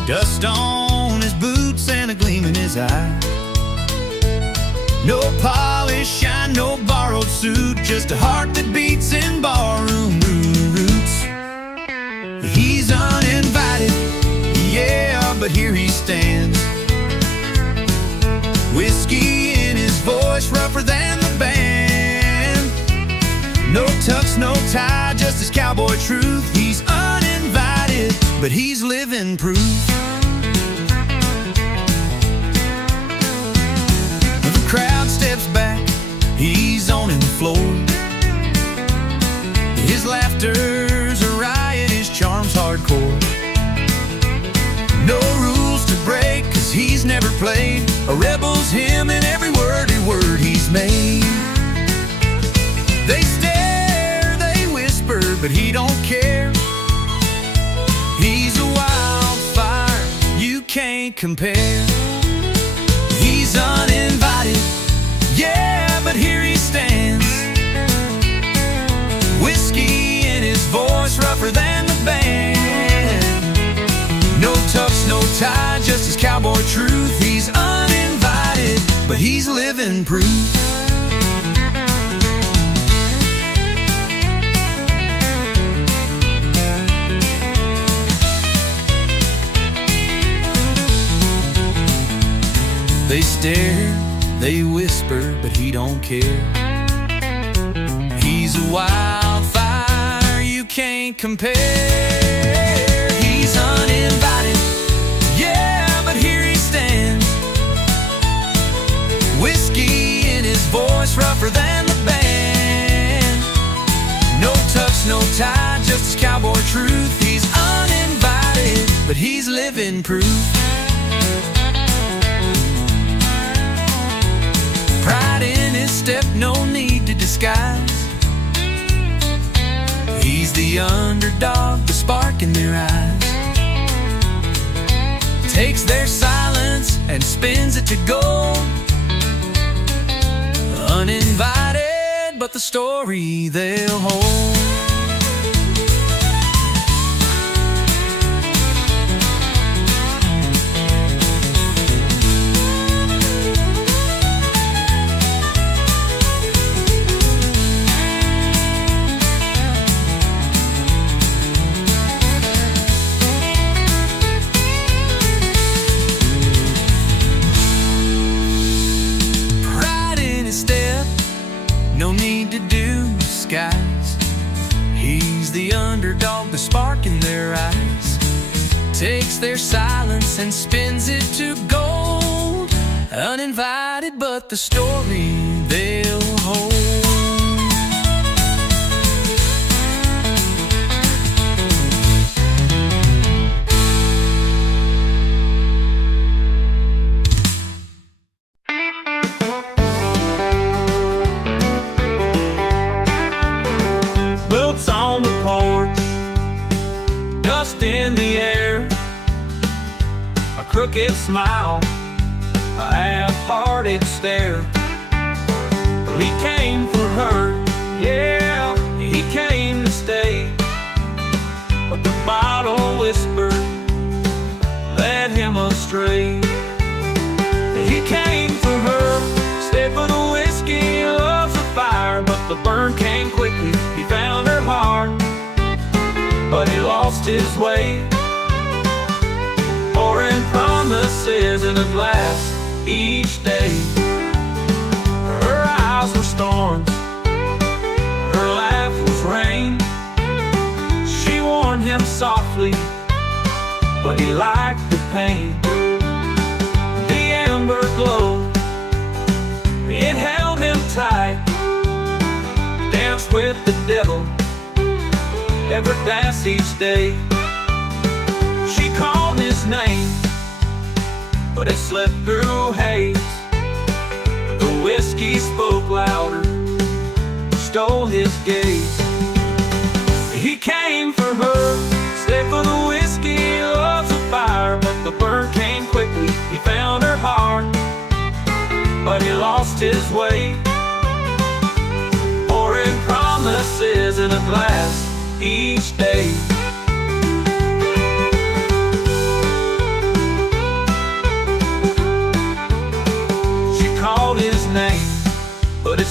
Dust on his boots and a gleam in his eye. No polish shine, no borrowed suit, just a heart that beats in barroom roots. He's uninvited, yeah, but here he stands. Whiskey in his voice, rougher than the band. No tux, no tie, just his cowboy truth. He's uninvited, but he's living proof. The crowd steps back, he's owning the floor. His laughter's a riot, his charm's hardcore. No rules to break, cause he's never played. A rebel's him in every word he's made. They stare, they whisper, but he don't care. He's a wildfire you can't compare. He's uninvited, yeah, but here he stands. Whiskey in his voice, rougher than the band. No tux, no tie, just his cowboy truth. He's uninvited, but he's living proof. They stare, they whisper, but he don't care. He's a wildfire you can't compare. He's uninvited, yeah, but here he stands. Whiskey in his voice, rougher than the band. No tux, no tie, just his cowboy truth. He's uninvited, but he's living proof. Pride in his step, no need to disguise. He's the underdog, the spark in their eyes. Takes their silence and spins it to gold. Uninvited, but the story they'll hold. No need to do disguise. He's the underdog, the spark in their eyes. Takes their silence and spins it to gold. Uninvited, but the story they'll hold. In the air, a crooked smile, a half-hearted stare. He came for her, yeah, he came to stay. But the bottle whispered, led him astray. He came for her, stayed for the whiskey, loves the fire. But the burn came quickly, he found her heart, but he lost his way. Pouring promises in a glass each day. Her eyes were storms, her laugh was rain. She warned him softly, but he liked the pain. The amber glow, it held him tight. Danced with the devil, ever dance each day. She called his name, but it slipped through haze. The whiskey spoke louder, stole his gaze. He came for her, stayed for the whiskey, loves the fire. But the burn came quickly, he found her heart, but he lost his way. Pouring promises in a glass each day.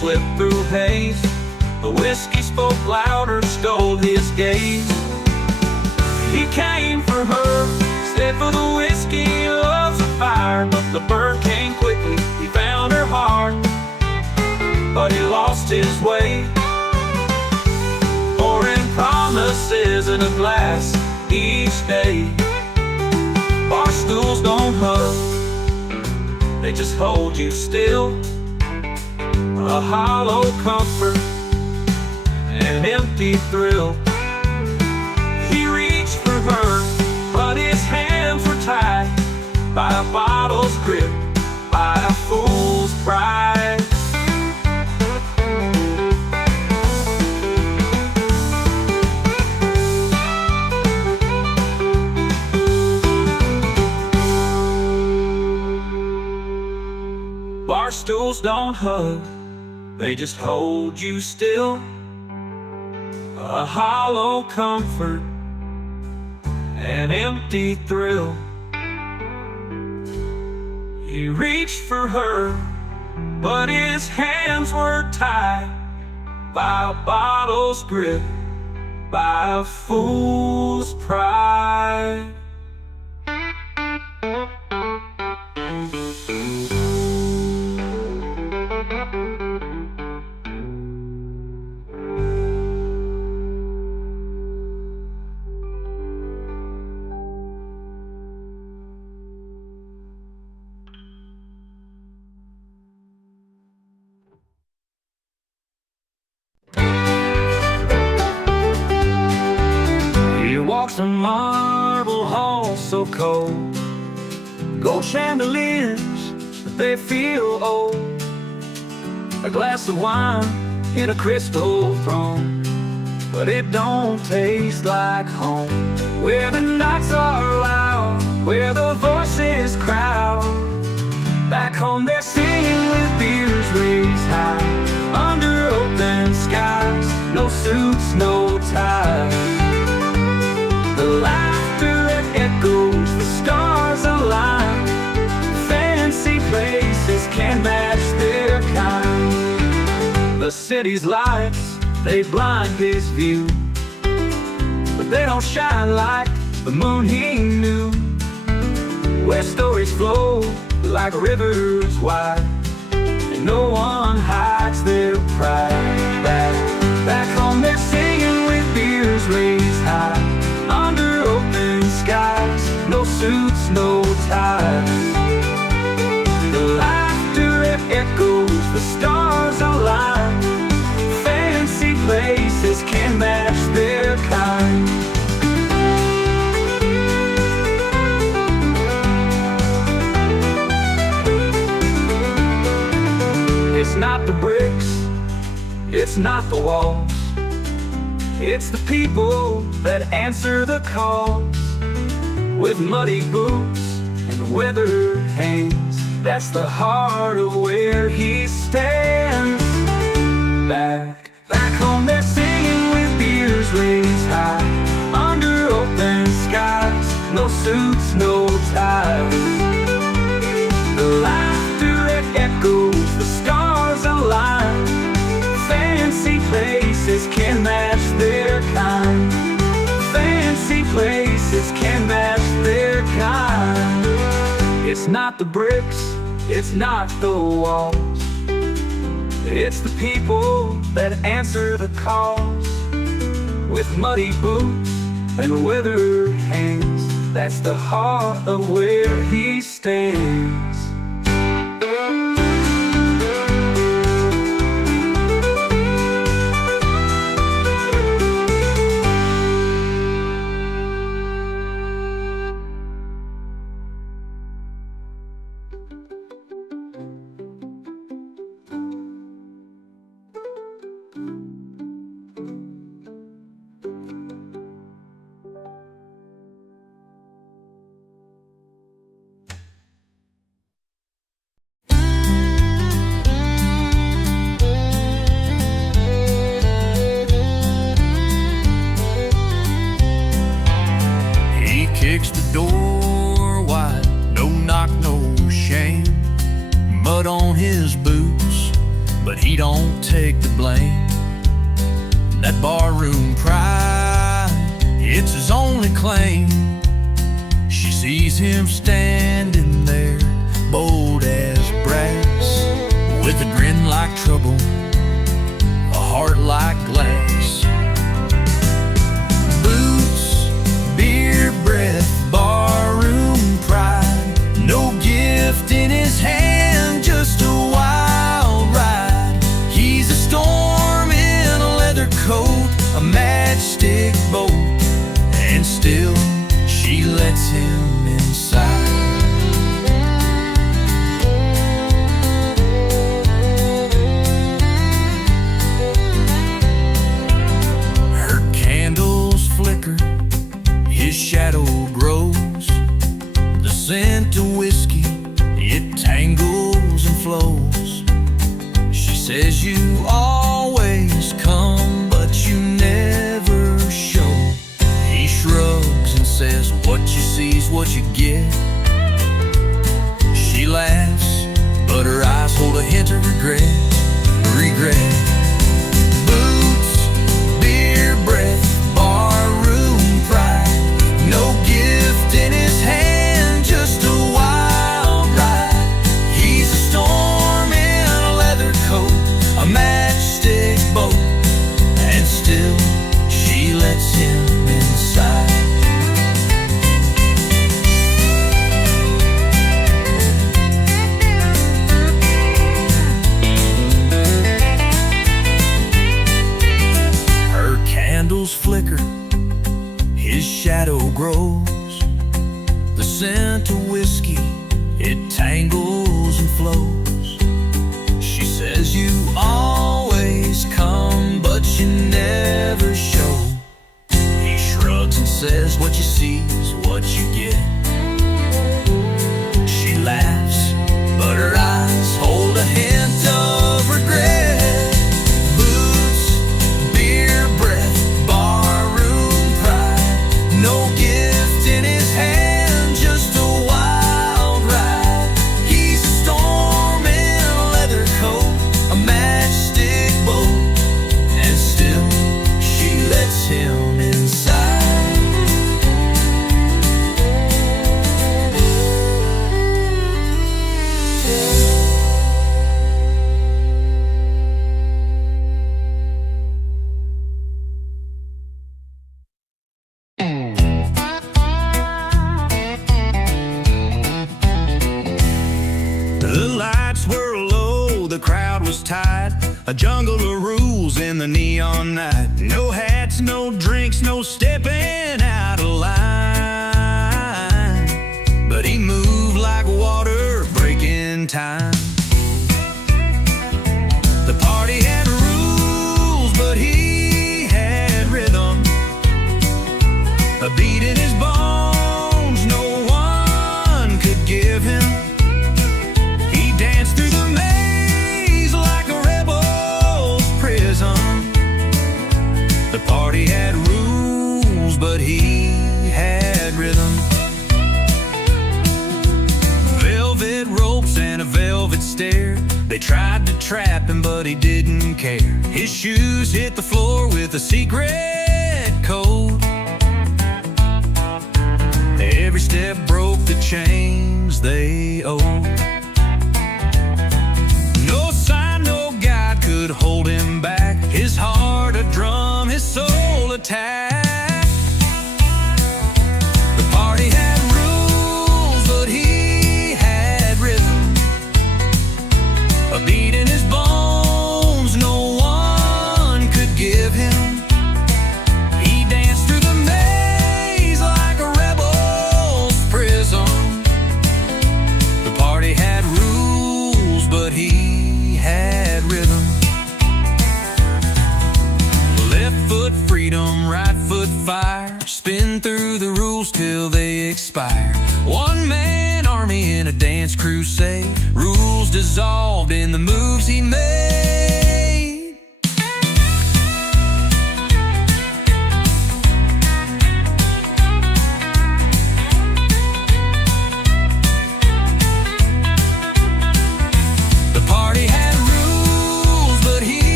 slipped through haze. The whiskey spoke louder, stole his gaze. He came for her, stayed for the whiskey, he loves a fire. But the burn came quickly, he found her heart, but he lost his way. Pouring promises in a glass each day. Bar stools don't hug, they just hold you still. A hollow comfort, an empty thrill. He reached for her, but his hands were tied by a bottle's grip, by a fool's pride. Bar stools don't hug, they just hold you still. A hollow comfort, an empty thrill. He reached for her, but his hands were tied by a bottle's grip, by a fool's pride. Walks a marble hall so cold, gold chandeliers, but they feel old. A glass of wine in a crystal throne, but it don't taste like home. Where the nights are loud, where the voices crowd. Back home they're singing with beers raised high, under open skies, no suits, no ties. The laughter that echoes, the stars align. Fancy places can't match their kind. The city's lights, they blind his view, but they don't shine like the moon he knew. Where stories flow like rivers wide, and no one hides their pride. Back home they're singing with beers raised high, under open skies, no suits, no ties. The laughter that echoes, the stars align. Fancy places can't match their kind. It's not the bricks, it's not the walls, it's the people that answer the calls. With muddy boots and weathered hands, that's the heart of where he stands. Back home they're singing with beers raised high, under open skies, no suits, no ties. The laughter that echoes, the stars align. Fancy places can match their kind. Fancy places can match their kind. It's not the bricks, it's not the walls, it's the people that answer the calls. With muddy boots and weathered hands, that's the heart of where he stands. Kicks the door wide, no knock, no shame. Mud on his boots, but he don't take the blame. That barroom pride, it's his only claim. She sees him standing there, bold as brass, with a grin like trouble, a heart like glass. Boots, beer breath, barroom pride, no gift in his hand, just a wild ride. He's a storm in a leather coat, a matchstick boat, and still she lets him inside. Her candles flicker, his shadow grows. The scent of whiskey, it tangles and flows. She says you always come, but you never show. He shrugs and says what you see's what you get. She laughs, but her eyes hold a hint of regret. Boots, beer breath, barroom pride, no gift in his hand, just a wild ride. He's a storm in a leather coat, a matchstick boat, and still she lets him inside. Her candles flicker, his shadow grows. The scent of whiskey, it tangles and flows. She says you always come, but you never show. He shrugs and says what you see is what you get. She laughs, but her eyes hold a hint of regret. Boots, beer breath, barroom pride, no gift in his hand, just a wild ride. He's a storm in a leather coat, a matchstick boat, and still she lets him inside. The lights were low, the crowd was tight, a jungle of rules in the neon night. No hats, no drinks, no stepping out of line, but he moved like water breaking time. The party had rules, but he had rhythm, a beat in his bones no one could give him. He danced through the maze like a rebel's prison. The party had rules, but he had rhythm. Velvet ropes and a velvet stare, they tried to trap him, but he didn't care. His shoes hit the floor with a secret code. Every step broke the chains they owed. No sign, no guide could hold him back. His heart a drum, his soul attack. The party had rules, but he had rhythm, a beat in his bones no one could give him. He danced through the maze like a rebel's prison. The party had rules, but he had rhythm. Left foot freedom, right foot fire, spin through the rules till they expire. One man army in a dance crusade, rules dissolved in the moves he made. The party had rules,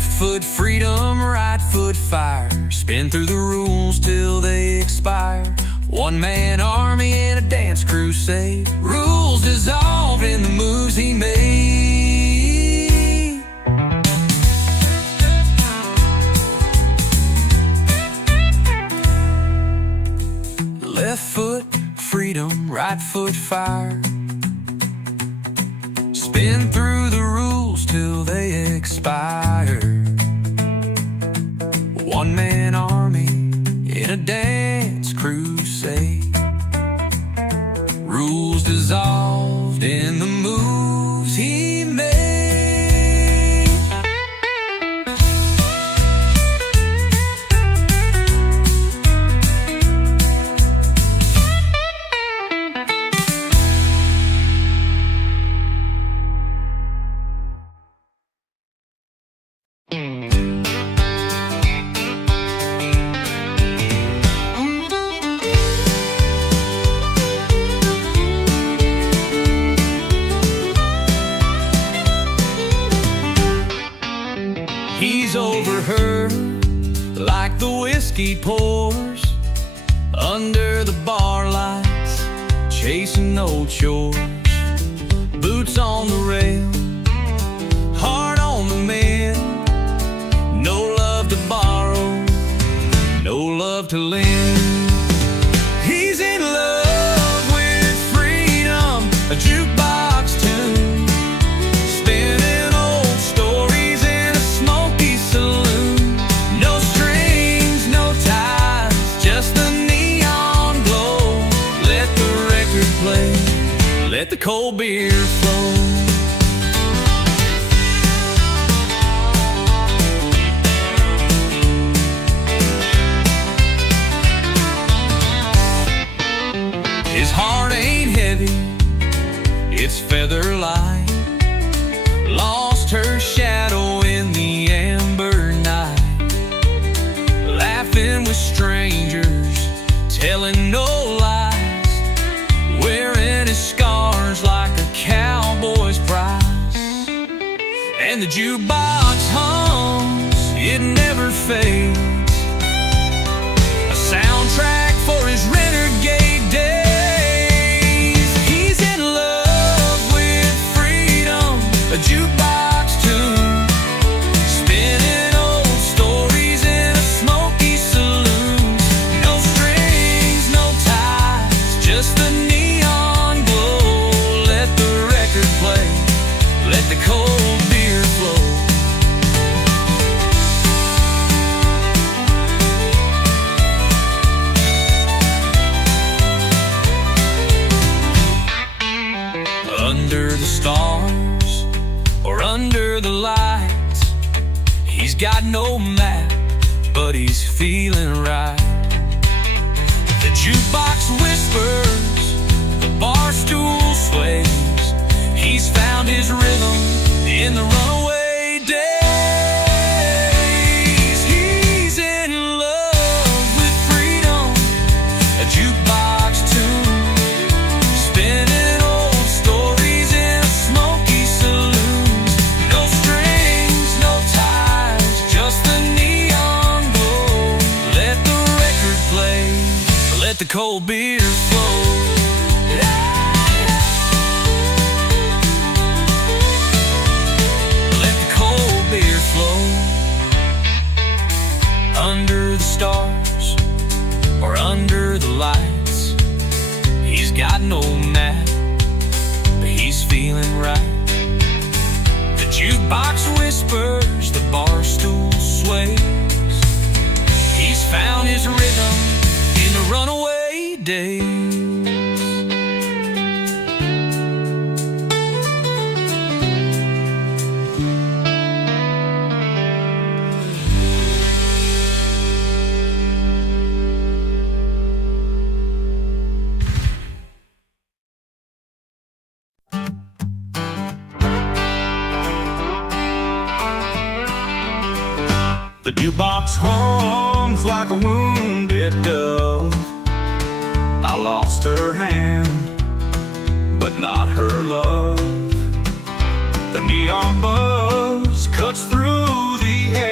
Left foot freedom, right foot fire. Spin through the rules till they expire. One-man army in a dance crusade. Rules dissolved in the moves he made. Left foot freedom, right foot fire. Spin through the rules till they expire. One-man army in a dance crusade. Rules dissolved in the moves he made. He's over her like the whiskey pours under the bar lights, chasing old chores. Boots on the rail, heart on the mend. No love to borrow, no love to lend. He's in love with freedom, a jukebox tune, spinning old stories in a smoky saloon. No strings, no ties, just the neon glow. Let the record play, let the cold beer flow. His heart ain't heavy, it's feather light. Lost her shadow in the amber night. Laughing with strangers, telling no lies. Wearing his scars like a cowboy's prize. And the jukebox hums, it never fades. A soundtrack for his renegade days. A jukebox tune, spinning old stories in a smoky saloon. No strings, no ties, just the neon glow. Let the record play, let the cold beer flow. Under the stars or under the lights, he's got no map, but he's feeling right. The jukebox whispers, the bar stool sways. He's found his rhythm in the runaway days. He's in love with freedom, a jukebox tune, spinning old stories in a smoky saloon. No strings, no ties, just the neon glow. Let the record play, let the cold beer flow. Let the cold beer flow. Under the stars or under the lights, he's got no map, but he's feeling right. The jukebox whispers, the bar stool sways. He's found his rhythm in the runaway days. The jukebox hums like a wounded dove. I lost her hand, but not her love. The neon buzz cuts through the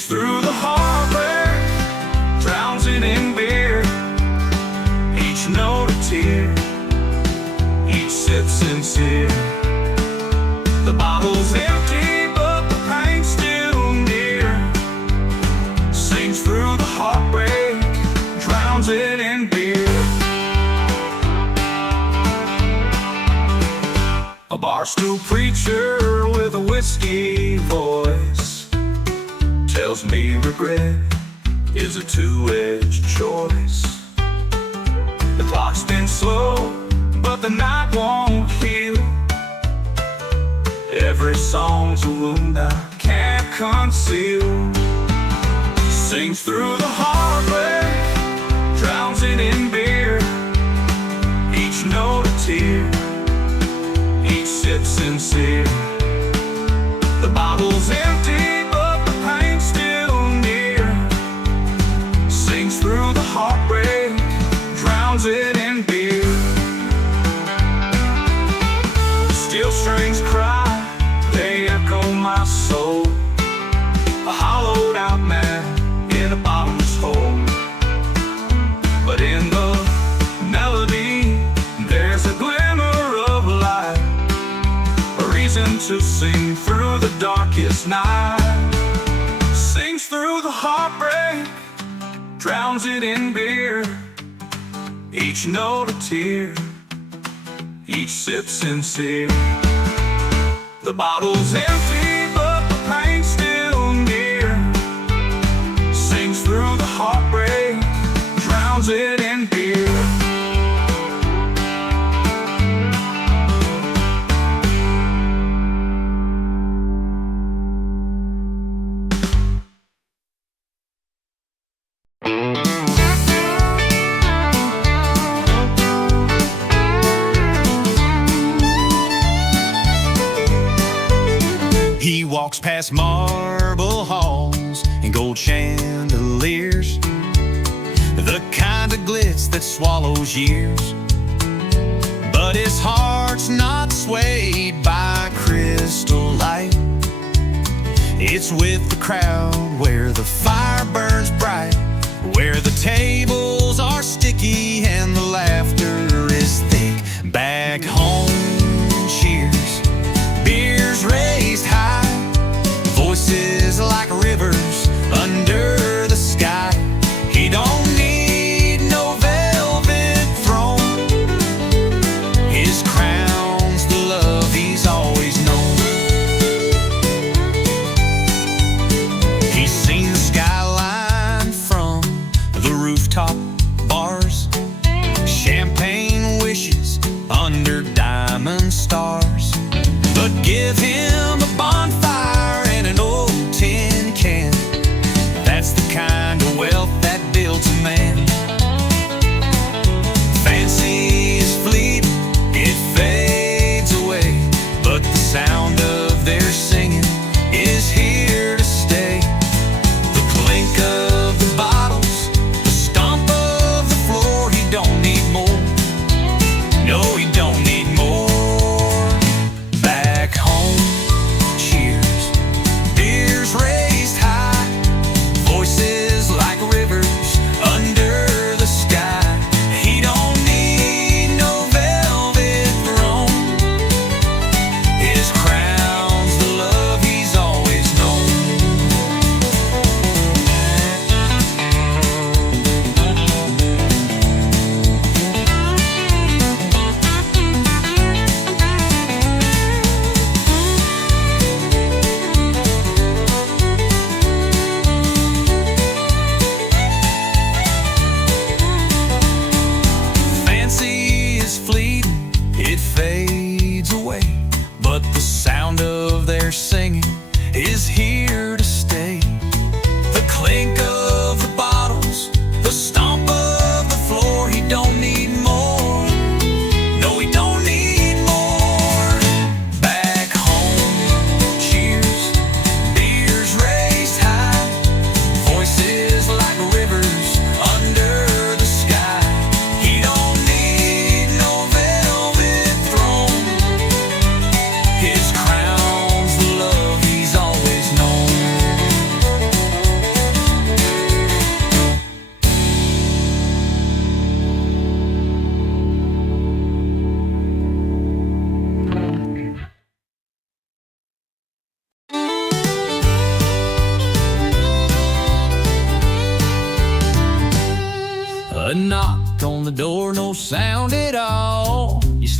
Sings through the heartbreak, drowns it in beer. Each note a tear, each sip sincere. The bottle's empty, but the pain's still near. Sings through the heartbreak, drowns it in beer. A barstool preacher with a whiskey voice tells me regret is a two-edged choice. The clock's been slow, but the night won't heal. Every song's a wound I can't conceal. Sings through the heartbreak, drowns it in beer. Each note a tear, each sip sincere. The bottle's empty, but the pain's still near. Sings through the heartbreak, drowns it in beer. Steel strings cry, they echo my soul. A hollowed out man in a bottomless hole. But in the melody, there's a glimmer of light, a reason to sing through the darkest night. Sings through the heartbreak, drowns it in beer. Each note a tear, each sip sincere. The bottle's empty, but the pain's still near. Sings through the heartbreak, drowns it in beer. He walks past marble halls and gold chandeliers, the kind of glitz that swallows years. But his heart's not swayed by crystal light. It's with the crowd where the fire burns bright, where the tables are sticky and the laughter is thick. Back home, cheers, beers raised high, voices like rivers under the sky. He don't need no velvet throne, his crown's the love he's always known. He's seen the skyline from the rooftop bars, champagne wishes under diamond stars. But give him a bonfire and an old tin can, that's the kind of wealth that builds a man. Fancy is fleeting, it fades away, but the sound of their singing is here to stay. The clink of the bottles, the stomp of the floor. He don't need more, no, he don't need more. Back home, cheers, beers raised high, voices like rivers under the sky. He don't need no velvet throne, his crown's the love he's always known.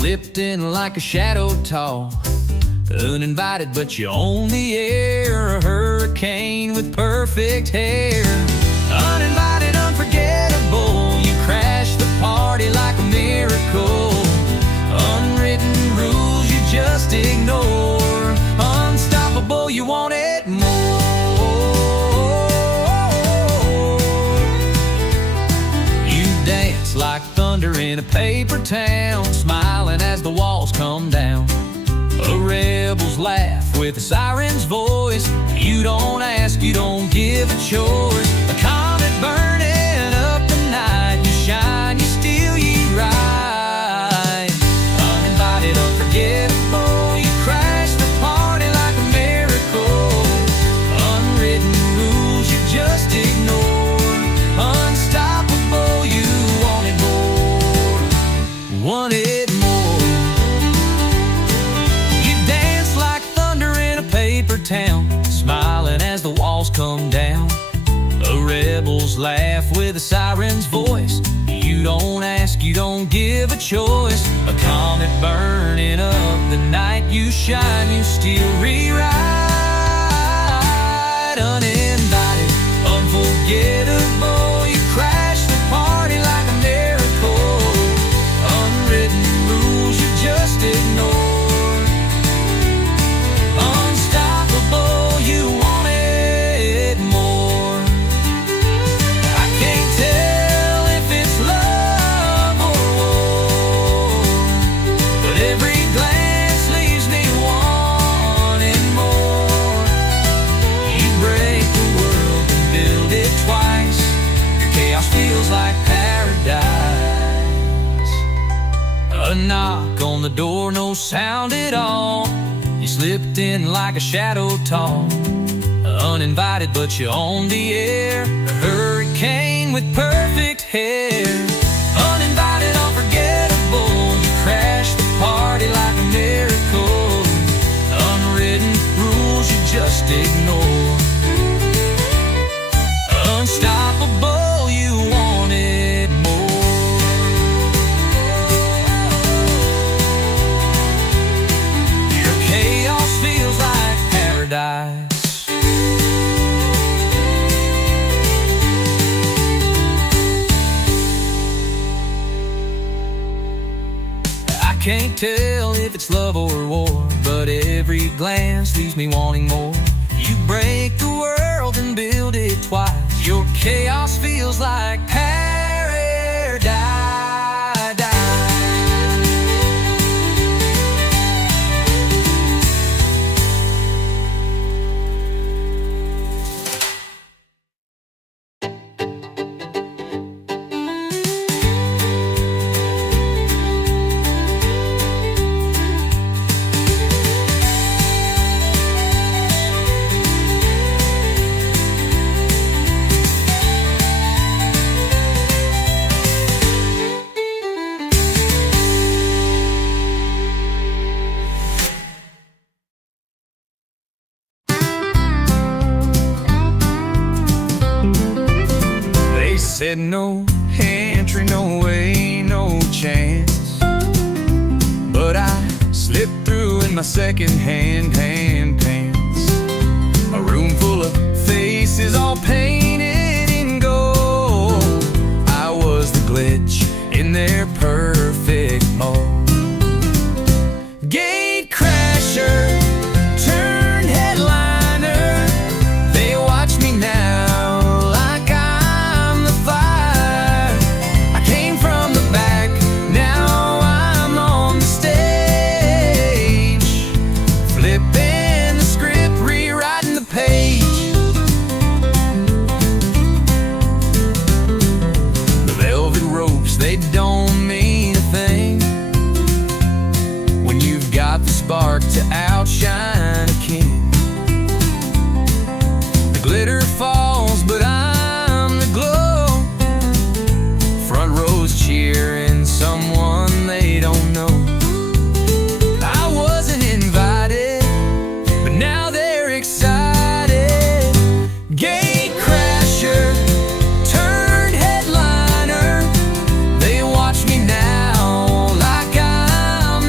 slipped in like a shadow tall, uninvited but you own the air. A hurricane with perfect hair. Uninvited, unforgettable, you crashed the party like a miracle. Unwritten rules you just ignore. Unstoppable, you wanted more. You dance like thunder in a paper town, smiling as the walls come down. A rebel's laugh with a siren's voice. You don't ask, you don't give a choice. A comet burning up the night. You shine, you steal, you ride. Uninvited, unforgettable, you crash the party like a miracle. Unwritten rules you just ignore. Unstoppable, you wanted more. Wanted more. You dance like thunder in a paper town, smiling as the walls come down. A rebel's laugh with a siren's voice. You don't ask, you don't give a choice. A comet burning up the night. You shine, you still rewrite. Uninvited, unforgettable, you crash the party like a miracle. Unwritten rules you just ignore. Unstoppable, you wanted more. I can't tell if it's love or war, but every glance leaves me wanting more. You break the world and build it twice. Your chaos feels like paradise. A knock on the door, no sound at all. You slipped in like a shadow tall, uninvited but you own the air. A hurricane with perfect hair. Uninvited, unforgettable, you crashed the party like a miracle. Unwritten rules you just ignore. Unstoppable, you wanted more. Your chaos feels like paradise. I can't tell if it's love or war, but every glance leaves me wanting more. You break the world and build it twice. Your chaos feels like paradise. Said no entry, no way, no chance, but I slipped through in my second-hand pants. A room full of faces all painted in gold. I was the glitch in their perfect mold. Gate crasher turned headliner. They watch me now. Spark to outshine a king. The glitter falls, but I'm the glow. Front rows cheering someone they don't know. I wasn't invited, but now they're excited. Gate crasher turned headliner. They watch me now like I'm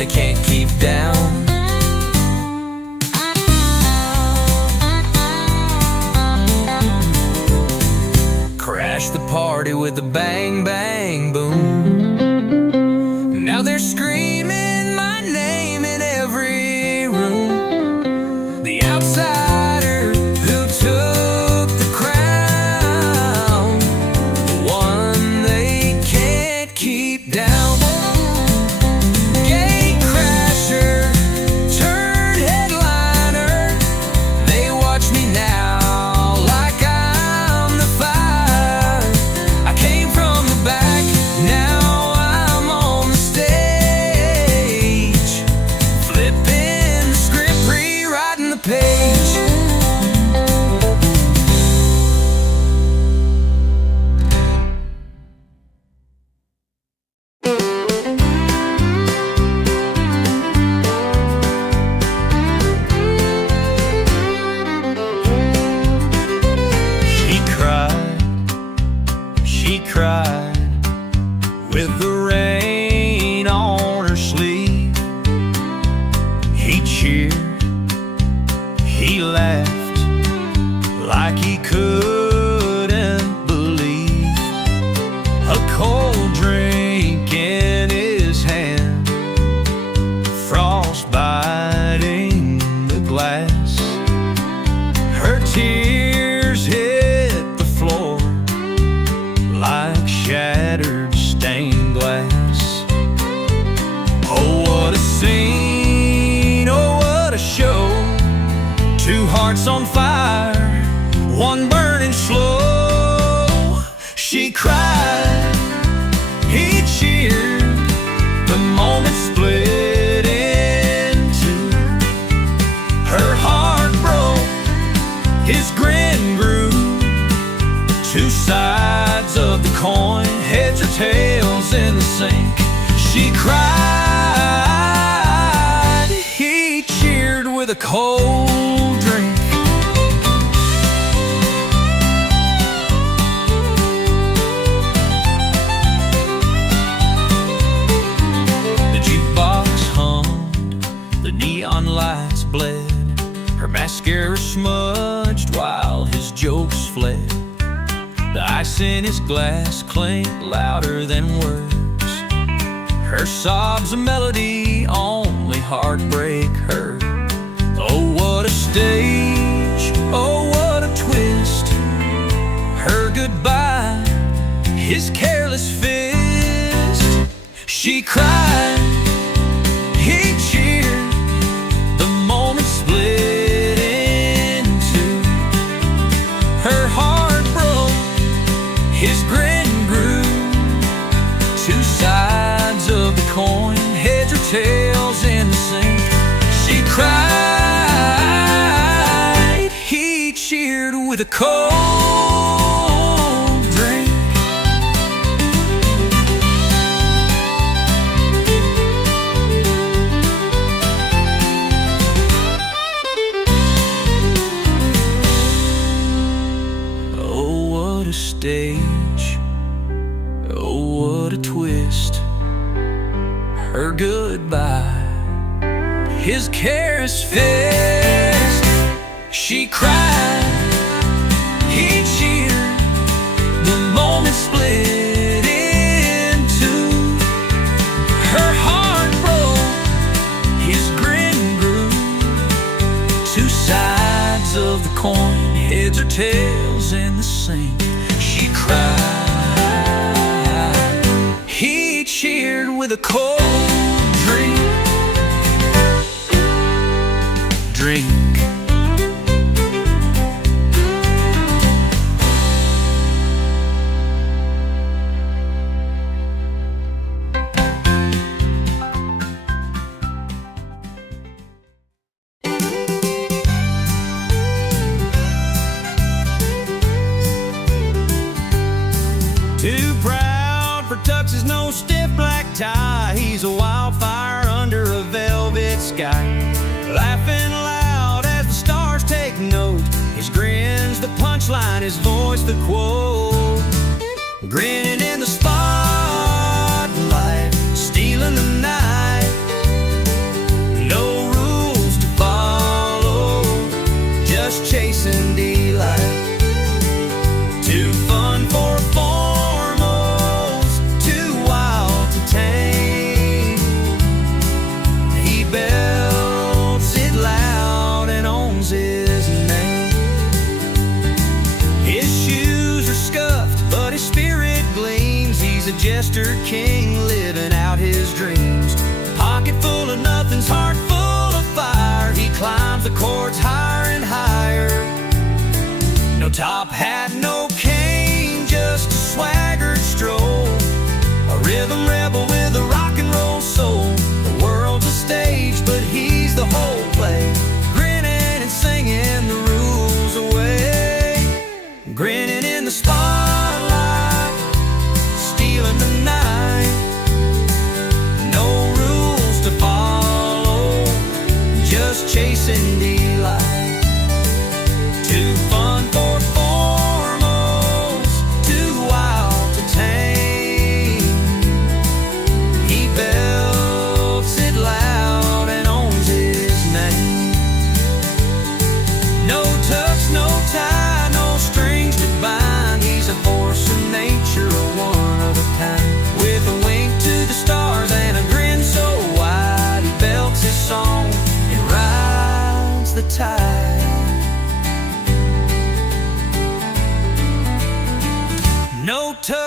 they can't keep down. Crash the party with a bang, bang, boom. Now they're screaming my name in every room. The outsider who took the crown, the one they can't keep down. Gate crasher turned headliner, they watch me now like I'm the fire. I came from the back, now I'm on the stage, flipping the script, rewriting the page. She cried with the rain on her sleeve. He cheered, he laughed like he couldn't believe. A cold drink in his hand, frost biting the glass. Her tears hit the floor like shattered stained glass. Oh, what a scene, oh, what a show. Two hearts on fire, one burning slow. She cried, he cheered, the moment split in two. Her heart broke, his grin grew. Two sides of the coin, heads or tails in the sink. She cried, he cheered with a cold drink. The jukebox hummed, the neon lights bled. Her mascara smudged while his jokes fled. The ice in his glass clinked louder than words. Her sobs a melody only heartbreak heard. Oh, what a stage, oh, what a twist. Her goodbye, his careless fist. She cried, he cheered, the moment split in two. Her heart broke, his grin grew. Two sides of the coin, heads or tails in the sink. She cried, he cheered with a cold drink. Oh, what a stage, oh, what a twist. Her goodbye, his careless fist. She cried, he cheered, the moment split in two. Her heart broke, his grin grew. Two sides of the coin, heads or tails in the sink. She cried, he cheered with a cold drink. Drink. Too proud for tuxes, no stiff black tie. He's a wildfire under a velvet sky. Laughing loud as the stars take note. His grin's the punchline, his voice the quote. Grinning in the spotlight, stealing the night.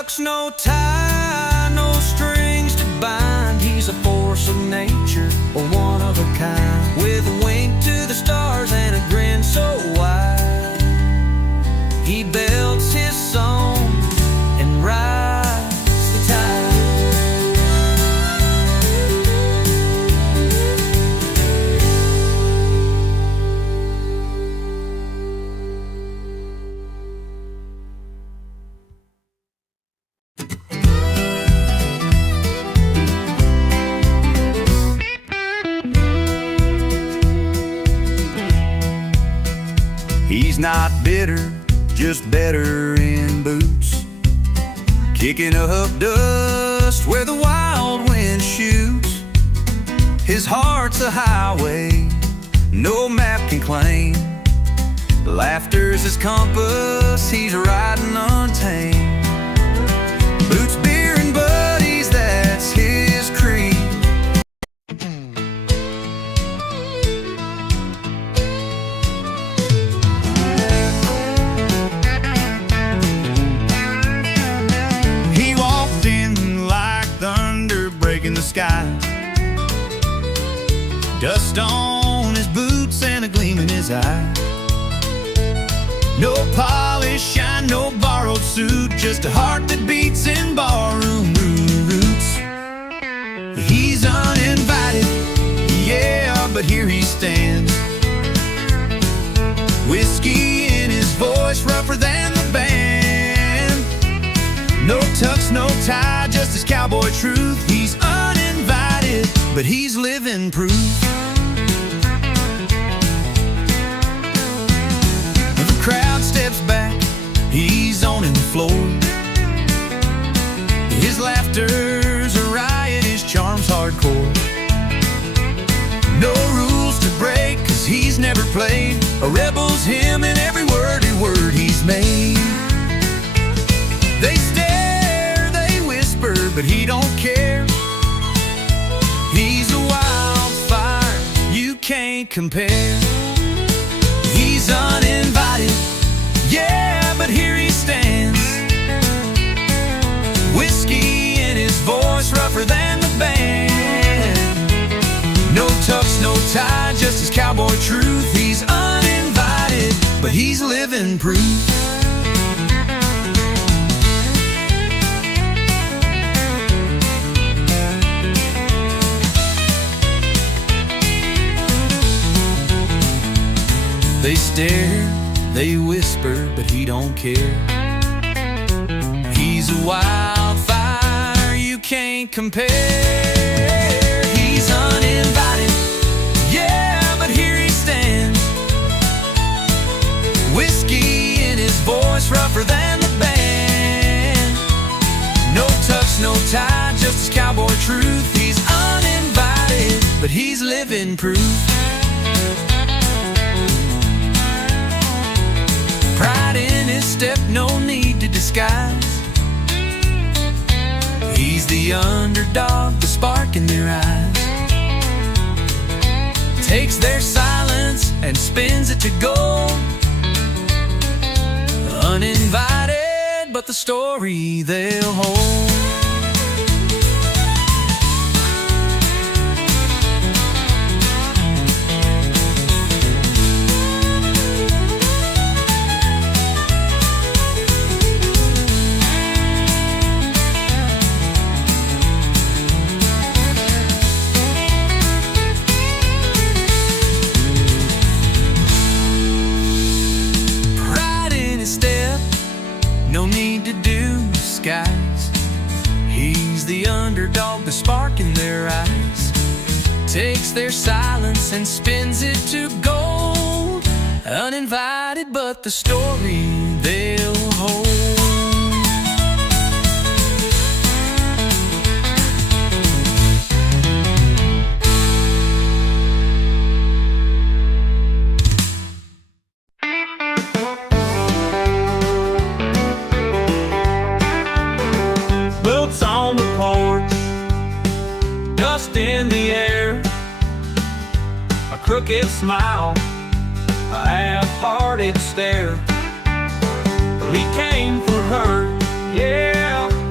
tux, no tie, no strings to bind. He's a force of nature, or one of a kind, with a wink to the stars and a grin so wide. He belts his song and rides the tide. He's not bitter, just better in boots, kicking up dust where the wild wind shoots. His heart's a highway no map can claim. Laughter's his compass, he's riding untamed. Boots, beer, and buddies, that's his creed. He walked in like thunder breaking the sky, dust on his boots and a gleam in his eye. No polish, shine, no borrowed suit, just a heart that beats in barroom roots. He's uninvited, yeah, but here he stands. Whiskey in his voice, rougher than the band. No tux, no tie, just his cowboy truth. He's uninvited, but he's living proof. Crowd steps back, he's owning the floor. His laughter's a riot, his charm's hardcore. No rules to break, cause he's never played. A rebel's him in every word he's made. They stare, they whisper, but he don't care. He's a wildfire you can't compare. He's uninvited, yeah, but here he stands. Whiskey in his voice, rougher than the band. No tux, no tie, just his cowboy truth. He's uninvited, but he's living proof. They stare, they whisper, but he don't care. He's a wildfire you can't compare. He's uninvited, yeah, but here he stands. Whiskey in his voice, rougher than the band. No tux, no tie, just his cowboy truth. He's uninvited, but he's living proof. Pride in his step, no need to disguise. He's the underdog, the spark in their eyes. Takes their silence and spins it to gold. Uninvited, but the story they'll hold. No need to do disguise. He's the underdog, the spark in their eyes. Takes their silence and spins it to gold. Uninvited, but the story they'll hold. In the air, a crooked smile, a half-hearted stare. He came for her, yeah,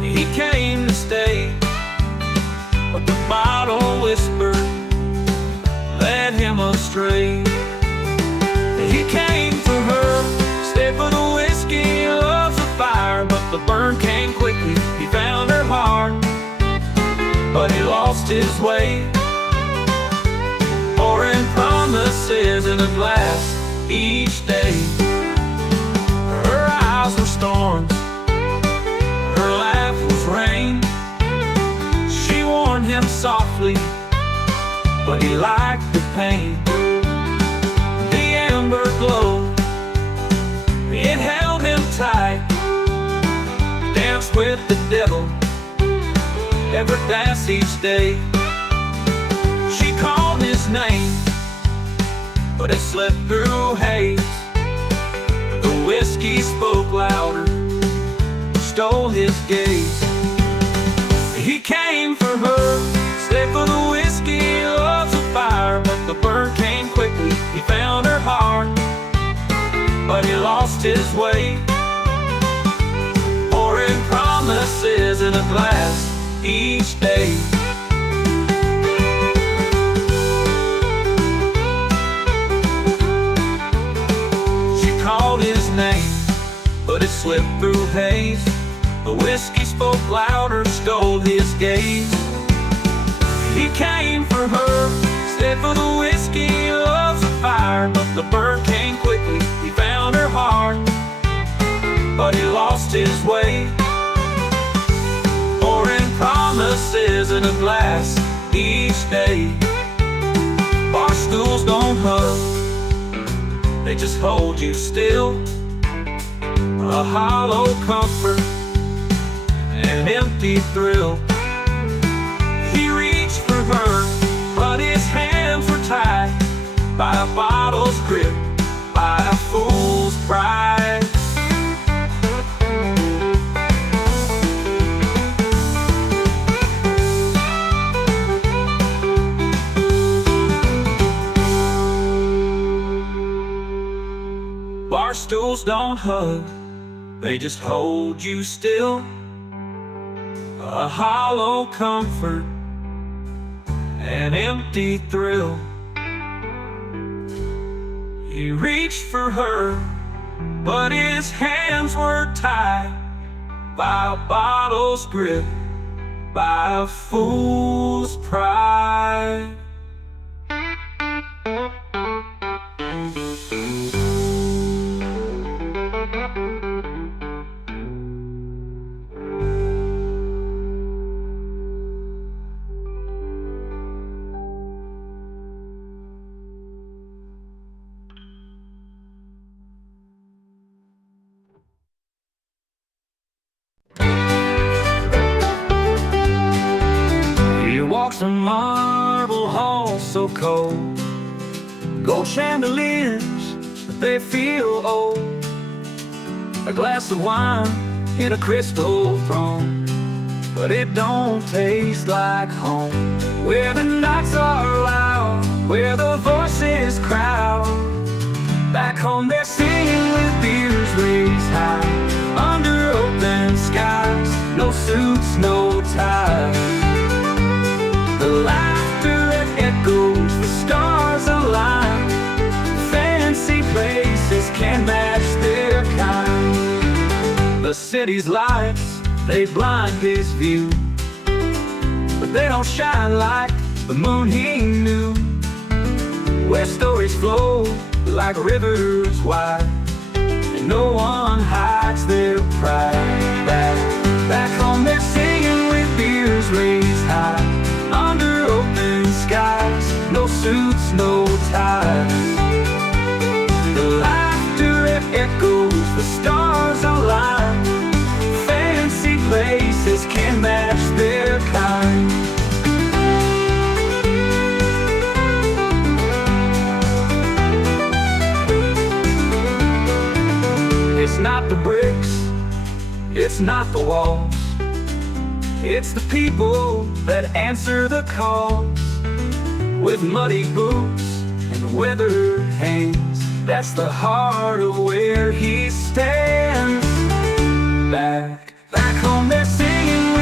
He came to stay, but the bottle whispered, led him astray. He came for her, stayed for the whiskey, loves the fire, but the burn came quickly. He found her heart, but he lost his way. Pouring promises in a glass each day. Her eyes were storms, her laugh was rain. She warned him softly, but he liked the pain. The amber glow, it held him tight. Danced with the devil, ever dance each day. She called his name, but it slipped through haze. The whiskey spoke louder, stole his gaze. He came for her, stayed for the whiskey, loves the fire, but the burn came quickly. He found her heart, but he lost his way. Pouring promises in a glass each day. She called his name, but it slipped through haze. The whiskey spoke louder, stole his gaze. He came for her, stayed for the whiskey, loves the fire, but the burn came quickly. He found her heart, but he lost his way. Pouring promises in a glass each day. Bar stools don't hug, they just hold you still. A hollow comfort, an empty thrill. He reached for her, but his hands were tied by a bottle's grip, by a fool's pride. Bar stools don't hug, they just hold you still. A hollow comfort, an empty thrill. He reached for her, but his hands were tied by a bottle's grip, by a fool's pride. Walks a marble hall so cold, gold chandeliers, but they feel old. A glass of wine in a crystal throne, but it don't taste like home. Where the nights are loud, where the voices crowd. Back home they're singing with beers raised high, under open skies, no suits, no ties. The laughter that echoes, the stars align. Fancy places can't match their kind. The city's lights, they blind his view, but they don't shine like the moon he knew. Where stories flow like rivers wide, and no one hides their pride. Back home they're singing with beers raised high, under open skies, no suits, no ties. The laughter it echoes, the stars align. Fancy places can't match their kind. It's not the bricks, it's not the walls, it's the people that answer the calls. With muddy boots and weathered hands, that's the heart of where he stands. Back home they're singing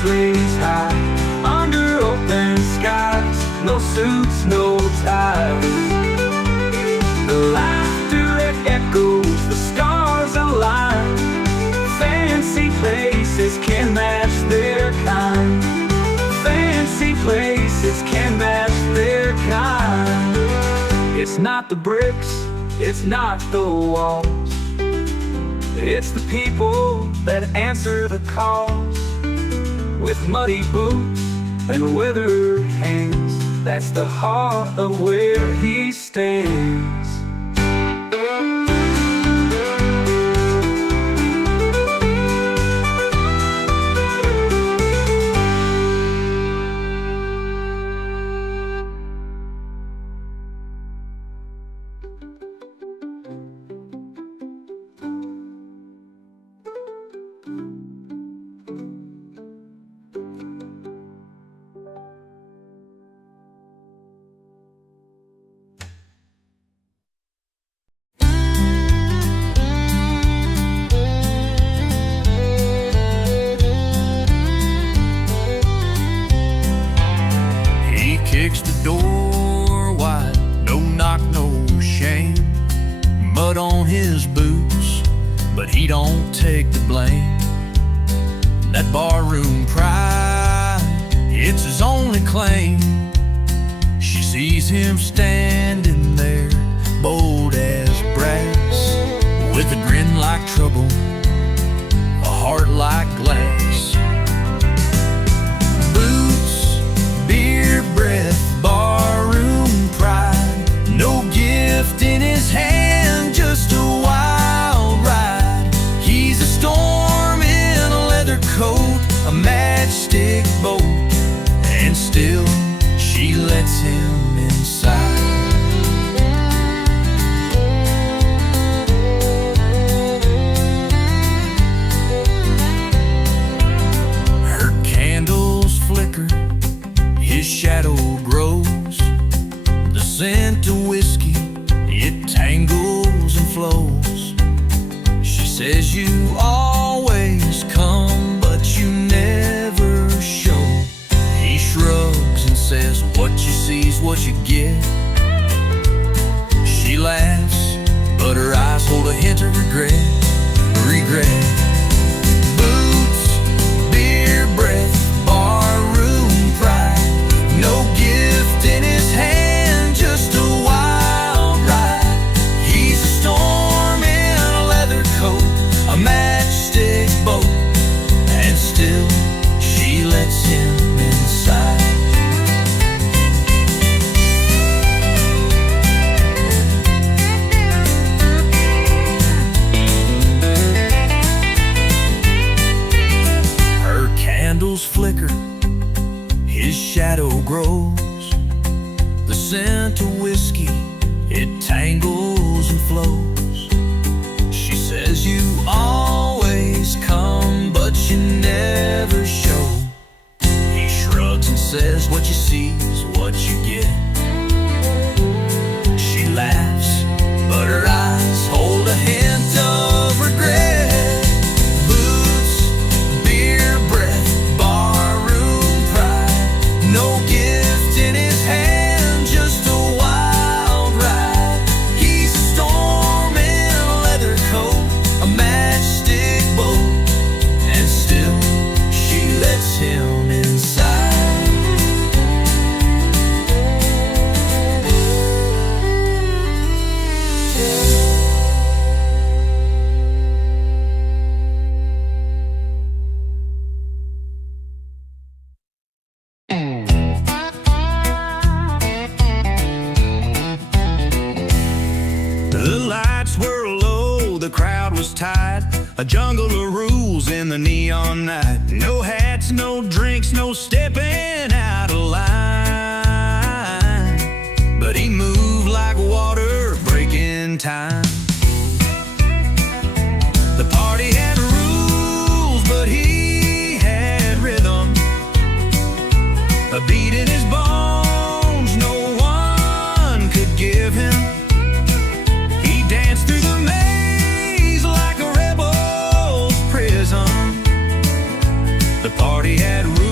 lays high under open skies. No suits, no ties. The laughter that echoes, the stars align. Fancy places can match their kind. Fancy places can match their kind. It's not the bricks, it's not the walls, it's the people that answer the calls. With muddy boots and withered hands, that's the heart of where he stands. Kicks the door wide, no knock, no shame. Mud on his boots, but he don't take the blame. That barroom pride, it's his only claim. She sees him standing there, bold as brass, with a grin like trouble, a heart like glass. Beer breath, barroom pride, no gift in his hand, just a wild ride. He's a storm in a leather coat, a matchstick boat, and still she lets him inside. Her candles flicker, his shadow grows. The scent of whiskey, it tangles and flows. She says you always come, but you never show. He shrugs and says what you see's what you get. She laughs, but her eyes hold a hint of regret. Regret. Boots, beer breath, barroom pride, no gift in his hand, just a wild ride. He's a storm in a leather coat, a matchstick boat, and still she lets him inside. Her candles flicker, his shadow grows. The scent of whiskey, it tangles and flows. She says you always come, but you never show. He shrugs and says what you see is what you get. She laughs, but her eyes hold a hint of regret. Boots, beer breath, barroom pride, no gift in his hand, just a wild ride. He's a storm in a leather coat, a matchstick boat, and still she lets him inside. The lights were low, the crowd was tight, a jungle of rules in the neon night. No hats, no drinks, no stepping out of line. But he moved like water breaking time. The party had rules, but he had rhythm, a beat in his bones no one could give him. He danced through the maze like a rebel's prison. The party had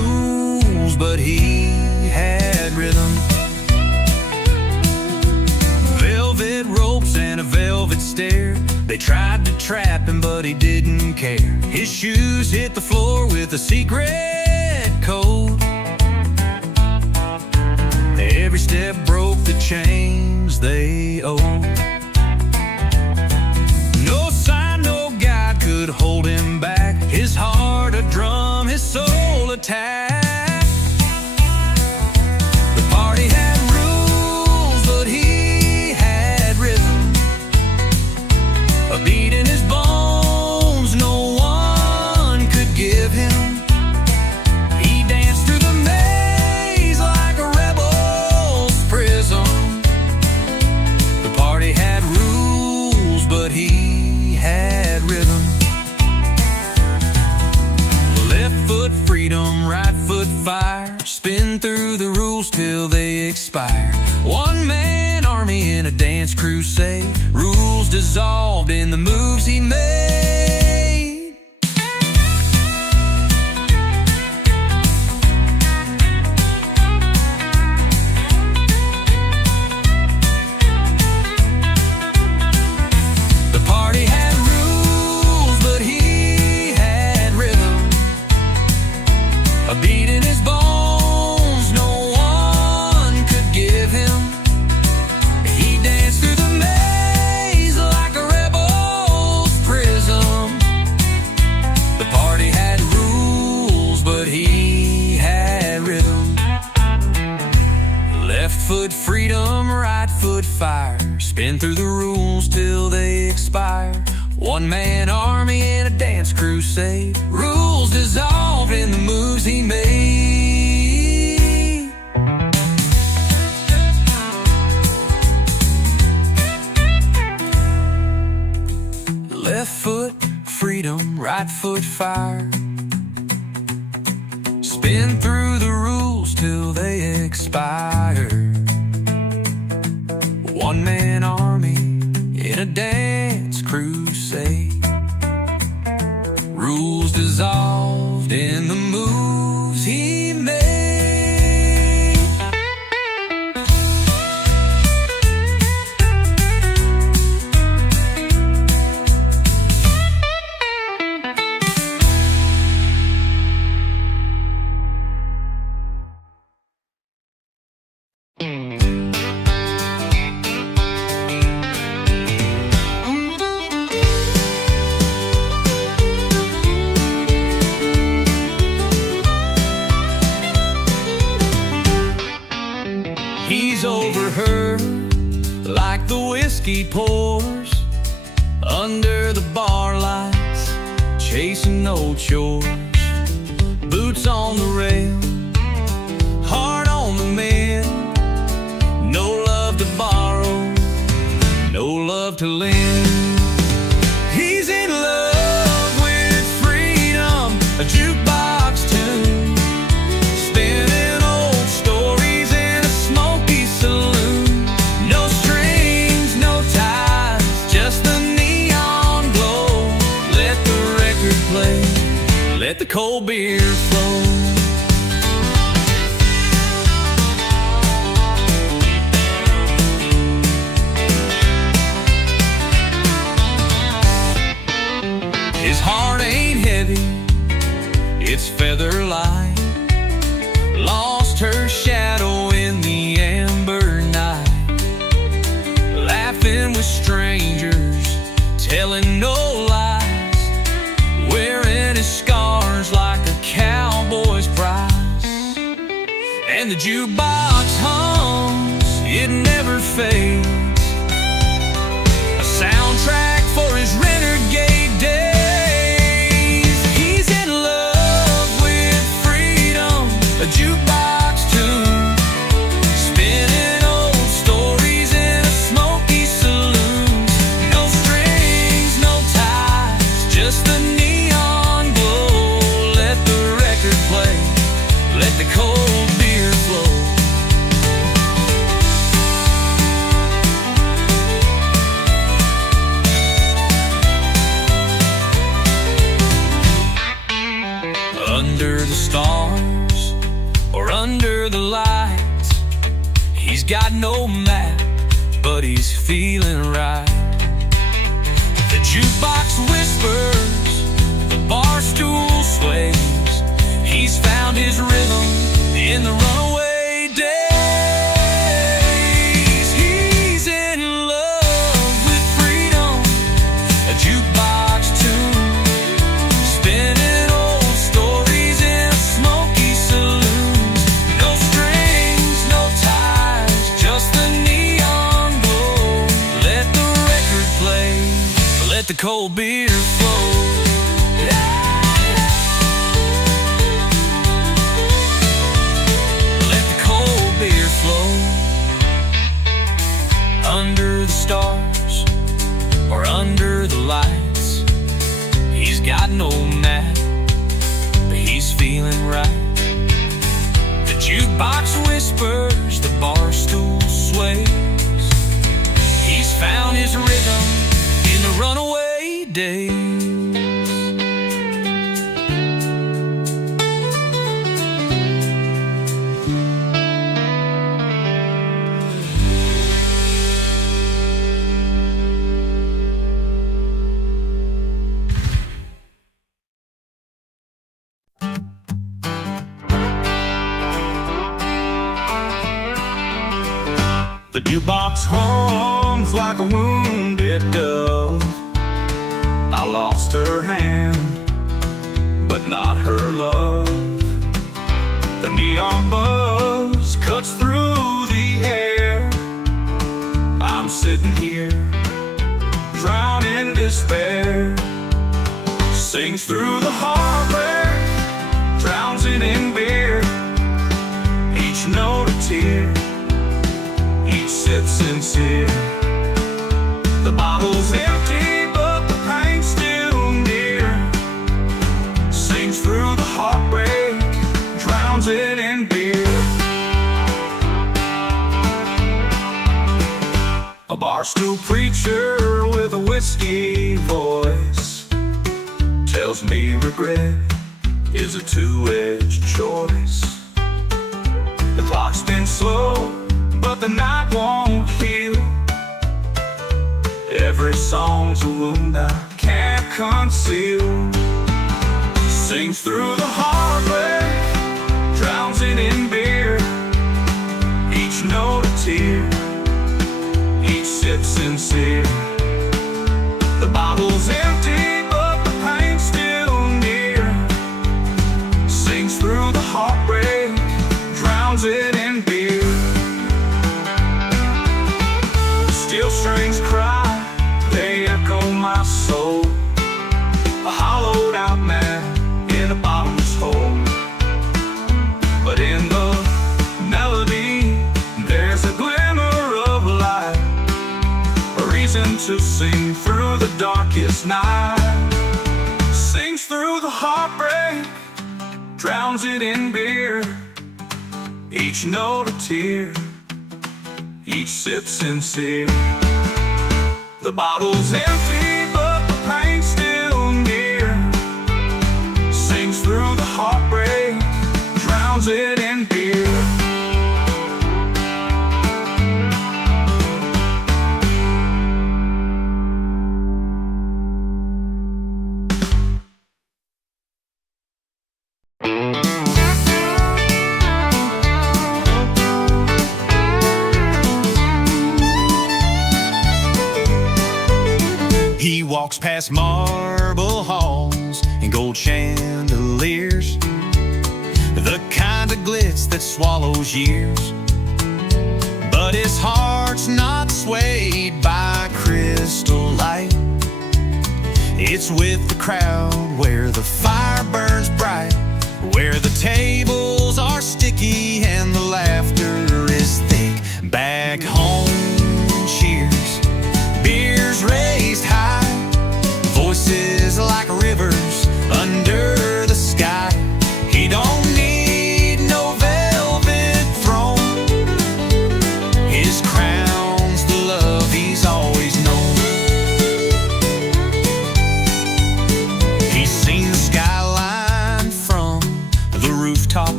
trapping, but he didn't care. His shoes hit the floor with a secret code. Every step broke the chains they owed. No sign, no guide could hold him back. His heart a drum, his soul attack. The party had rules, but he had rhythm. A beat in his bones no one could give him. He danced through the maze like a rebel's prism. The party had rules, but he had rhythm. Left foot freedom, right foot fire. Spin through the rules till they expire. One man army in a dance crusade. Rules dissolved in the moves he made. The party had rules, but he had rhythm. A beat in his bones no one could give him. He danced through the maze like a rebel's prism. The party had rules, but he had rhythm. Left foot freedom, right foot fire. Spin through the rules till they expire. One man army in a dance crusade. Rules dissolved in the moves he made. Left foot freedom, right foot fire. Spin through the rules till they expire. One man army in a dance crusade. Rules dissolved in the moves he made. He's over her like the whiskey pours under the bar lights, chasing no chores. Boots on the rail, heart on the mend. No love to borrow, no love to lend. He's in love with freedom, a jukebox tune, spinning old stories in a smoky saloon. No strings, no ties, just the neon glow. Let the record play, let the cold beer flow. His heart ain't heavy, it's feather light. Lost her shadow in the amber night. Laughing with strangers, telling no lies. Wearing his scars like a cowboy's prize. And the jukebox hums, it never fades. A soundtrack for his renegade days. He's in love with freedom, a jukebox tune, spinning old stories in a smoky saloon. No strings, no ties, just the neon glow. Let the record play, let the cold beer flow. Under the stars or under the lights, he's got no map, but he's feeling right. The jukebox whispers, the bar stool sways. He's found his rhythm in the runaway days. He's in love with freedom, a jukebox tune, spinning old stories in smoky saloons. No strings, no ties, just the neon glow. Let the record play, let the cold beer flow. Under the stars or under the lights, he's got no nap, but he's feeling right. The jukebox whispers, the bar stool sways. He's found his rhythm in the runaway days. The jukebox hums like a wounded dove. I lost her hand, but not her love. The neon buzz cuts through the air. I'm sitting here, drowned in despair. Sings through the heartbreak, drowns it in beer. Each note a tear, each sip sincere. The bottle's empty, but the pain's still near. Sings through the heartbreak, drowns it in beer. A barstool preacher with a whiskey voice tells me regret is a two-edged choice. The clock's been slow, but the night won't heal. Every song's a wound I can't conceal. Sings through the heartbreak, drowns it in beer. Each note a tear, each sip sincere. The bottle's empty, but the pain's still near. Sings through the heartbreak, drowns it in beer. Steel strings cry, they echo my soul. A hollowed out man in a bottomless hole. But in the melody, there's a glimmer of light, a reason to sing through the darkest night. Sings through the heartbreak, drowns it in beer. Each note a tear, each sip sincere. The bottle's empty, but the pain's still near. Sings through the heartbreak, drowns it in beer. He walks past marble halls and gold chandeliers, the kind of glitz that swallows years. But his heart's not swayed by crystal light. It's with the crowd where the fire burns bright, where the tables are sticky and the laughter is thick. Back home, cheers, beers raised high, voices like rivers under the sky. He don't need no velvet throne, his crown's the love he's always known. He's seen the skyline from the rooftop,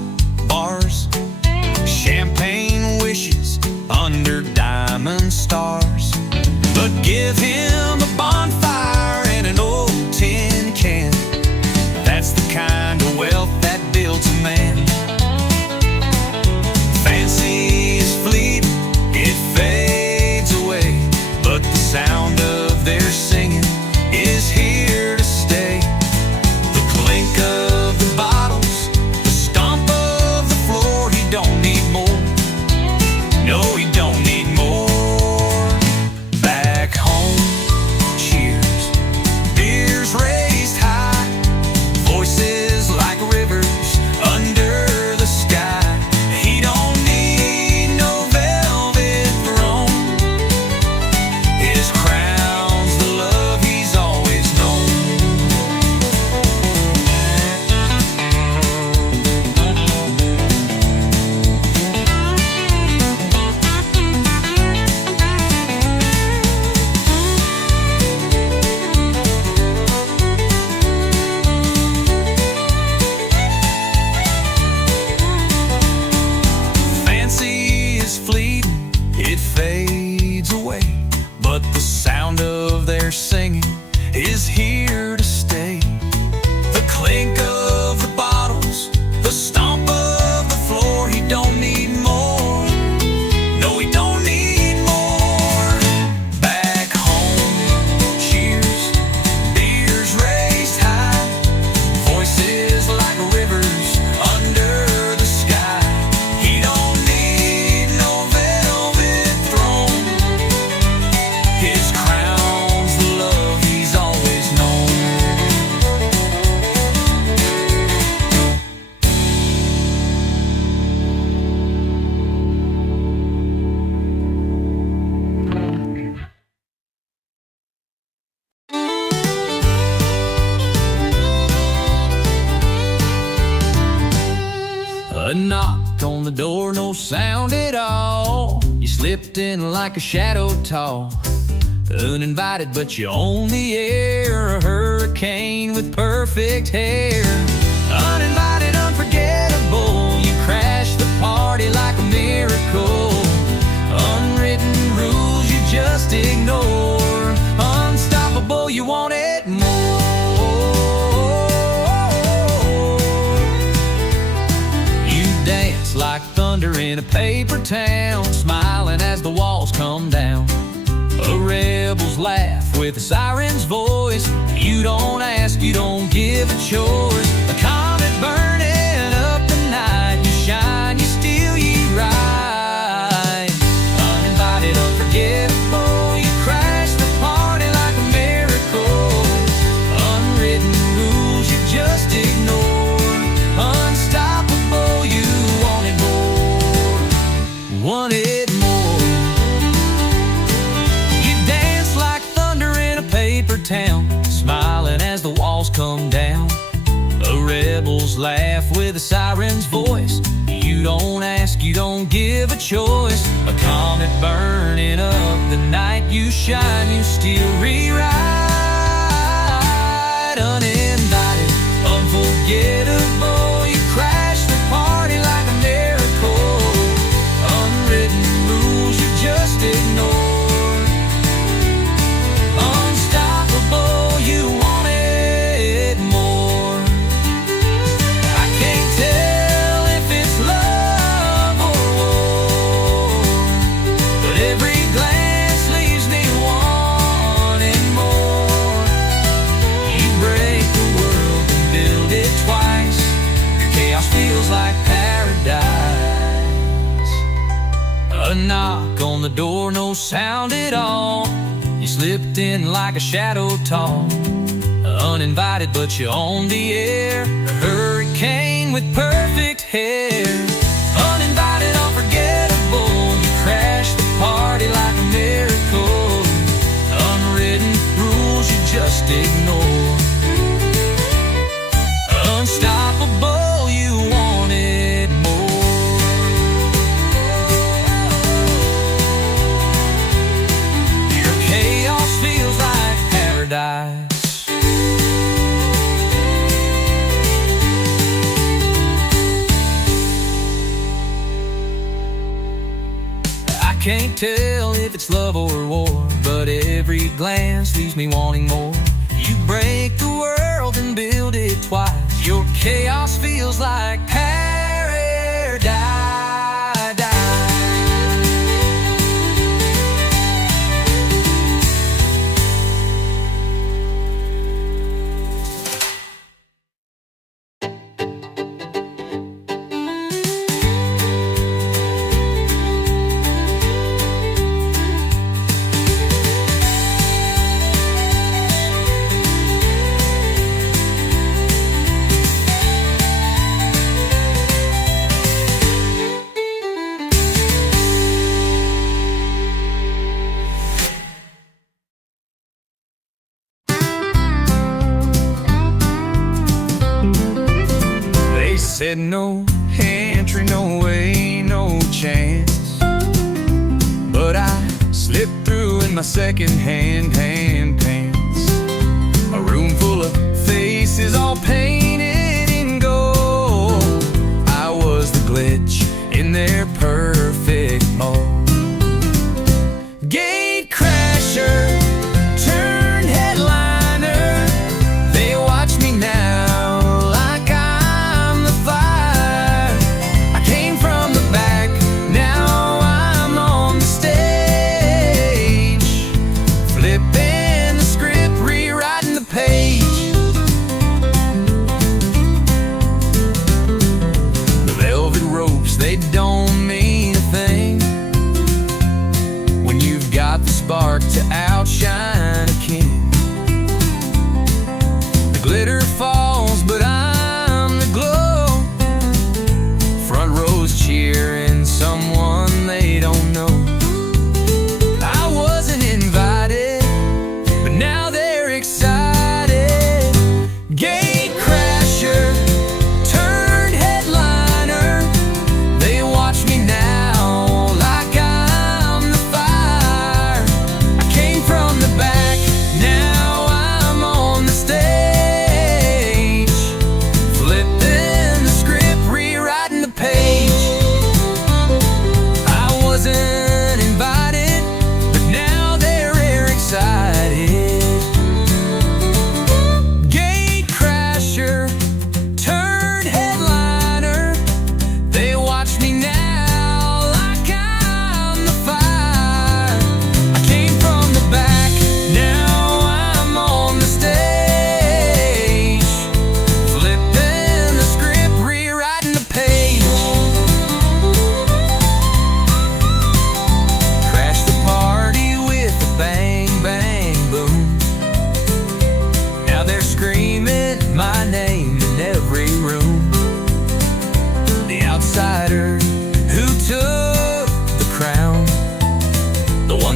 slipped in like a shadow tall, uninvited but you own the air. A hurricane with perfect hair. Uninvited, unforgettable, you crashed the party like a miracle. Unwritten rules you just ignore. Unstoppable, you want it more. You dance like thunder in a paper town, smiling as the walls come down. A rebel's laugh with a siren's voice. You don't ask, you don't give a choice. A comet burning up the night. You shine, you steal, you ride. Uninvited, unforgettable, you crash the party like a miracle. Unwritten rules you just ignore. Unstoppable, you want it more. Want it more. You dance like thunder in a paper town, smiling as the walls come down. A rebel's laugh with a siren's voice. You don't ask, you don't give a choice. A comet burning up the night. You shine, you still rewrite. Uninvited, unforgettable, you crash the party like a miracle. Unwritten rules you just ignore. Unstoppable, you want it more. I can't tell if it's love or war, but every glance leaves me wanting more. You break the world and build it twice. Your chaos feels like paradise. A knock on the door, no sound at all. You slipped in like a shadow tall, uninvited but you own the air. A hurricane with perfect hair. Uninvited, unforgettable, you crash the party like a miracle. Unwritten rules you just ignore. Unstoppable, you want it more. Your chaos feels like paradise. I can't tell if it's love or war, but every glance leaves me wanting more. You break the world and build it twice. Your chaos feels like paradise. Said no entry, no way, no chance. But I slipped through in my second-hand pants. A room full of faces all painted in gold. I was the glitch in their perfect mold. Gate crasher turned headliner. They watch me now. They don't mean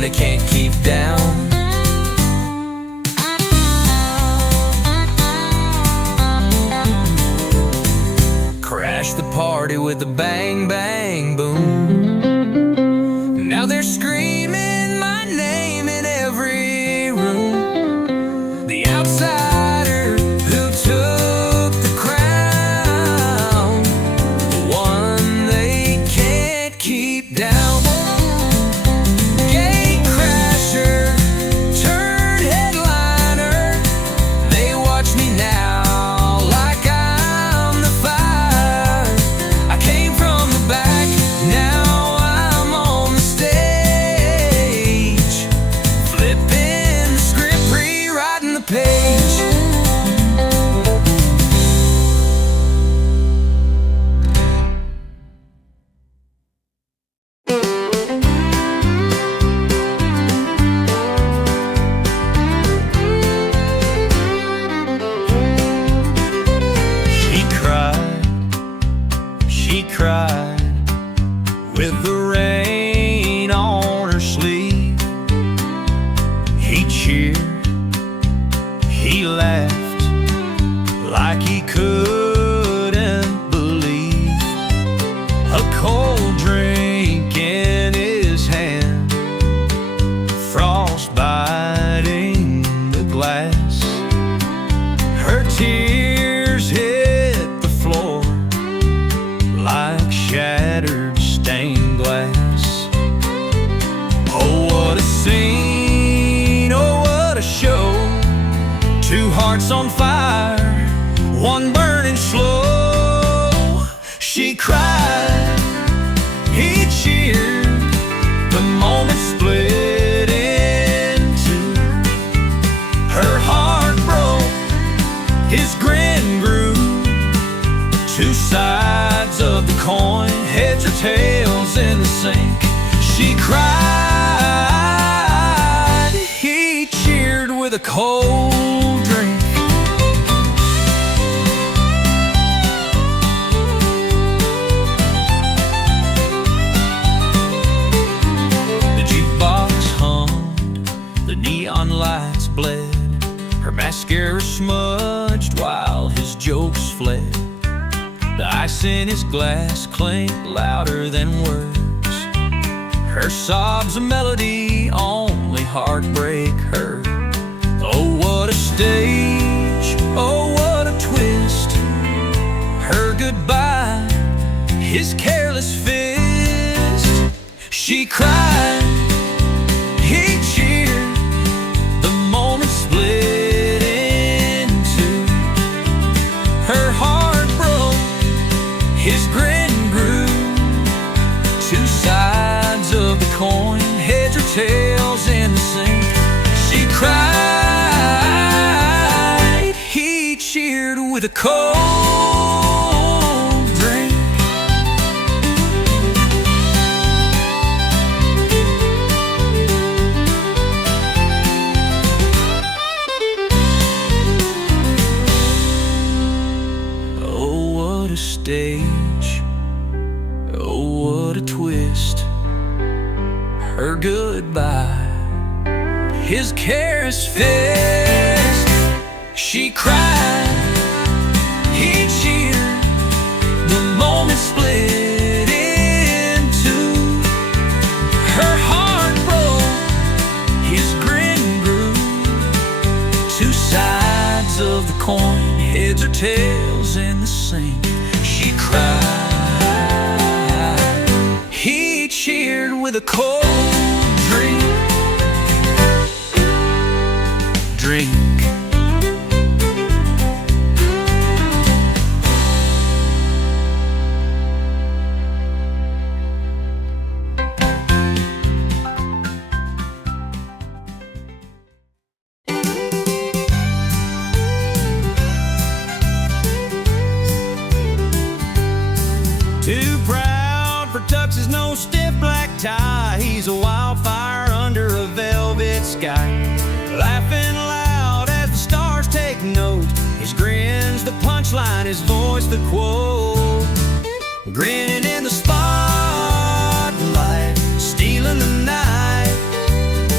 they can't keep down. Crash the party with a bang, bang, boom. Now they're screaming my name in every room. The outsider who took the crown, the one they can't keep down. Gate crasher, turn headliner, they watch me now like I'm the fire. I came from the back, now I'm on the stage, flipping the script, rewriting the page. She cried with the rain on her sleeve. He cheered, he laughed like he couldn't believe. A cold drink in his hand, frost biting the glass. Her tears hit the floor like shattered stained glass. Oh, what a scene, oh, what a show. Two hearts on fire, one burning slow. She cried, he cheered, the moment split in two. Her heart broke, his grin grew. Two sides of the coin, heads or tails in the sink. She cried, he cheered with a cold drink. The jukebox hummed, the neon lights bled. Her mascara smudged while his jokes fled. The ice in his glass clinked louder than words. Her sobs a melody only heartbreak heard. Oh, what a stage, oh, what a twist. Her goodbye, his careless fist. She cried, he cheered, the moment split in two. Her heart broke, his grin grew. Two sides of the coin, heads or tails in the sink. She cried, he cheered with a cold drink. Oh, what a stage, oh, what a twist. Her goodbye, his careless fist. She cried, he cheered, the moment split in two. Her heart broke, his grin grew. Two sides of the coin, heads or tails in the sink. She cried, he cheered with a cold drink. Drink. Too proud for tuxes, no stiff black tie. He's a wildfire under a velvet sky. Laughing loud as the stars take note. His grin's the punchline, his voice the quote. Grinning in the spotlight, stealing the night.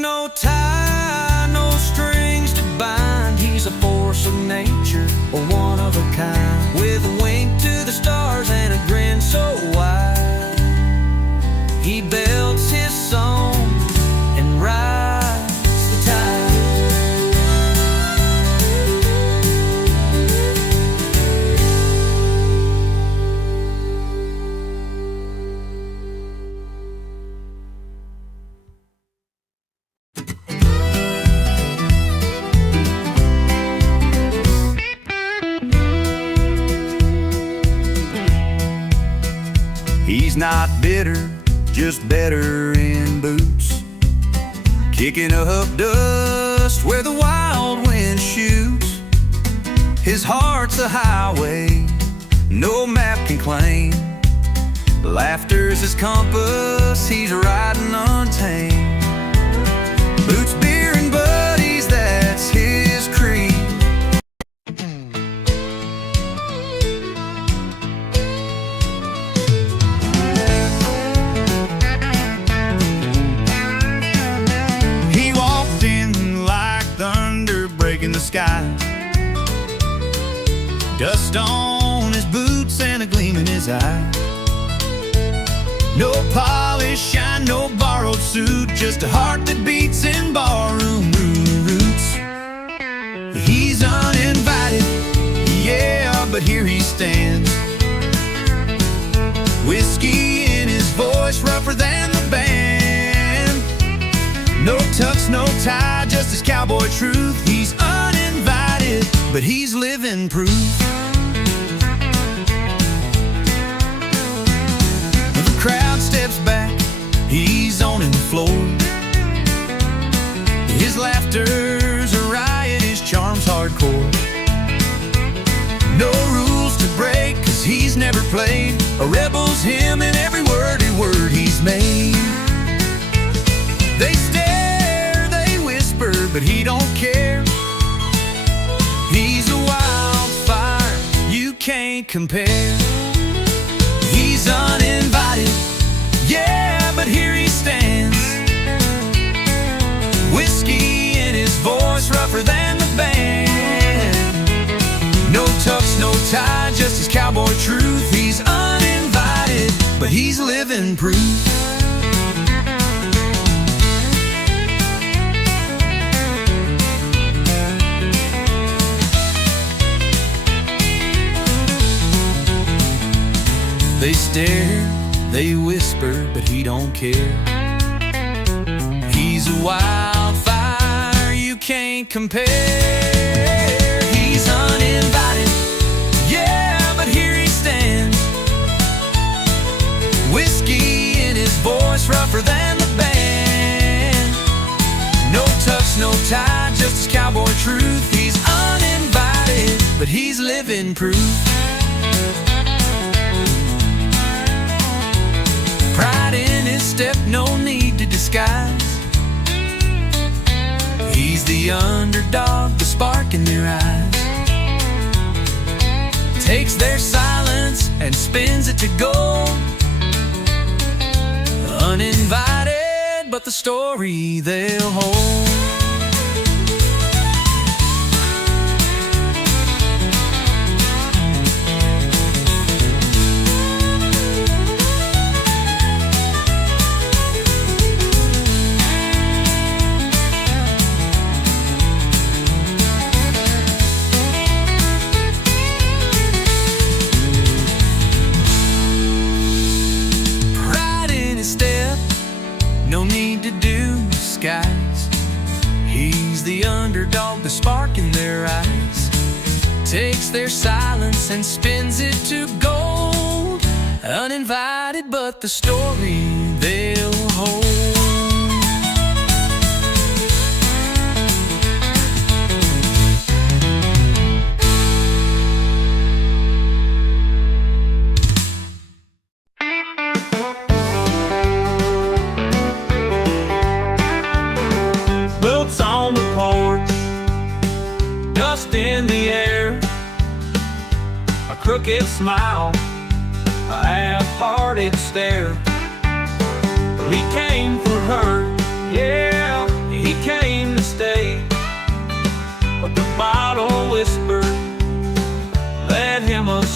no tie, no strings to bind. He's a force of nature, a one of a kind, with a wink to the stars and a grin so wide. He belts his song and rides the tide. He's not bitter, just better in boots, kicking up dust where the wild wind shoots. His heart's a highway no map can claim. Laughter's his compass, he's riding untamed. Boots, beer, and buddies, that's his creed. He walked in like thunder breaking the sky, dust on his boots and a gleam in his eye. No polish, shine, no borrowed suit, just a heart that beats in barroom roots. He's uninvited, yeah, but here he stands. Whiskey in his voice, rougher than the band. No tux, no tie, just his cowboy truth. He's uninvited, but he's living proof. The crowd steps back, he's on the floor. His laughter's a riot, his charm's hardcore. No rules to break, cause he's never played. A rebel's him in every word he's made. They stare, they whisper, but he don't care. He's a wildfire you can't compare. He's uninvited, yeah, but here he stands. Whiskey in his voice, rougher than the band. No tux, no tie, just his cowboy truth. He's uninvited, but he's living proof. They stare, they whisper, but he don't care. He's a wildfire you can't compare. He's uninvited, yeah, but here he stands. Whiskey in his voice, rougher than the band. No tux, no tie, just his cowboy truth. He's uninvited, but he's living proof. Pride in his step, no need to disguise. He's the underdog, the spark in their eyes. Takes their silence and spins it to gold. Uninvited, but the story they'll hold. Guys, he's the underdog, the spark in their eyes. Takes their silence and spins it to gold. Uninvited, but the story they'll hold. In the air, a crooked smile, a half-hearted stare. He came for her, yeah, he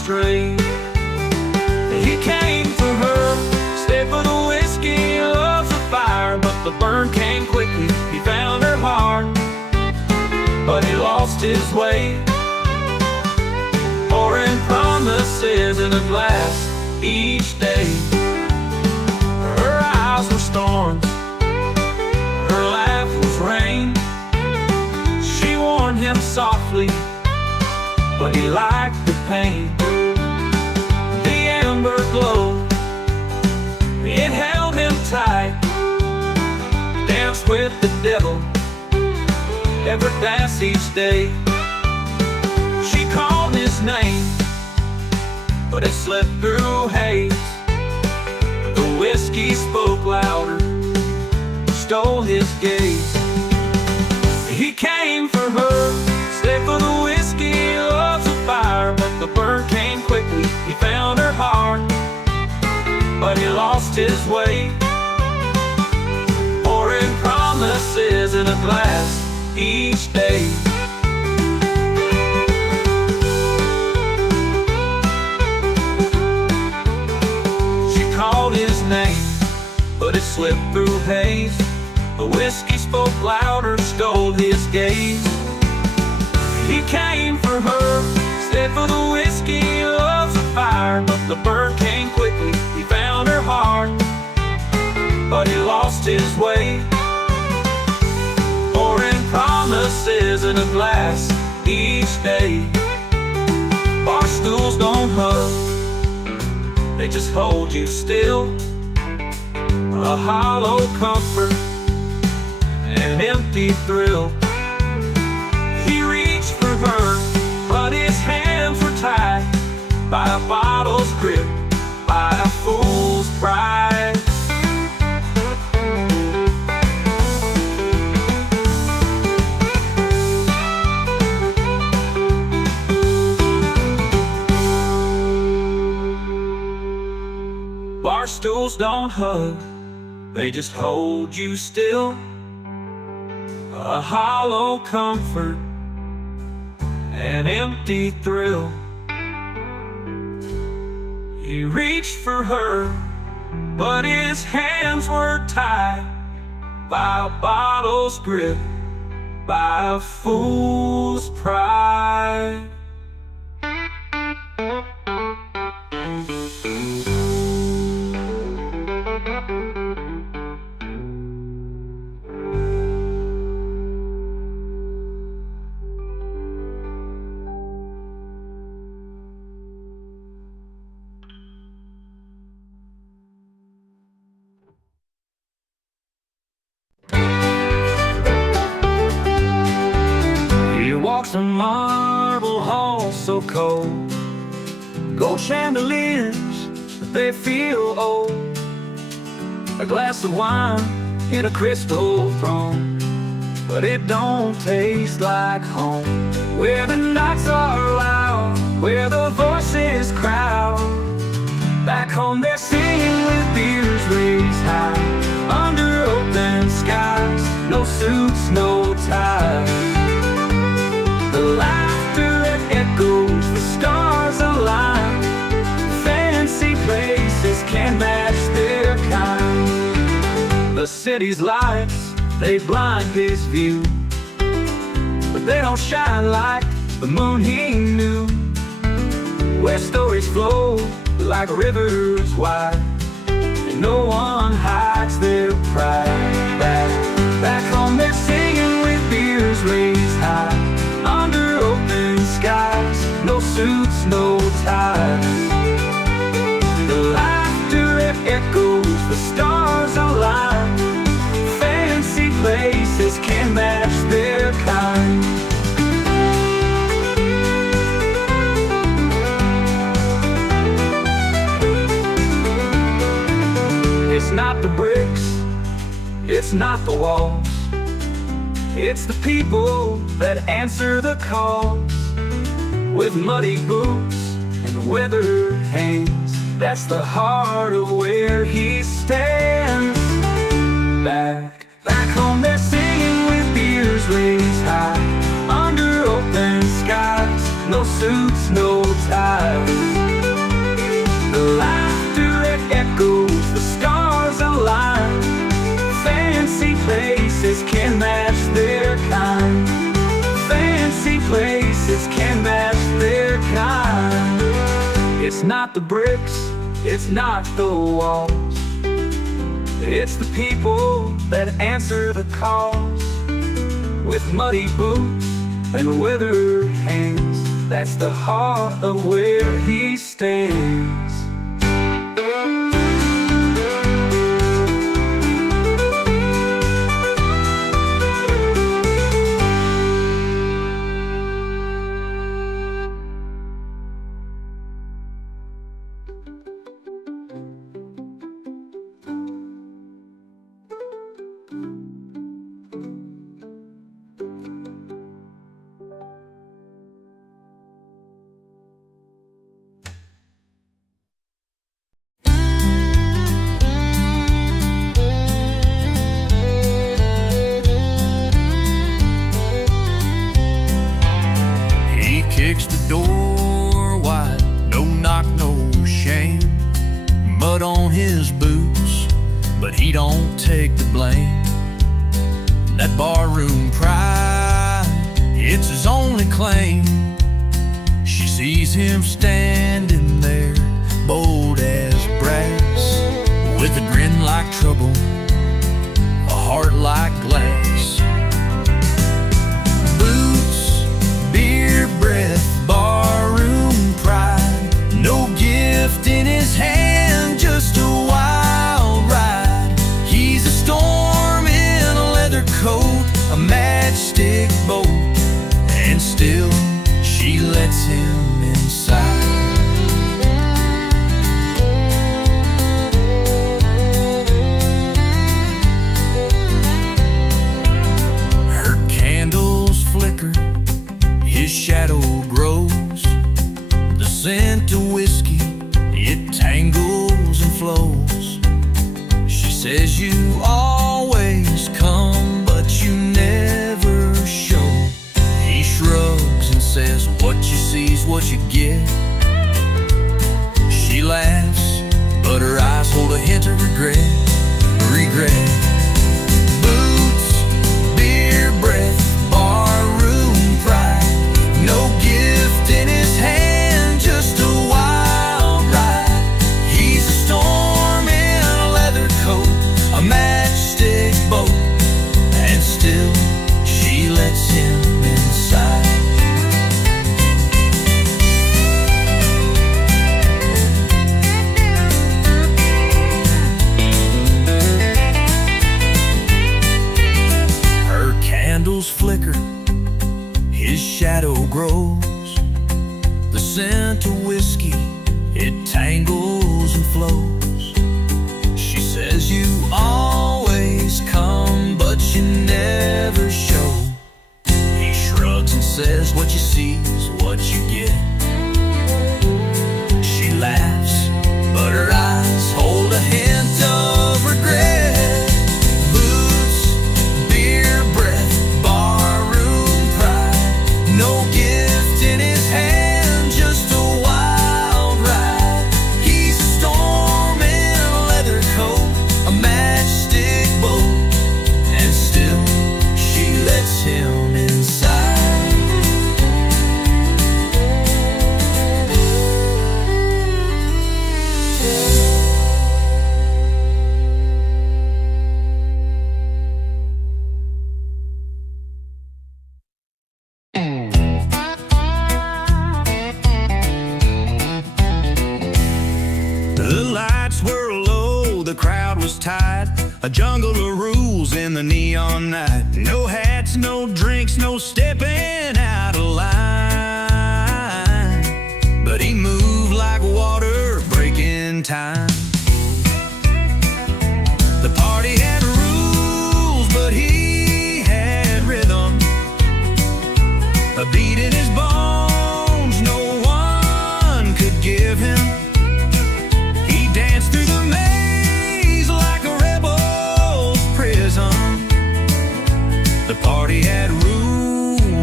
Strait. He came for her, stayed for the whiskey, he loves the fire, but the burn came quickly. He found her heart, but he lost his way. Pouring promises in a glass each day. Her eyes were storms, her laugh was rain. She warned him softly, but he liked the pain. The amber glow, it held him tight. Danced with the devil, ever dance each day. She called his name, but it slipped through haze. The whiskey spoke louder, stole his gaze. He came for her, stayed for the whiskey, he loves the fire, but the burn came quickly. He found her heart, but he lost his way. Pouring promises in a glass each day. She called his name, but it slipped through haze. The whiskey spoke louder, stole his gaze. He came for her, stayed for the whiskey, he loves the fire, but the burn came quickly. He found her heart, but he lost his way. Pouring promises in a glass each day. Bar stools don't hug, they just hold you still. A hollow comfort, an empty thrill. He reached for her, but his hands were tied by a bottle's grip, by a fool's pride. Bar stools don't hug, they just hold you still. A hollow comfort, an empty thrill. He reached for her, but his hands were tied by a bottle's grip, by a fool's pride. The marble halls so cold, gold chandeliers, but they feel old. A glass of wine in a crystal throne, but it don't taste like home. Where the nights are loud, where the voices crowd. Back home they're singing with beers raised high, under open skies, no suits, no ties. The laughter that echoes, the stars align. Fancy places can't match their kind. The city's lights, they blind his view, but they don't shine like the moon he knew. Where stories flow like rivers wide, and no one hides their pride. Back home they're singing with beers raised high, under open skies, no suits, no ties. The laughter that echoes, the stars align. Fancy places can't match their kind. It's not the bricks, it's not the walls, it's the people that answer the calls. With muddy boots and weathered hands, that's the heart of where he stands. Back home they're singing with beers raised high, under open skies, no suits, no ties. The laughter that echoes, the stars align. Fancy places can match their kind. Fancy places can match their kind. It's not the bricks, it's not the walls, it's the people that answer the calls. With muddy boots and withered hands, that's the heart of where he stands. Kicks the door wide, no knock, no shame. Mud on his boots, but he don't take the blame. That barroom pride, it's his only claim. She sees him standing there, bold as brass, with a grin like trouble, a heart like glass. Beer breath, barroom pride, no gift in his hand, just a wild ride. He's a storm in a leather coat, a matchstick boat, and still she lets him inside. Her candles flicker, his shadow grows. The scent of whiskey, it tangles and flows. She says you always come, but you never show. He shrugs and says what you see's what you get. She laughs, but her eyes hold a hint of regret. Regret. Boots, beer breath, barroom pride, no gift in his hand, just a wild ride. He's a storm in a leather coat, a matchstick boat, and still she lets him inside. Her candles flicker, his shadow grows. The scent of whiskey, it tangles and flows. She says you always come, but you never show. He shrugs and says what you see is what you get. She laughs, but her eyes hold a hint of regret. Boots, beer breath, barroom pride, no gift in his hand, just a wild ride. He's a storm in a leather coat, a matchstick boat, and still she lets him inside. The lights were low, the crowd was tight, a jungle of rules in the neon night. No hats, no drinks, no stepping out of line. But he moved like water breaking time. The party had rules, but he had rhythm, a beat in his bones no one could give him. He danced through the maze like a rebel's prison. The party had rules,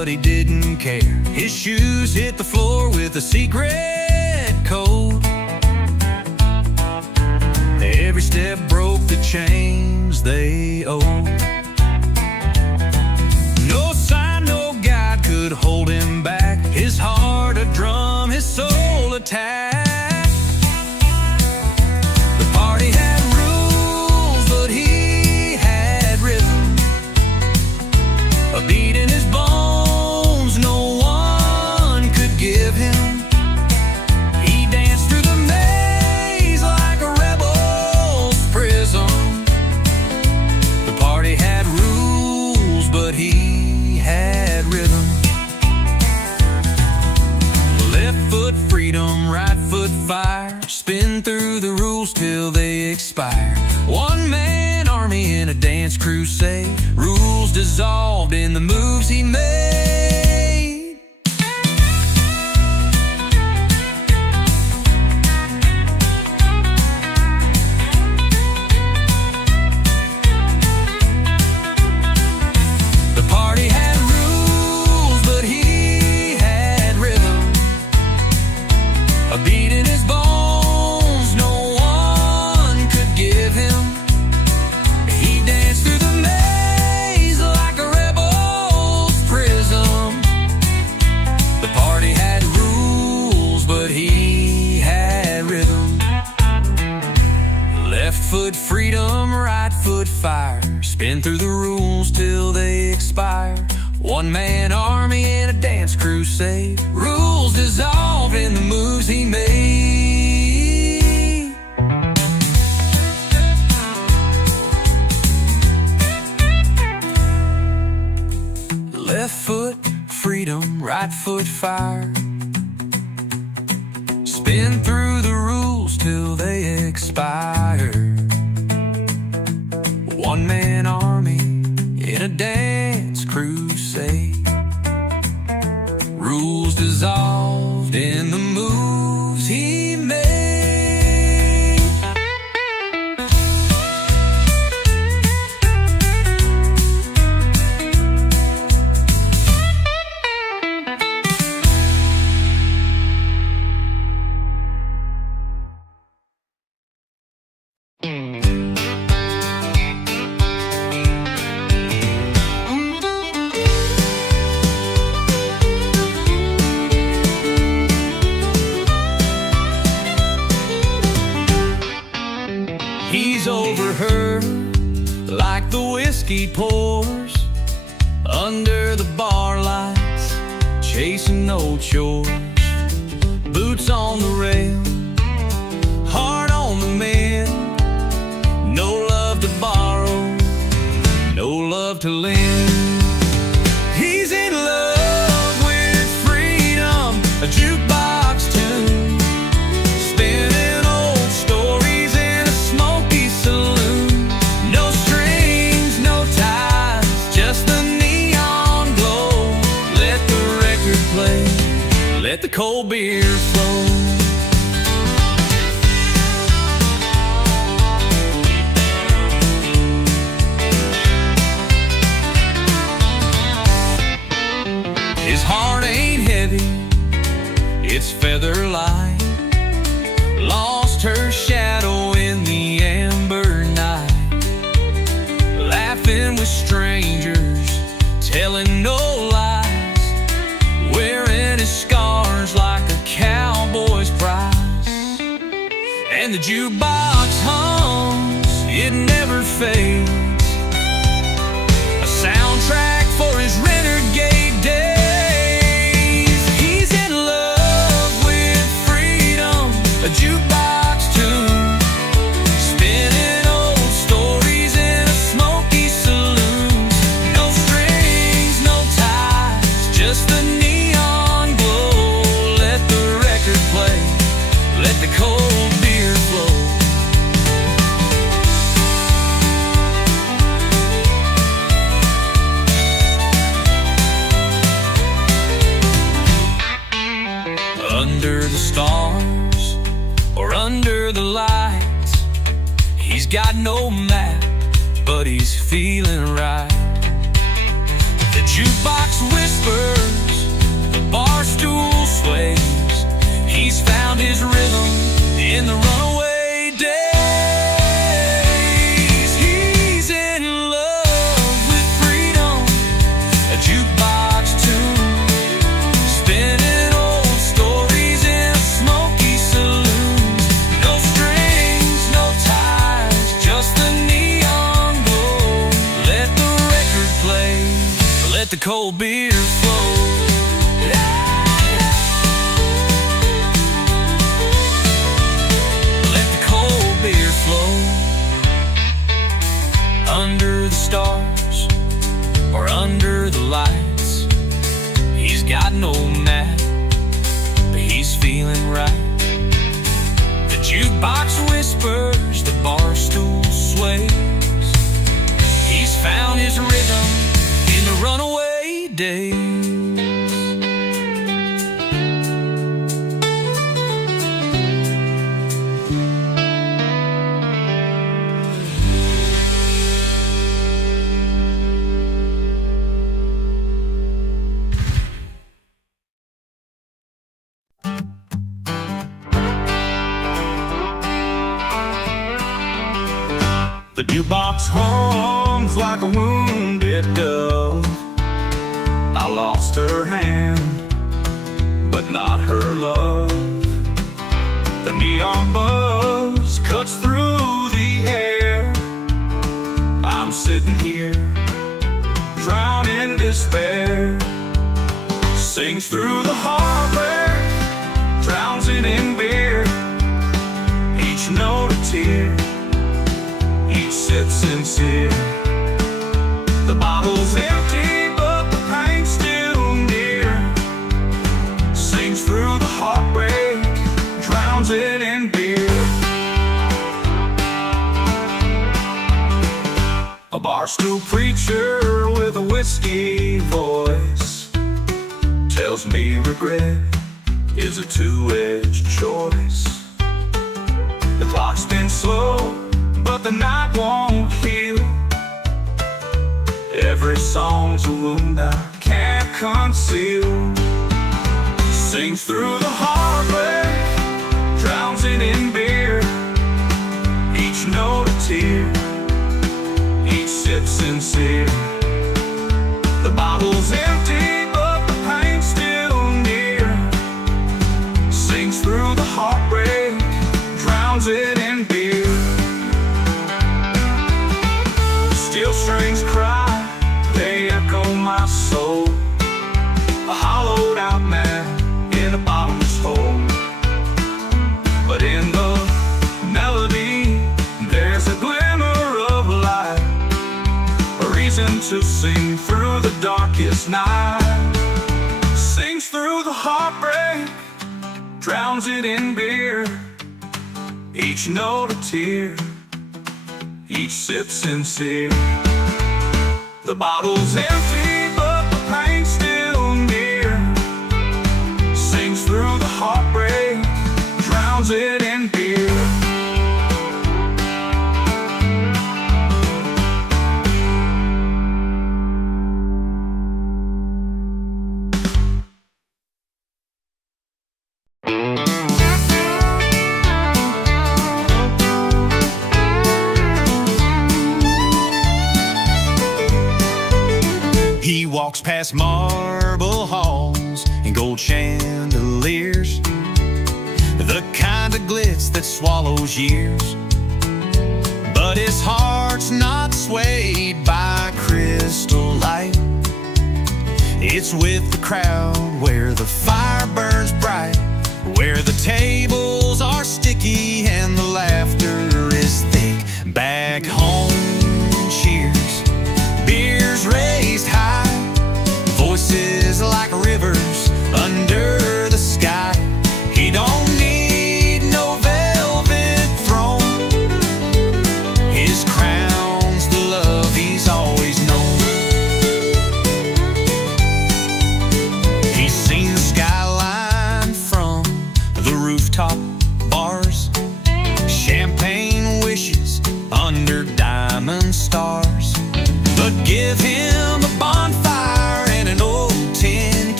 but he didn't care. His shoes hit the floor with a secret code. Every step broke the chains they owed. No sign, no guide could hold him back. His heart a drum, his soul attack. The party had rules, but he had rhythm. A beat in his bones no one could give him. He danced through the maze like a rebel's prism. The party had rules, but he had rhythm. Left foot freedom, right foot fire. Spin through the rules till they expire. One man army in a dance crusade. Rules dissolved in the moves he made. The party had rules, but he had rhythm. A beat in his bones no one could give him. He danced through the maze like a rebel's prism. The party had rules, but he had rhythm. Left foot freedom, right foot fire. Spin through the rules till they expire. One man army in a dance crusade. Rules dissolved in the moves he made. Left foot freedom, right foot fire. Spin through the rules till they expire. One man army in a dance crusade. Rules dissolved in the moves he made. He's over her like the whiskey pours under the bar lights, chasing old shores. Boots on the rail, heart on the mend. No love to borrow, no love to lend. He's in love with freedom, a jukebox tune, spinning old stories in a smoky saloon. No strings, no ties, just the neon glow. Let the record play, let the cold beer flow. His heart ain't heavy, it's feather light. Lost her shadow in the amber night. Laughing with strangers, telling no lies. Wearing his scars like a cowboy's prize. And the jukebox hums, it never fades. A soundtrack for his renegade days. He's in love with freedom, a jukebox tune, spinning old stories in a smoky saloon. No strings, no ties, just the neon glow. Let the record play, let the cold beer flow. Under the stars or under the lights, he's got no map, but he's feeling right. The jukebox whispers, the bar stool sways. He's found his rhythm in the runaway days. He's in love with freedom, a jukebox tune, spinning old stories in smoky saloons. No strings, no ties, just the neon glow. Let the record play, let the cold beer flow. Under the stars or under the lights, he's got no map, but he's feeling right. The jukebox whispers, the bar stool sways. He's found his rhythm in the runaway days. The jukebox hums like a wounded dove. I lost her hand, but not her love. The neon buzz cuts through the air. I'm sitting here, drowned in despair. Sings through the heartbreak, drowns it in beer. Each note a tear, each sip sincere. The bottle's empty, but the pain's still near. Sings through the heartbreak, drowns it in beer. A barstool preacher with a whiskey voice tells me regret is a two-edged choice. The clock's been slow, but the night won't heal. Every song's a wound I can't conceal. Sings through the heartbreak, drowns it in beer. Each note a tear, each sip sincere. The bottle's empty, but the pain's still near. Sings through the heartbreak, drowns it in beer. Steel strings cry, they echo my soul. A hollowed out man in a bottomless hole. But in the melody, there's a glimmer of light, a reason to sing through the darkest night. Sings through the heartbreak, drowns it in beer. Each note a tear, each sip sincere. The bottle's empty, but the pain's still near. Sings through the heartbreak, drowns it in beer. He walks past marble halls and gold chandeliers, the kind of glitz that swallows years. But his heart's not swayed by crystal light. It's with the crowd where the fire burns bright, where the tables are sticky and the laughter is thick. Back home, cheers, beers raised high, voices like rivers under the sky. He don't need no velvet throne, his crown's the love he's always known. He's seen the skyline from the rooftop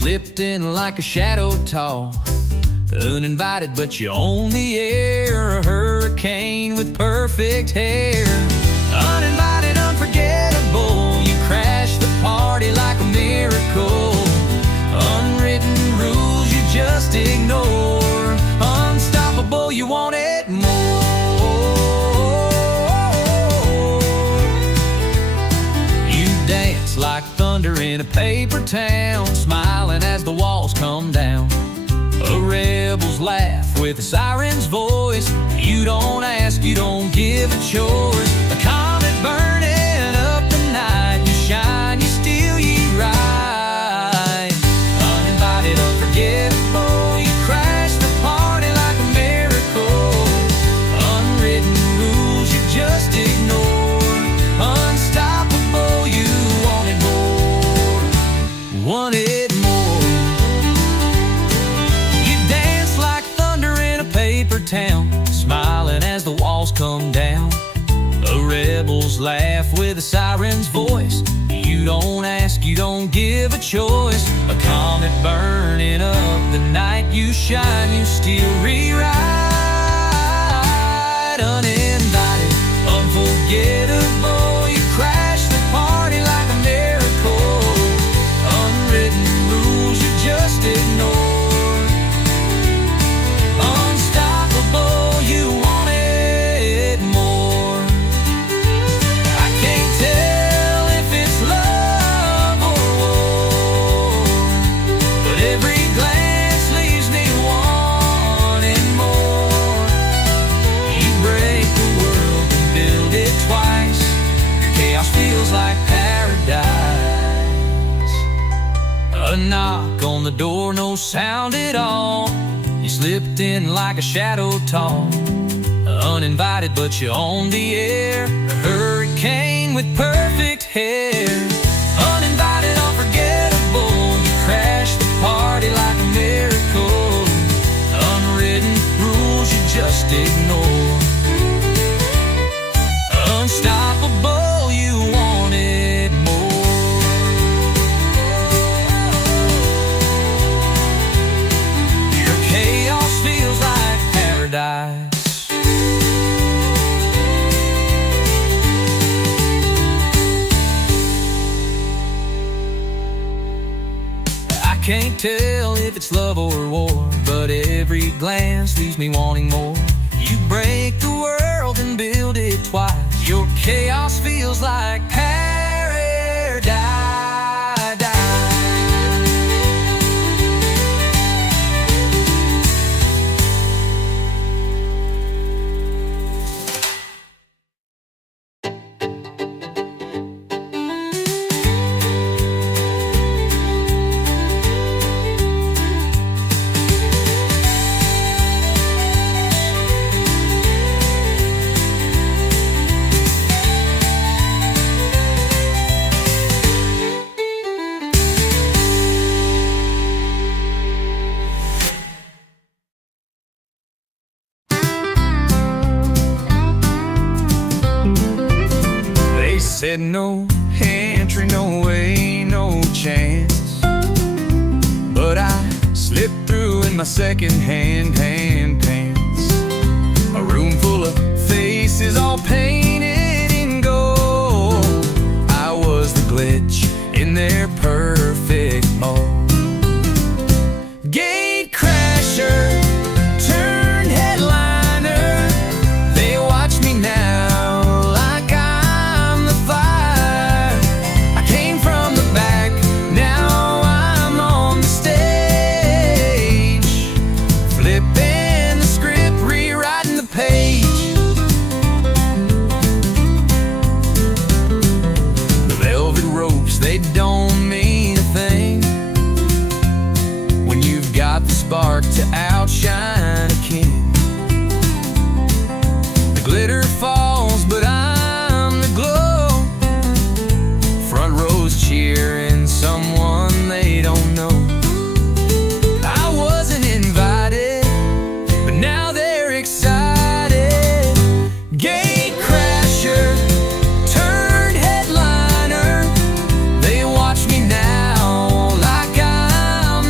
slipped in like a shadow tall, uninvited but you own the air. A hurricane with perfect hair. Uninvited, unforgettable, you crashed the party like a miracle. Unwritten rules you just ignore. Unstoppable, you want it more. You dance like thunder in a paper town, smiling as the walls come down. A rebel's laugh with a siren's voice. You don't ask, you don't give a choice. A comet burning up the night. You shine, you steal, you ride. Uninvited, unforgettable, you crash the party like a miracle. Unwritten rules you just ignore. Unstoppable, you wanted more. Wanted more. You dance like thunder in a paper town, smiling as the walls come down. A rebel's laugh with a siren's voice. You don't ask, you don't give a choice. A comet burning up the night. You shine, you still rewrite. Uninvited, unforgettable, you crash the party like a miracle. Unwritten rules you just ignore. Unstoppable, you wanted more. I can't tell if it's love or war, but every glance leaves me wanting more. You break the world and build it twice. Your chaos feels like paradise. A knock on the door, no sound at all. You slipped in like a shadow tall, uninvited but you own the air. A hurricane with perfect hair. Uninvited, unforgettable, you crash the party like a miracle. Unwritten rules you just ignore. Unstoppable, you wanted more. Your chaos feels like paradise. I can't tell if it's love or war, but every glance leaves me wanting more. You break the world and build it twice. Your chaos feels like paradise. Said no entry, no way, no chance. But I slipped through in my second-hand pants. A room full of faces all painted in gold. I was the glitch in their perfect mold. Gate crasher turned headliner. They watch me now. Spark to outshine a king. The glitter falls, but I'm the glow. Front rows cheering someone they don't know. I wasn't invited, but now they're excited. Gate crasher turned headliner. They watch me now like I'm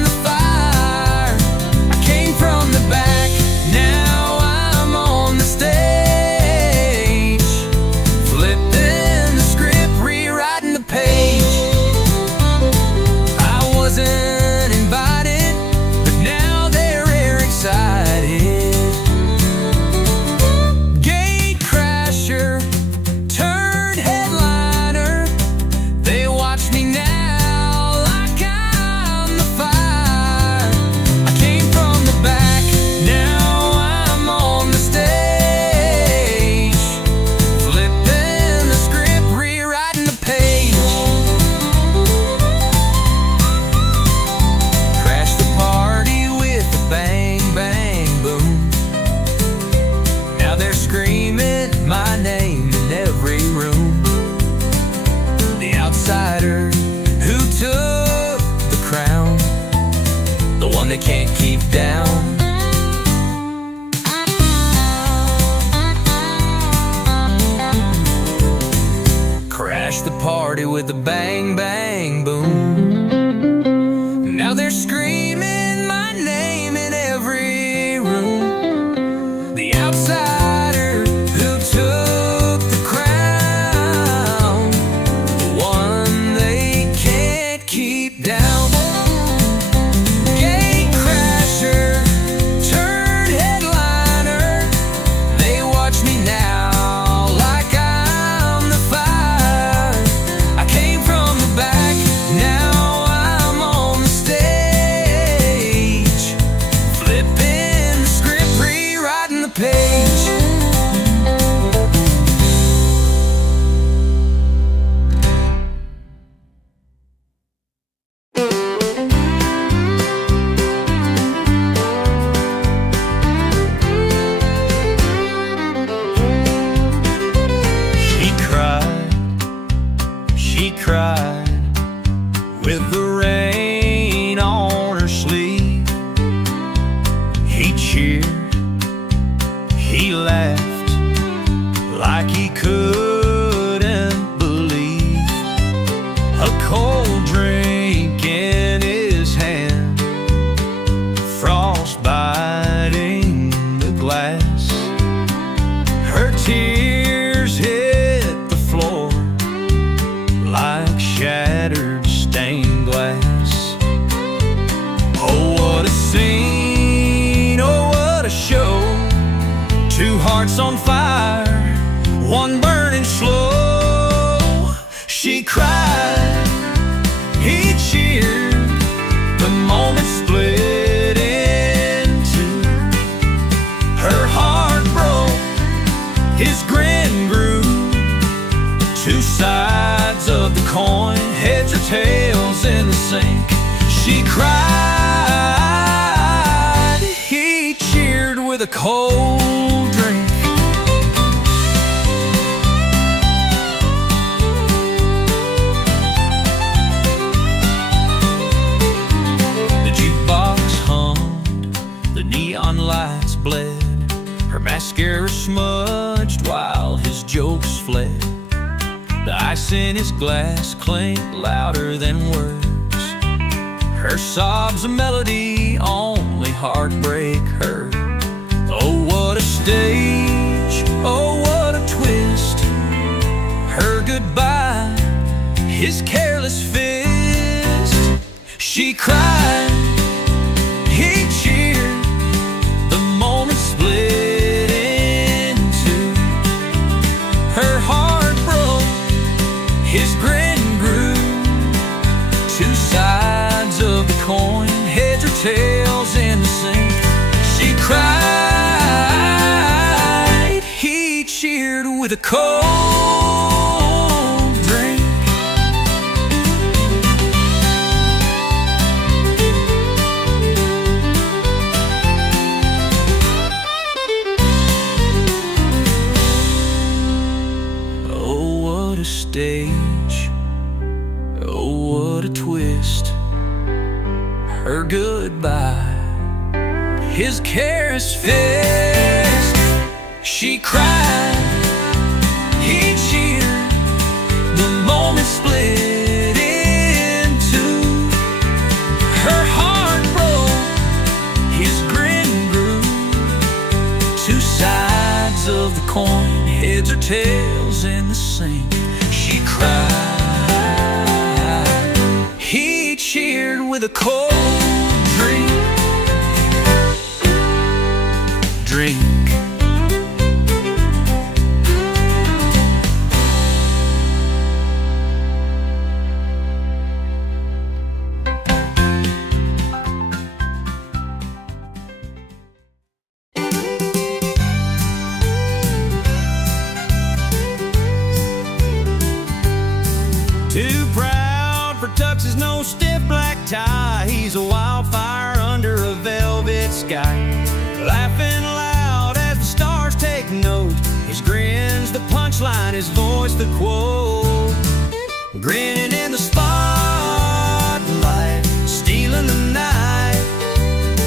they can't keep down. Crashed the party with a bang, bang, boom. Now they're screaming my name in every room. The outsider who took the crown, the one they can't keep down. Gate crasher turned headliner. They watch me now like I'm the fire. I came from the back, now I'm on the stage, flipping the script, rewriting the page. She cried with the rain on her sleeve. He cheered, he laughed like he couldn't believe. A cold drink in his hand, frost biting the glass. Her tears hit the floor like shattered stained glass. Oh, what a scene, oh, what a show. Two hearts on fire, one burning slow. She cried, he cheered, the moment split in two. Her heart broke, his grin grew. Two sides of the coin, heads or tails in the sink. She cried, he cheered with a cold drink. The jukebox hummed, the neon lights bled. Her mascara smudged while his jokes fled. The ice in his glass clanked louder than words. Her sobs a melody only heartbreak heard. Oh, what a stage, oh, what a twist. Her goodbye, his careless fist. She cried, he cheered, the moment split in two. Her heart broke, his grin grew. Two sides of the coin, heads or tails in the sink. She cried, he cheered with a cold drink. Oh, what a stage, oh, what a twist. Her goodbye, his careless fist. She cried, he cheered, the moment split in two. Her heart broke, his grin grew. Two sides of the coin, heads or tails in the sink. She cried, he cheered with a cold drink. Drink. Too proud for tuxes, no stiff black tie. He's a wildfire under a velvet sky. Laughing loud as the stars take note. His grin's the punchline, his voice the quote. Grinning in the spotlight, stealing the night.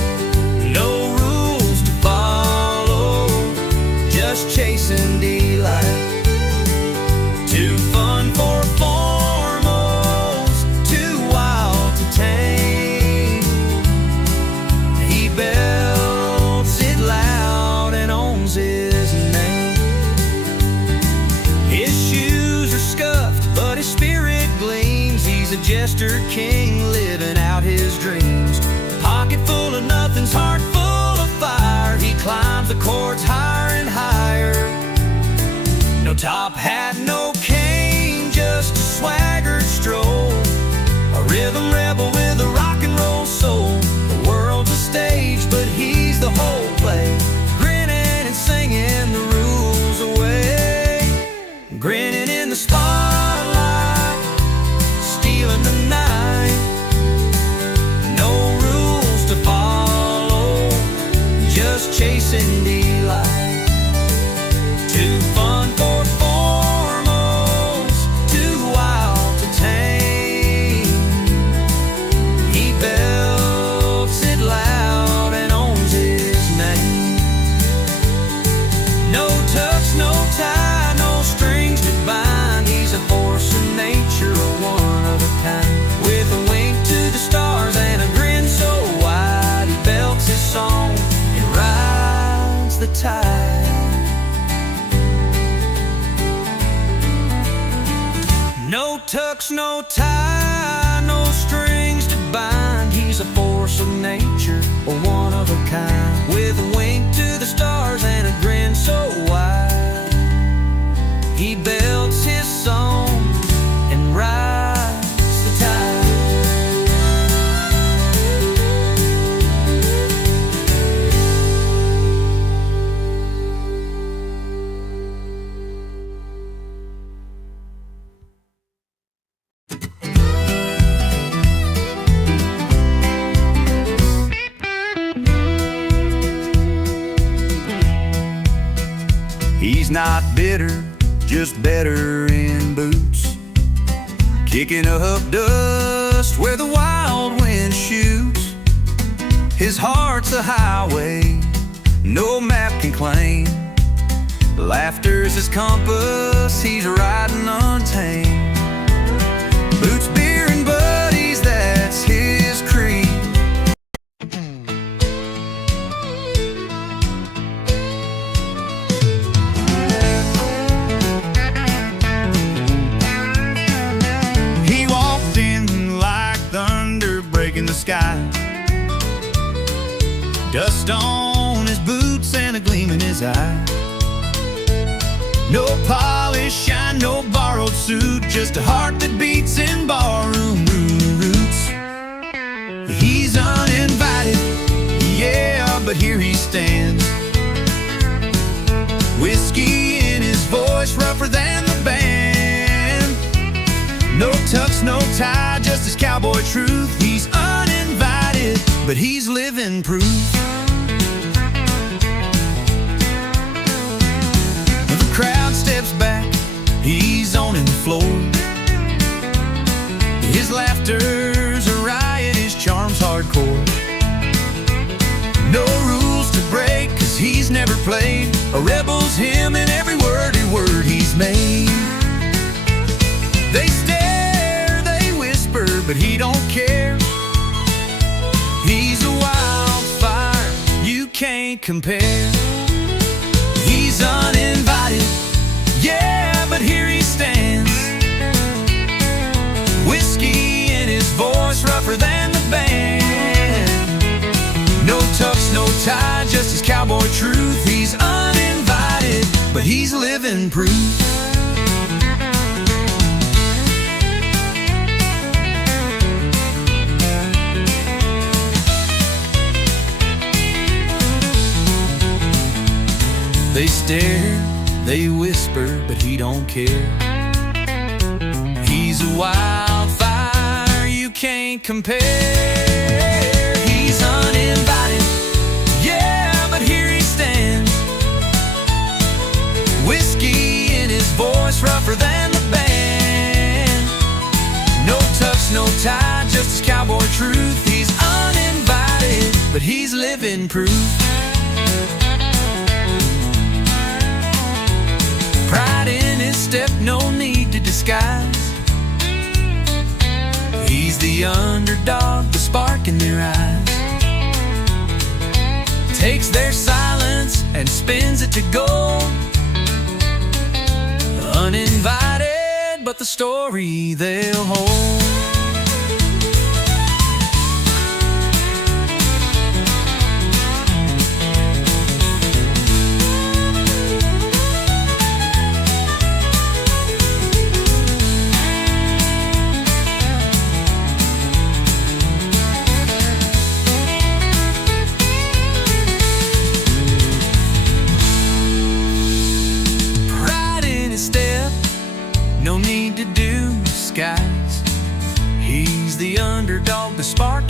jester king living out his dreams. Pocket full of nothings, heart full of fire. He climbs the chords higher and higher. No top hat, no cane, just a swaggered stroll. A rhythm rebel with a rock and roll soul. The world's a stage, but he's the whole play. Grinning and singing the rules away. Grinning in the spotlight, stealing the night. No rules to follow, just chasing delight. Too fun for formals, too wild to tame. He belts it loud and owns his name. No tucks, no tie, no strings to bind. He's a force of nature, a one of a kind. With a wink to the stars and a grin so wide, he belts his song and rides the tide. No tucks, no tie, no strings to bind. He's a force of nature, a one of a kind. With a wink to the stars and a grin so wide, he belts his song and rides the tide. He's not bitter, just better in boots, kicking up dust where the wild wind shoots. His heart's a highway no map can claim. Laughter's his compass, he's riding untamed. Boots, beer, and buddies, that's his creed. He walked in like thunder breaking the sky. Dust on his boots and a gleam in his eye. No polish, shine, no borrowed suit, just a heart that beats in barroom roots. He's uninvited, yeah, but here he stands. Whiskey in his voice, rougher than the band. No tux, no tie, just his cowboy truth. He's uninvited, but he's living proof. The crowd steps back, he's owning the floor. His laughter's a riot, his charm's hardcore. No rules to break, cause he's never played. A rebel's him in every word he's made. They stare, they whisper, but he don't care. He's a wildfire, you can't compare. He's uninvited, yeah, but here he stands. Whiskey in his voice, rougher than the band. No tux, no tie, just his cowboy truth. He's uninvited, but he's living proof. They stare, they whisper, but he don't care. He's a wildfire, you can't compare. He's uninvited, yeah, but here he stands. Whiskey in his voice, rougher than the band. No tux, no tie, just his cowboy truth. He's uninvited, but he's living proof. Pride in his step, no need to disguise. He's the underdog, the spark in their eyes. Takes their silence and spins it to gold. Uninvited, but the story they'll hold.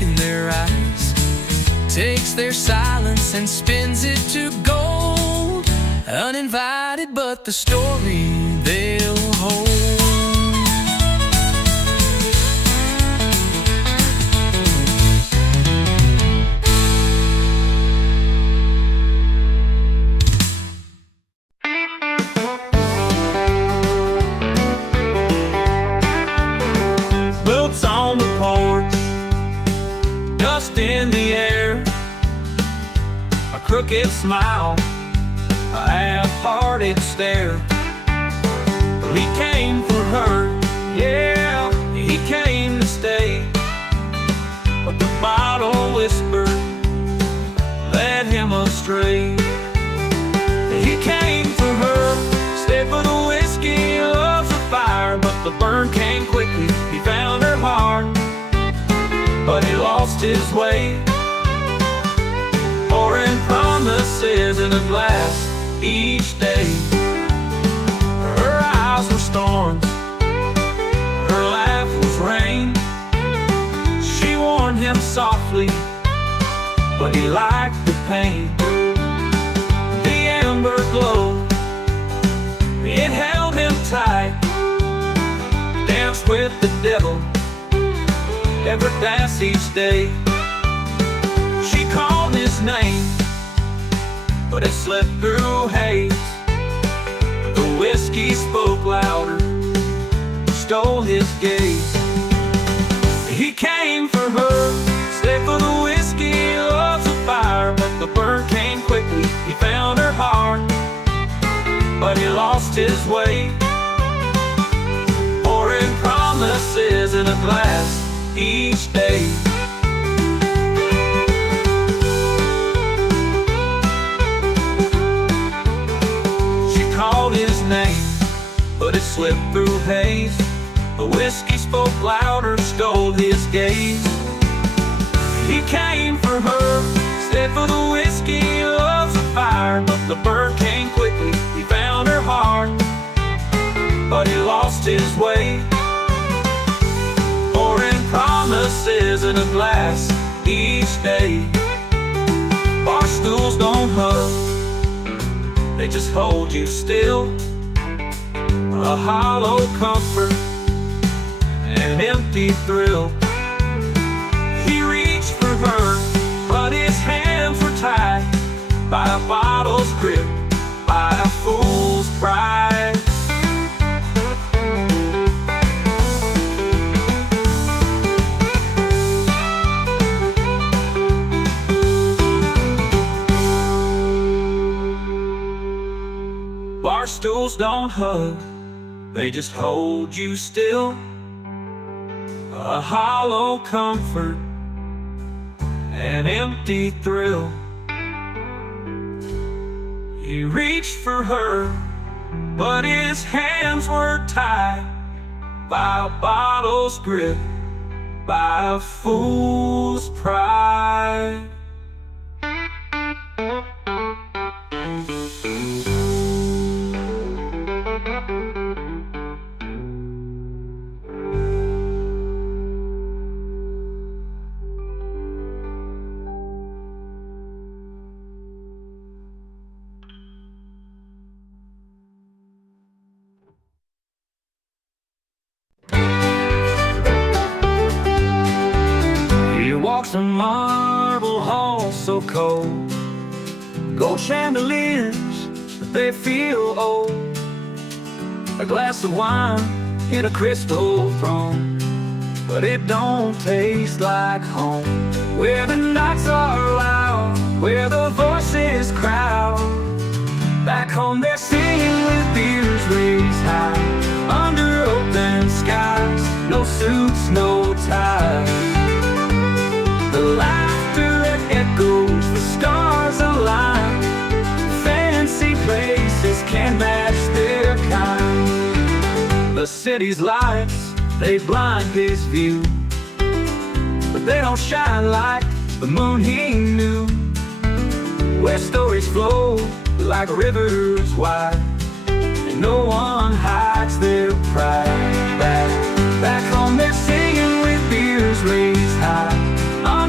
in their eyes, takes their silence and spins it to gold. Uninvited, but the story they'll hold. Boots on the porch, dust in the air, a crooked smile, a half-hearted stare. He came for her, yeah, he came to stay. But the bottle whispered, led him astray. He came for her, stayed for the whiskey, loves the fire. But the burn came quickly, he found her heart, but he lost his way. Pouring promises in a glass each day. Her eyes were storms, her laugh was rain. She warned him softly, but he liked the pain. The amber glow, it held him tight. Danced with the devil, ever dance each day. She called his name, but it slipped through haze. The whiskey spoke louder, stole his gaze. He came for her, stayed for the whiskey, loves the fire. But the burn came quickly, he found her heart, but he lost his way. Pouring promises in a glass each day. Called his name, but it slipped through haze. The whiskey spoke louder, stole his gaze. He came for her, stayed for the whiskey, loves the fire. But the burn came quickly, he found her heart, but he lost his way. Pouring promises in a glass each day. Bar stools don't hug, they just hold you still. A hollow comfort, an empty thrill. He reached for her, but his hands were tied by a bottle's grip, by a fool's pride. Bar stools don't hug, they just hold you still. A hollow comfort, an empty thrill. He reached for her, but his hands were tied by a bottle's grip, by a fool's pride. Walks a marble hall so cold, gold chandeliers, but they feel old. A glass of wine in a crystal throne, but it don't taste like home. Where the nights are loud, where the voices crowd. Back home they're singing with beers raised high, under open skies, no suits, no ties. The laughter that echoes, the stars align. Fancy places can't match their kind. The city's lights, they blind his view, but they don't shine like the moon he knew. Where stories flow like rivers wide, and no one hides their pride. Back home they're singing with beers raised high,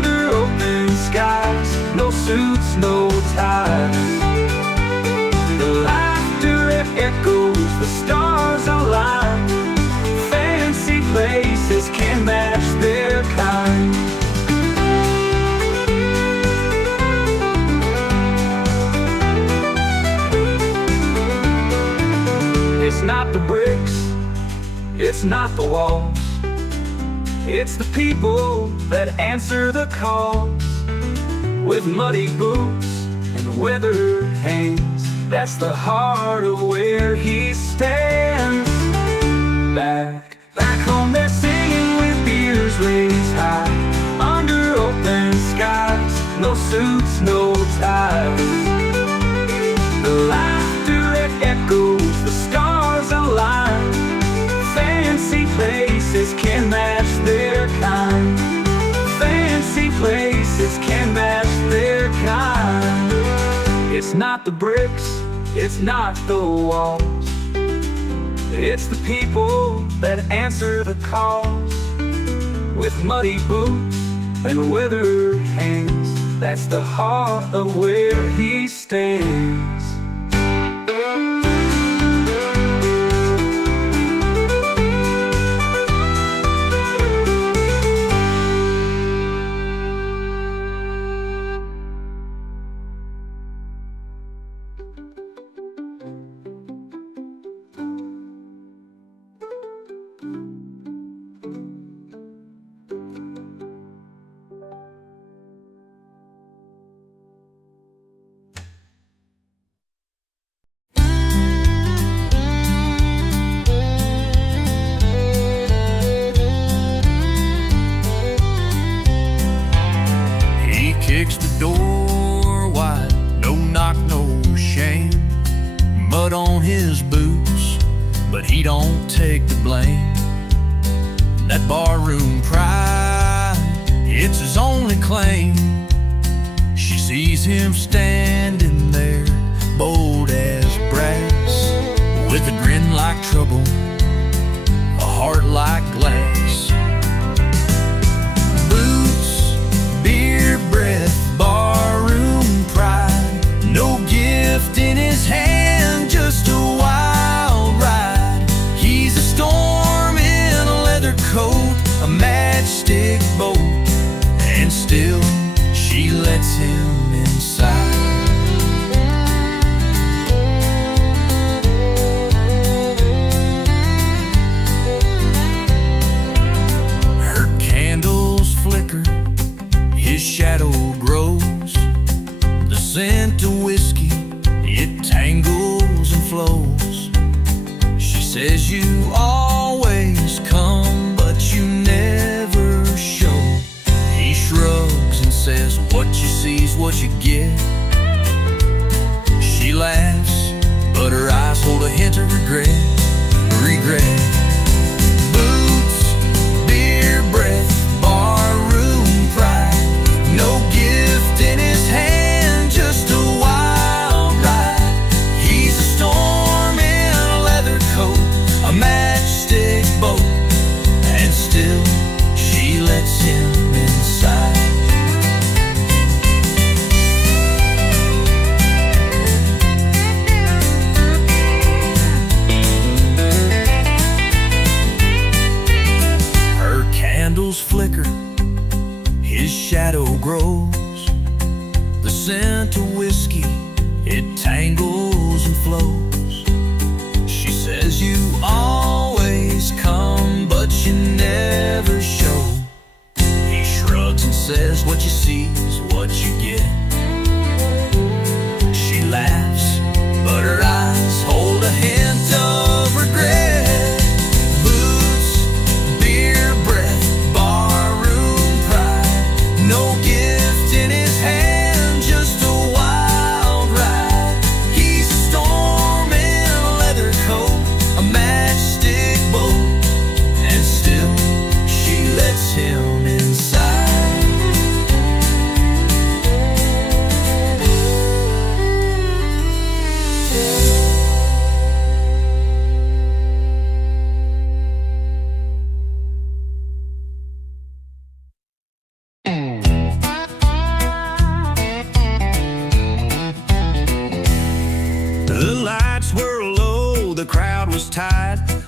suits, no ties. The laughter it echoes, the stars align. Fancy places can match their kind. It's not the bricks, it's not the walls, it's the people that answer the calls. With muddy boots and weathered hands, that's the heart of where he stands. Back home they're singing with beers raised high, under open skies, no suits, no ties. The laughter it echoes, the stars align. Fancy places can match their kind. Fancy places can match their kind. It's not the bricks, it's not the walls, it's the people that answer the calls. With muddy boots and weathered hands, that's the heart of where he stands. Kicks the door wide, no knock, no shame. Mud on his boots, but he don't take the blame. That barroom pride, it's his only claim. She sees him standing there, bold as brass, with a grin like trouble, a heart like glass. Beer breath, barroom pride, no gift in his hand, just a wild ride. He's a storm in a leather coat, a matchstick boat, and still she lets him inside. Her candles flicker, his shadow grows, the scent of whiskey, it tangles and flows. She says you always come, but you never show. He shrugs and says what you see's what you get. She laughs, but her eyes hold a hint of regret. Boots, beer breath, barroom pride, no gift in his hand, just a wild ride. He's a storm in a leather coat, a matchstick boat, and still she lets him inside. Her candles flicker, his shadow grows, the scent of whiskey, it tangles and flows. She says you always come, but you never show. He shrugs and says what you see is what you get. She laughs, but her eyes hold a hint of regret. Boots, beer breath, barroom pride, no gift in his hand, just a wild ride. He's a storm in a leather coat, a matchstick boat, and still she lets him inside.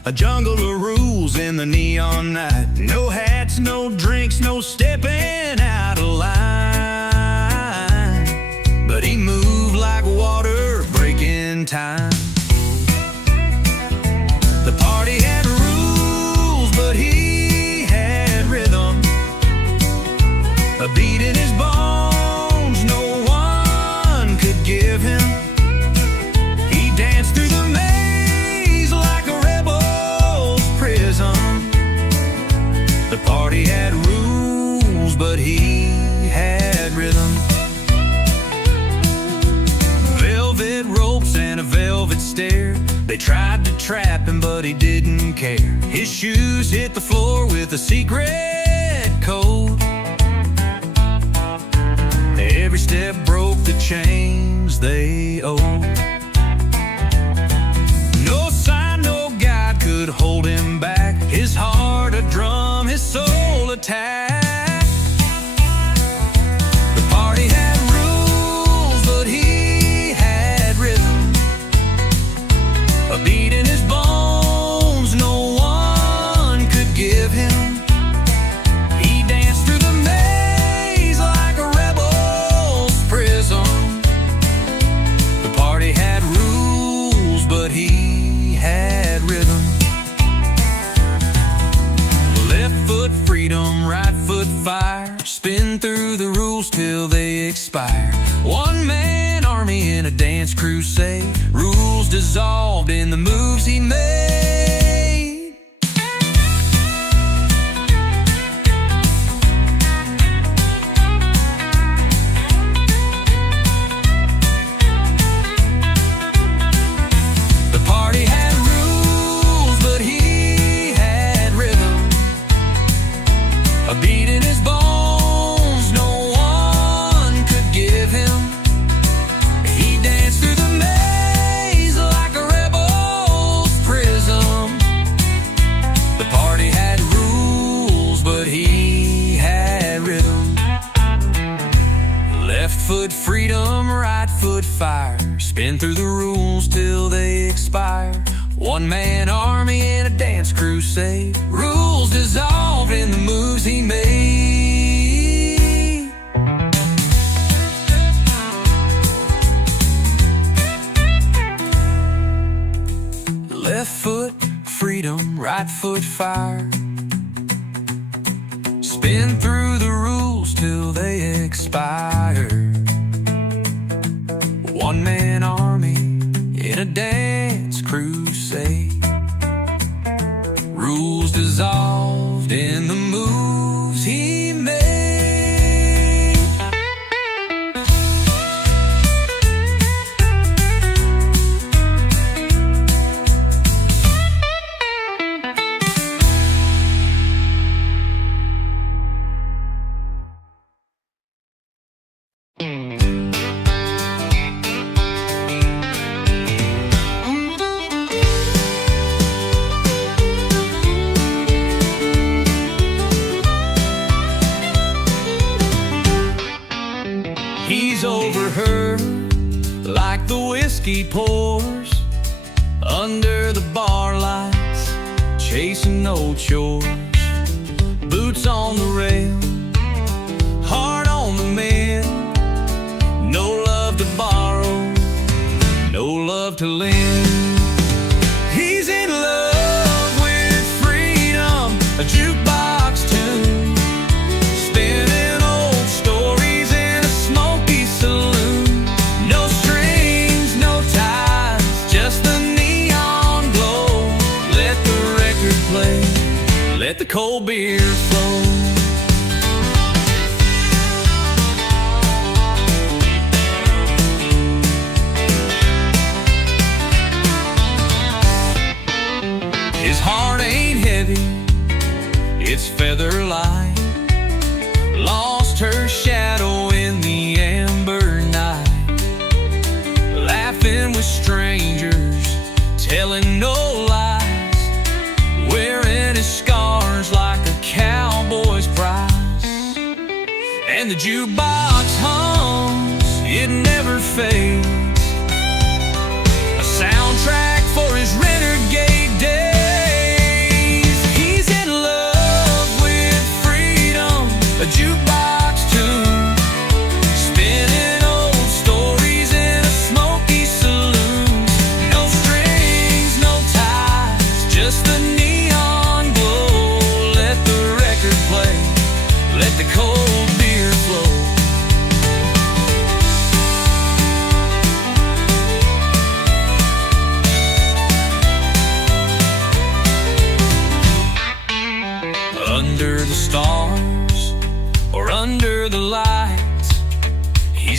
A jungle of rules in the neon night. No hats, no drinks, no stepping out of line. But he moved like water breaking time. The party had rules, but he had rhythm. A beat in his bones no one could give him. He danced through the maze like a rebel's prison. The party had rules, but he had rhythm. Velvet ropes and a velvet stare. They tried to trap him, but he didn't care. His shoes hit the floor with a secret code. Every step broke the chains they owed. No sign, no guide could hold him back. His heart a drum, his soul attack. The party had rules, but he had rhythm. A beat in his bones no one could give him. He danced through the maze like a rebel's prison. The party had rules, but he had rhythm. Left foot freedom, right foot fire. Spin through the rules till they expire. One man army in a dance crusade. Rules dissolved in the moves he made. The party had rules, but he had rhythm. A beat in his bones no one could give him. He danced through the maze like a rebel's prison. The party had rules, but he had rhythm. Left foot freedom, right foot fire. Spin through the rules till they expire. One man army in a dance crusade. Rules dissolved in the moves he made. Left foot freedom, right foot fire. Spin through the rules till they expire. One man army in a dance crusade. Rules dissolved in the moves he made. He's over her like the whiskey pours under the bar lights, chasing no chores. Boots on the rail, heart on the mend. No love to borrow, no love to lend. He's in love with freedom, a jukebox tune, spinning old stories in a smoky saloon. No strings, no ties, just the neon glow. Let the record play, let the cold beer flow. His heart ain't heavy, it's feather light. Lost her shadow in the amber night. Laughing with strangers, telling no lies. Wearing his scars like a cowboy's prize. And the jukebox hums, it never fades. A soundtrack for his renegade days.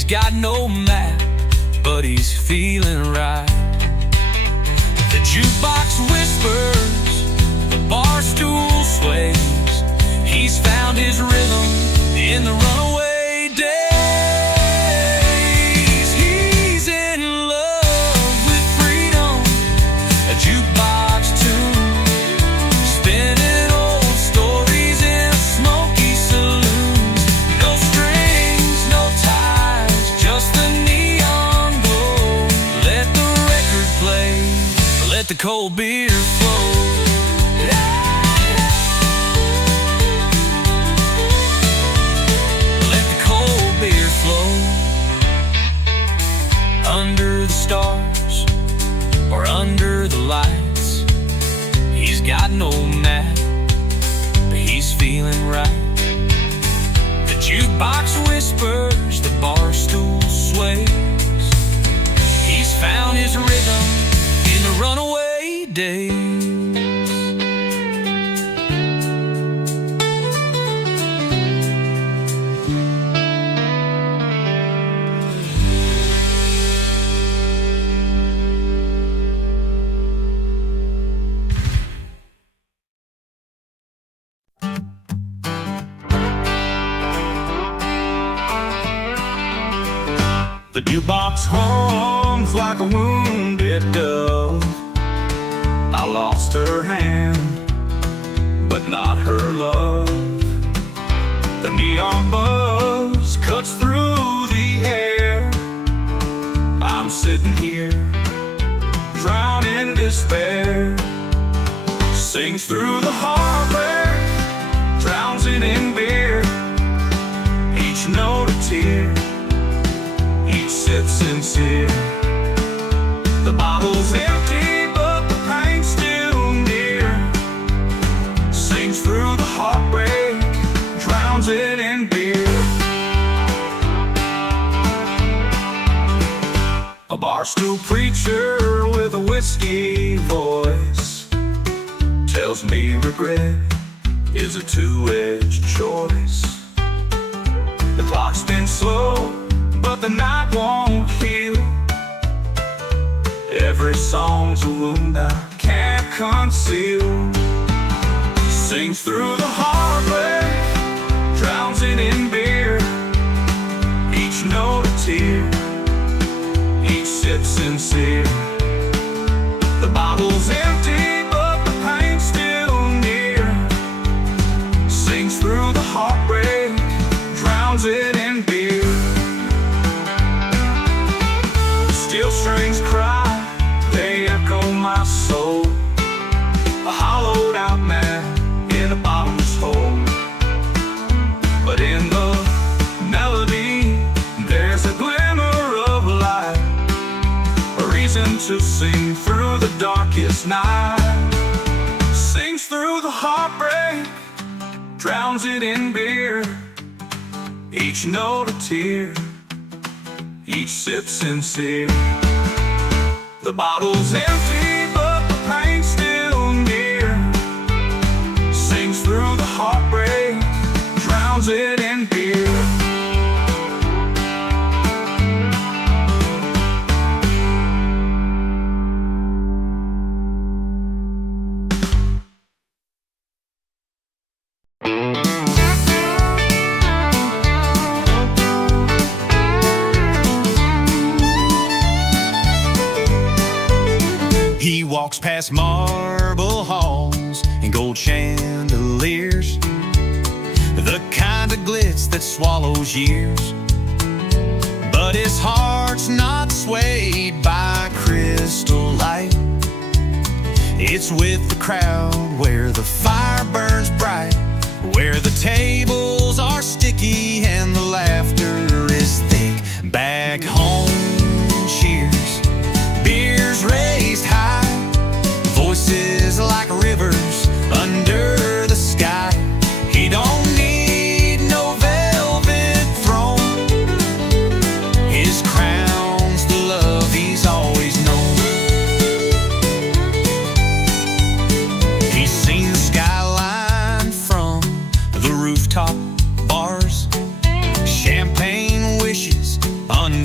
got no map, but he's feeling right. The jukebox whispers, the bar stool sways. He's found his rhythm in the runaway days. He's in love with freedom, a jukebox tune, spinning old stories in smoky saloons. No strings, no ties, just the neon glow. Let the record play, let the cold beer flow. Under the stars or under the lights, he's got no map, but he's feeling right. The jukebox whispers, the bar stool sways. He's found his rhythm in the runaway days. The jukebox hums like a wounded dove. I lost her hand, but not her love. The neon buzz cuts through the air. I'm sitting here, drowned in despair. Sings through the heartbreak, drowns it in beer. Each note a tear, each sip sincere. The bottle's empty, but the pain's still near. Sings through the heartbreak, drowns it in beer. A barstool preacher with a whiskey voice tells me regret is a two-edged choice. The clock's been slow, but the night won't heal. Every song's a wound I can't conceal. Sings through the heartbreak, drowns it in beer. Each note a tear, each sip sincere. The bottle's empty, but the pain's still near. Sings through the heartbreak, drowns it in beer. Steel strings cry, they echo my soul. A hollowed out man in a bottomless hole. But in the melody, there's a glimmer of light, a reason to sing through the darkest night. Sings through the heartbreak, drowns it in beer. Each note a tear, each sip sincere. The bottle's empty, but the pain's still near. Sings through the heartbreak, drowns it in beer. He walks past marble halls and gold chandeliers, the kind of glitz that swallows years. But his heart's not swayed by crystal light. It's with the crowd where the fire burns bright, where the tables are sticky and the laughter is thick. Back home, cheers, beers raised high, voices like rivers under the sky. He don't need no velvet throne, his crown's the love he's always known. He's seen the skyline from the rooftop,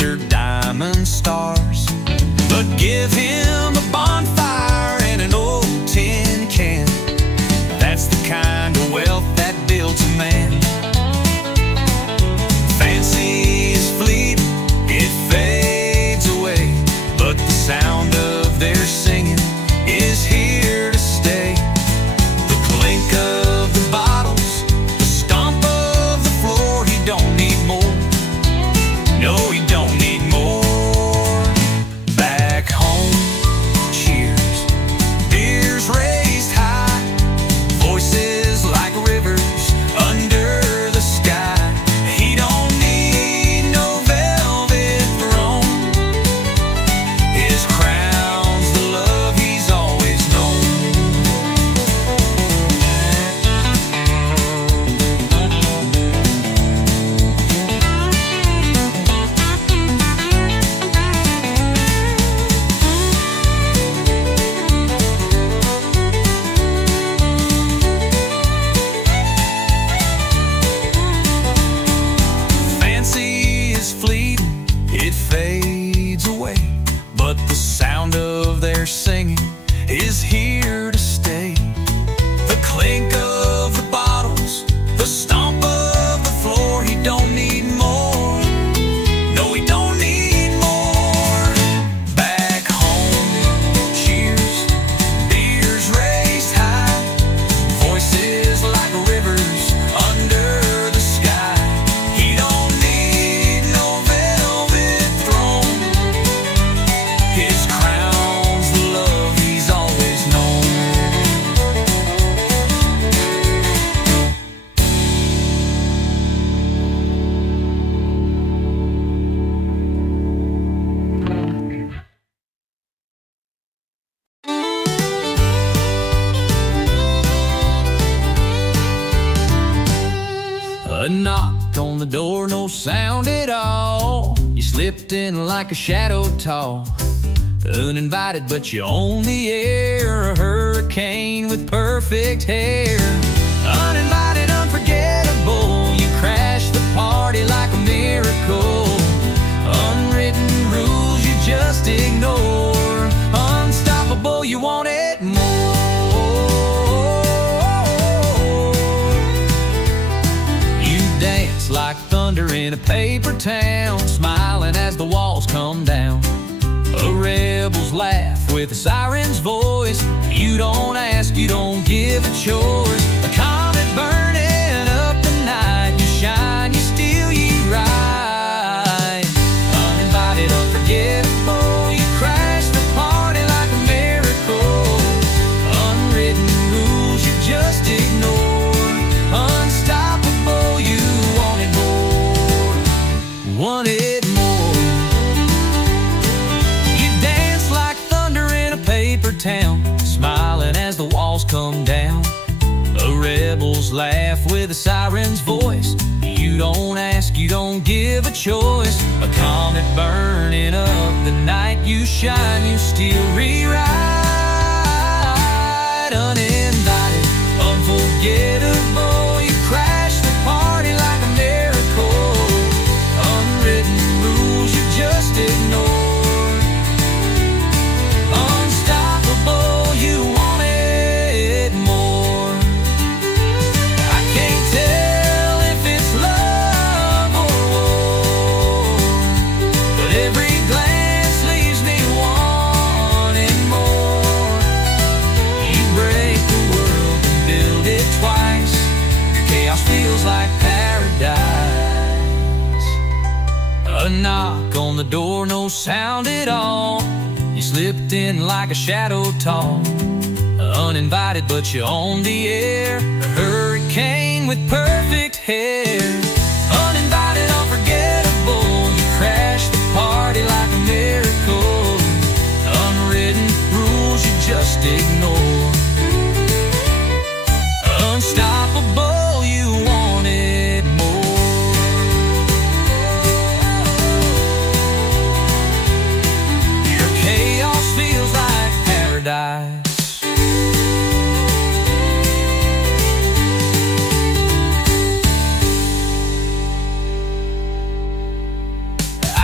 under diamond stars. But give him a bonfire and an old tin can. That's the kind of wealth that builds a man. Fancy is fleeting, it fades away, but the sound of their singing is here to stay. The clink of the bottles, the stomp of the floor. He don't need more. No, he don't need more. Back home, cheers, beers raised high, voices like rivers under the sky. He don't need no velvet throne. His crown's the love he's always known. Fancy is fleeting, it fades away, but the sound of their singing is here to stay. The clink of the bottles, the stomp of the floor. He don't need more. No, he don't need more. Back home, cheers, beers raised high, voices like rivers under the sky. He don't need no velvet throne. His crown's the love he's always known. A knock on the door, no sound at all. You slipped in like a shadow tall, uninvited but you own the air. A hurricane with perfect hair, uninvited, unforgettable. You crashed the party like a miracle. Unwritten rules you just ignore. Unstoppable, you want it more. You dance like thunder in a paper town, smiling as the walls come down. A rebel's laugh with a siren's voice. You don't ask, you don't give a choice. A comet burning up the night. You shine, you steal, you ride. Uninvited, unforgettable. You crash the party like a miracle. Unwritten rules you just ignore. Unstoppable, you wanted more. Wanted more. You dance like thunder in a paper town, smiling as the walls come down. A rebel's laugh with a siren's voice. You don't ask, you don't give a choice. A comet burning up the night. You shine, you still rewrite. Uninvited, unforgettable. You crash the party like a miracle. Unwritten rules you just ignore. Unstoppable, you wanted more. I can't tell if it's love or war, but every glance leaves me wanting more. You break the world and build it twice. Your chaos feels like paradise. A knock on the door, no sound at all. You slipped in like a shadow tall, uninvited but you own the air. A hurricane with perfect hair, uninvited, unforgettable. You crash the party like a miracle. Unwritten rules you just ignore. Unstoppable, you wanted more. Your chaos feels like paradise.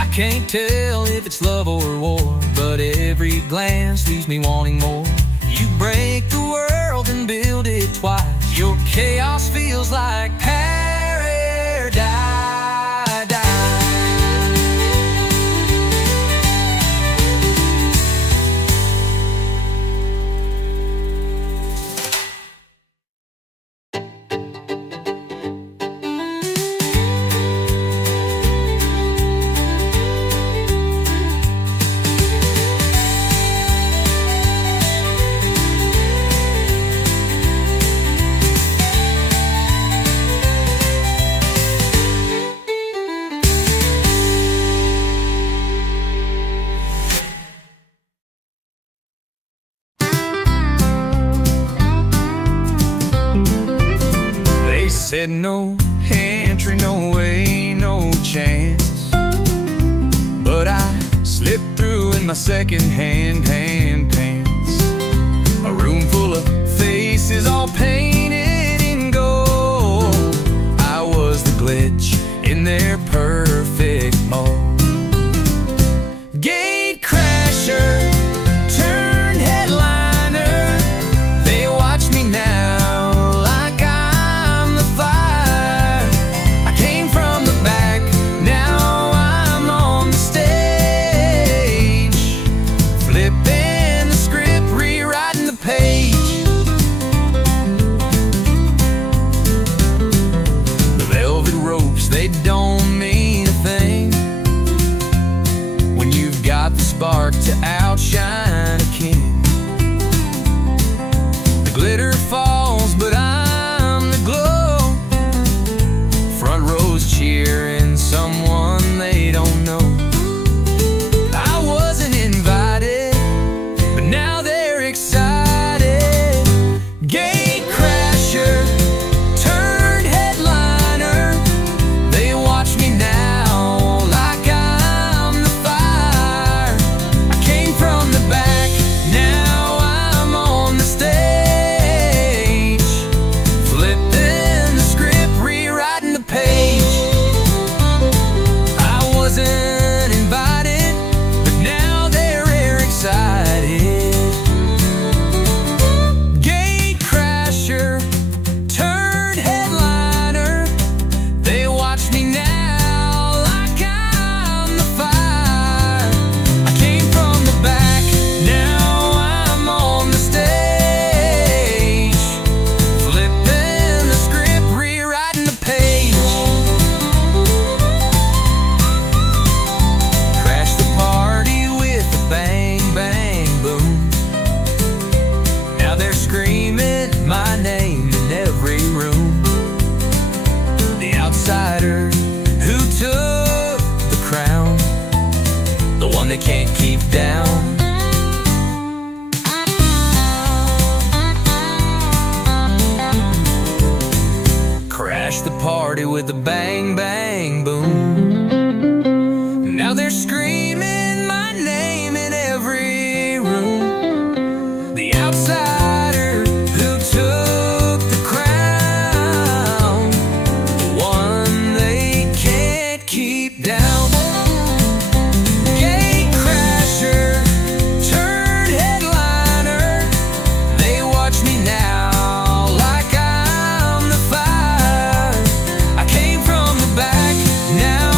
can't tell if it's love or war, but every glance leaves me wanting more. You break the world and build it twice. Your chaos feels like paradise. Said no entry, no way, no chance. But I slipped through in my second-hand pants. A room full of faces all painted in gold. I was the glitch in their perfect mold. Gate crasher turned headliner. They watch me now. Spark to outshine a king. The glitter falls, but I'm the glow. Front rows cheering someone they don't know. I wasn't invited, but now they're excited. Gate crasher turned headliner. They watch me now. They can't keep down. Crash the party with a bang, bang, boom. Now they're screaming my name in every room. The outsider who took the crown, the one they can't keep down. Now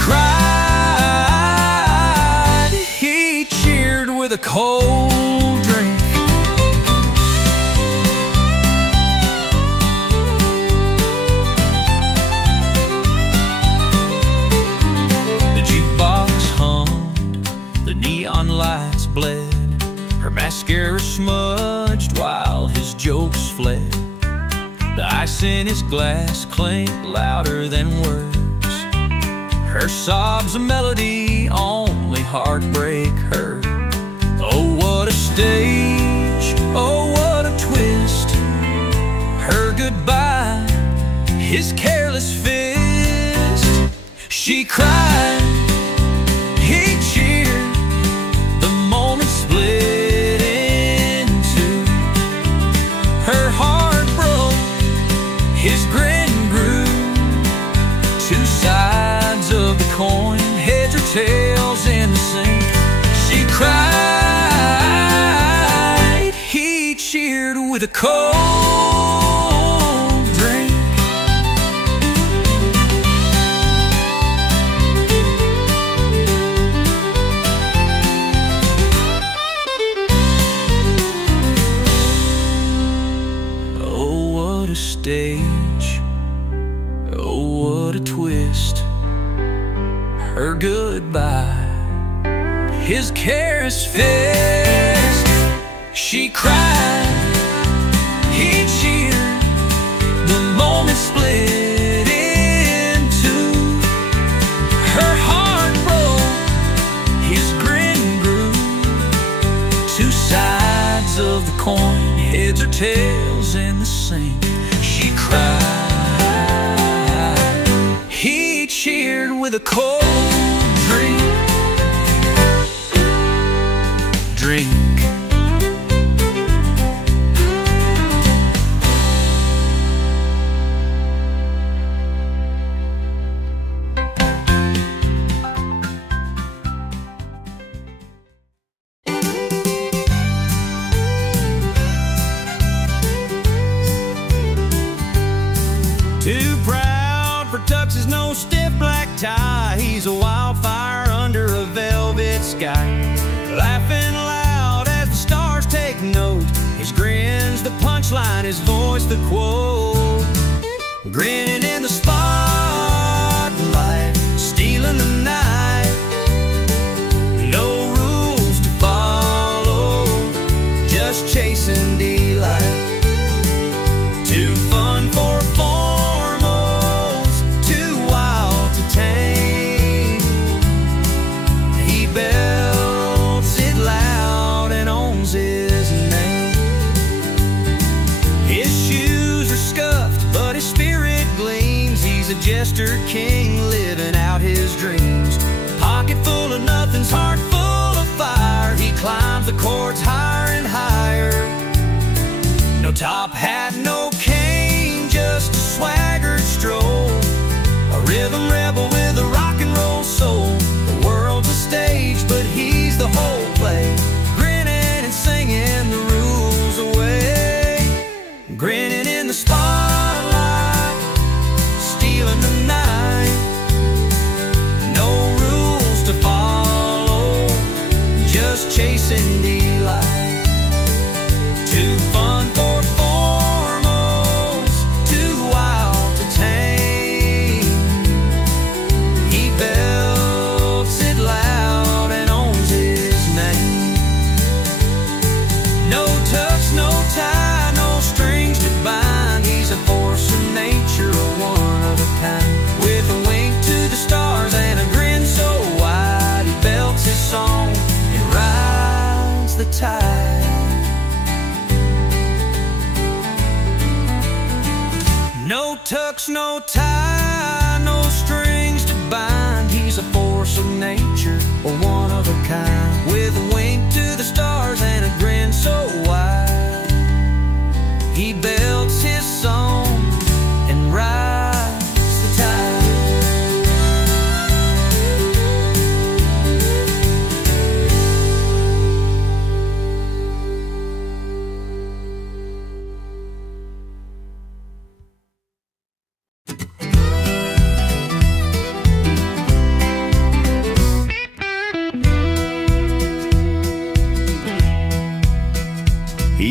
cried. He cheered with a cold drink. The jukebox hummed, the neon lights bled, her mascara smudged while his jokes fled. The ice in his glass clinked louder than words. Her sobs a melody only heartbreak heard. Oh, what a stage, oh, what a twist. Her goodbye, his careless fist. She cried, he cheered, the moment split in two. Her heart broke, his grin grew. Two sides of the coin, heads or tails in the sink. She cried, he cheered with a cold drink. Oh, what a stage, oh, what a twist. Her goodbye, his careless fist. She cried, he cheered, the moment split in two. Her heart broke, his grin grew. Two sides of the coin, heads or tails in the sink. She cried, he cheered with a cold drink. Too proud for tuxes, no stiff black tie. He's a wildfire under a velvet sky. Laughing loud as the stars take note. His grin's the punchline, his voice the quote. Grinning in the spotlight, stealing the night. No rules to follow, just chasing delight. Too fun for formals, too wild to tame. He belts it loud and owns his name. His shoes are scuffed, but his spirit gleams. He's a jester king living out his dreams. Pocket full of nothings, heart full of fire. He climbs the chords higher and higher. No top hat, no cane, just a swaggered stroll. A rhythm rebel with a rock and roll soul. The world's a stage, but he's the whole play. Grinning and singing the rules away. Grinning in the spotlight, stealing the night. No rules to follow, just chasing delight. Too fun for formals, too wild to tame. He belts it loud and owns his name. No tux, no tie, no strings to bind. He's a force of nature, a one of a kind. With a wink to the stars and a grin so wide, he belts his song and rides the tide. No tux, no tie, no strings to bind. He's a force of nature, a one of a kind. With a wink to the stars and a grin so wide, he belts his song and rides the tide.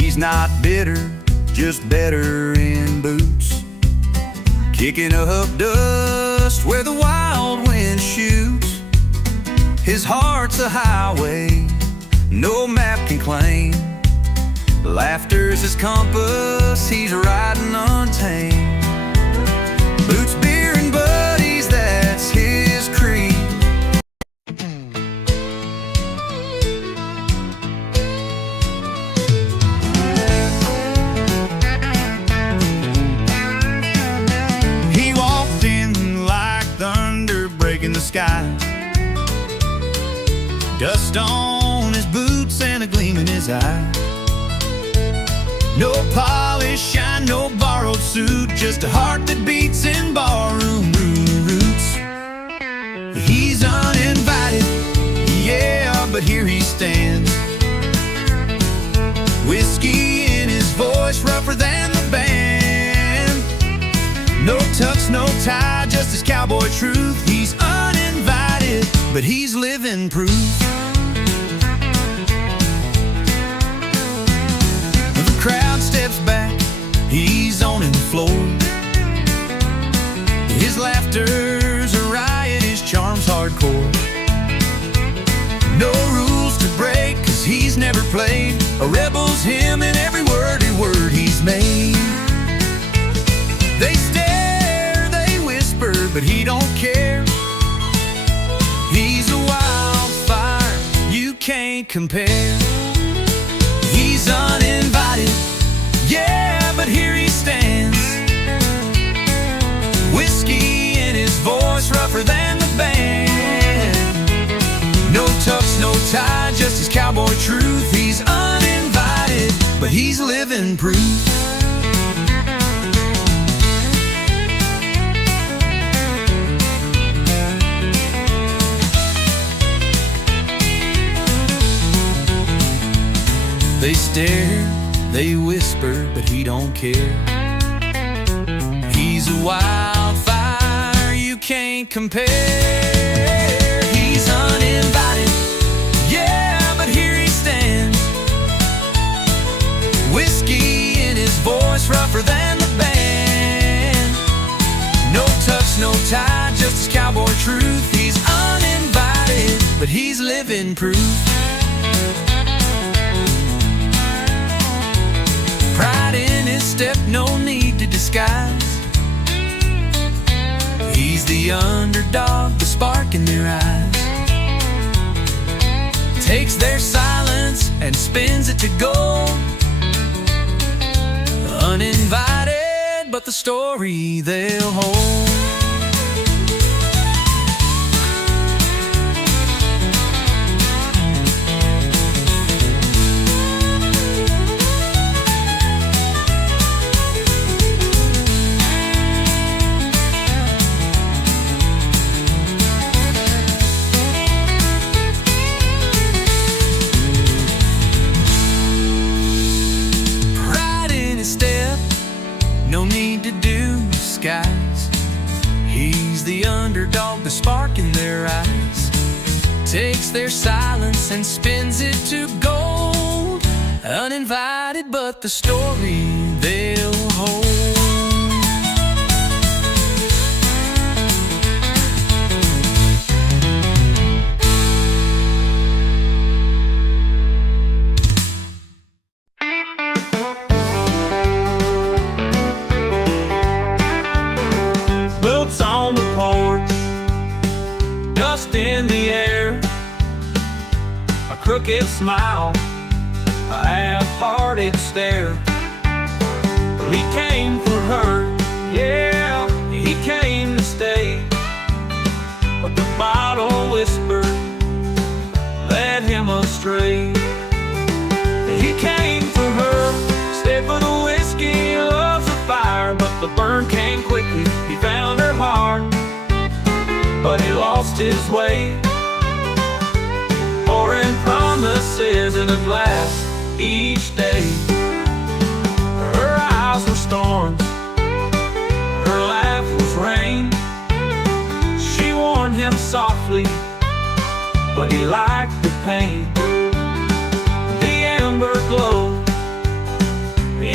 He's not bitter, just better in boots, kicking up dust where the wild wind shoots. His heart's a highway no map can claim. Laughter's his compass, he's riding untamed. Boots, beer, and buddies, that's his creed. He walked in like thunder breaking the sky, dust on his boots and a gleam in his eye. No polish, shine, no borrowed suit, just a heart that beats in barroom roots. He's uninvited, yeah, but here he stands. Whiskey in his voice, rougher than the band. No tux, no tie, just his cowboy truth. He's uninvited, but he's living proof. Crowd steps back, he's owning the floor. His laughter's a riot, his charm's hardcore. No rules to break, cause he's never played. A rebel's him in every word he's made. They stare, they whisper, but he don't care. He's a wildfire, you can't compare. He's uninvited, yeah, but here he stands. Whiskey in his voice, rougher than the band. No tux, no tie, just his cowboy truth. He's uninvited, but he's living proof. They stare, they whisper, but he don't care. He's a wildfire you can't compare. He's uninvited, yeah, but here he stands. Whiskey in his voice, rougher than the band. No tux, no tie, just his cowboy truth. He's uninvited, but he's living proof. Pride in his step, no need to disguise. He's the underdog, the spark in their eyes. Takes their silence and spins it to gold. Uninvited, but the story they'll hold. Skies. He's the underdog, the spark in their eyes. Takes their silence and spins it to gold. Uninvited, but the story they'll hold. In the air, a crooked smile, a half-hearted stare. He came for her, yeah, he came to stay. But the bottle whispered, led him astray. He came for her, stayed for the whiskey, loves the fire. But the burn came quickly, he found her heart, but he lost his way. Pouring promises in a glass each day. Her eyes were storms, her laugh was rain. She warned him softly, but he liked the pain. The amber glow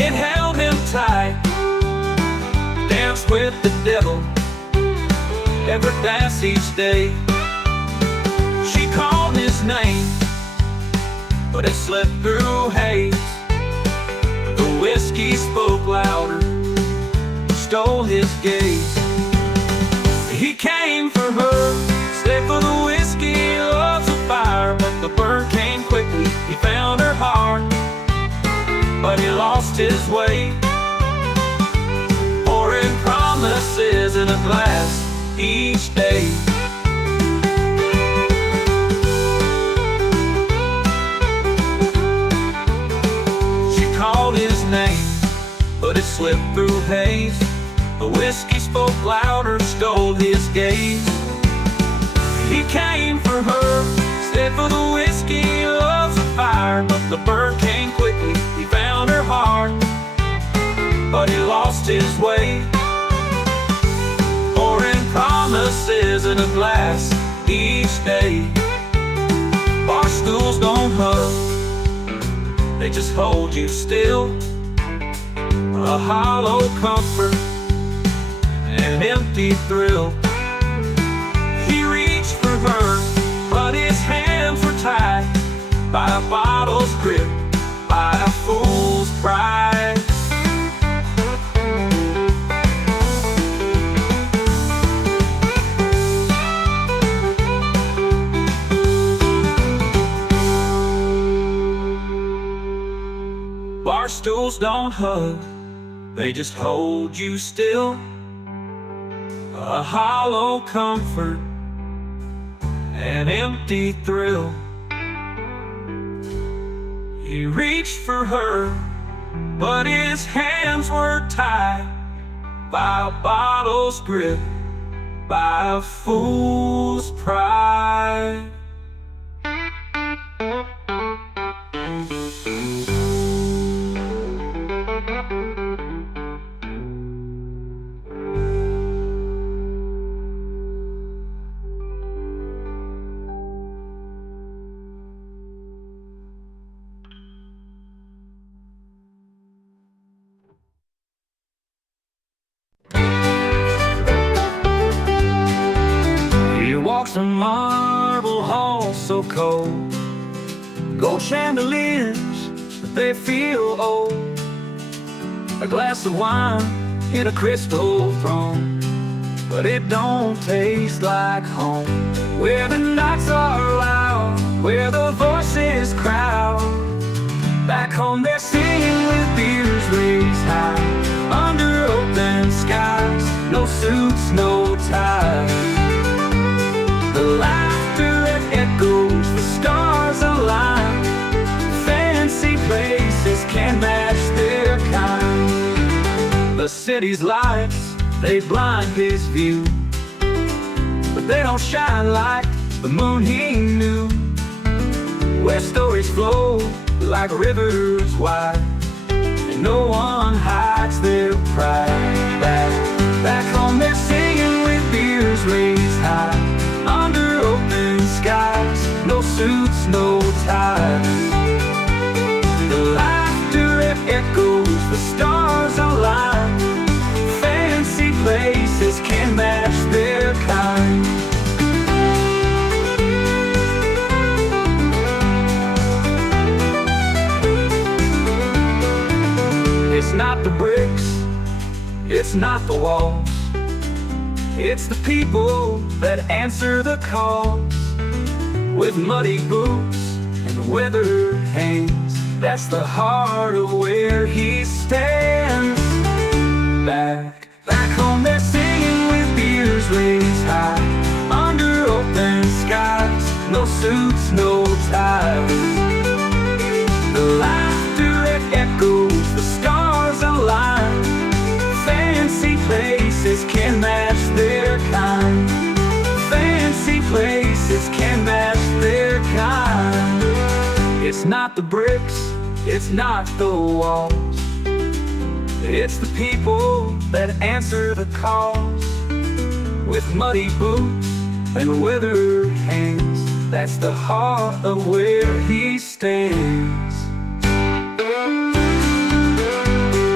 It held him tight, danced with the devil every dance each day. She called his name, but it slipped through haze. The whiskey spoke louder, stole his gaze. He came for her, stayed for the whiskey, loves a fire, but the burn came quickly. He found her heart, but he lost his way. Pouring promises in a glass each day. She called his name, but it slipped through haze. The whiskey spoke louder, stole his gaze. He came for her, stayed for the whiskey, loves a fire, but the burn came quickly. He found her heart, but he lost his way. Pouring promises in a glass each day. Bar stools don't hug, they just hold you still. A hollow comfort, an empty thrill. He reached for her, but his hands were tied by a bottle's grip, by a fool's pride. Bar stools don't hug, they just hold you still. A hollow comfort, an empty thrill. He reached for her, but his hands were tied by a bottle's grip, by a fool's pride. The marble halls so cold, gold chandeliers, but they feel old. A glass of wine in a crystal throne, but it don't taste like home. Where the nights are loud, where the voices crowd. Back home they're singing with beers raised high, under open skies, no suits, no ties. The laughter that echoes, the stars align. Fancy places can't match their kind. The city's lights, they blind his view, but they don't shine like the moon he knew. Where stories flow like rivers wide, and no one hides their pride. Back home they're singing with beers raised high, under open skies, no suits, no ties. The laughter that echoes, the stars align. Fancy places can't match their kind. It's not the bricks, it's not the walls, it's the people that answer the calls. With muddy boots and weathered hands, that's the heart of where he stands. Back home they're singing with beers raised high, under open skies, no suits, no ties. The laughter that echoes, the stars align. Fancy places can match their kind. Fancy places can match their kind. It's not the bricks, it's not the walls, it's the people that answer the calls. With muddy boots and weathered hands, that's the heart of where he stands.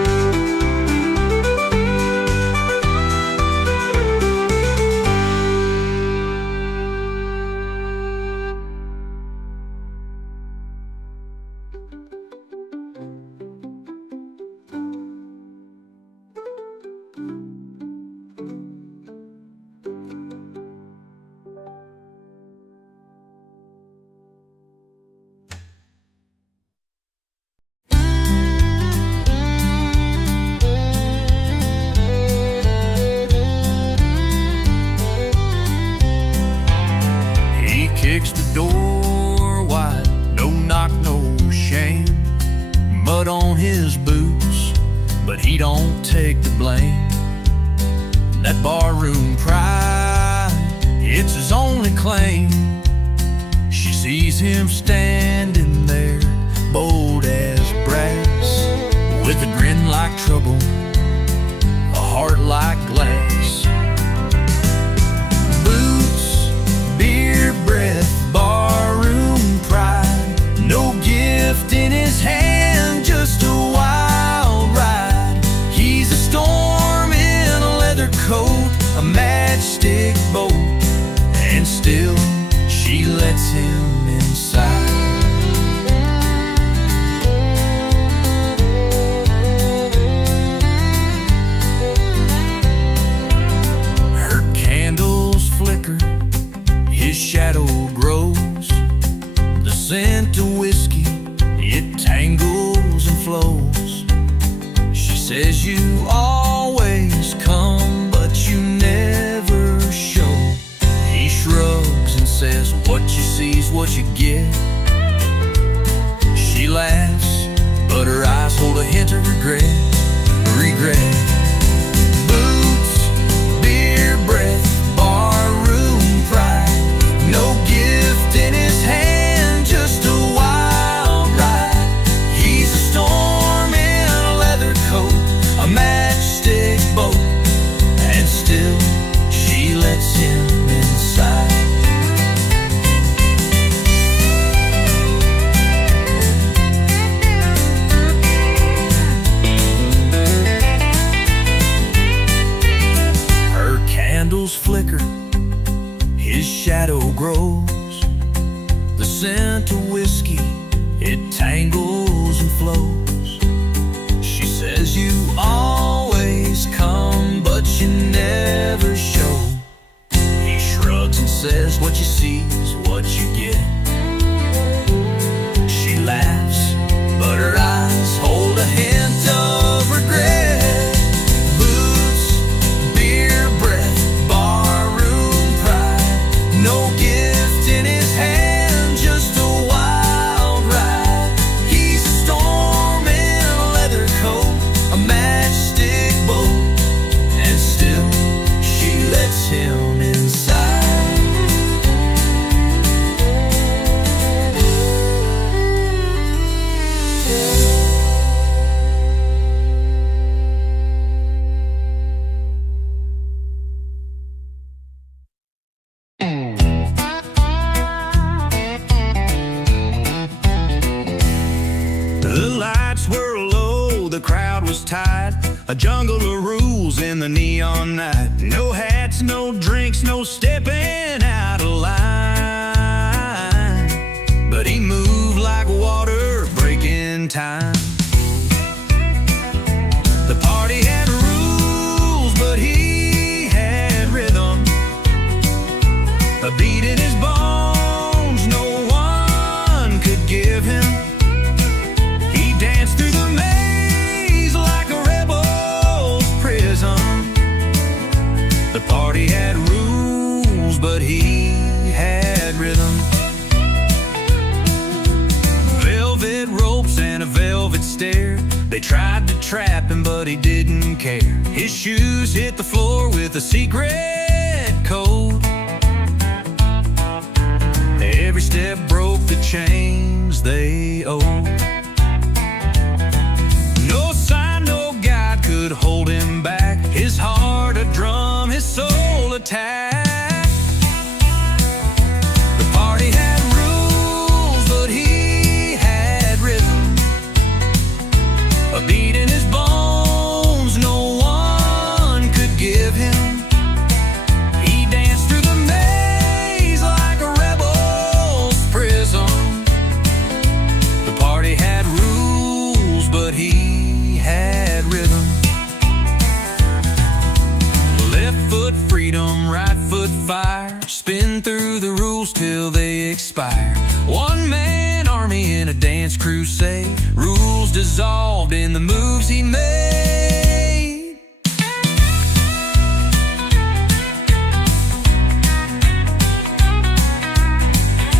kicks the door wide, no knock, no shame. Mud on his boots, but he don't take the blame. That barroom pride, it's his only claim. She sees him standing there, bold as brass, with a grin like trouble, a heart like glass. Boots, beer breath, barroom pride, no gift in his hand, just a wild ride. He's a storm in a leather coat, a matchstick boat, and still she lets him inside. Her candles flicker, his shadow grows. The scent of whiskey, it tangles and flows. She says you always come, but you never show. He shrugs and says what you see's what you get. She laughs, but her eyes hold a hint of regret. Boots, beer breath, barroom pride, no gift in his hand, just a wild ride. He's a storm in a leather coat, a matchstick boat, and still she lets him inside. Her candles flicker, his shadow grows. The scent of whiskey, it tangles and flows. She says you always come, but you never show. He shrugs and says what you see is what you get. She laughs, but her eyes hold a hint of regret. Boots, beer breath, barroom pride, no gift in his hand, just a wild ride. He's a storm in a leather coat, a matchstick boat, and still she lets him inside. The lights were low, the crowd was tight, a jungle of rules in the neon night. No hats, no drinks, no stepping out of line. But he moved like water breaking time. The party had rules, but he had rhythm, a beat in his bones no one could give him. He danced through the maze like a rebel's prison. The party had rules, but he had rhythm. Velvet ropes and a velvet stare, they tried to trap him, but he didn't care. His shoes hit the floor with a secret code. Every step broke the chains they owed. No sign, no guide could hold him back. His heart a drum, his soul attack. The party had rules, but he had rhythm, a beat in his bones no one could give him. He danced through the maze like a rebel's prison. The party had rules, but he had rhythm. Left foot freedom, right foot fire, spin through the rules till they expire. One man army in a dance crusade, rules dissolved in the moves he made.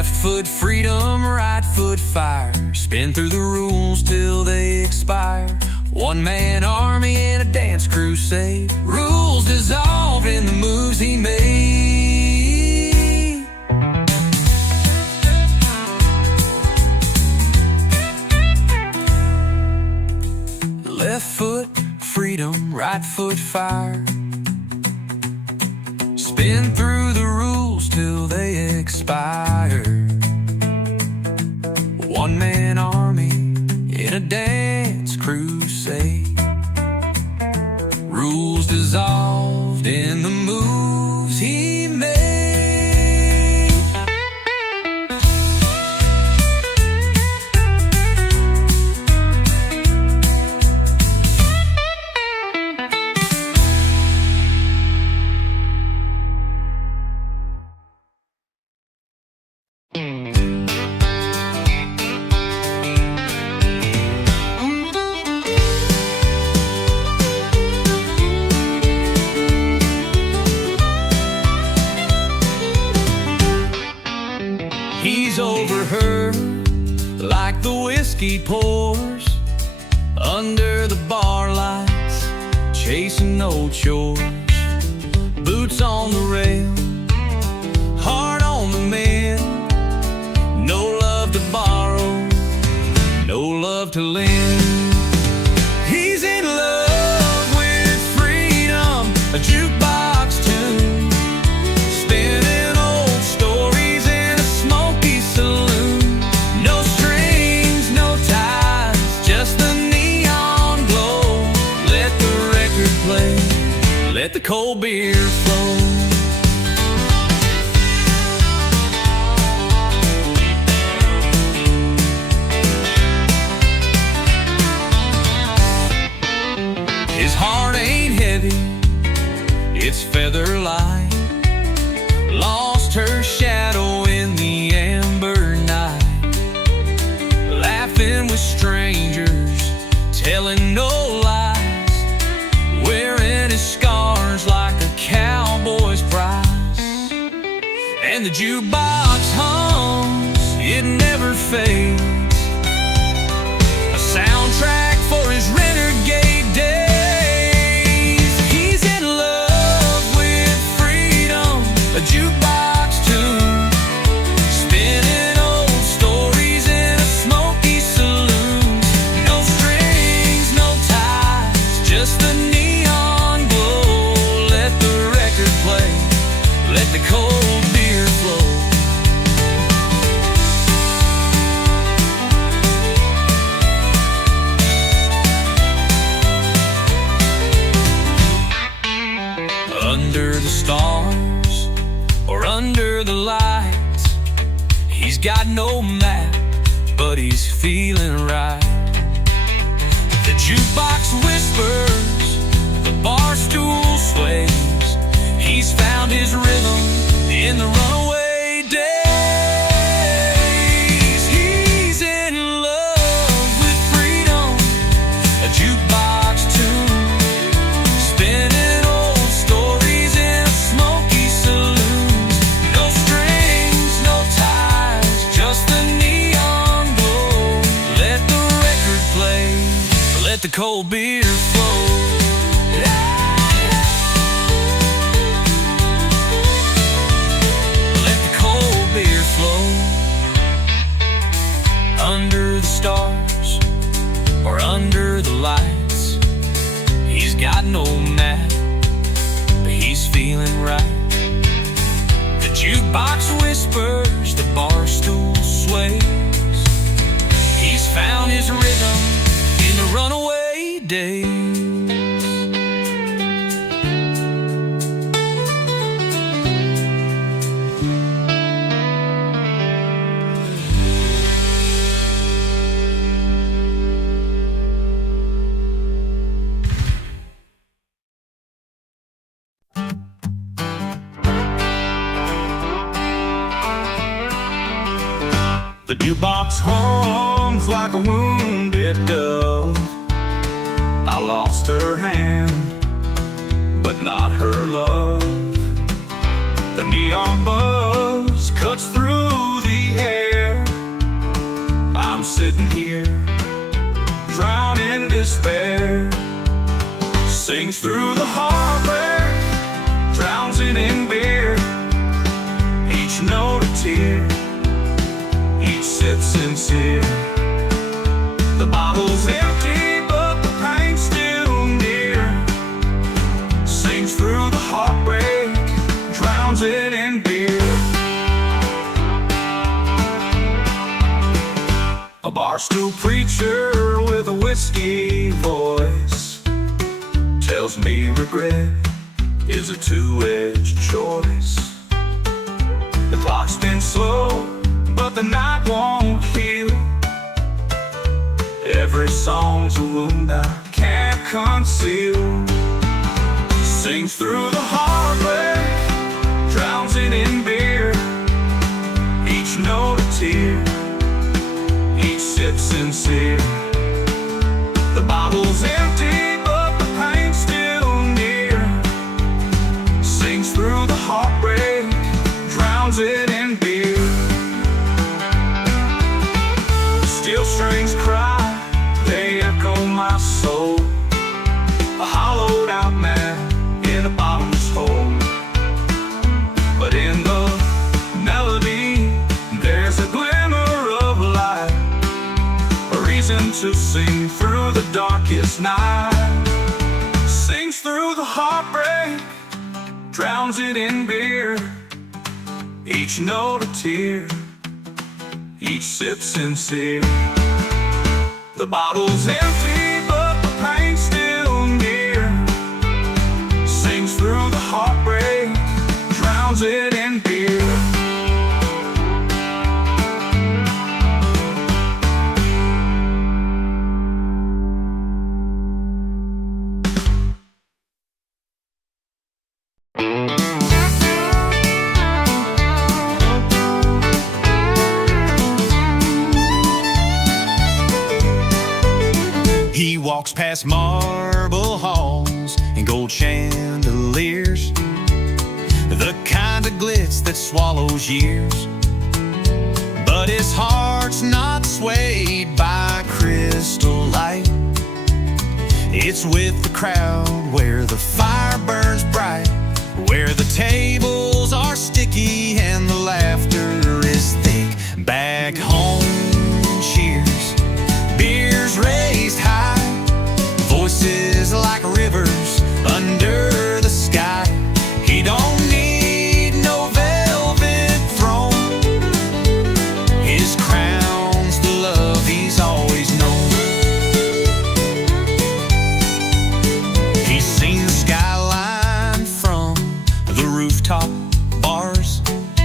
Left foot freedom, right foot fire. Spin through the rules till they expire. One-man army in a dance crusade. Rules dissolved in the moves he made. Left foot freedom, right foot fire. Spin through the rules till they expire. One-man army in a dance crusade. Rules dissolved in the moves he made. He's over her like the whiskey pours under the bar lights, chasing old chores. Boots on the rail, heart on the mend. No love to borrow, no love to lend. He's in love with freedom, a jukebox tune, spinning old stories in a smoky saloon. No strings, no ties, just the neon glow. Let the record play, let the cold beer flow. His heart ain't heavy, it's feather light. Lost her shadow in the amber night. Laughing with strangers, telling no lies. Wearing his scars like a cowboy's prize. And the jukebox hums, it never fades. A soundtrack for his renegade days. He's in love with freedom, a jukebox tune, spinning old stories in a smoky saloon. No strings, no ties, just the neon glow. Let the record play, let the cold beer flow. Under the stars or under the lights, he's got no map, but he's feeling right. The jukebox whispers, the bar stool sways. He's found his rhythm in the runaway days. He's in love with freedom, a jukebox tune, spinning old stories in a smoky saloon. No strings, no ties, just the neon glow. Let the record play, let the cold beer flow. Let the cold beer flow. Under the stars or under the lights, he's got no map, but he's feeling right. The jukebox whispers, the bar stool sways. He's found his rhythm in the runaway days. The jukebox hums like a wounded dove. I lost her hand, but not her love. The neon buzz cuts through the through the heartbreak, drowns it in beer. Each note a tear, each sip sincere. The bottle's empty, but the pain's still near. Sings through the heartbreak, drowns it in beer. A barstool preacher with a whiskey voice tells me regret is a two-edged choice. The clock's been slow, but the night won't heal. Every song's a wound I can't conceal. Sings through the heartbreak, drowns it in beer. Each note a tear, each sip sincere. The bottle's empty, but the pain's still near. Sings through the heartbreak, drowns it in beer. Steel strings cry, they echo my soul. A hollowed out man in a bottomless hole. But in the melody, there's a glimmer of light, a reason to sing through the darkest night. Sings through the heartbreak, drowns it in beer. Each note a tear, each sip sincere. The bottle's empty, but the pain's still near. Sings through the heartbreak, drowns it in beer. He walks past marble halls and gold chandeliers, the kind of glitz that swallows years. But his heart's not swayed by crystal light. It's with the crowd where the fire burns bright, where the tables are sticky and the laughter is thick. Back home, cheers, beers raised high, voices like rivers under the sky. He don't need no velvet throne, his crown's the love he's always known. He's seen the skyline from the rooftop bars,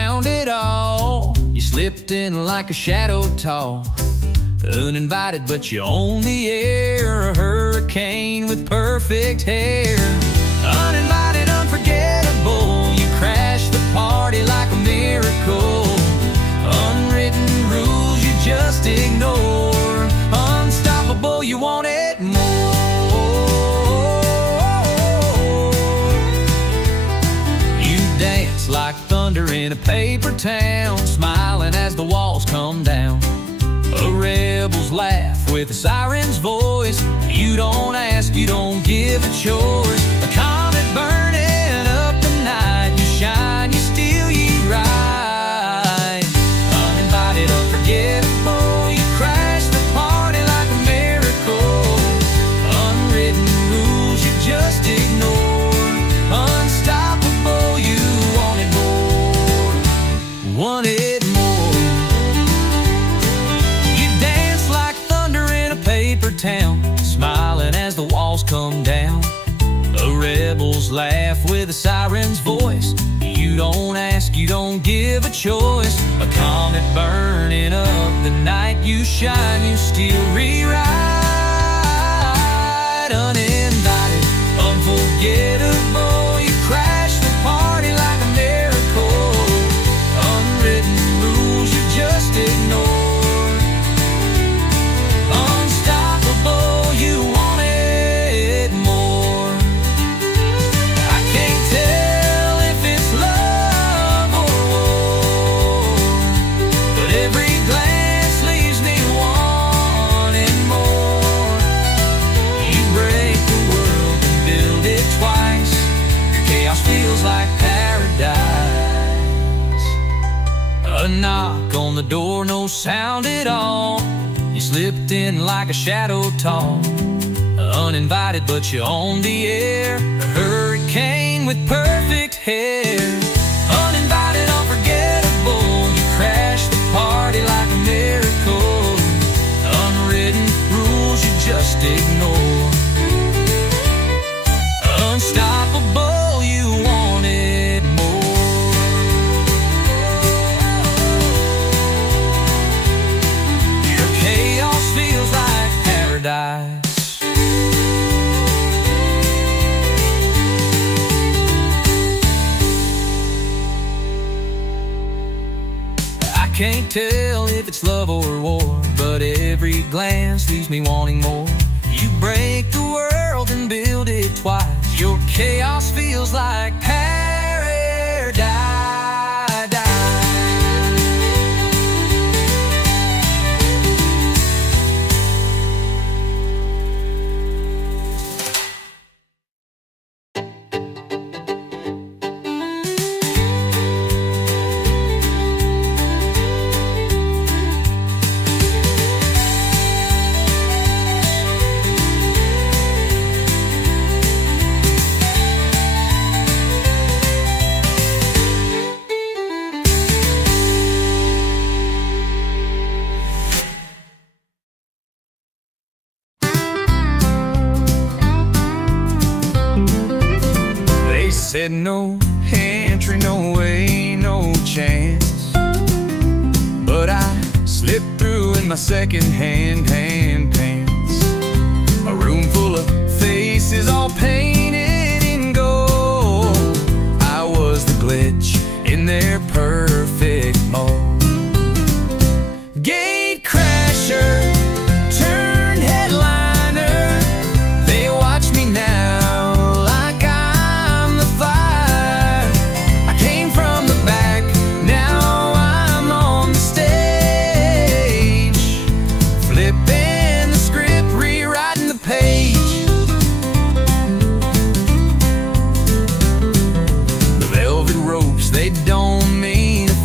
sound at all. You slipped in like a shadow tall, uninvited but you own the air. A hurricane with perfect hair. Uninvited, unforgettable. You crashed the party like a miracle. Unwritten rules you just ignore. Unstoppable, you want it more. You dance like thunder in a paper town, smiling as the walls come down. A rebel's laugh with a siren's voice. You don't ask, you don't give a choice. A comet burning up the night. You shine, you steal, you ride. Uninvited, unforgettable. You crash the party like a miracle. Unwritten rules you just ignore. Unstoppable, you wanted more. Wanted more. You dance like thunder in a paper town, smiling as the walls come down. A rebel's laugh with a siren's voice. You don't ask, you don't give a choice. A comet burning up the night. You shine, you still rewrite. Uninvited, unforgettable. You crash the party like a miracle. Unwritten rules you just ignore. Unstoppable, you wanted more. I can't tell if it's love or war, but every glance leaves me wanting more. You break the world and build it twice. Your chaos feels like paradise. A knock on the door, no sound at all. You slipped in like a shadow tall, uninvited but you own the air. A hurricane with perfect hair. Uninvited, unforgettable. You crash the party like a miracle. Unwritten rules you just ignore. Unstoppable, you wanted more. Your chaos feels like paradise. I can't tell if it's love or war, but every glance leaves me wanting more. You break the world and build it twice. Your chaos feels like paradise. Said no entry, no way, no chance. But I slipped through in my second-hand pants. A room full of faces all painted in gold. I was the glitch in their perfect mold. Gate crasher turned headliner. They watch me now. They don't mean a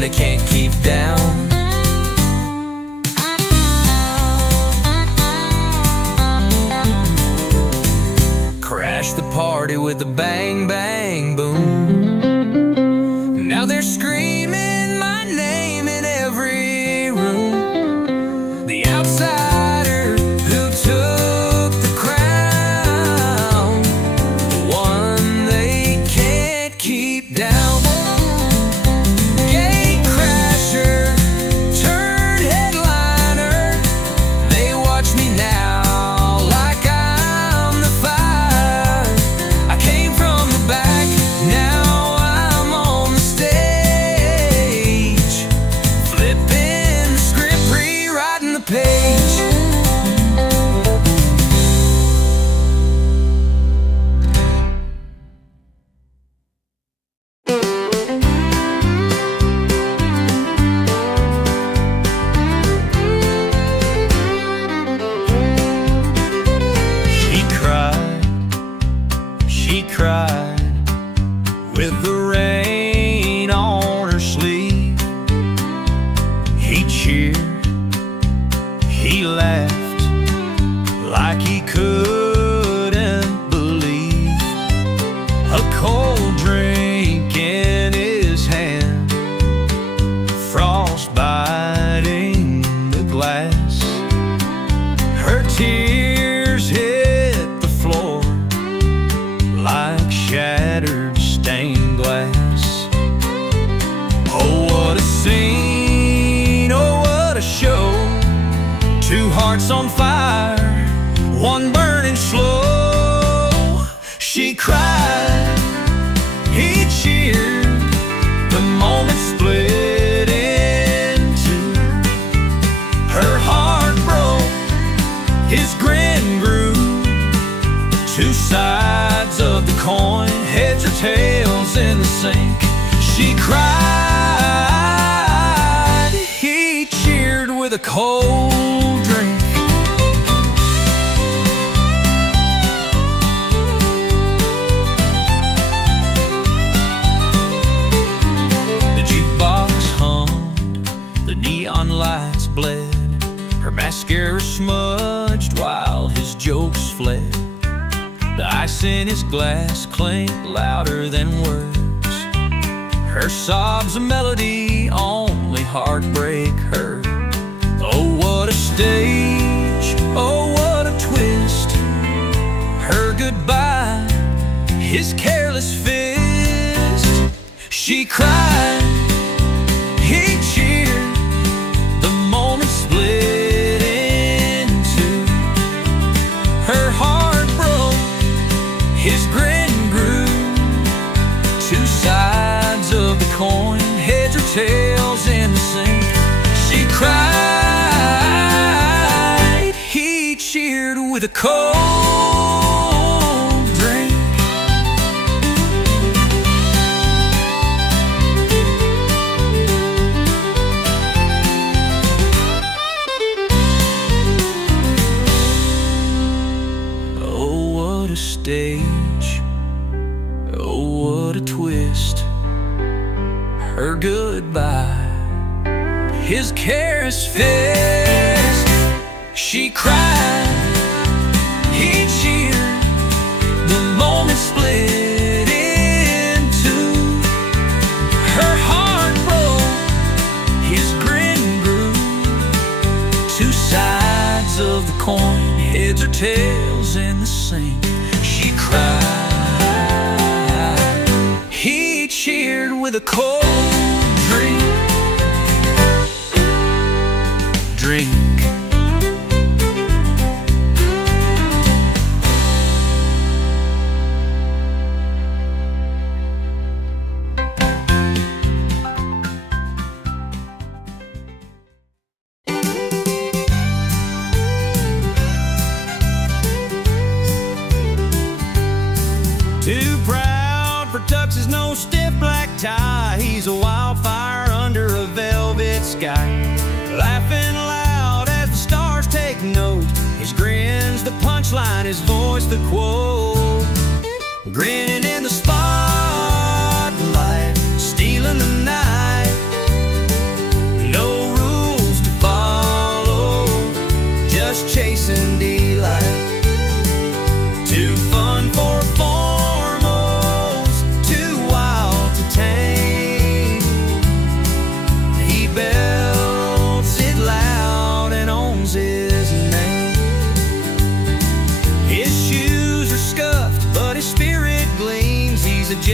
they can't keep down. Crashed the party with a bang, bang, boom. Now they're screaming my name in every room. The outsider who took the crown, the one they can't keep down. Gate crasher turned headliner. They watch me now like I'm the fire. I came from the back, now I'm on the stage, flipping the script, rewriting the page. She cried with the rain on her sleeve. He cheered, he laughed like he couldn't believe. A cold drink in his hand, frost biting the glass. Her tears hit the floor like shattered stained glass. Oh, what a scene, oh, what a show. Two hearts on fire, one burning slow. She cried, he cheered, the moment split in two. Her heart broke, his grin grew. Two sides of the coin, heads or tails in the sink. She cried, he cheered with a cold drink. The jukebox hummed, the neon lights bled. Her mascara smudged while his jokes fled. The ice in his glass clinked louder than words. Her sobs a melody only heartbreak heard. Oh, what a stage, oh, what a twist. Her goodbye, his careless fist. She cried, he cheered, the moment split in two. Her heart broke, his grin grew. Two sides of the coin, heads or tails in the sink. She cried, he cheered with a cold drink. Oh, what a stage, oh, what a twist. Her goodbye, his careless fist. She cried, he cheered, the moment split in two. Her heart broke, his grin grew. Two sides of the coin, heads or tails in the sink. She cried, he cheered with a cold drink. Drink. Too proud for tuxes, no stiff black tie. He's a wildfire under a velvet sky. Laughing loud as the stars take note. His grin's the punchline, his voice the quote. Grinning in the spotlight, stealing the night.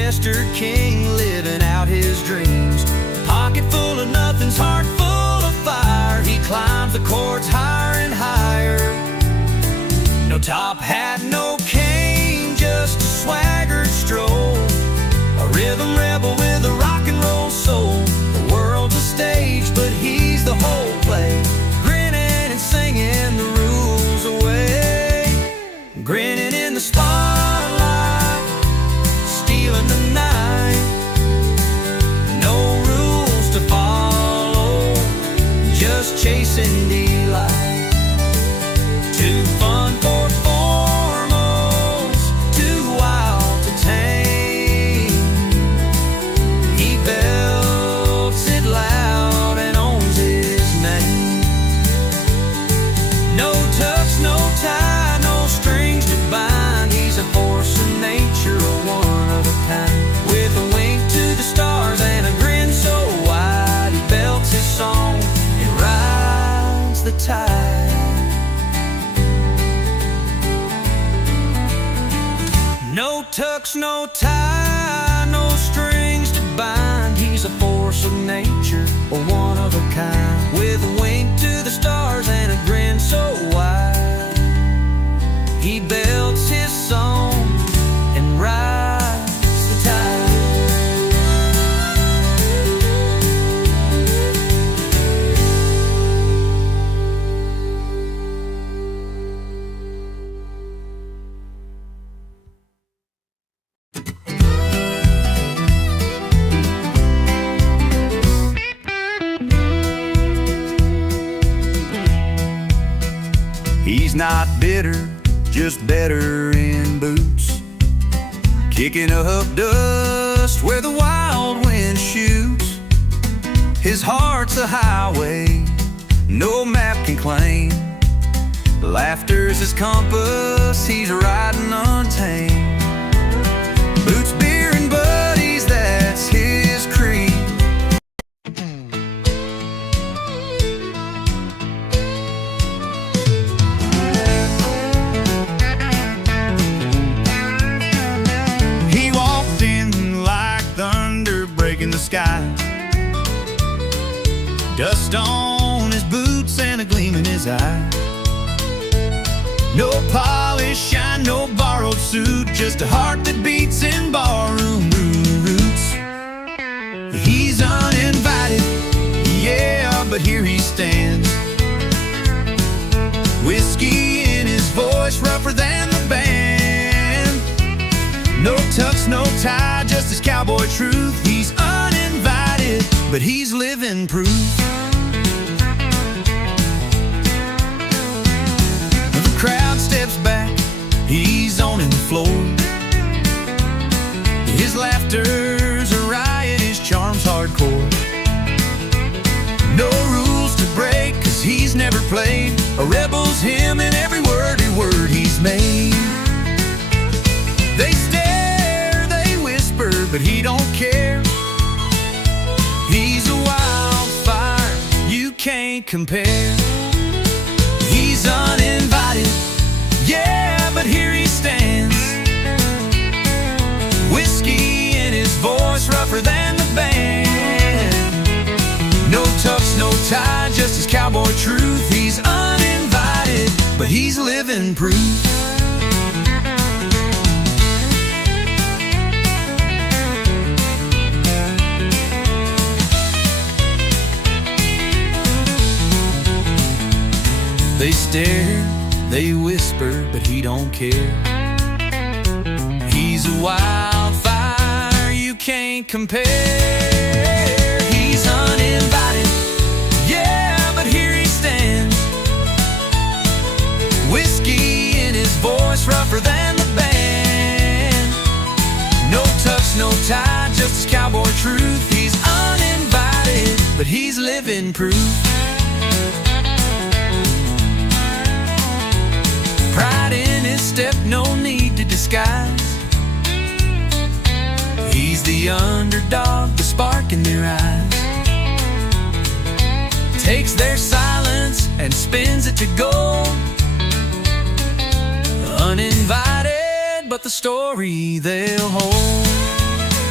Chester king living out his dreams. Pocket full of nothings, heart full of fire. He climbs the chords higher and higher. No top hat, no cane, just a swaggered stroll. A rhythm rebel with a rock and roll soul. The world's a stage, but he's the whole play. Grinning and singing the rules away. Grinning in the spotlight, stealing the night. No rules to follow, just chasing delight. Too fun for formals, too wild to tame. He belts it loud and owns his name. No tux, no tie, no strings to bind. He's a force of nature, a one of a kind. With a wink to the stars and a grin so wide, he belts his song and rides the tide. No tux, no tie, no strings to bind. He's a force of nature, or one of a kind. With a wink to the stars and a grin so wide, he belts his song and rides the tide. He's not bitter, just better in boots, kicking up dust where the wild wind shoots. His heart's a highway no map can claim. Laughter's his compass, he's riding untamed. Boots, beer, and buddies, that's his creed. He walked in like thunder breaking the sky. Dust on his boots and a gleam in his eye. No polish, shine, no borrowed suit, just a heart that beats in barroom roots. He's uninvited, yeah, but here he stands. Whiskey in his voice, rougher than the band. No tux, no tie, just his cowboy truth. He's uninvited, but he's living proof. The crowd steps back, he's owning the floor. His laughter's a riot, his charm's hardcore. No rules to break, cause he's never played. A rebel's him in every word he's made. They stare, they whisper, but he don't care. He's a wildfire, you can't compare. He's uninvited, yeah, but here he stands. Whiskey in his voice, rougher than the band. No tux, no tie, just his cowboy truth. He's uninvited, but he's living proof. They stare, they whisper, but he don't care. He's a wildfire, you can't compare. He's uninvited, yeah, but here he stands. Whiskey in his voice, rougher than the band. No tux, no tie, just his cowboy truth. He's uninvited, but he's living proof. Pride in his step, no need to disguise. He's the underdog, the spark in their eyes. Takes their silence and spins it to gold. Uninvited, but the story they'll hold.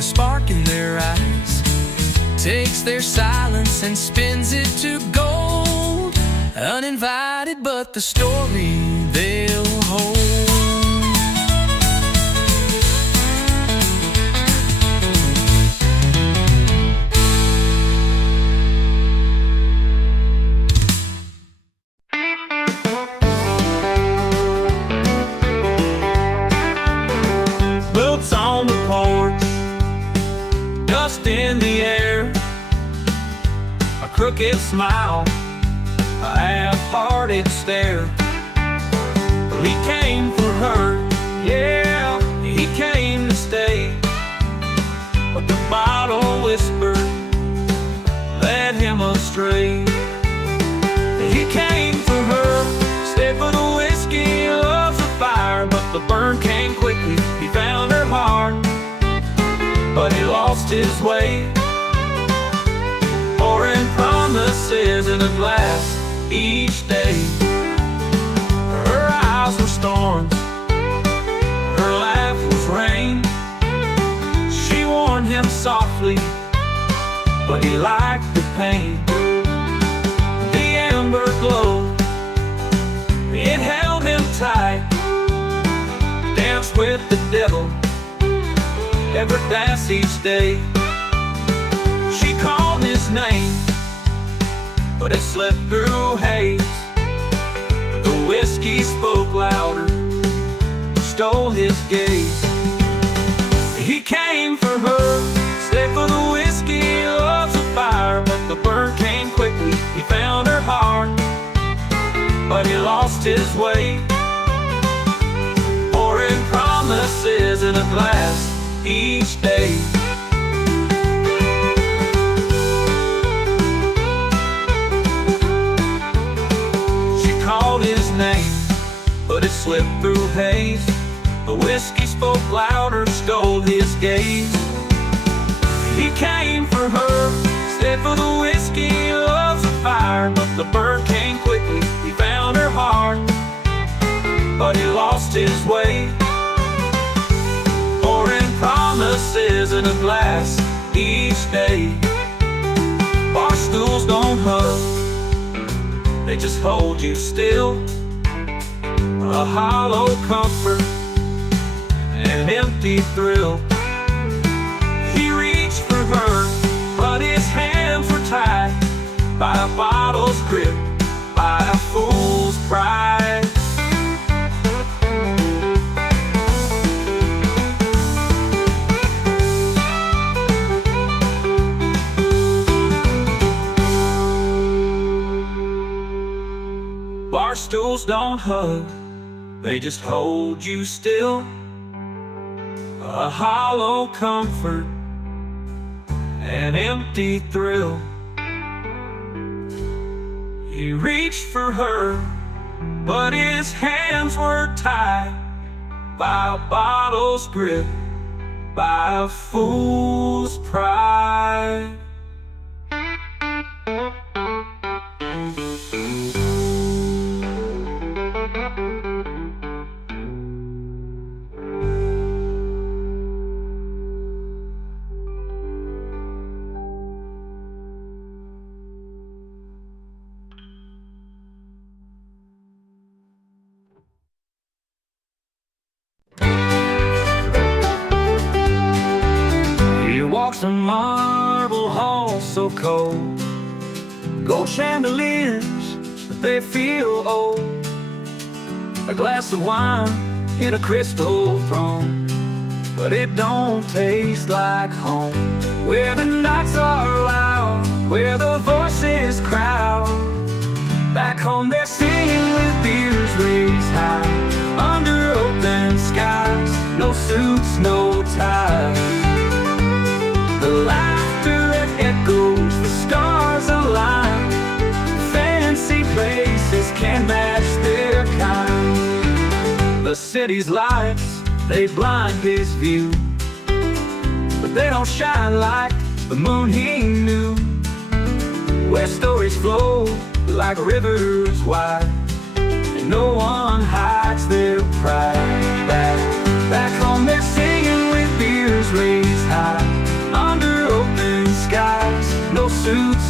the spark in their eyes, takes their silence and spins it to gold. Uninvited, but the story they'll hold. Boots on the porch, dust in the air, a crooked smile, a half-hearted stare. He came for her, yeah, he came to stay. But the bottle whispered, led him astray. He came for her, stayed for the whiskey, loves the fire. But the burn came quickly, he found her heart, but he lost his way. Pouring promises in a glass each day. Her eyes were storms, her laugh was rain. She warned him softly, but he liked the pain. The amber glow, it held him tight. Danced with the devil, ever dance each day. She called his name, but it slipped through haze. The whiskey spoke louder, stole his gaze. He came for her, stayed for the whiskey, loves the fire. But the burn came quickly, he found her heart, but he lost his way. Pouring promises in a glass each day. She called his name, but it slipped through haze. The whiskey spoke louder, stole his gaze. He came for her, stayed for the whiskey, loves the fire. But the burn came quickly, he found her heart, but he lost his way. Pouring promises in a glass each day. Bar stools don't hug, they just hold you still. A hollow comfort, an empty thrill. He reached for her, but his hands were tied by a bottle's grip, by a fool's pride. Bar stools don't hug, they just hold you still. A hollow comfort, an empty thrill. He reached for her, but his hands were tied by a bottle's grip, by a fool's pride. The marble hall so cold, gold chandeliers, but they feel old. A glass of wine in a crystal throne, but it don't taste like home. Where the nights are loud, where the voices crowd. Back home they're singing with beers raised high, under open skies, no suits, no ties. The laughter that echoes, the stars align. Fancy places can't match their kind. The city's lights, they blind his view, but they don't shine like the moon he knew. Where stories flow like rivers wide, and no one hides their pride. Back home they're singing with beers raised high,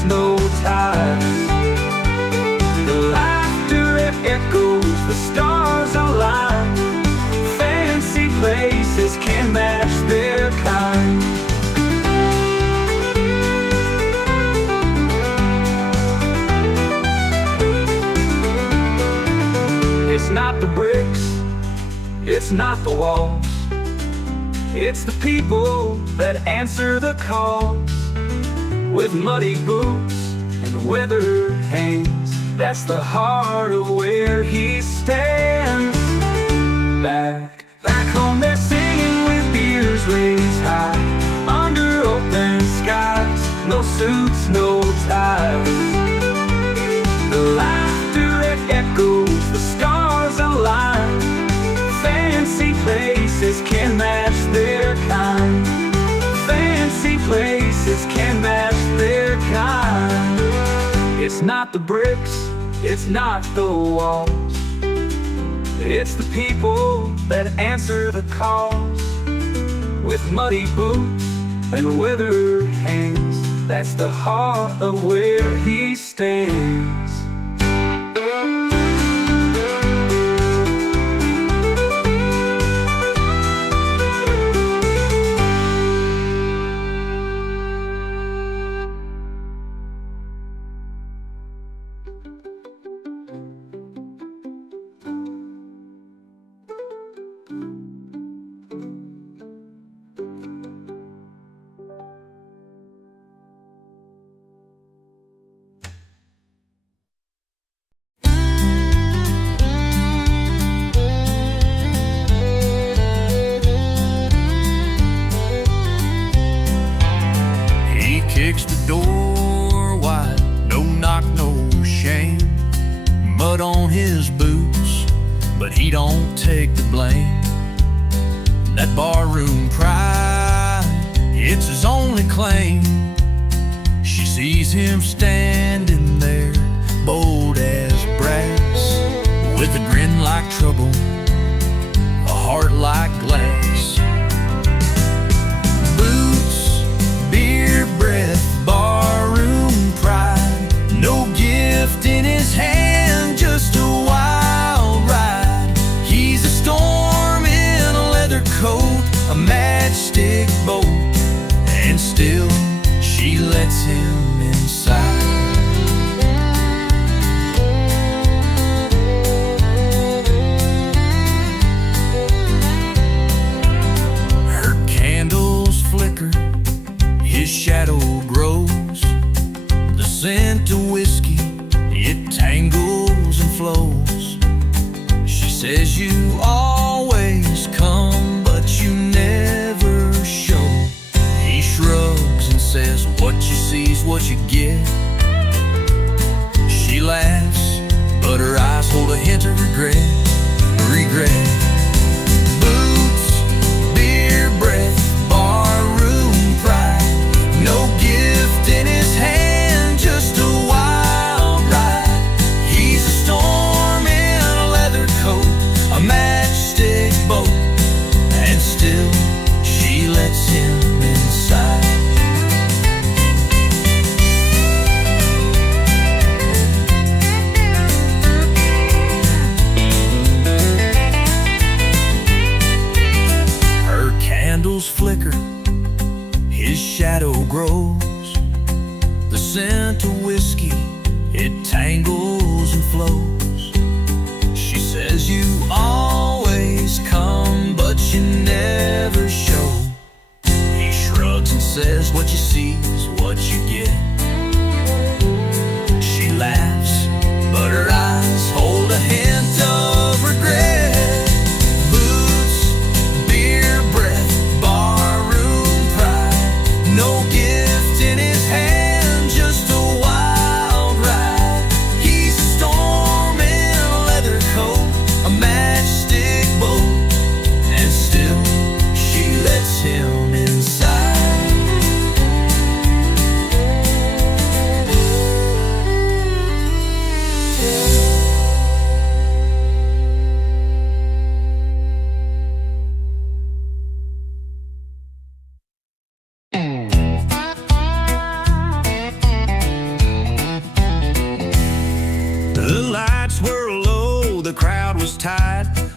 suits, no ties. The laughter that echoes, the stars align. Fancy places can't match their kind. It's not the bricks, it's not the walls, it's the people that answer the calls. With muddy boots and weathered hands, that's the heart of where he stands. Back home they're singing with beers raised high, under open skies, no suits, no ties. The laughter that echoes, the stars align. Fancy places can match their kind. Fancy places can match their kind. It's not the bricks, it's not the walls, it's the people that answer the calls. With muddy boots and weathered hands, that's the heart of where he stands. Kicks the door wide, no knock, no shame. Mud on his boots, but he don't take the blame. That barroom pride, it's his only claim. She sees him standing there, bold as brass, with a grin like trouble, a heart like glass. Beer breath, barroom pride, no gift in his hand, just a wild ride. He's a storm in a leather coat, a matchstick boat, and still she lets him inside. Her candles flicker, his shadow grows. The scent of whiskey, it tangles and flows. She says you always come, but you never show. He shrugs and says what you see's what you get. She laughs, but her eyes hold a hint of regret. Boots, beer breath, barroom pride, no gift in his hand, just a wild ride. He's a storm in a leather coat, a matchstick boat, and still she lets him inside. Her candles flicker, his shadow grows. The scent of whiskey, it tangles and flows. She says you always come, but you never show. He shrugs and says what you see is what you get. She laughs, but her eyes hold a hint of regret. Boots, beer breath, barroom pride, no gift in his hand, just a wild ride. He's a storm in a leather coat, a matchstick boat, and still she lets him inside.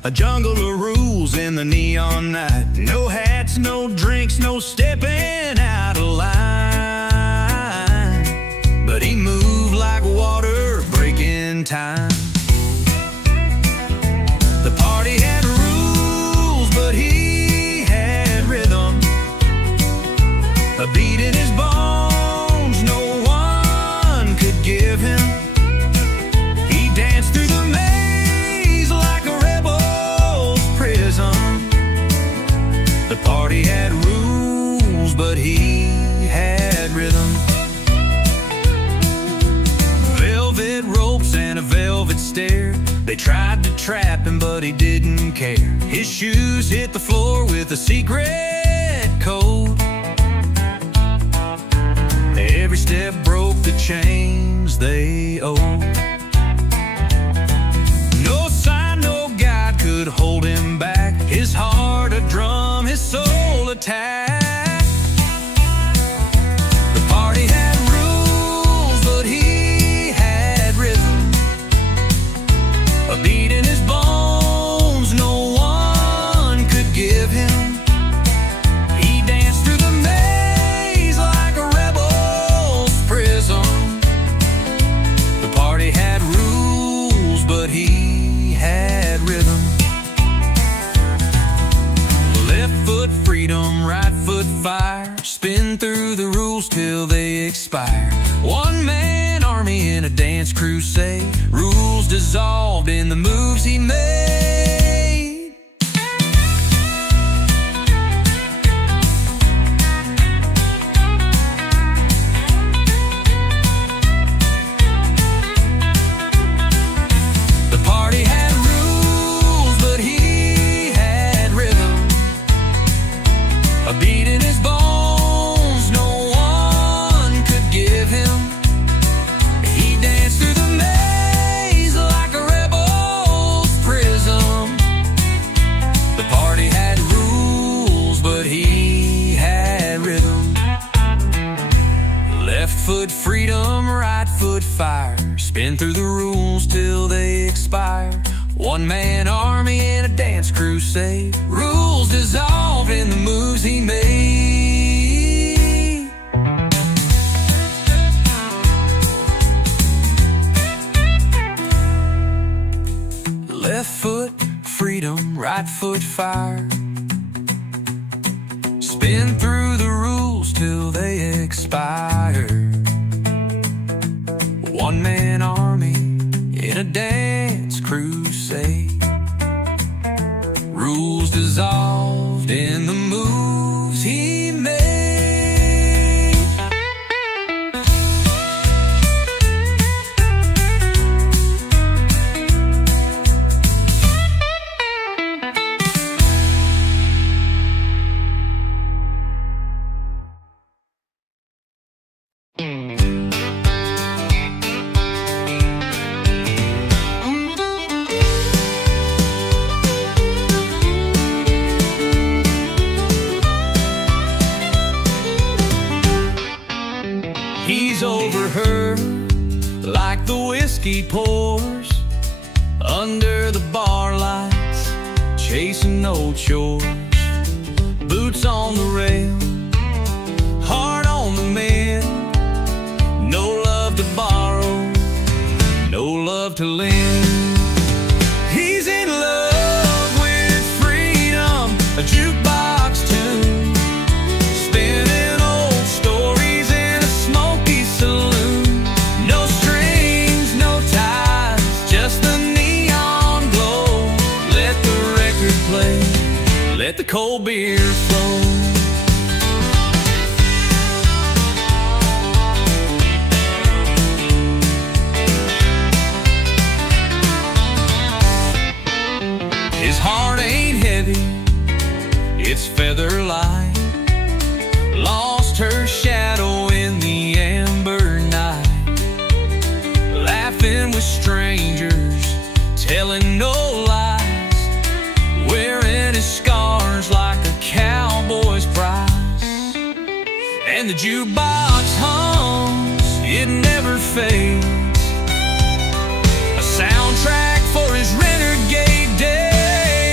A jungle of rules in the neon night. No hats, no drinks, no stepping out of line. But he moved like water breaking time. The party had rules, but he had rhythm. A beat in his bones no one could give him. He danced through the maze like a rebel's prison. The party had rules, but he had rhythm. Velvet ropes and a velvet stare. They tried to trap him, but he didn't care. His shoes hit the floor with a secret code. Every step broke the chains they owed. No sign, no guide could hold him back. His heart a drum, his soul a tack. The party had rules, but he had rhythm. A beat in his bones no one could give him. He danced through the maze like a rebel's prison. The party had rules, but he had rhythm. Left foot freedom, right foot fire. Spin through the rules till they expire. One man army in a dance crusade. Rules dissolved in the moves he made. The party had rules, but he had rhythm. A beat in his bones no one could give him. He danced through the maze like a rebel's prison. The party had rules, but he had rhythm. Left foot freedom, right foot fire. Spin through the rules till they expire. One man army in a dance crusade. Rules dissolved in the moves he made. Left foot freedom, right foot fire. Spin through the rules till they expire. One man army in a dance crusade. Rules dissolved in the moves he made. He's over her like the whiskey pours under the bar lights, chasing old chores. Boots on the rail, heart on the mend. No love to borrow, no love to lend. He's in love with freedom, a jukebox tune, spinning old stories in a smoky saloon. No strings, no ties, just the neon glow. Let the record play, let the cold beer flow. His heart ain't heavy, it's feather light. Lost her shadow in the amber night. Laughing with strangers, telling no lies. Wearing his scars like a cowboy's prize. And the jukebox hums, it never fades. A soundtrack for his renegade days.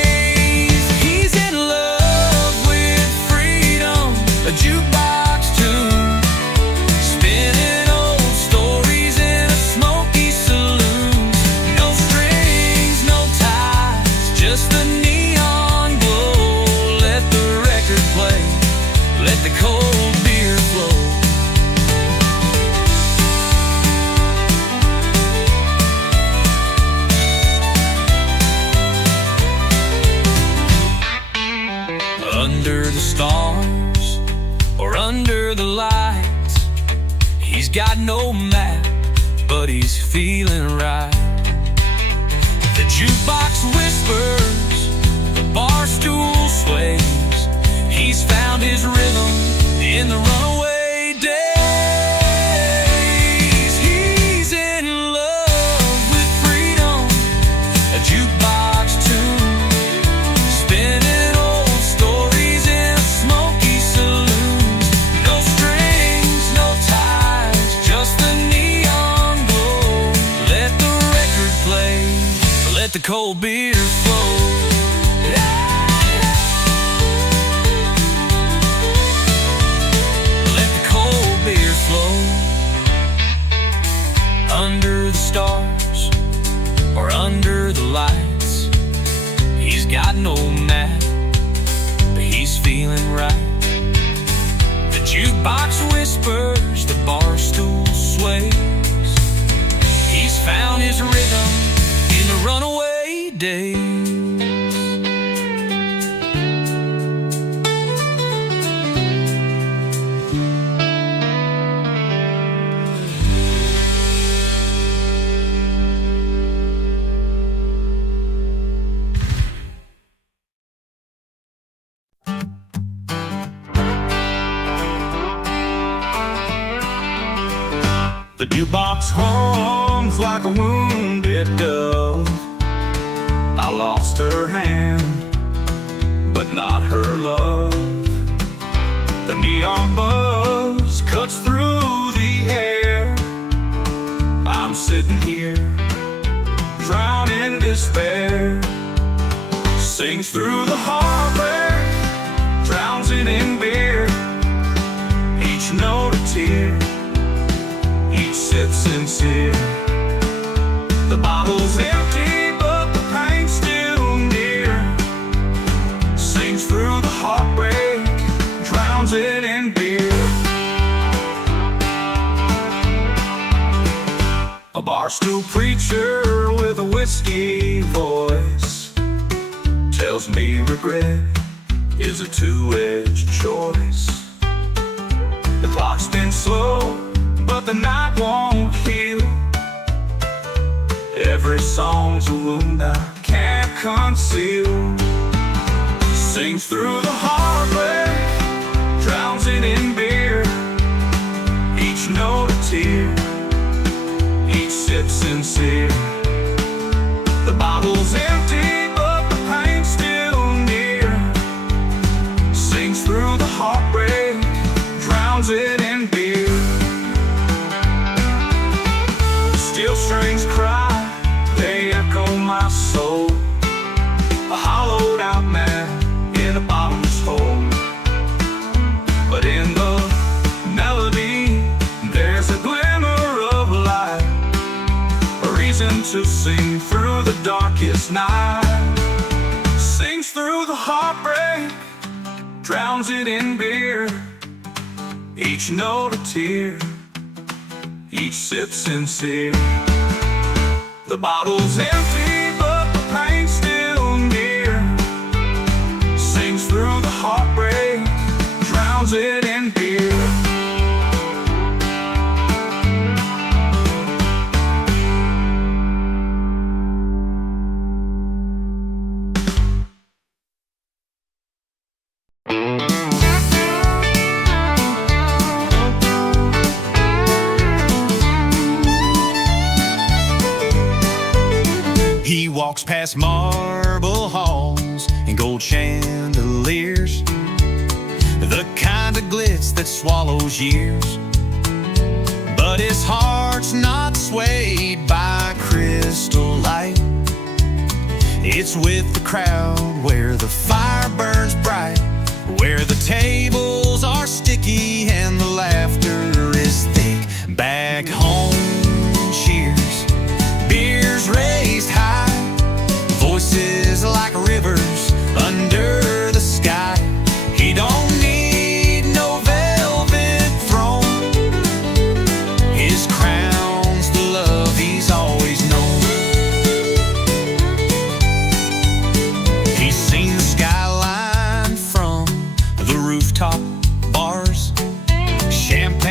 He's got no map, but he's feeling right. The jukebox whispers, the bar stool sways. He's found his rhythm in the runaway days. He's in love with freedom, a jukebox tune, spinning old stories in smoky saloons. No strings, no ties, just the neon glow. Let the record play, let the cold beer flow. Under the stars or under the lights, he's got no map, but he's feeling right. The jukebox whispers, the bar stool sways. He's found his rhythm in the runaway days. The jukebox hums like a wounded dove. I lost her hand, but not her love. The neon buzz cuts through the air. I'm sitting here, drowned in despair. Sings through the heartbreak, drowns it in beer. Each note a tear, each sip sincere. The bottle's empty, but the pain's still near. Sings through the heartbreak, drowns it in beer. A barstool preacher with a whiskey voice tells me regret is a two-edged choice. The clock's been slow, but the night won't heal. Every song's a wound I can't conceal. Sings through the heartbreak, drowns it in beer. Each note a tear, each sip sincere. The bottle's empty, but the pain's still near. Sings through the heartbreak, drowns it in beer. Steel strings cry, they echo my soul. A hollowed out man in a bottomless hole. But in the melody, there's a glimmer of light, a reason to sing through the darkest night. Sings through the heartbreak, drowns it in beer. Each note a tear, each sip sincere. The bottle's empty, but the pain's still near. Sings through the heartbreak, drowns it in beer. He walks past marble halls and gold chandeliers, the kind of glitz that swallows years. But his heart's not swayed by crystal light. It's with the crowd where the fire burns bright, where the tables are sticky and the laughter is thick. Back home, cheers, beers raised high, voices like rivers under the sky. He don't need no velvet throne, his crown's the love he's always known. He's seen the skyline from the rooftop bars, champagne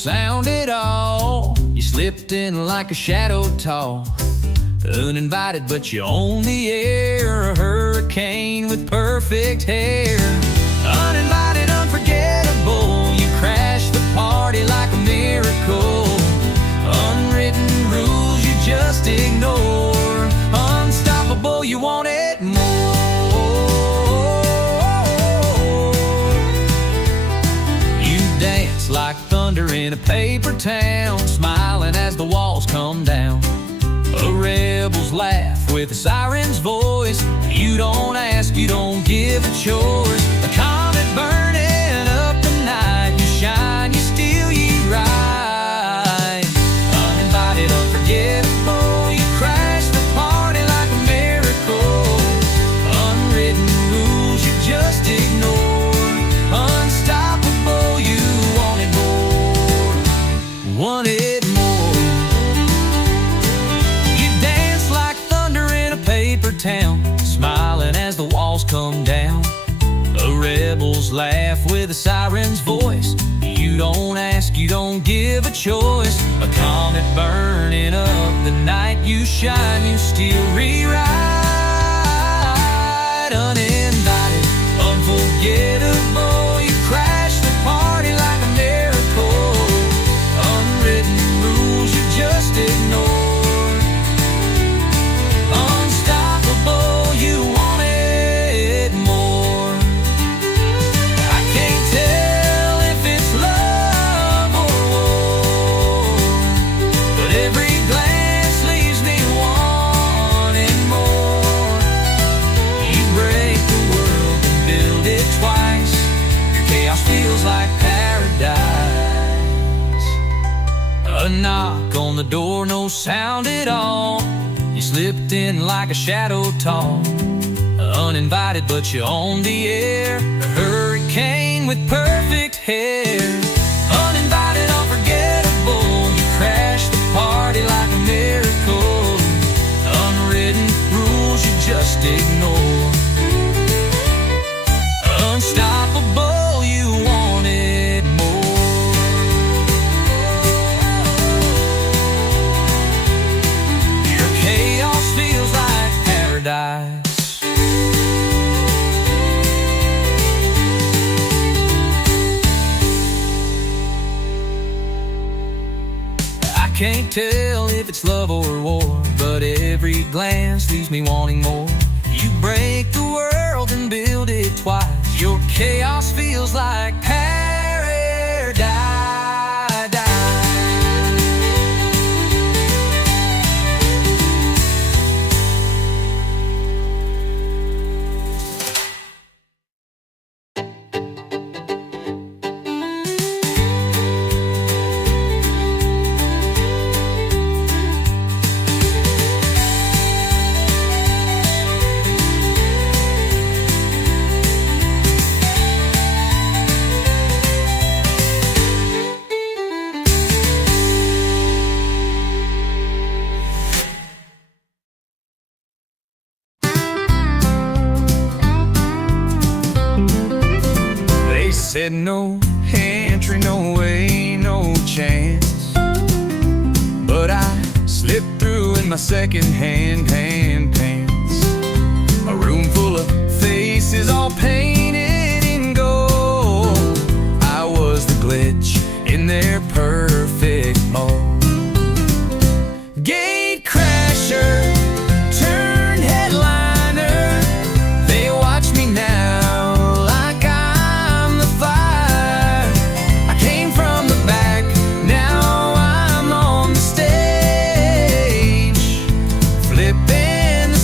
sound at all. You slipped in like a shadow tall, uninvited but you own the air. A hurricane with perfect hair. Uninvited, unforgettable. You crashed the party like a miracle. Unwritten rules you just ignore. Unstoppable, you want it more. You dance like thunder in a paper town, smiling as the walls come down. A rebel's laugh with a siren's voice. You don't ask, you don't give a choice. A comet burning up the night. You shine, you steal, you ride. Uninvited, unforgettable. You crash the party like a miracle. Unwritten rules you just ignore. Unstoppable, you wanted more. Wanted more. You dance like thunder in a paper town, smiling as the walls come down. A rebel's laugh with a siren's voice. You don't ask, you don't give a choice. A comet burning up the night. You shine, you still rewrite. Uninvited, unforgettable. You crash the party like a miracle. Unwritten rules you just ignore. Unstoppable, you want it more. I can't tell if it's love or war, but every glance leaves me wanting more. You break the world and build it twice. Your chaos feels like paradise. A knock on the door, no sound at all. You slipped in like a shadow tall, uninvited but you own the air. A hurricane with perfect hair. Uninvited, unforgettable. You crash the party like a miracle. Unwritten rules you just ignore. Unstoppable, you wanted more. Your chaos feels like paradise. I can't tell if it's love or war, but every glance leaves me wanting more. You break the world and build it twice. Your chaos feels like paradise. Said no entry, no way, no chance. But I slipped through in my second-hand pants. A room full of faces all painted in gold. I was the glitch in their perfect mold. Gate crasher turned headliner. They watch me now. Flipping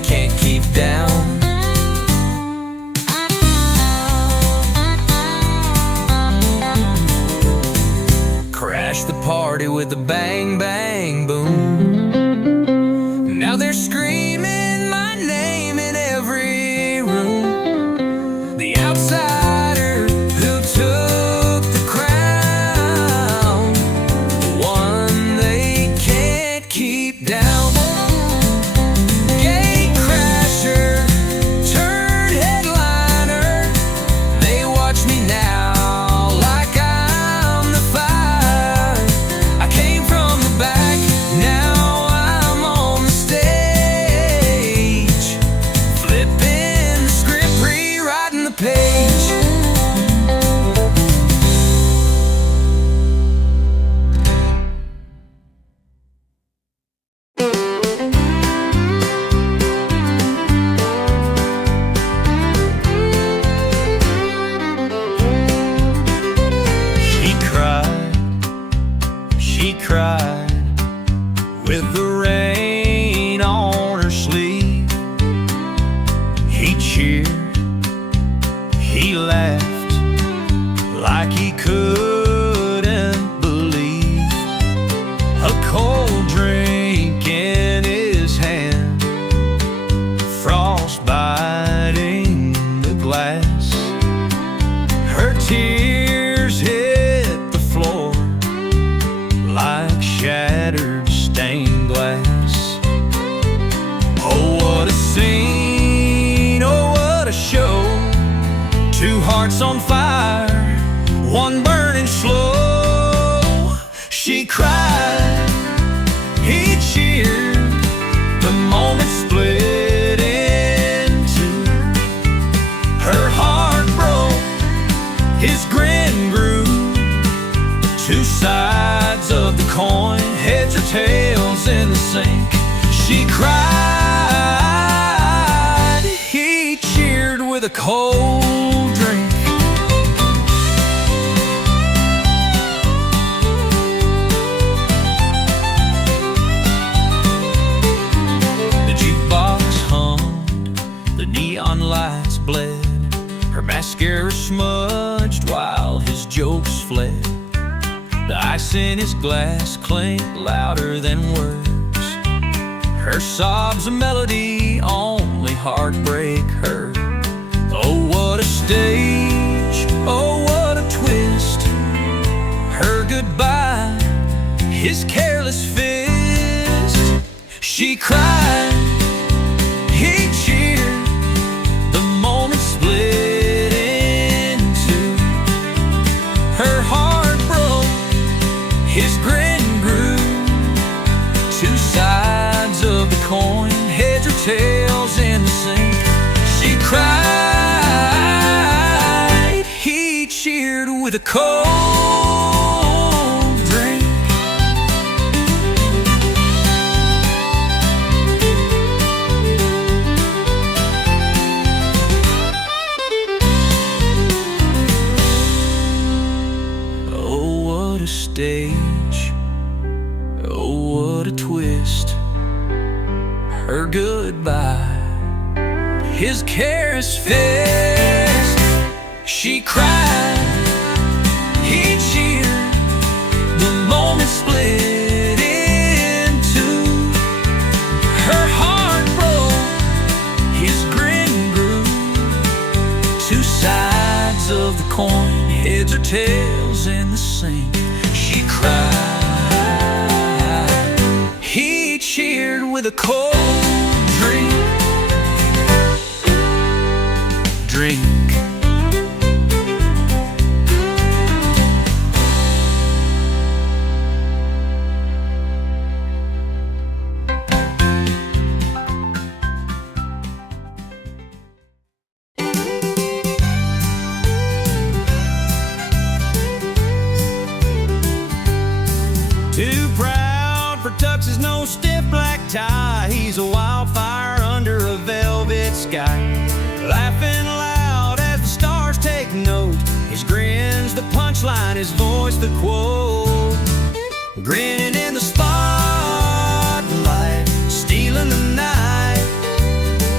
can't keep down. Crashed the party with a bang, bang, boom. Now they're screaming my name in every room. The outsider who took the crown, the one they can't keep down. Gate crasher turned headliner. They watch me now like I'm the fire. I came from the back, now I'm on the stage, flipping the script, rewriting the page. She cried with the rain on her sleeve. He cheered, he laughed like he couldn't believe. A cold drink in his hand, frost biting the glass. Her tears hit the floor like shattered stained glass. Oh, what a scene, oh, what a show. Two hearts on fire, one burning slow. She cried, he cheered, the moment split in two. Her heart broke, his grin grew. Two sides of the coin, heads or tails in the sink. She cried, he cheered with a cold drink. The jukebox hummed, the neon lights bled. Her mascara smudged while his jokes fled. The ice in his glass clinked louder than words. Her sobs a melody only heartbreak heard. Oh, what a stage, oh, what a twist. Her goodbye, his careless fist. She cried, he cheered, the moment split in two. Her heart broke, his grin grew. Two sides of the coin, heads or tails in the sink. She cried, he cheered with a cold drink. Oh, what a stage, oh, what a twist. Her goodbye, his careless fist. She cried, he cheered, the moment split in two. Her heart broke, his grin grew. Two sides of the coin, heads or tails in the sink. She cried, he cheered with a cold drink. Drink. Too proud for tuxes, no stiff black tie. He's a wildfire under a velvet sky. Laughing loud as the stars take note. His grin's the punchline, his voice the quote. Grinning in the spotlight, stealing the night.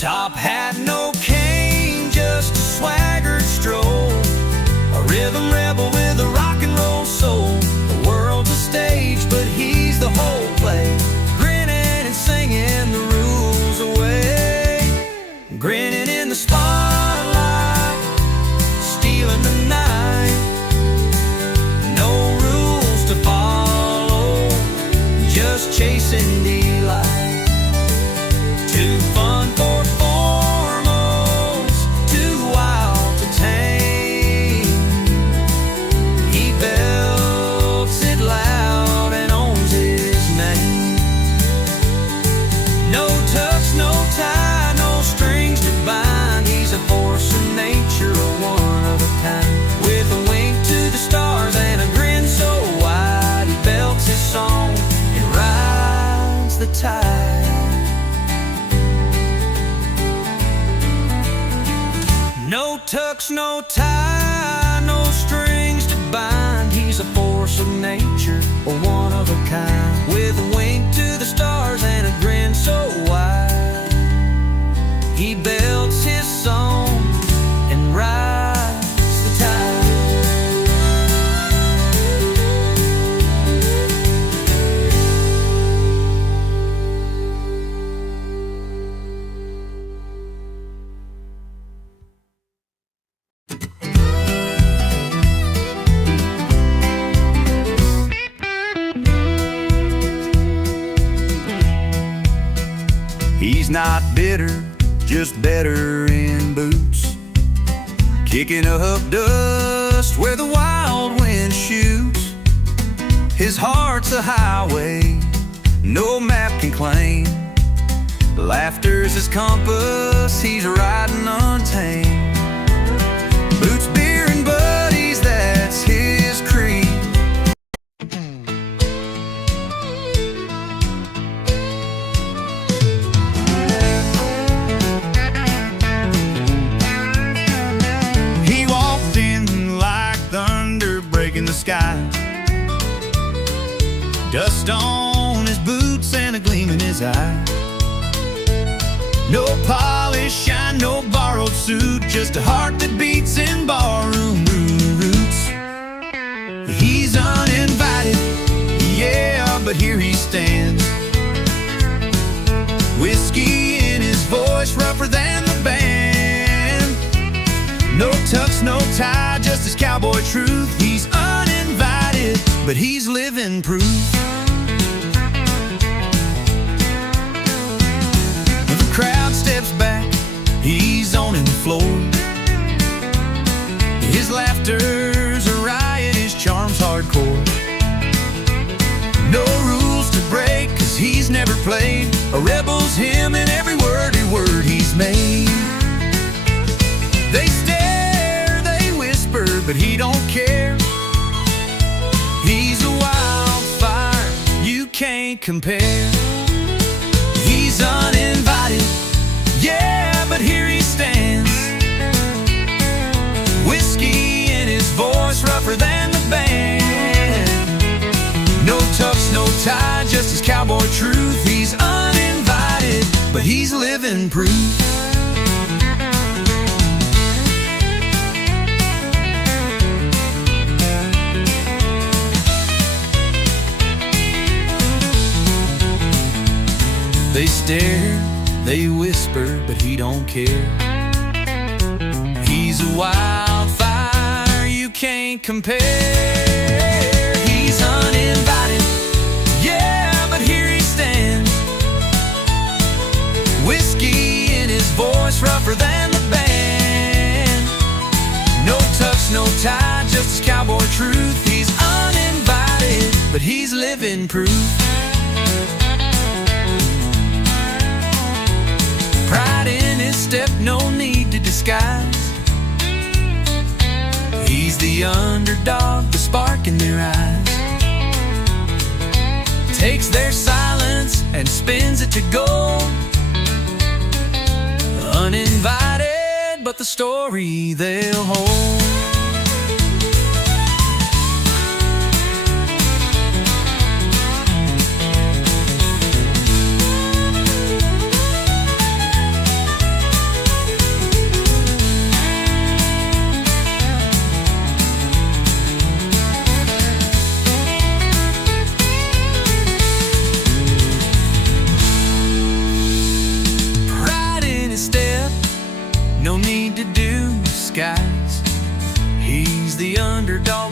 Top hat, no cane, just a swaggered stroll. A rhythm rebel with a rock and roll soul. The world's a stage, but he's the whole play. Grinning and singing the rules away. Grinning in the spotlight, stealing the night. No rules to follow, just chasing delight. Too fun for formals, too wild to tame. He belts it loud and owns his name. No tux, no tie, no strings to bind. He's a force of nature, a one of a kind. With a wink to the stars and a grin so wide, he belts his song and rides the tide. No tux, no tie, no strings to bind. He's a force of nature, or one of a kind. With a wink to the stars and a grin so wide, he belts his song and rides the tide. He's not bitter, just better in boots, kicking up dust where the wild wind shoots. His heart's a highway no map can claim. Laughter's his compass, he's riding untamed. Boots, beer, and buddies, that's his creed. Sky, dust on his boots and a gleam in his eye. No polish, shine, no borrowed suit, just a heart that beats in barroom roots. He's uninvited, yeah, but here he stands. Whiskey in his voice, rougher than the band. No tux, no tie, just his cowboy truth. He's uninvited, but he's living proof. The crowd steps back, he's owning the floor. His laughter's a riot, his charm's hardcore. No rules to break, cause he's never played. A rebel's him in every word he's made. They stare, they whisper, but he don't care. He's a wildfire you can't compare. He's uninvited, yeah, but here he stands. Whiskey in his voice, rougher than the band. No tux, no tie, just his cowboy truth. He's uninvited, but he's living proof. They stare, they whisper, but he don't care. He's a wildfire you can't compare. He's uninvited, yeah, but here he stands. Whiskey in his voice, rougher than the band. No tux, no tie, just his cowboy truth. He's uninvited, but he's living proof. Pride in his step, no need to disguise. He's the underdog, the spark in their eyes. Takes their silence and spins it to gold. Uninvited, but the story they'll hold.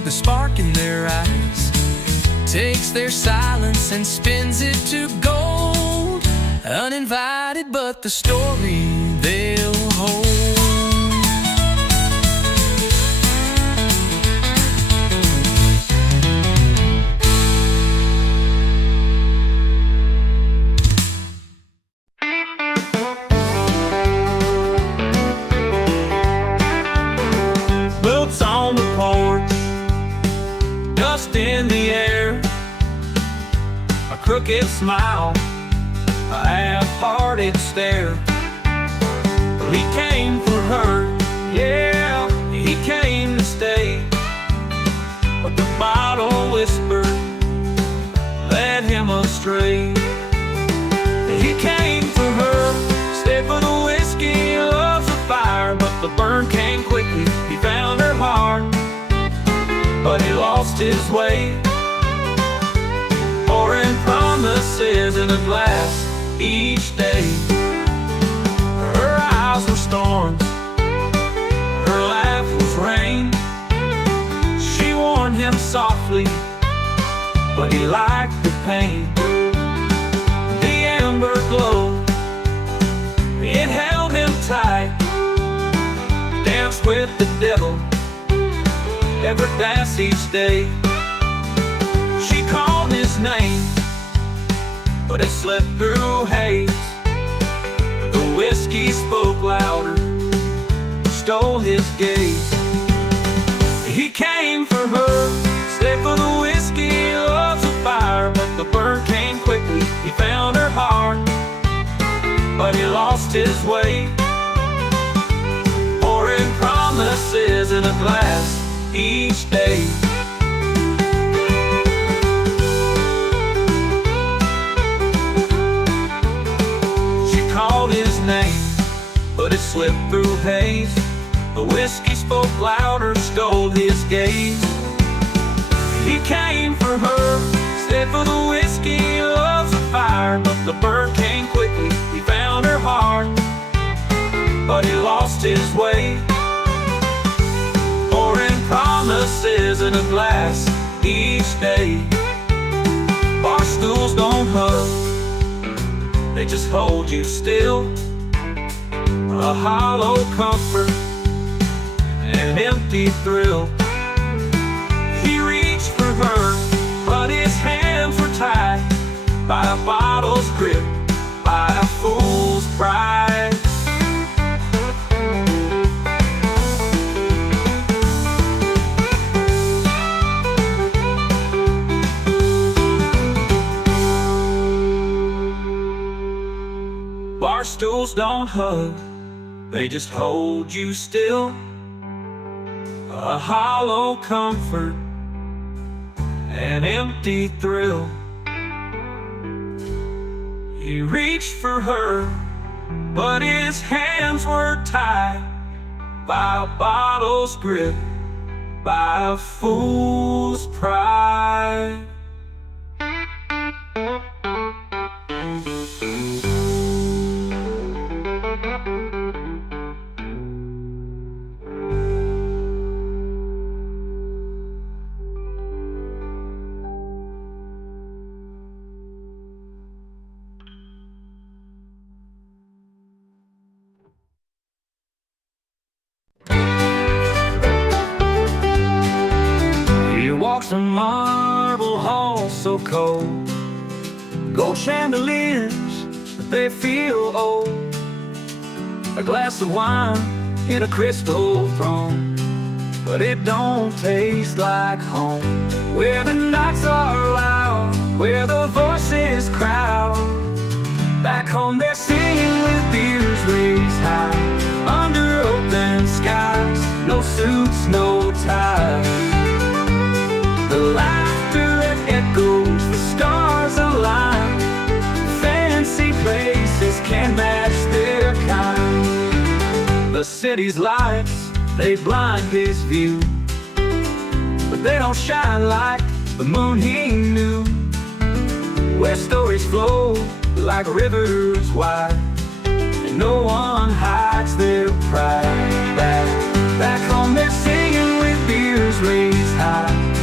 the spark in their eyes, takes their silence and spins it to gold. Uninvited, but the story they'll hold. Boots on the porch, dust in the air, a crooked smile, a half-hearted stare. He came for her, yeah, he came to stay, but the bottle whispered led him astray. He came for her, stayed for the whiskey, he loves the fire, but the burn came quickly. He found her heart, but he lost his way, pouring promises in a glass each day. Her eyes were storms, her laugh was rain. She warned him softly, but he liked the pain. The amber glow, it held him tight, danced with the devil every dance each day. She called his name, but it slipped through haze. The whiskey spoke louder, stole his gaze. He came for her, stayed for the whiskey, he loves the fire, but the burn came quickly. He found her heart, but he lost his way, pouring promises in a glass each day. She called his name, but it slipped through haze. The whiskey spoke louder, stole his gaze. He came for her, stayed for the whiskey, he loves the fire, but the burn came quickly. He found her heart, but he lost his way, pouring promises in a glass each day. Bar stools don't hug, they just hold you still, a hollow comfort, an empty thrill. He reached for her, but his hands were tied by a bottle's grip, by a fool's pride. Bar stools don't hug, they just hold you still, a hollow comfort, an empty thrill. He reached for her, but his hands were tied by a bottle's grip, by a fool's pride. Walks a marble hall so cold, gold chandeliers, but they feel old. A glass of wine in a crystal throne, but it don't taste like home. Where the nights are loud, where the voices crowd, back home they're singing with beers raised high, under open skies, no suits, no ties. The laughter that echoes, the stars align, fancy places can't match their kind. The city's lights, they blind his view, but they don't shine like the moon he knew. Where stories flow like rivers wide, and no one hides their pride. Back home they're singing with beers raised high,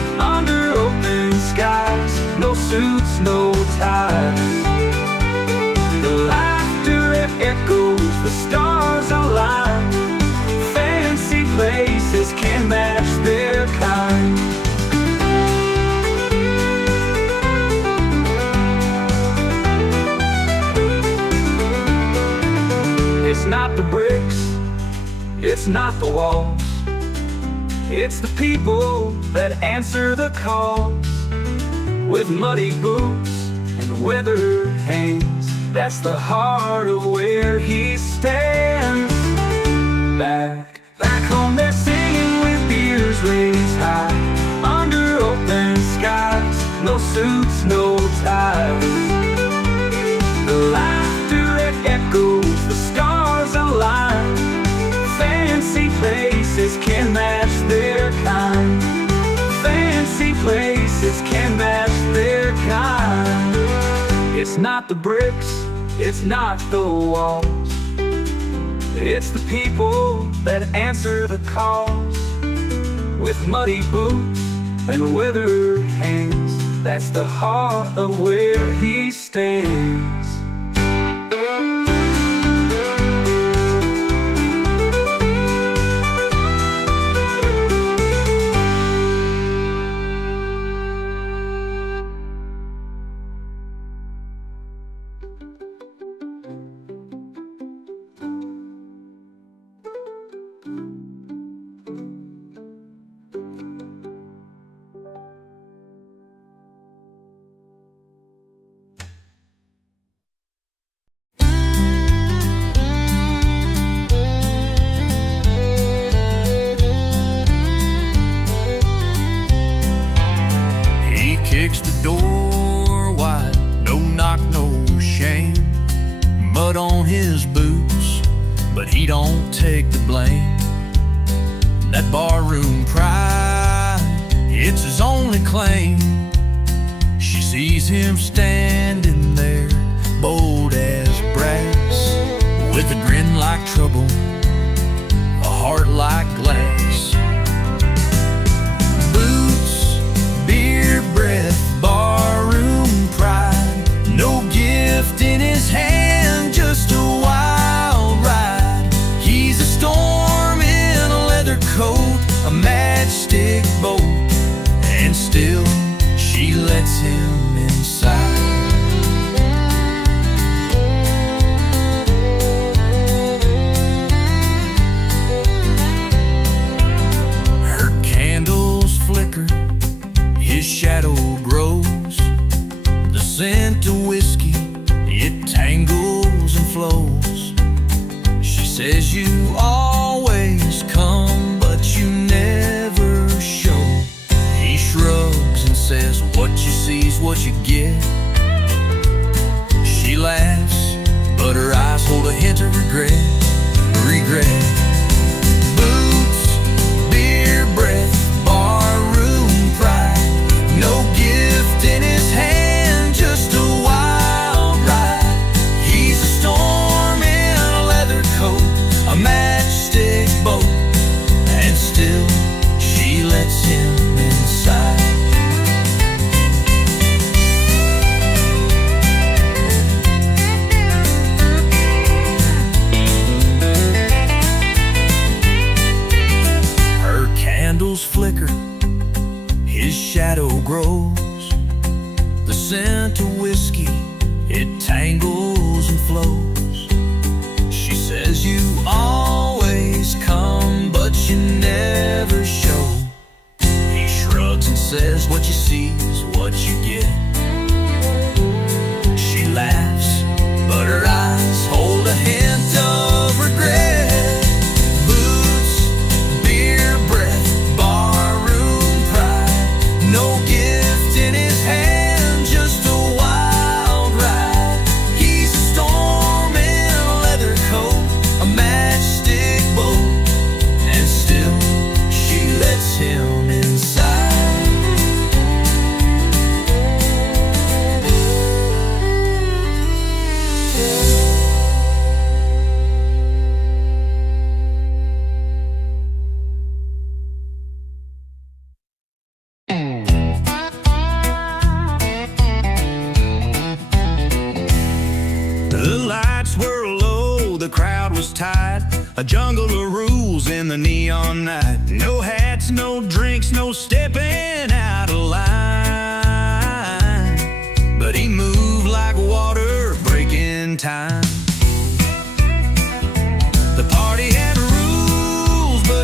not the walls. It's the people that answer the calls. With muddy boots and weathered hands, that's the heart of where he stands. Back home they're singing with ears raised high, under open skies, no suits, no ties. The laughter that echoes, the stars align. Fancy places can match their kind. Fancy places can match their kind. It's not the bricks, it's not the walls. It's the people that answer the calls. With muddy boots and weathered hands, that's the heart of where he stands. Kicks the door wide, no knock, no shame. Mud on his boots, but he don't take the blame. That barroom pride, it's his only claim. She sees him standing there, bold as brass, with a grin like trouble, a heart like glass. Breath, barroom pride, no gift in his hand, just a wild ride. He's a storm in a leather coat, a matchstick boat, and still she lets him inside. Her candles flicker, his shadow grows. The scent of whiskey, it tangles and flows. She says you always come, but you never show. He shrugs and says what you see's what you get. She laughs, but her eyes hold a hint of regret. Boots, beer breath, barroom pride, no gift in his hand, just a wild ride. He's a storm in a leather coat, a matchstick boat, and still she lets him inside. Her candles flicker, his shadow grows. The scent of whiskey, it tangles and flows. She says you always come, but you never show. He shrugs and says what you see is what you get. She laughs, but her eyes hold a hint of regret. Boots, beer breath, barroom pride, no gift in his hand, just a wild ride. He's a storm in a leather coat, a matchstick boat, and still she lets him inside. The lights were low, the crowd was tight, a jungle of rules in the neon night. No hats, no drinks, no stepping out of line. But he moved like water breaking time. The party had rules, but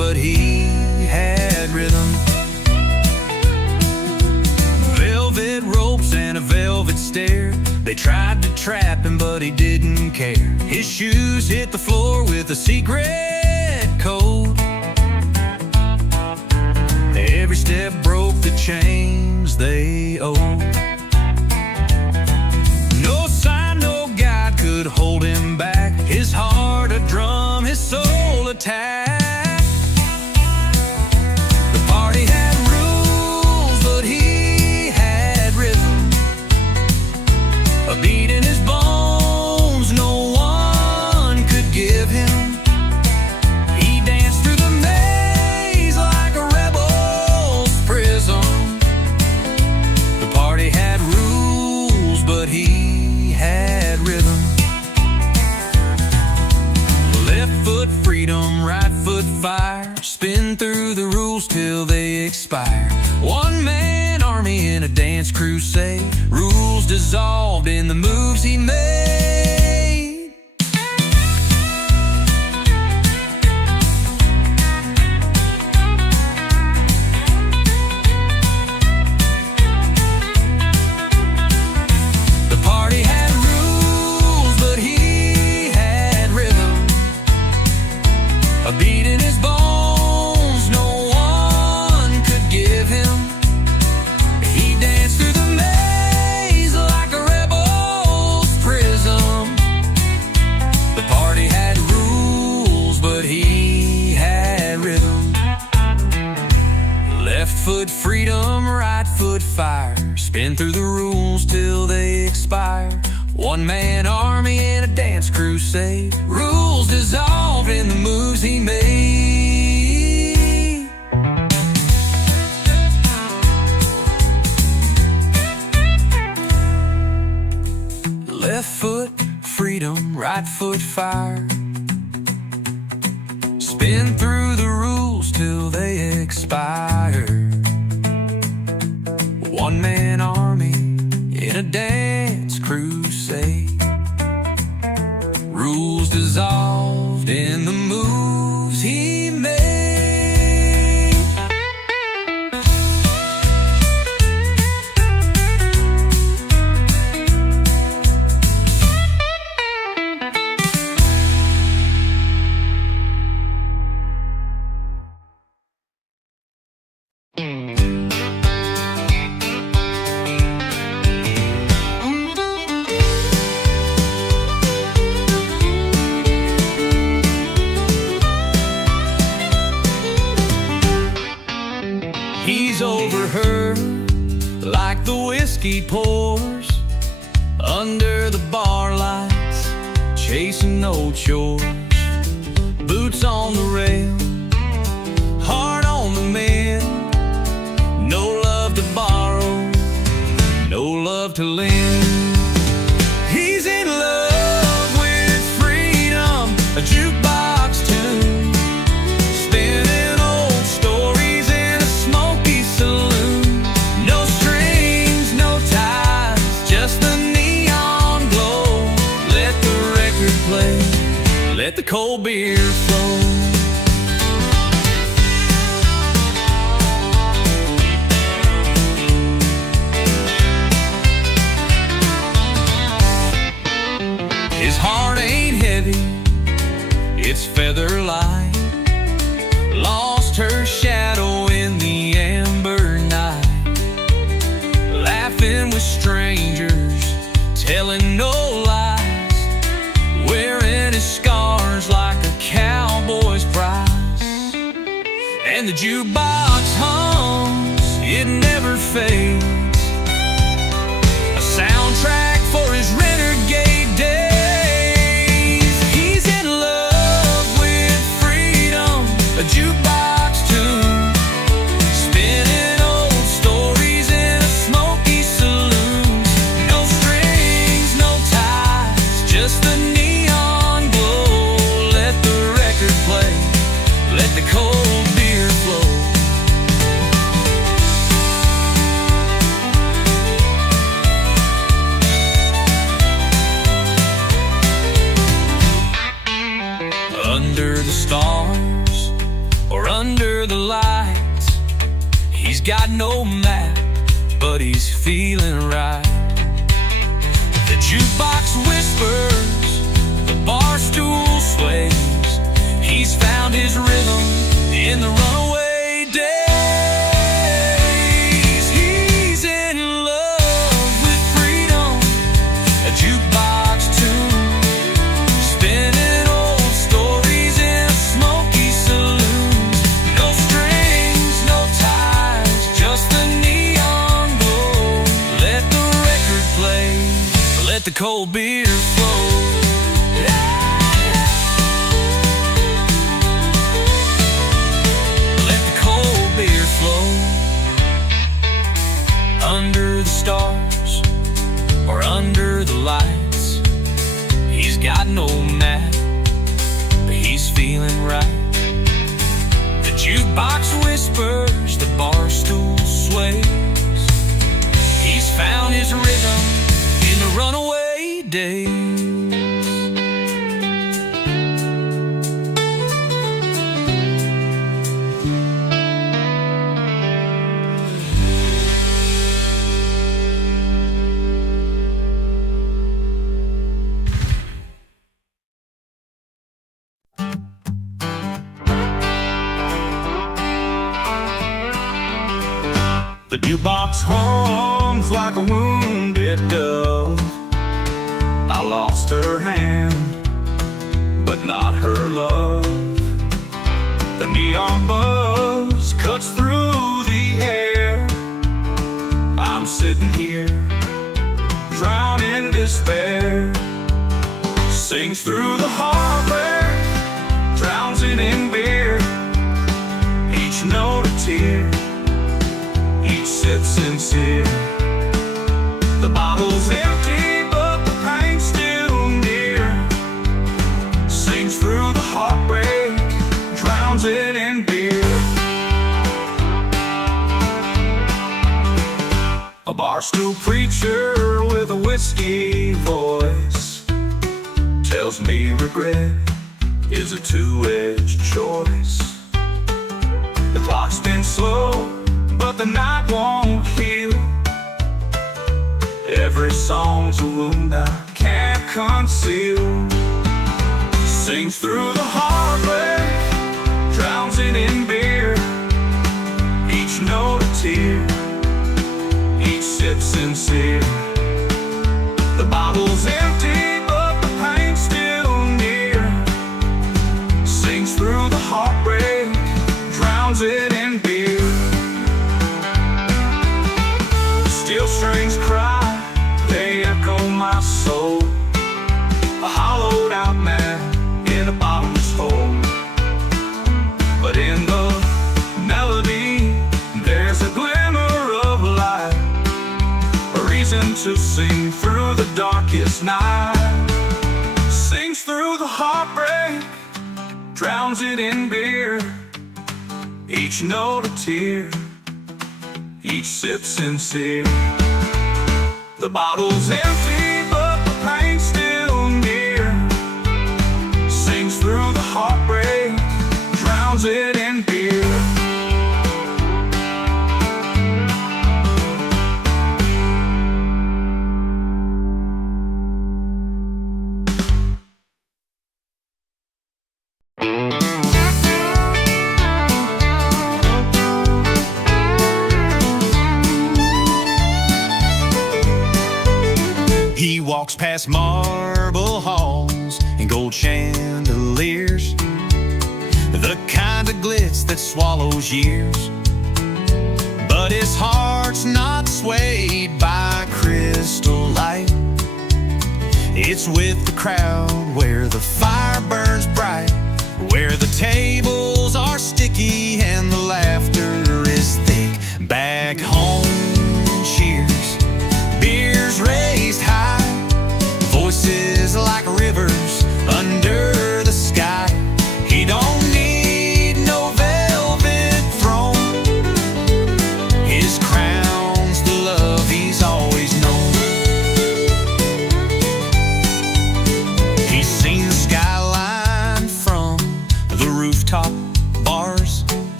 but he didn't care. His shoes hit the floor with a secret code. Every step broke the chains they owed. No sign, no guide could hold him back. His heart a drum, his soul a tap. The party had rules, but he had rhythm. A beat in his bones no one could give him. He danced through the maze like a rebel's prism. The party had rules, but he had rhythm. Left foot freedom, right foot fire. Spin through the rules till they expire. One man army in a dance crusade. Rules dissolved in the moves he made. The party had rules, but he had rhythm. A beat in his bones no one could give him. He danced through the maze like a rebel's prism. The party had rules, but he had rhythm. Left foot freedom, right foot fire. Spin through the rules till they expire. One man army in a dance crusade. Rules dissolved in the moves he made. Left foot freedom, right foot fire. Spin through the rules till they expire. One man army in a dance crusade. Rules dissolved in the moves he made. He's over her like the whiskey pours under the bar lights, chasing no chores. Boots on the rail, heart on the mend. No love to borrow, no love to lend. He's in love with freedom, a jukebox tune, spinning old stories in a smoky saloon. No strings, no ties, just the neon glow. Let the record play, let the cold beer flow. His heart ain't heavy, it's feather light. Lost her shadow in the amber night. Laughing with strangers, telling no lies. Wearing his scars like a cowboy's prize. And the jukebox hums, it never fades. A soundtrack for his renegade days. A jukebox tune, spinning old stories in a smoky saloon. No strings, no ties, just the neon glow. Let the record play, let the cold beer flow. Under the stars or under the lights, he's got no map, but he's feeling right. The jukebox whispers, the bar stool sways. He's found his rhythm in the runaway days. He's in love with freedom, a jukebox tune, spinning old stories in smoky saloons. No strings, no ties, just the neon glow. Let the record play, let the cold beer flow. Under the stars or under the lights, he's got no map, but he's feeling right. The jukebox whispers, the bar stool sways. He's found his rhythm in the runaway days. The jukebox hums like a wounded dove. I lost her hand, but not her love. The neon buzz cuts through the air. I'm sitting here, drowned in despair. Sings through the heartbreak, drowns it in beer. Each note a tear, each sip sincere. The bottle's empty, but the pain's still near. Sings through the heartbreak, drowns it in beer. A barstool preacher with a whiskey voice tells me regret is a two-edged choice. The clock's been slow, but the night won't heal. Every song's a wound I can't conceal. Sings through the heartbreak, drowns it in beer. Each note a tear, each sip sincere. The bottle's empty, but the pain's still near. Sings through the heartbreak, drowns it in beer. Steel strings cry, they echo my soul. A hollowed out man in a bottomless hole. But in the melody, there's a glimmer of light, a reason to sing through the darkest night. Sings through the heartbreak, drowns it in beer. Each note a tear, each sip sincere. The bottle's empty, but the pain's still near. Sings through the heartbreak, drowns it in beer. He walks past marble halls and gold chandeliers, the kind of glitz that swallows years. But his heart's not swayed by crystal light. It's with the crowd where the fire burns bright, where the tables are sticky and the laughter is thick. Back home, cheers, beers raised high, voices like rivers under the sky. He don't need no velvet throne, his crown's the love he's always known. He's seen the skyline from the rooftop bars,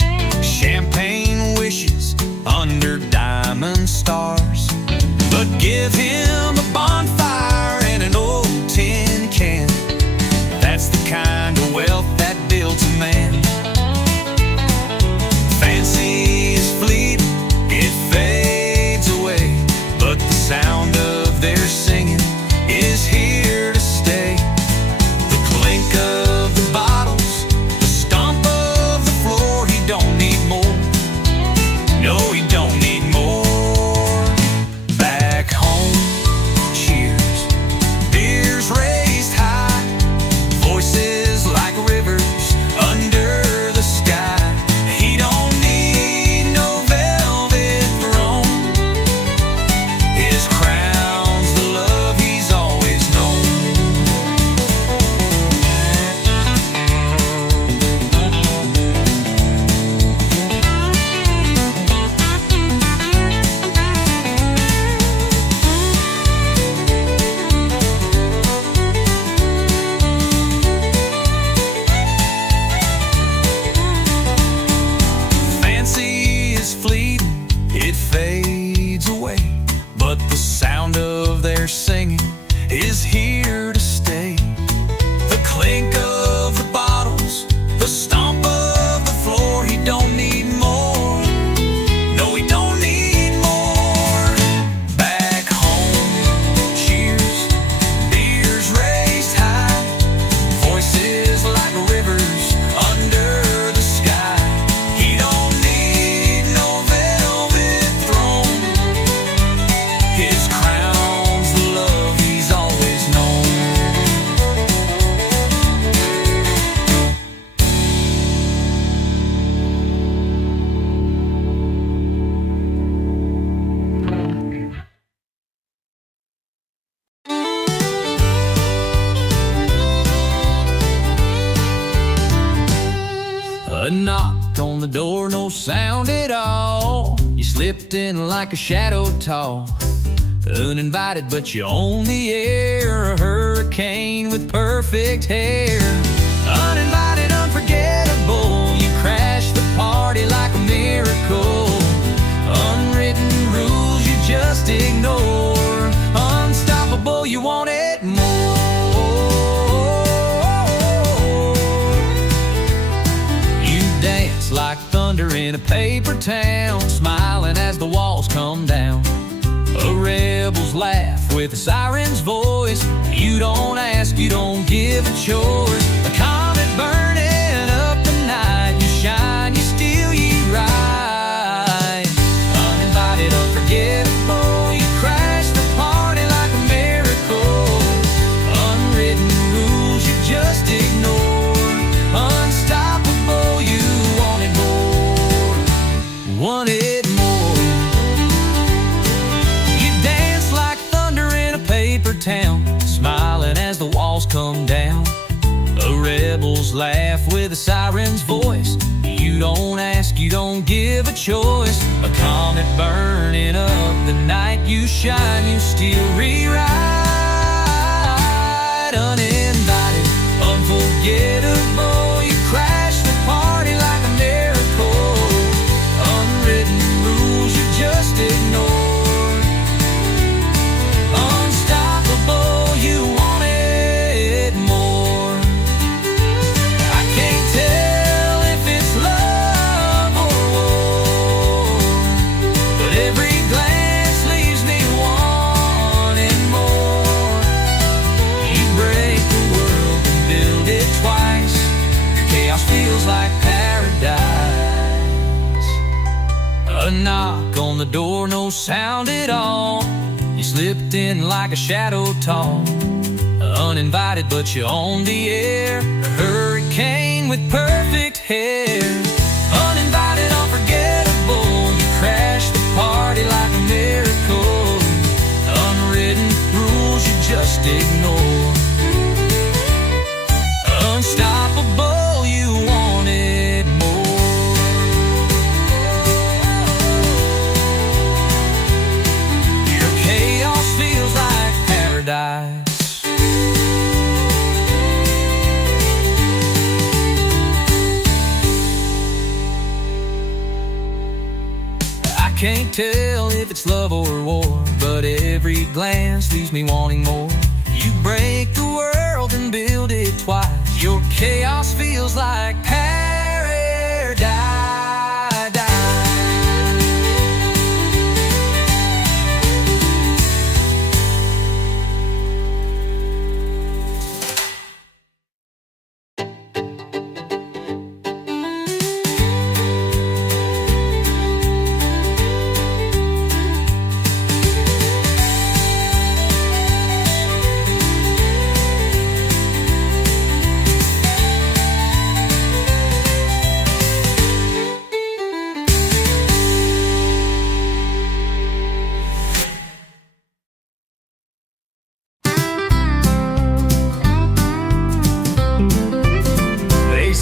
No, he don't need more. Back home, cheers, beers raised high, voices like rivers under the sky. He don't need no velvet throne. His crown's the love he's always known. Fancy is fleeting, it fades away, but the sound of their singing is here to stay. The clink of the bottles, the stomp of the floor. He don't need more. No, he don't need more. Back home, cheers, beers raised high, voices like rivers under the sky. He don't need no velvet throne. His crown's the love he's always known. A knock on the door, no sound at all. You slipped in like a shadow tall, uninvited but you own the air. A hurricane with perfect hair, uninvited, unforgettable. You crashed the party like a miracle. Unwritten rules you just ignore. Unstoppable, you want it more. You dance like thunder in a paper town, smiling as the walls come down. A rebel's laugh with a siren's voice. You don't ask, you don't give a choice. A comet burning up the night. You shine, you steal, you ride. Uninvited, unforgettable. You crash the party like a miracle. Unwritten rules you just ignore. Unstoppable, you wanted more. Wanted more. You dance like thunder in a paper town, smiling as the walls come down. A rebel's laugh with a siren's voice. You don't ask, you don't give a choice. A comet burning up the night. You shine, you still rewrite. Uninvited, unforgettable. You crash the party like a miracle. Unwritten rules you just ignore. Unstoppable, you wanted more. I can't tell if it's love or war, but every glance leaves me wanting more. You break the world and build it twice. Your chaos feels like paradise. A knock on the door, no sound at all. You slipped in like a shadow tall, uninvited but you own the air. A hurricane with perfect hair, uninvited, unforgettable. You crash the party like a miracle. Unwritten rules you just ignore. Unstoppable, you wanted more. Your chaos feels like paradise. I can't tell if it's love or war, but every glance leaves me wanting more. You break the world and build it twice. Your chaos feels like paradise.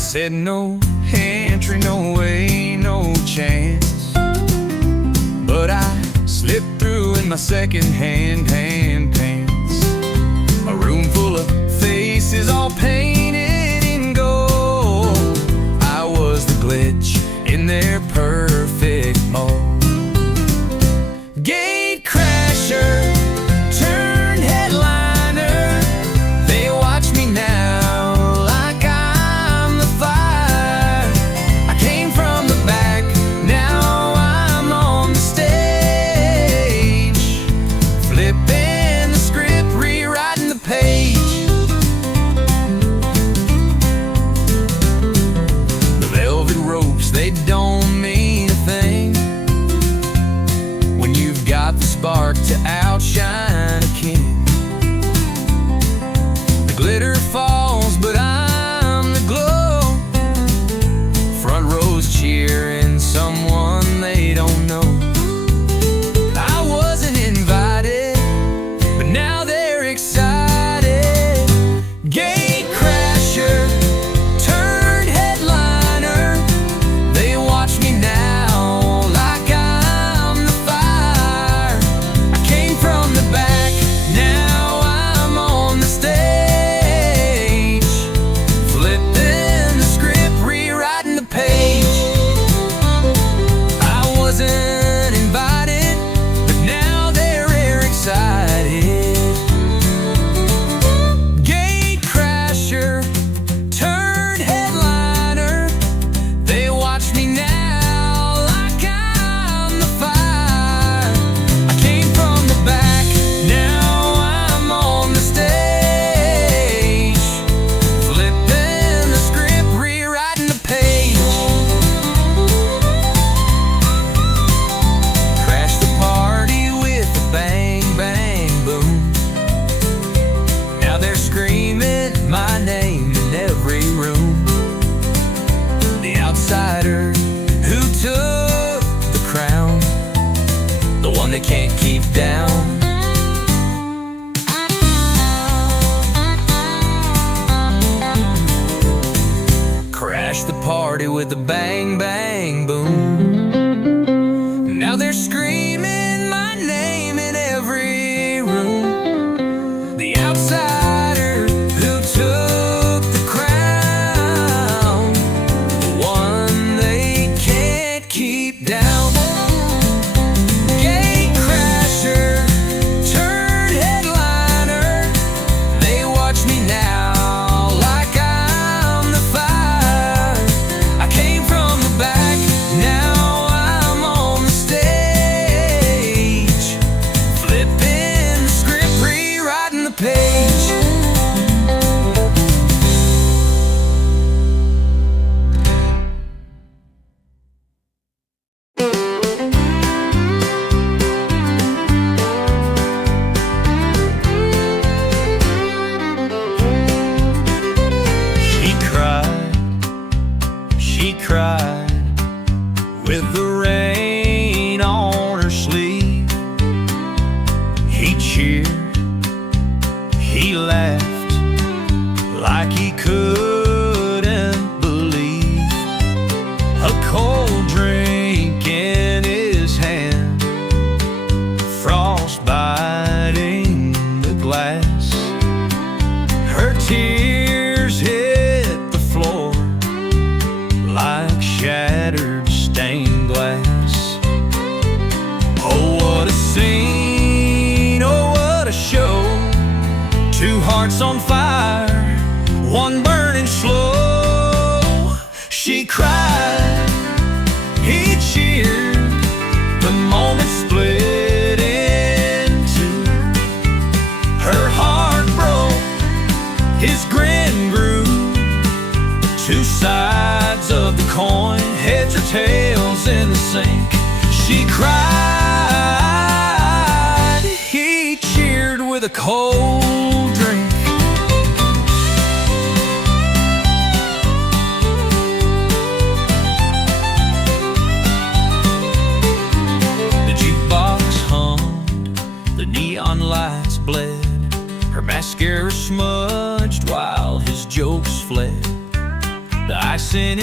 Said no entry, no way, no chance. But I slipped through in my second-hand pants. A room full of faces all painted in gold. I was the glitch in their perfect mold. Gate crasher turned headliner. They watch me now like I'm the fire. I came from the back, now I'm on the stage, flipping the script, rewriting the page. The velvet ropes, they don't mean a thing when you've got the spark to outshine a king. The glitter falls, but I'm the glow. Front rows cheering someone they don't know. I wasn't invited, but now they're excited. Gate crasher turned headliner. They watch me now like I'm the fire. I came from the back, now I'm on the stage, flipping the script, rewriting the page. I wasn't invited, but now they're excited. Gate crasher turned headliner. They watch me now like I'm the fire. I came from the back, now I'm on the stage, flipping the script, rewriting the page. Crash the party with a bang, bang, boom. Now they're screaming my name in every room. The outsider who took the crown, the one they can't keep down. Crash the party with a bang, bang, boom. Now they're screaming my name in every room. The outsider who took the crown, the one they can't keep down. Gate crasher turned headliner. They watch me now like I'm the fire. I came from the back, now I'm on the stage, flipping the script, rewriting the page. She cried with the rain on her sleeve. He cheered, he laughed like he couldn't believe. A cold drink in his hand, frost biting the glass. Her tears hit the floor like shattered stained glass. Oh, what a scene, oh, what a show. Two hearts on fire, one burning slow. She cried, he cheered, the moment split in two. Her heart broke, his grin grew. Two sides of the coin, heads or tails in the sink. She cried, he cheered with a cold drink. The jukebox hummed, the neon lights bled. Her mascara smudged while his jokes fled. The ice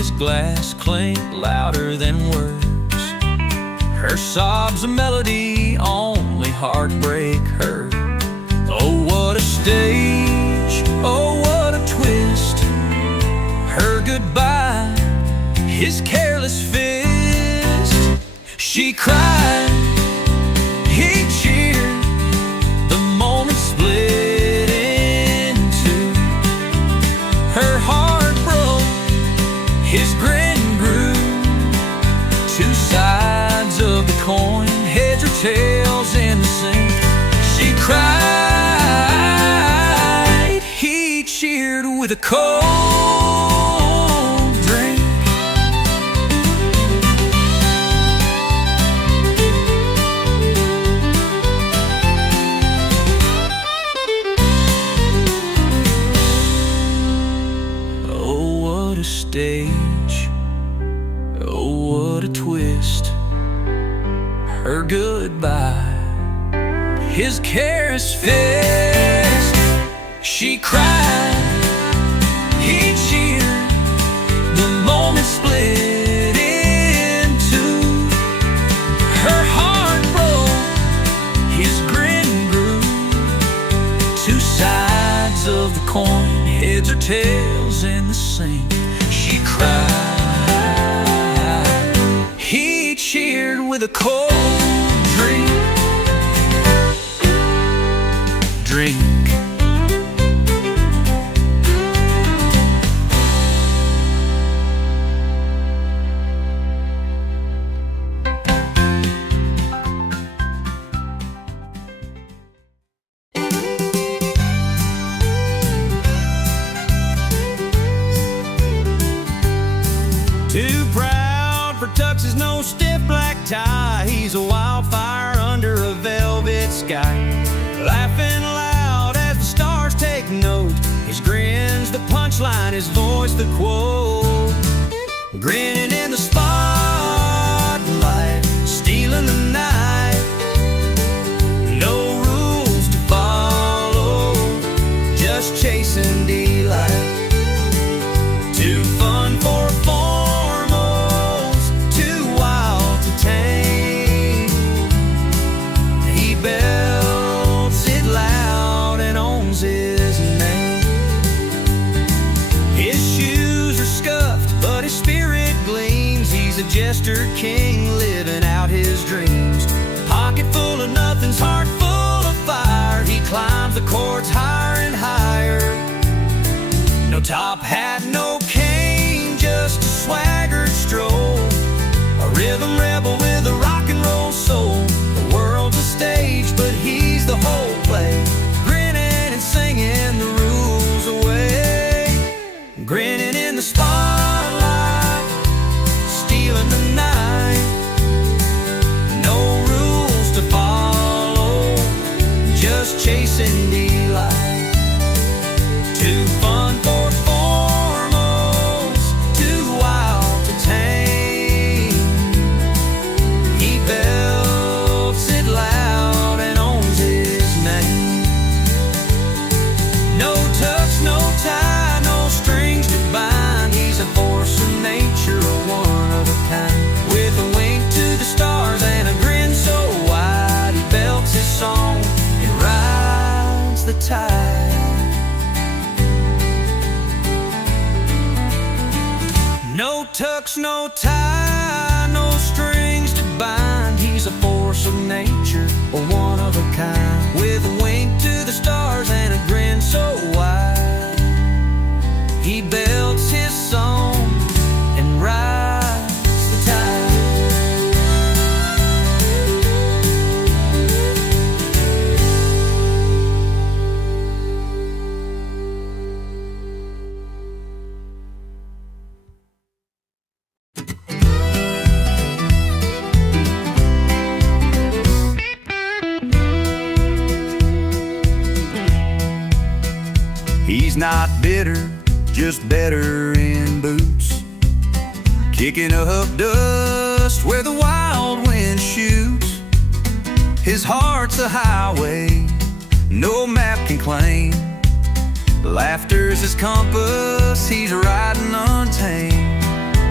his glass clink louder than words. Her sobs a melody only heartbreak heard. Oh, what a stage, oh, what a twist. Her goodbye, his careless fist. She cried, he cheered, the moment split in two. Her heart broke, his grin grew. Two sides of the coin, heads or tails in the sink. She cried, he cheered with a cold drink. Oh, what a stage, oh, what a twist. Her goodbye, his careless fist. She cried, he cheered, the moment split in two. Her heart broke, his grin grew. Two sides of the coin, heads or tails in the sink. She cried, he cheered with a cold drink. Drink. Too proud for tuxes, no stiff black tie. He's a wildfire under a velvet sky. Laughing loud as the stars take note. His grin's the punchline, his voice the quote. Grinning in the spotlight, stealing the night. No rules to follow, just chasing delight. Too fun for formals, too wild to tame. He belts it loud and owns his name. His shoes are scuffed, but his spirit gleams. He's a jester king living out his dreams. Pocket full of nothing's heart full of fire. He climbs the chords higher and higher. No top hat, no cane, just a swaggered stroll. A rhythm rebel with a rock and roll soul. The world's a stage, but he's the whole play. Grinning and singing the rules away. Grinning in the spotlight, stealing the night. No rules to follow, just chasing delight. Too fun for formals, too wild to tame. He belts it loud and owns his name. No tux, no tie, no strings to bind. He's a force of nature, a one of a kind. With a wink to the stars and a grin so wide. He belts his song and rides the tide. No tux, no tie, no strings to bind. He's a force of nature, a one of a kind. With a wink to the stars and a grin so wide. He belts his song and rides the tide. He's not bitter, just better in boots. Kicking up dust where the wild wind shoots. His heart's a highway no map can claim. Laughter's his compass, he's riding untamed.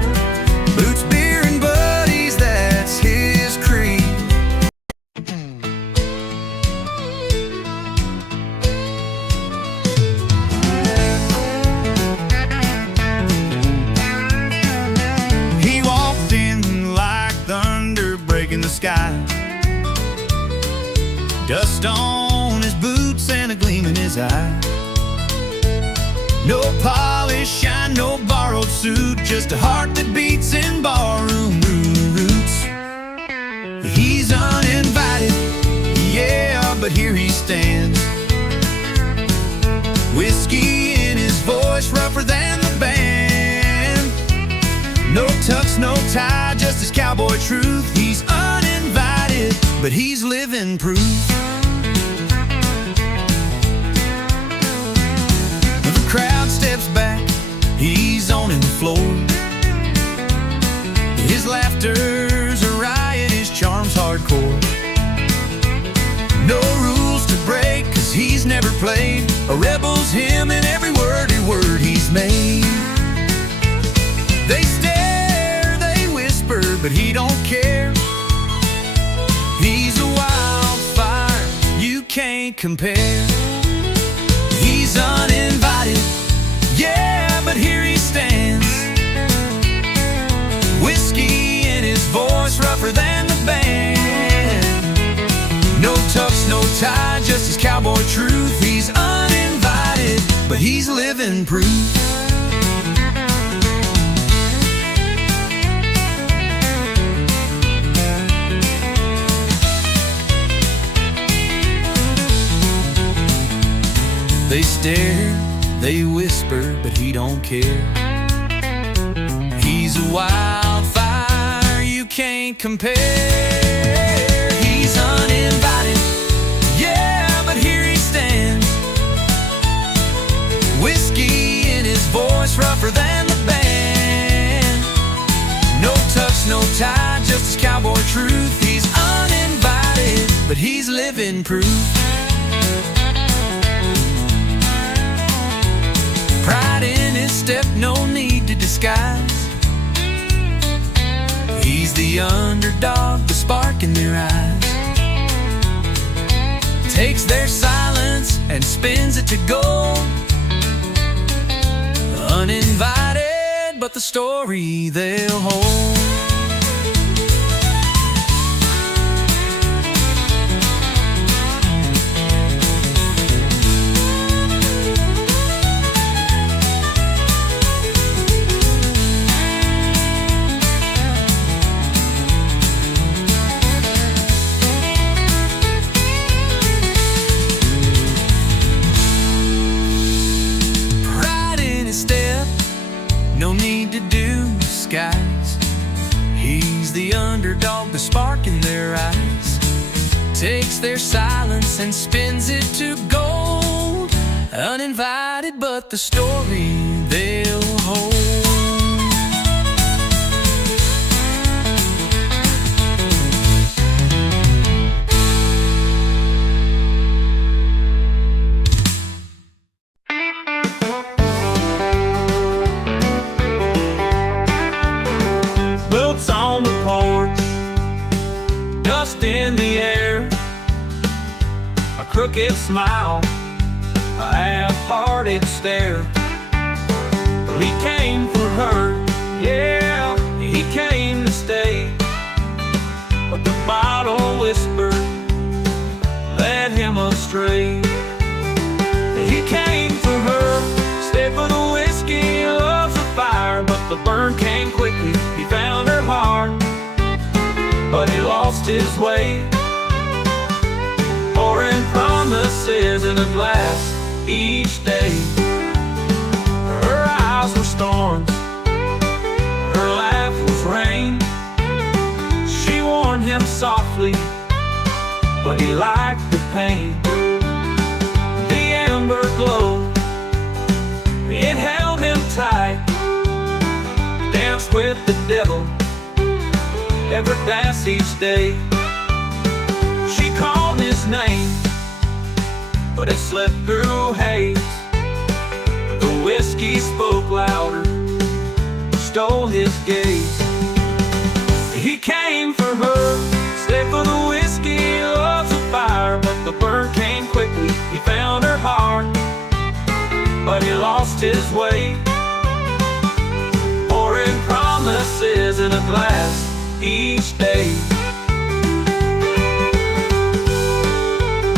Dust on his boots and a gleam in his eye. No polish, shine, no borrowed suit, just a heart that beats in barroom roots. He's uninvited, yeah, but here he stands. Whiskey in his voice, rougher than the band. No tux, no tie, just his cowboy truth. He's uninvited, but he's living proof. The crowd steps back, he's owning the floor. His laughter's a riot, his charm's hardcore. No rules to break, cause he's never played. A rebel's him in every word he's made. They stare, they whisper, but he don't care. He's a wildfire, you can't compare. He's uninvited, yeah, but here he stands. Whiskey in his voice, rougher than the band. No tux, no tie, just his cowboy truth. He's uninvited, but he's living proof. They stare, they whisper, but he don't care. He's a wildfire, you can't compare. He's uninvited, yeah, but here he stands. Whiskey in his voice, rougher than the band. No tux, no tie, just his cowboy truth. He's uninvited, but he's living proof. Pride in his step, no need to disguise. He's the underdog, the spark in their eyes. Takes their silence and spins it to gold. Uninvited, but the story they'll hold. No need to do disguise. He's the underdog, the spark in their eyes. Takes their silence and spins it to gold. Uninvited, but the story they'll hold. On the porch, dust in the air, a crooked smile, a half-hearted stare. He came for her, yeah, he came to stay, but the bottle whispered, led him astray. He came for her, stay for the whiskey, loves the fire, but the burn came quickly. He found her heart, but he lost his way. Pouring promises in a glass each day. Her eyes were storms, her laugh was rain. She warned him softly, but he liked the pain. The amber glow, it held him tight. Danced with the devil, every dance each day. She called his name, but it slipped through haze. The whiskey spoke louder, stole his gaze. He came for her, stayed for the whiskey, loves the fire, but the burn came quickly. He found her heart, but he lost his way. Pouring promises in a glass each day.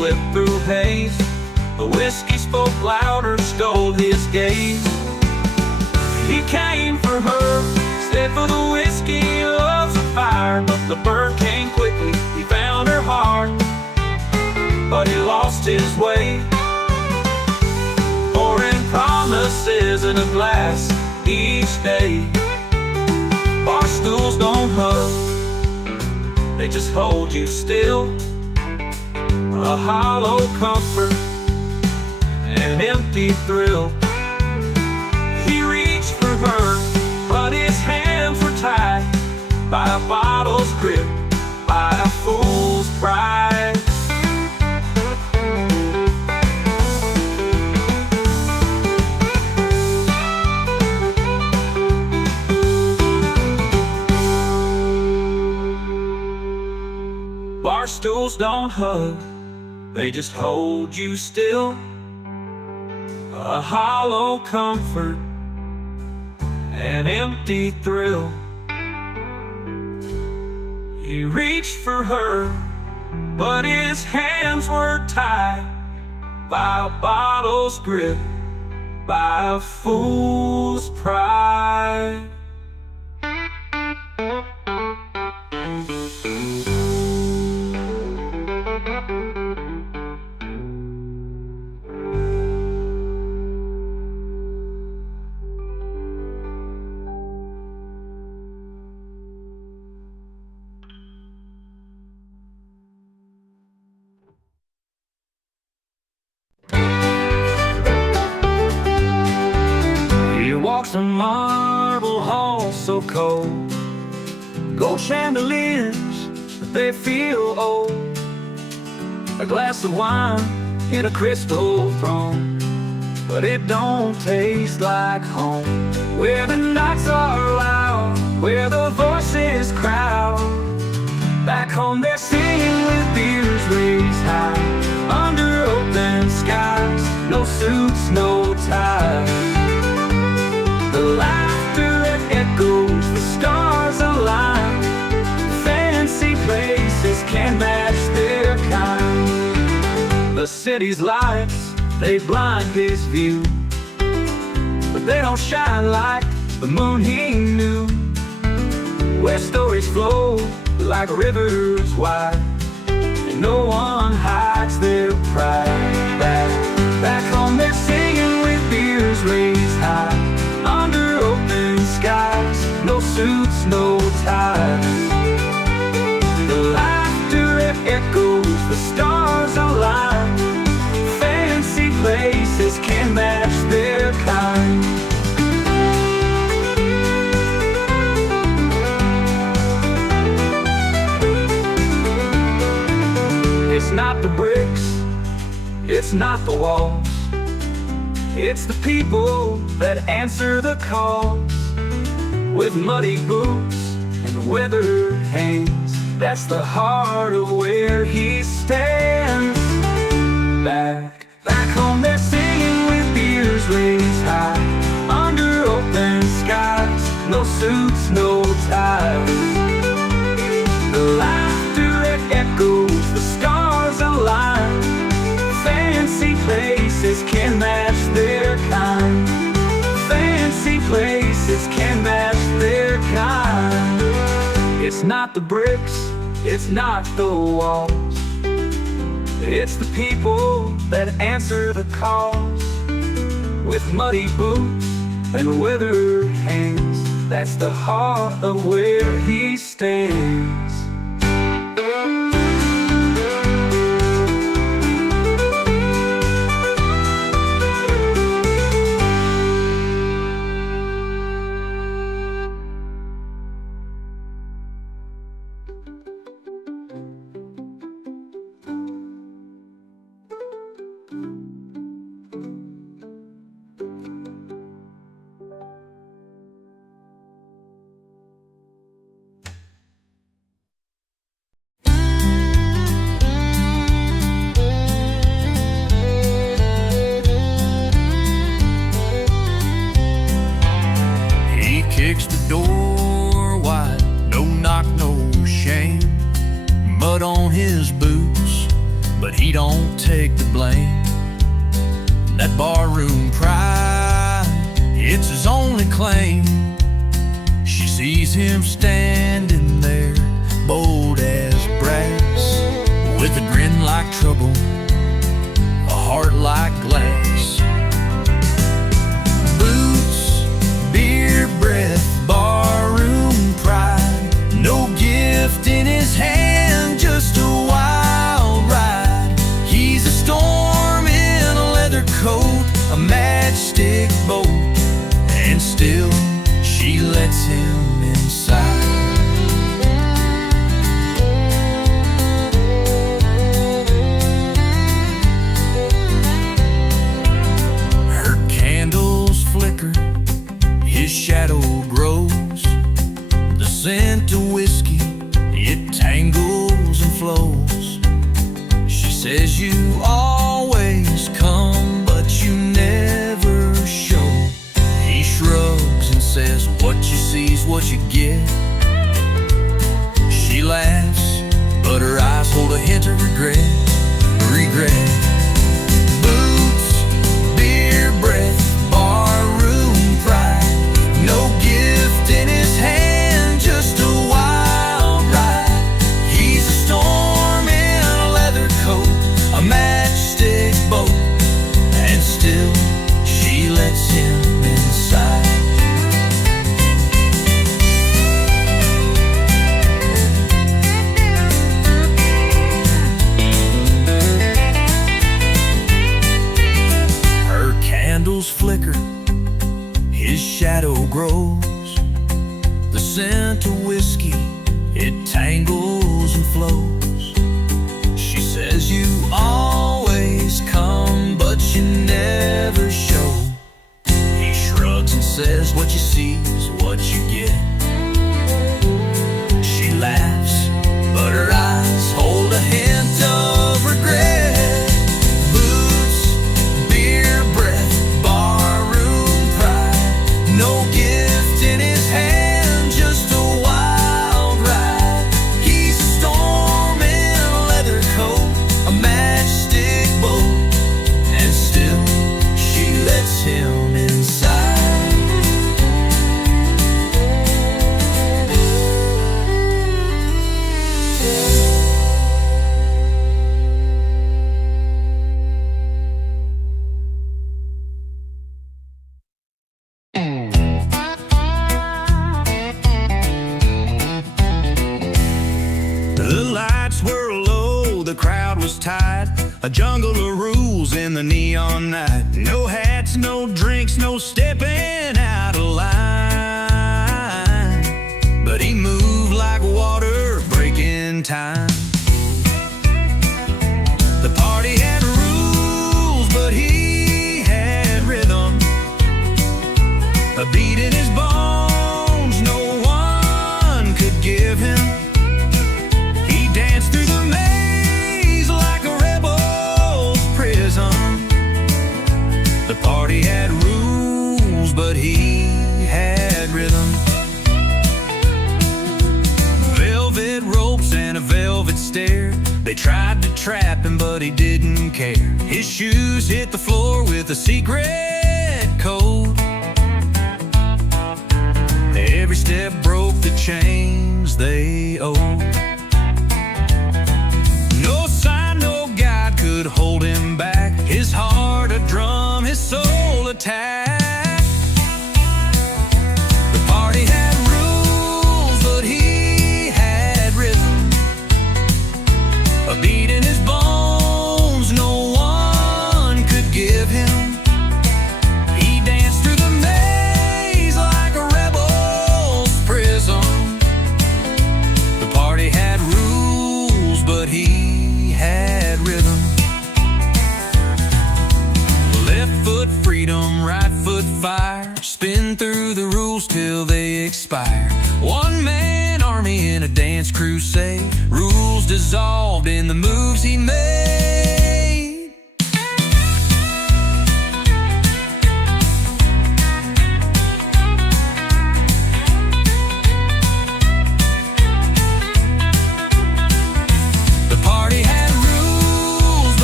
slipped through haze. The whiskey spoke louder, stole his gaze. He came for her, stayed for the whiskey, loves a fire. But the burn came quickly, he found her heart, but he lost his way. Pouring promises in a glass each day. Bar stools don't hug, they just hold you still. A hollow comfort, an empty thrill. He reached for her, but his hands were tied by a bottle's grip, by a fool's pride. Bar stools don't hug, they just hold you still. A hollow comfort, an empty thrill. He reached for her, but his hands were tied by a bottle's grip, by a fool's pride. Walks a marble hall so cold, gold chandeliers, but they feel old. A glass of wine in a crystal throne, but it don't taste like home. Where the nights are loud, where the voices crowd. Back home they're singing with beers raised high, under open skies, no suits, no ties. The laughter that echoes, the stars align. Fancy places can't match their kind. The city's lights, they blind his view, but they don't shine like the moon he knew. Where stories flow like rivers wide, and no one hides their pride. Back home they're singing with beers raised high, under open skies, no suits, no ties. The laughter that echoes, the stars align. Fancy places can't match their kind. It's not the bricks, it's not the walls, it's the people that answer the calls. With muddy boots and weathered hands, that's the heart of where he stands. Back home they're singing with beers raised high, under open skies, no suits, no ties. The laughter that echoes, the stars align. Fancy places can match their kind. Fancy places can match their kind. It's not the bricks, it's not the walls, it's the people that answer the calls. With muddy boots and withered hands, that's the heart of where he stands. Kicks the door wide, no knock, no shame. Mud on his boots, but but he don't take the blame. That barroom pride, it's his only claim. She sees him standing there, bold as brass, with a grin like trouble, a heart like glass. Boots, beer breath, barroom pride, no gift in his hand, just a wild ride. He's a storm in a leather coat, a matchstick boat, and still she lets him inside. Her candles flicker, his shadow grows. The scent of whiskey, it tangles and flows. She says you always come, but you never show. He shrugs and says what you see's what you get. She laughs, but her eyes hold a hint of regret. Boots, beer breath, barroom pride, no gift in his hand, just a wild ride. He's a storm in a leather coat, a matchstick boat, and still she lets him inside. Her candles flicker, his shadow grows. The scent of whiskey, it tangles and flows. She says you always come, but you never show. He shrugs and says what you see is what you get. She laughs, but her eyes hold a hint of regret. Boots, beer breath, barroom pride, no gift in his hand, just a wild ride. He's a storm in a leather coat, a matchstick boat, and still she lets him inside. The lights were low, the crowd was tight, a jungle of rules in the neon night. No hats, no drinks, no stepping out of line. But he moved like water breaking time. The party had rules, but he had rhythm, a beat in his bones no one could give him. He danced through the maze like a rebel's prison. The party had rules, but he had rhythm. Velvet ropes and a velvet stare, they tried to trap him, but he didn't care. His shoes hit the floor with a secret code. Every step broke the chains they owed. No sign, no guide could hold him back. His heart a drum, his soul attack. The party had rules, but he had rhythm, a beat in his bones no one could give him. He danced through the maze like a rebel's prison. The party had rules, but he had rhythm. Left foot freedom, right foot fire, spin through the rules till they expire. One man army in a dance crusade, rules dissolved in the moves he made. The party had rules,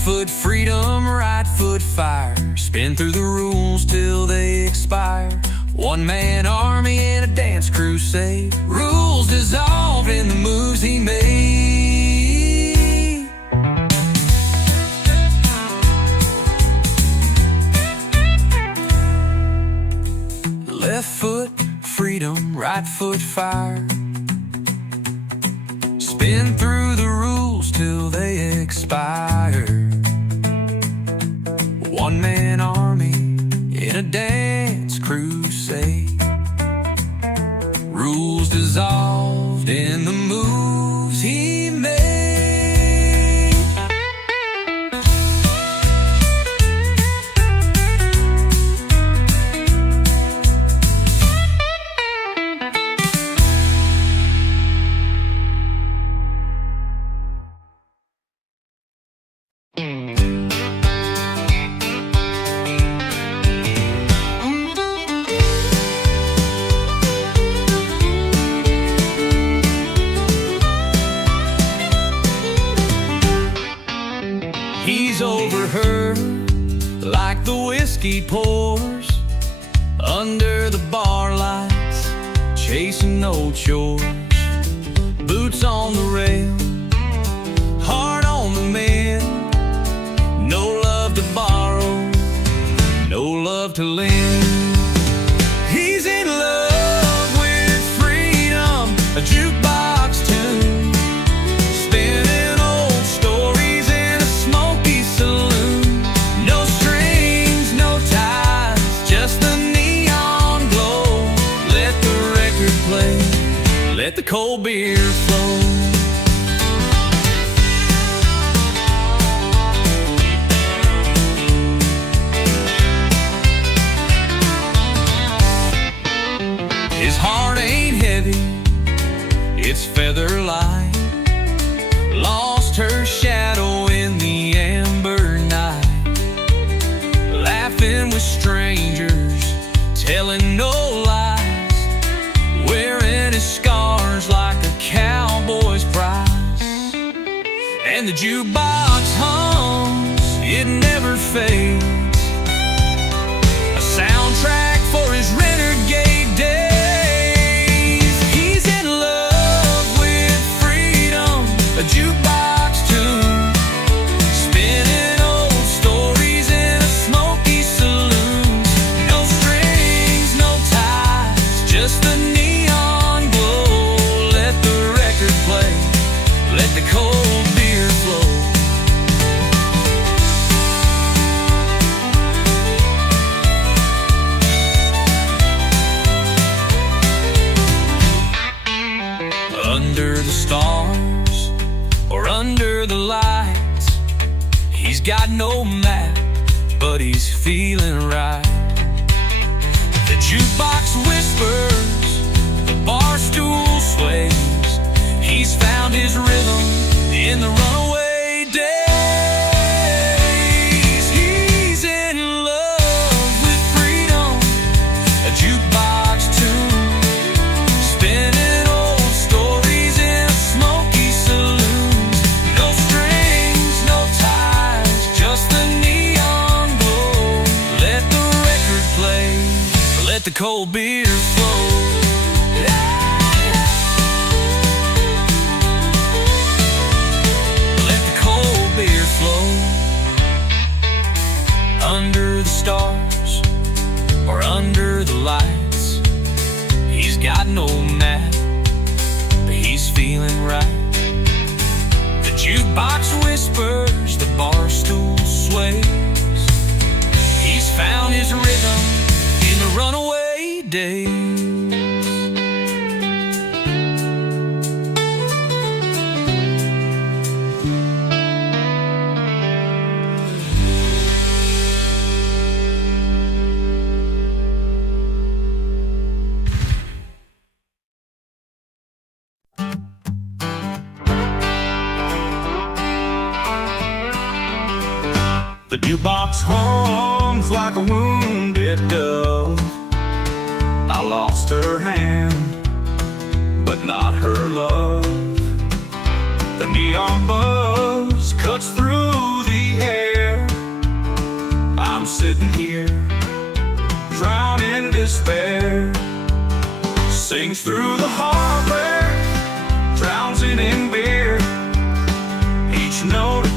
foot freedom, right foot fire. Spin through the rules till they expire. One man army in a dance crusade. Rules dissolved in the moves he made. Left foot freedom, right foot fire. Spin through the rules till they expire. One man army in a dance crusade. Rules dissolved in the moves he made. He's over her like the whiskey pours under the bar lights, chasing no chores. Boots on the rail, heart on the mend. No love to borrow, no love to lend. He's in love with freedom, a jukebox tune, spinning old stories in a smoky saloon. No strings, no ties, just the neon glow. Let the record play, let the cold beer flow. His heart ain't heavy, it's feather light. Lost her shadow in the amber night. Laughing with strangers, telling no lies. Wearing his scars like a cowboy's prize. And the jukebox hums, it never fades. A soundtrack for his renegade days. A jukebox tune, spinning old stories in a smoky saloon. No strings, no ties, just the neon glow. Let the record play, let the cold beer flow. Under the stars or under the lights, he's got no map, but he's feeling right. The jukebox whispers, the bar stool sways. He's found his rhythm in the runaway days. He's in love with freedom, a jukebox tune, spinning old stories in a smoky saloon. No strings, no ties, just the neon glow. Let the record play, let the cold beer flow. Let the cold beer flow. Under the stars or under the lights, he's got no map, but he's feeling right. The jukebox whispers, the bar stool sways. He's found his rhythm in the runaway days. The jukebox hums like a wounded dove. I lost her hand, but not her love. The neon buzz cuts through the air.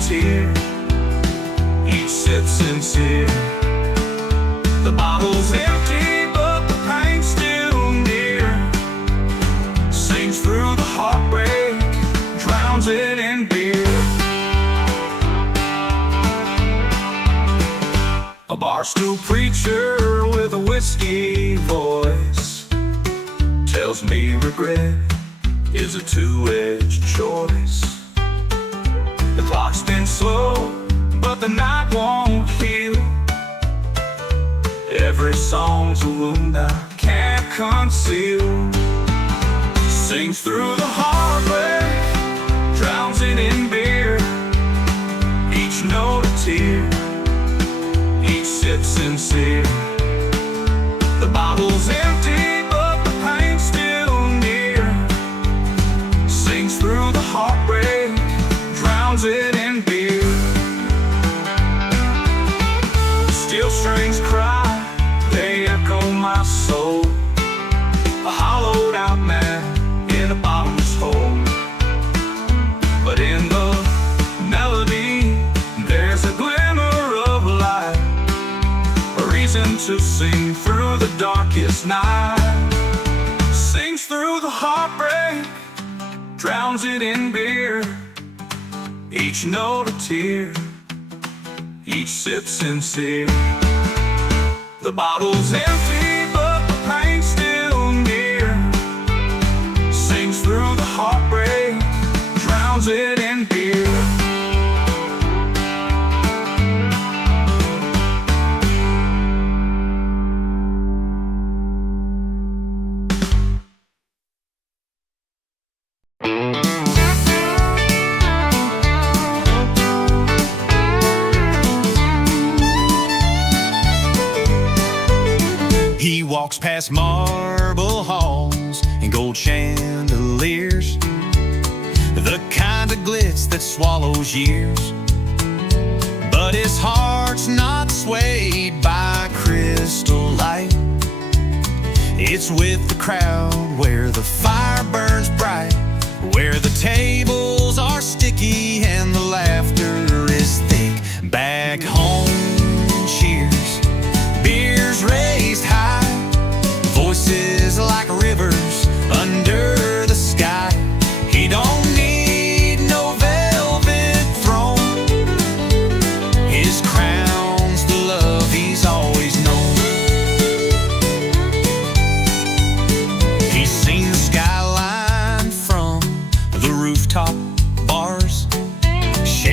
tear. Each sip sincere. The bottle's empty, but the pain's still near. Sings through the heartbreak, drowns it in beer. A barstool preacher with a whiskey voice tells me regret is a two-edged choice. The clock's been slow, but the night won't heal. Every song's a wound I can't conceal. Sings through the heartbreak, drowns it in beer. Each note a tear, each sip sincere. The bottle's empty, but the pain's still near. Sings through the heartbreak, drowns it in beer. Steel strings cry, they echo my soul. A hollowed out man in a bottomless hole. But in the melody, there's a glimmer of light, a reason to sing through the darkest night. Sings through the heartbreak, drowns it in beer. Each note a tear, each sip sincere. The bottle's empty, but the pain's still near. Sings through the heartbreak, drowns it in beer. He walks past marble halls and gold chandeliers, the kind of glitz that swallows years. But his heart's not swayed by crystal light. It's with the crowd where the fire burns bright, where the tables are sticky and the laughter is thick. Back home, cheers, beers raised high, voices like rivers under the sky. He don't need no velvet throne, his crown's the love he's always known. He's seen the skyline from the rooftop bars,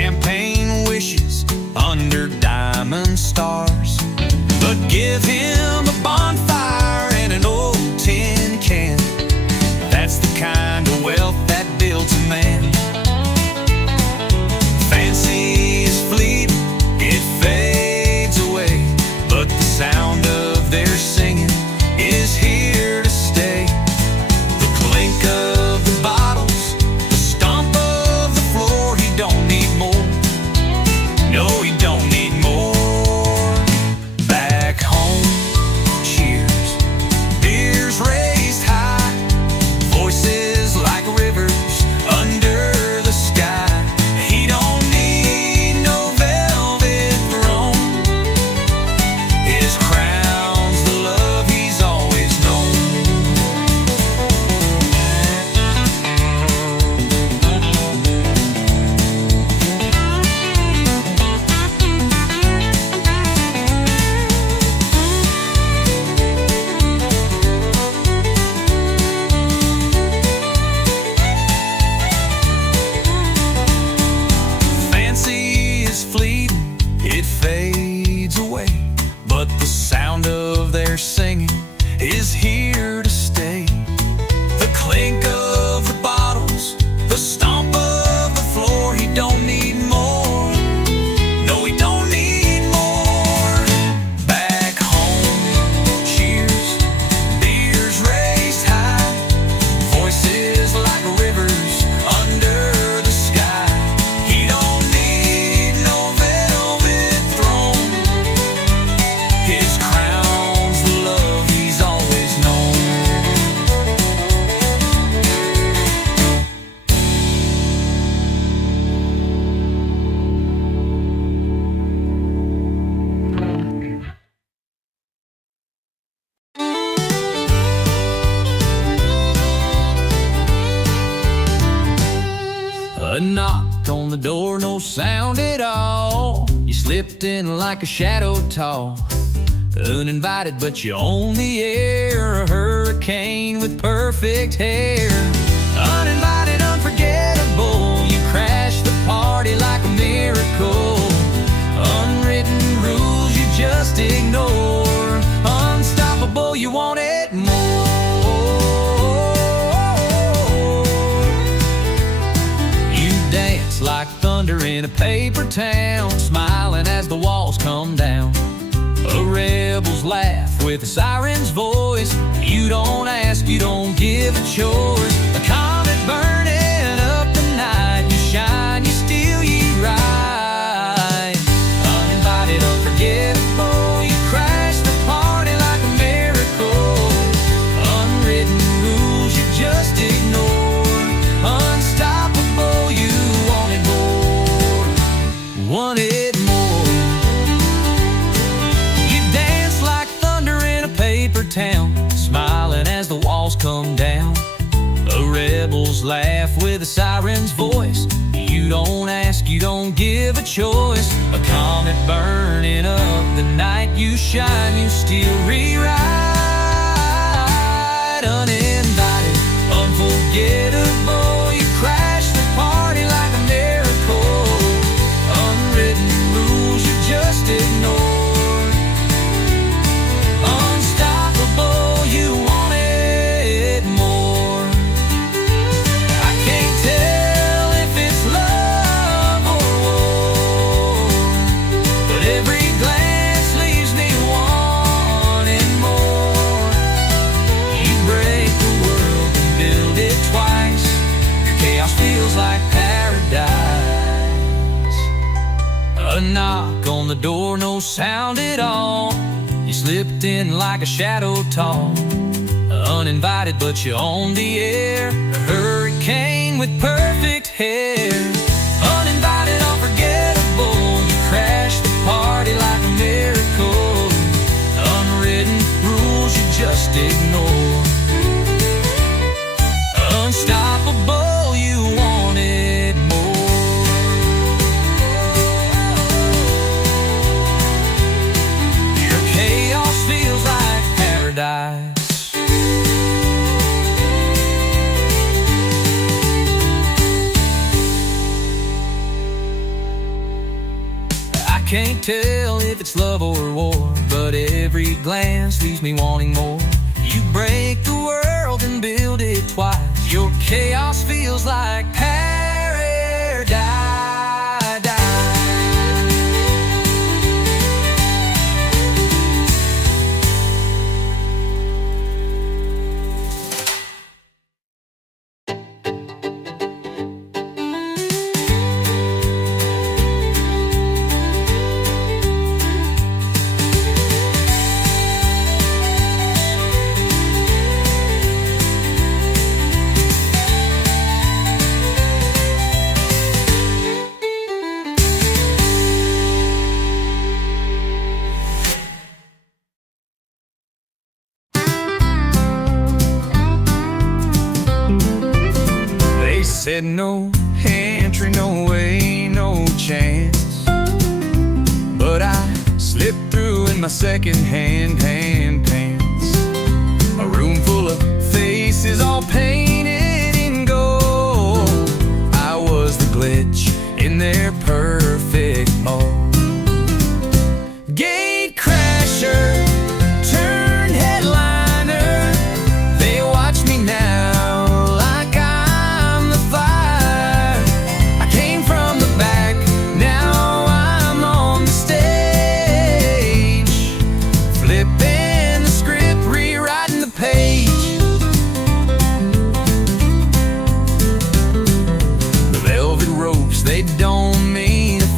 door, no sound at all. You slipped in like a shadow tall, uninvited but you own the air. A hurricane with perfect hair. Uninvited, unforgettable. You crashed the party like a miracle. Unwritten rules you just ignore. Unstoppable, you wanted more. You dance like thunder in a paper town, smiling as the walls come down. A rebel's laugh with a siren's voice. You don't ask, you don't give a choice. A comet burning up the night. You shine, you steal, you ride. Uninvited, unforgettable. You crash the party like a miracle. Unwritten rules you just ignore. Unstoppable, you wanted more. Wanted more. Town, smiling as the walls come down. A rebel's laugh with a siren's voice. You don't ask, you don't give a choice. A comet burning up the night. You shine, you still rewrite. Uninvited, unforgettable. You crash the party like a miracle. Unwritten rules you just ignore. You wanted more. I can't tell if it's love or war, but every glance leaves me wanting more. You break the world and build it twice. Your chaos feels like paradise. A knock on the door, no sound at all. You slipped in like a shadow tall, uninvited but you own the air. A hurricane with perfect hair. Uninvited, unforgettable. You crashed the party like a miracle. Unwritten rules you just ignore. Unstoppable, you wanted more. Feels like paradise. I can't tell if it's love or war, but every glance leaves me wanting more. You break the world and build it twice. Your chaos feels like paradise. Said no entry, no way, no chance. But I slipped through in my second-hand pants. A room full of faces all painted in gold. I was the glitch in their perfect mold. Gate crasher, turn headliner. They watch me now. They don't mean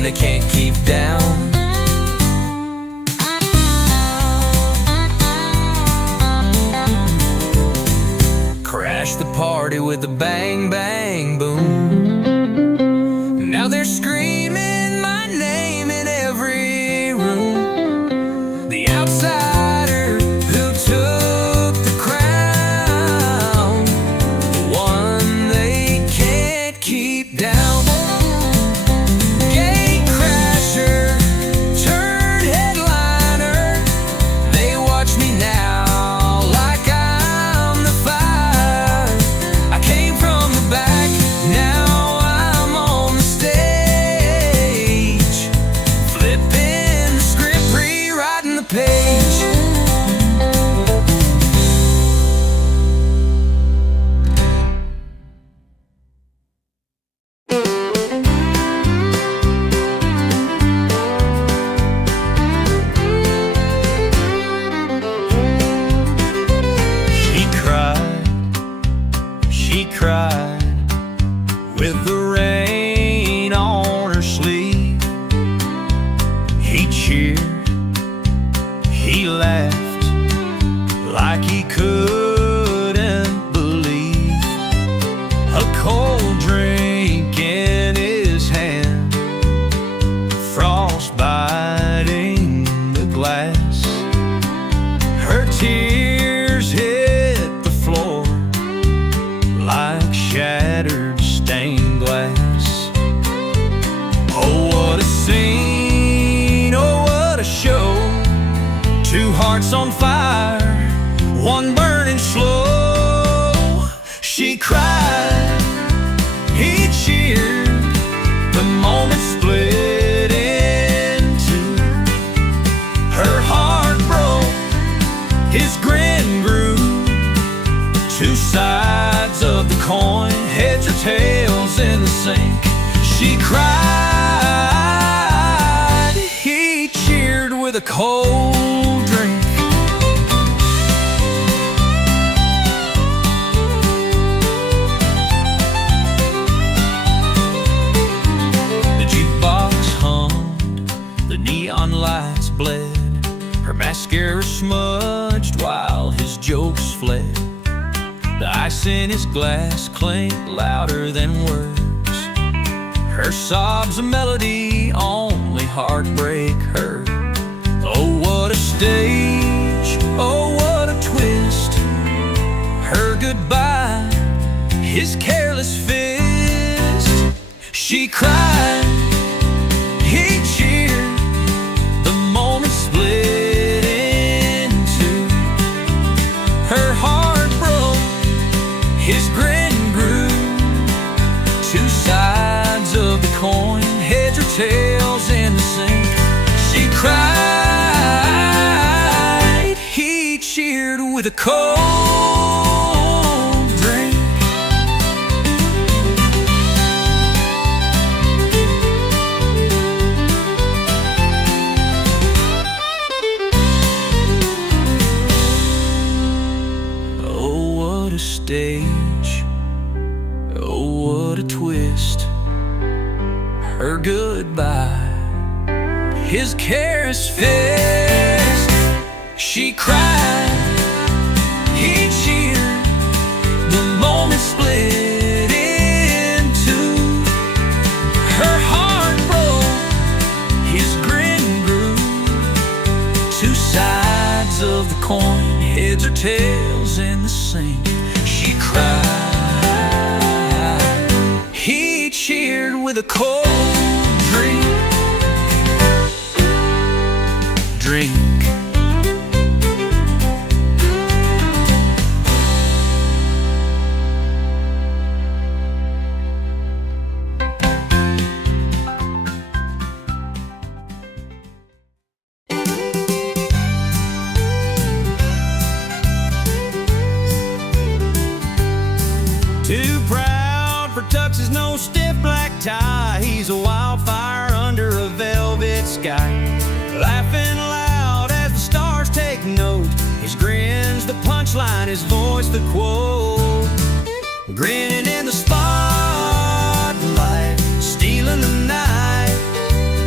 one they can't keep down. Crashed the party with a bang, bang, boom. Now they're screaming my name in every room. The outsider who took the crown, the one they can't keep down. Gate crasher turned headliner. They watch me now like I'm the fire. I came from the back, now I'm on the stage, flipping the script, rewriting the page. She cried with the rain on her sleeve. He cheered, he laughed like he couldn't believe. A cold drink in his hand, frost biting the glass. Her tears hit the floor like shattered stained glass. Oh, what a scene, oh, what a show. Two hearts on fire, one burning slow. She cried, he cheered, the moment split in two. Her heart broke, his grin grew. Two sides of the coin, heads or tails in the sink. She cried, he cheered with a cold drink. The jukebox hummed, the neon lights bled. Her mascara smudged while his jokes fled. The ice in his glass clinked louder than words. Her sobs a melody only heartbreak heard. Oh, what a stage, oh, what a twist. Her goodbye, his careless fist. She cried, he cheered, the moment split in two. Her heart broke, his grin grew. Two sides of the coin, heads or tails in the sink. She cried, he cheered with a cold drink. Oh, what a stage, oh, what a twist. Her goodbye, his careless fist. She cried, he cheered, the moment split in two. Her heart broke, his grin grew. Two sides of the coin, heads or tails in the sink. She cried, he cheered with a cold drink. Drink. Too proud for tuxes, no stiff black tie. He's a wildfire under a velvet sky. Laughing loud as the stars take note. His grin's the punchline, his voice the quote. Grinning in the spotlight, stealing the night.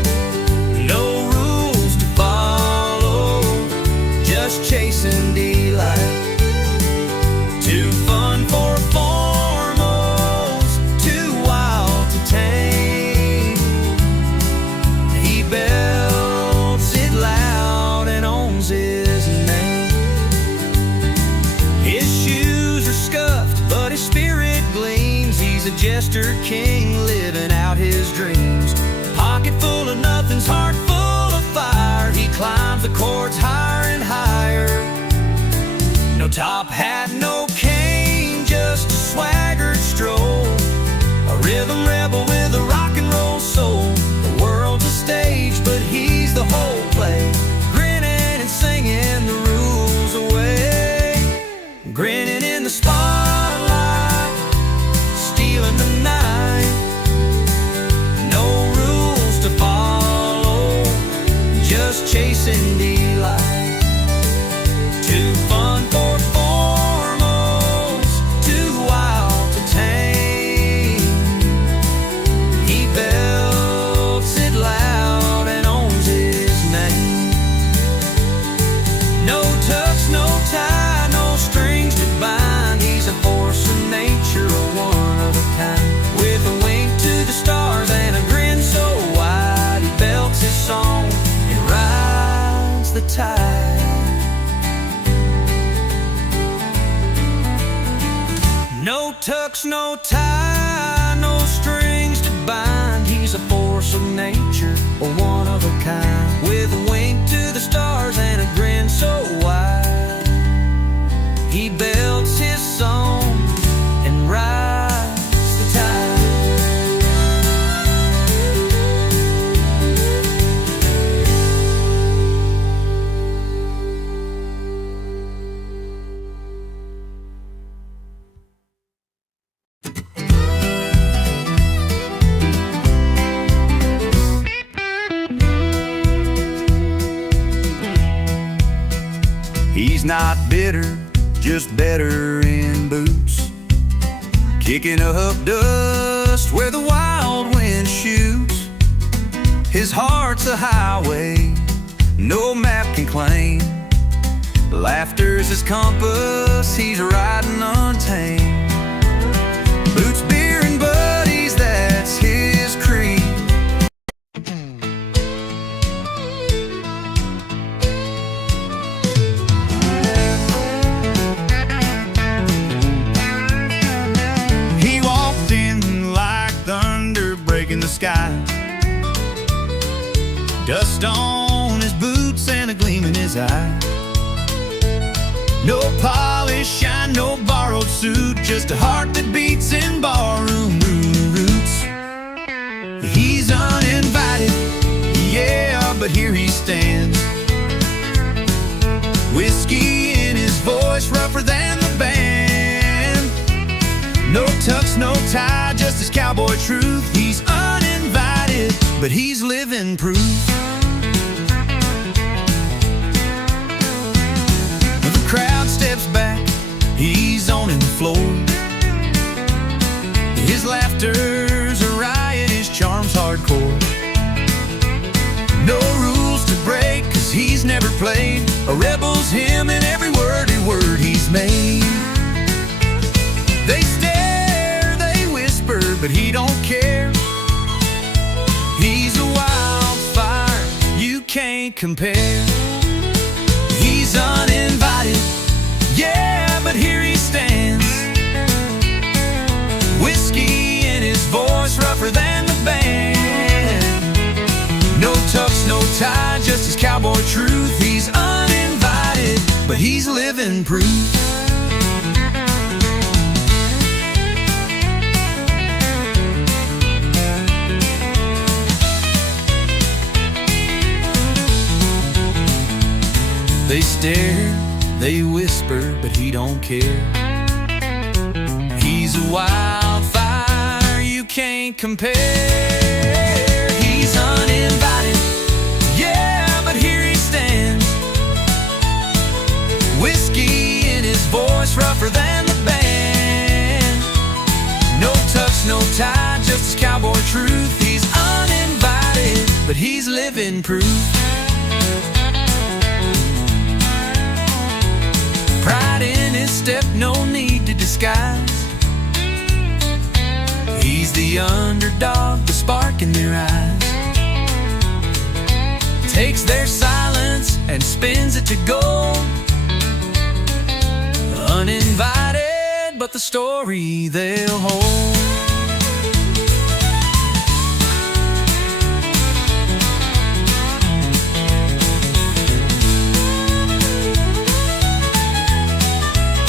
Top hat, no cane, just a swaggered stroll. A rhythm rebel with a rock and roll soul. The world's a stage, but he's the whole play. Grinning and singing the rules away. Grinning in the spotlight, stealing the night. No rules to follow, just chasing delight. Too fun for formals, too wild to tame. He belts it loud and owns his name. No tux, no tie, no strings to bind. He's a force of nature, a one of a kind. With a wink to the stars and a grin so wide, he belts his song and rides the tide. No tux, no tie, no strings to bind. He's a force of nature, a one of a kind. With a wink to the stars and a grin so wide, he belts his song and rides the tide. He's not bitter, just better in boots. Kicking up dust where the wild wind shoots. His heart's a highway no map can claim. Laughter's his compass, he's riding untamed. Boots, beer, and buddies, that's his creed. He walked in like thunder breaking the sky. Dust on his boots and a gleam in his eye. No polish, shine, no borrowed suit, just a heart that beats in barroom roots. He's uninvited, yeah, but here he stands. Whiskey in his voice, rougher than the band. No tux, no tie, just his cowboy truth. He's uninvited, but he's living proof. The crowd steps back, he's owning the floor. His laughter's a riot, his charm's hardcore. No rules to break, cause he's never played. A rebel's him in every word he's made. They stare, they whisper, but he don't care. He's a wildfire, you can't compare. He's uninvited, yeah, but here he stands. Whiskey in his voice, rougher than the band. No tux, no tie, just his cowboy truth. He's uninvited, but he's living proof. They stare, they whisper, but he don't care. He's a wildfire, you can't compare. He's uninvited, yeah, but here he stands. Whiskey in his voice, rougher than the band. No tux, no tie, just his cowboy truth. He's uninvited, but he's living proof. Pride in his step, no need to disguise. He's the underdog, the spark in their eyes. Takes their silence and spins it to gold. Uninvited, but the story they'll hold.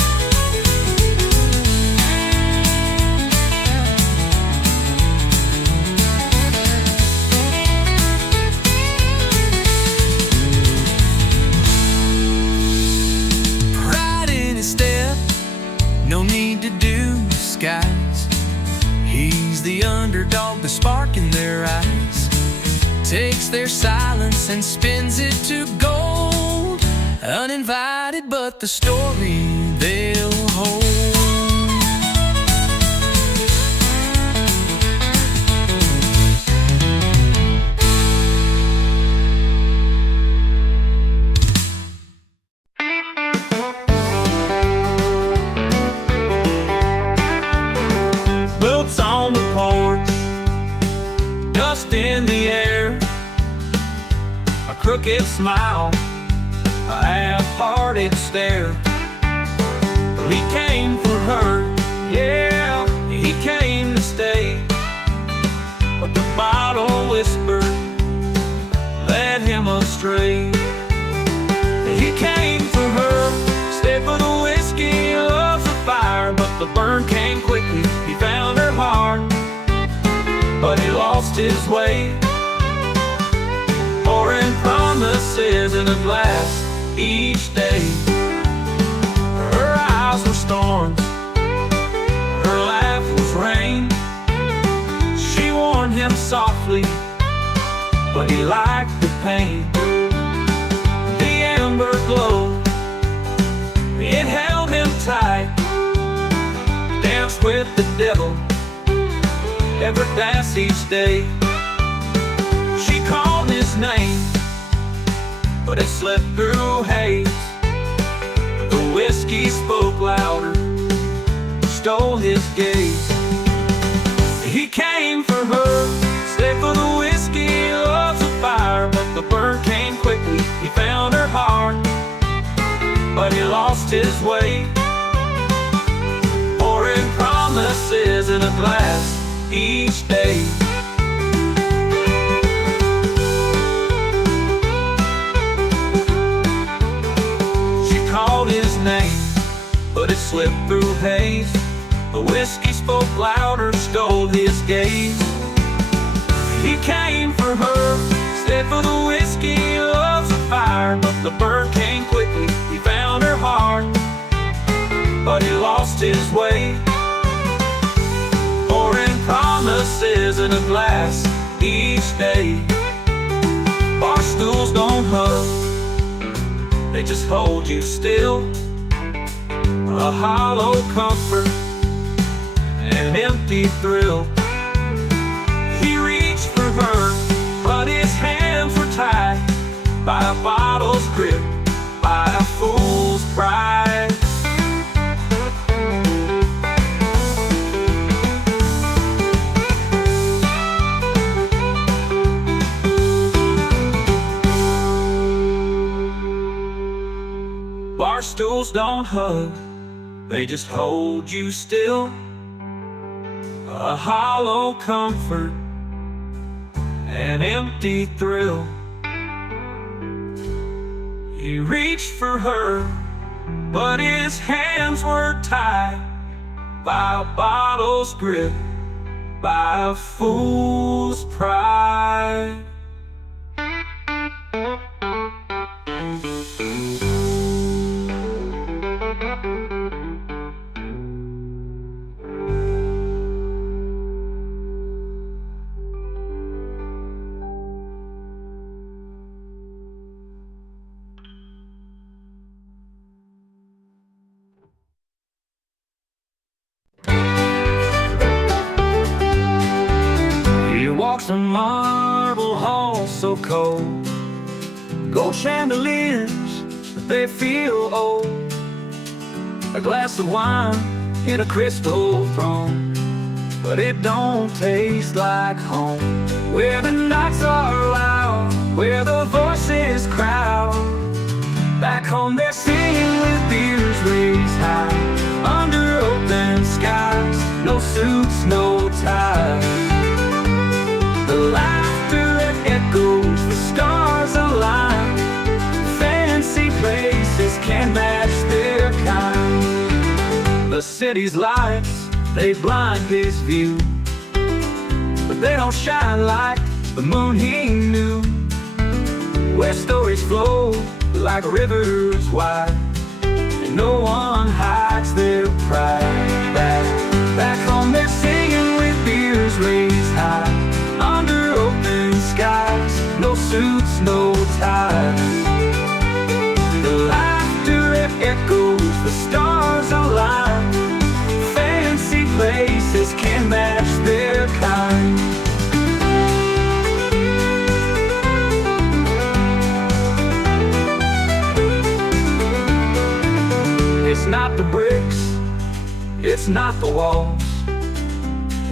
underdog, the spark in their eyes, takes their silence and spins it to gold. Uninvited, but the story they'll hold. Boots on the porch, dust in the air, a crooked smile, a half-hearted stare. He came for her, yeah, he came to stay. But the bottle whispered, led him astray. He came for her, stayed for the whiskey, loves the fire. But the burn came quickly, he found her heart, but he lost his way. Pouring promises in a glass each day. Her eyes were storms, her laugh was rain. She warned him softly, but he liked the pain. The amber glow, it held him tight. Danced with the devil, every dance each day. She called his name, but it slipped through haze. The whiskey spoke louder, stole his gaze. He came for her, stayed for the whiskey, loves the fire. But the burn came quickly, he found her heart, but he lost his way. Pouring promises in a glass each day. Called his name, but it slipped through haze. The whiskey spoke louder, stole his gaze. He came for her, stayed for the whiskey, loves the fire. But the burn came quickly, he found her heart, but he lost his way. Pouring promises in a glass each day. Bar stools don't hug, they just hold you still. A hollow comfort, an empty thrill. He reached for her, but his hands were tied by a bottle's grip, by a fool's pride. Bar stools don't hug, they just hold you still. A hollow comfort, an empty thrill. He reached for her, but his hands were tied by a bottle's grip, by a fool's pride. Walks a marble hall so cold, gold chandeliers, but they feel old. A glass of wine in a crystal throne, but it don't taste like home. Where the nights are loud, where the voices crowd. Back home they're singing with beers raised high, under open skies, no suits, no ties. The laughter that echoes, the stars align. Fancy places can't match their kind. The city's lights, they blind his view, but they don't shine like the moon he knew. Where stories flow like rivers wide, and no one hides their pride. Back home they're singing with beers raised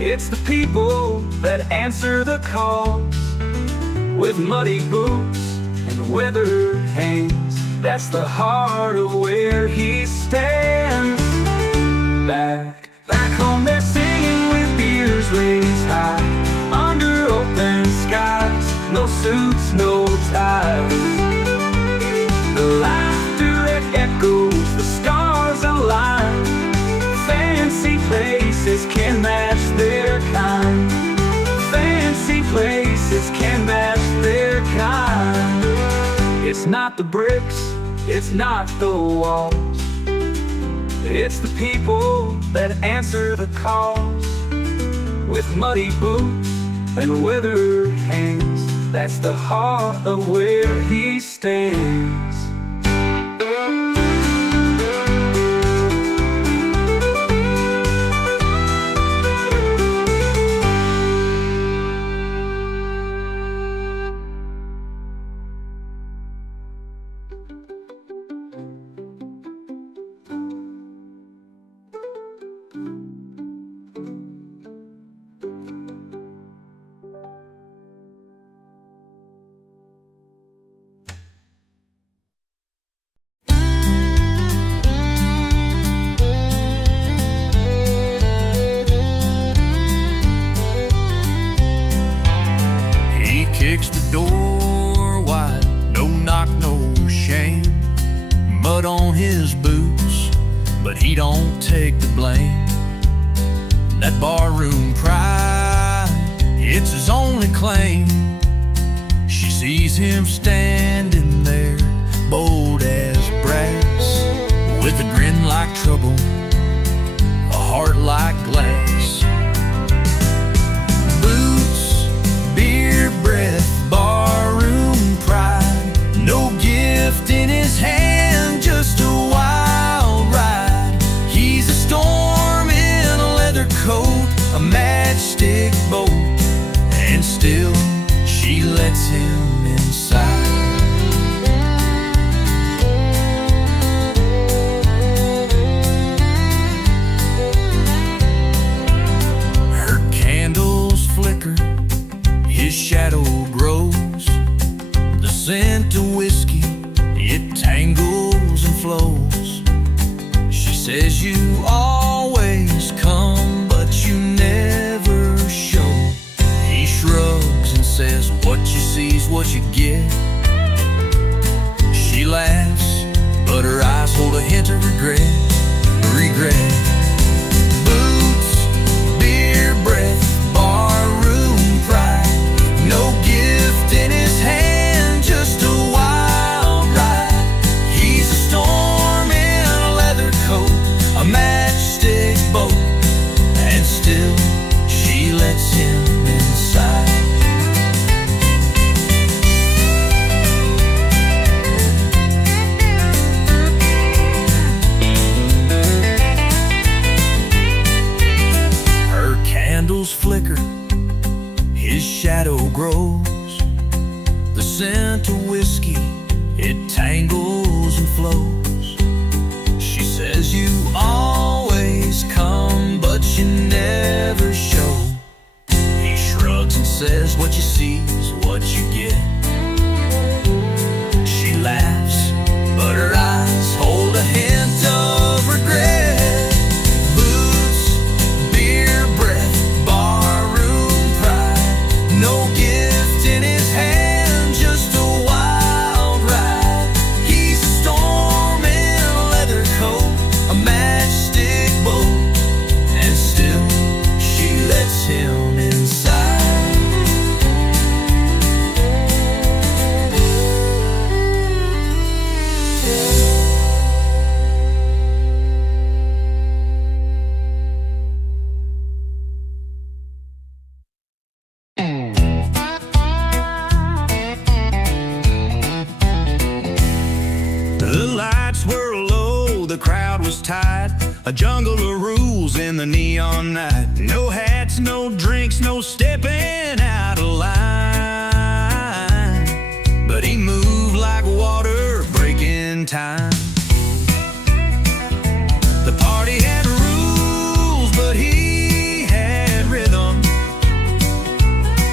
It's the people that answer the call, with muddy boots and weathered hands. That's the heart of where he stands. Back home they're singing with ears raised high, under open skies, no suits, no ties. The laughter that echoes, the stars align. Fancy places can match their kind. Fancy places can match their kind. It's not the bricks, it's not the walls, it's the people that answer the calls, with muddy boots and withered hands. That's the heart of where he stands. Kicks the door wide, no knock, no shame. Mud on his boots, but he don't take the blame. That barroom pride, it's his only claim. She sees him standing there, bold as brass, with a grin like trouble, a heart like glass. Boots, beer breath, barroom pride, no gift in his hand, just a wild ride. He's a storm in a leather coat, a matchstick boat, and still she lets him inside. Her candles flicker, his shadow grows. The scent of whiskey, it tangles and flows. She says you always come, but you never show. He shrugs and says what you see's what you get. She laughs, but her eyes hold a hint of regret. Boots, beer breath, barroom pride, no gift in his hand, just a wild ride. He's a storm in a leather coat, a matchstick boat, and still she lets him inside. Her candles flicker, his shadow grows. The scent of whiskey, it tangles and flows. She says you always come, but you never show. He shrugs and says what you see is what you get. She laughs, but her eyes hold a hint of regret. Boots, beer breath, barroom pride, no gift in his hand, just a wild ride. He's a storm in a leather coat, a matchstick boat, and still she lets him inside. The lights were low, the crowd was tight, a jungle of rules in the neon night. No hats, no drinks, no stepping out of line. But he moved like water breaking time. The party had rules, but he had rhythm.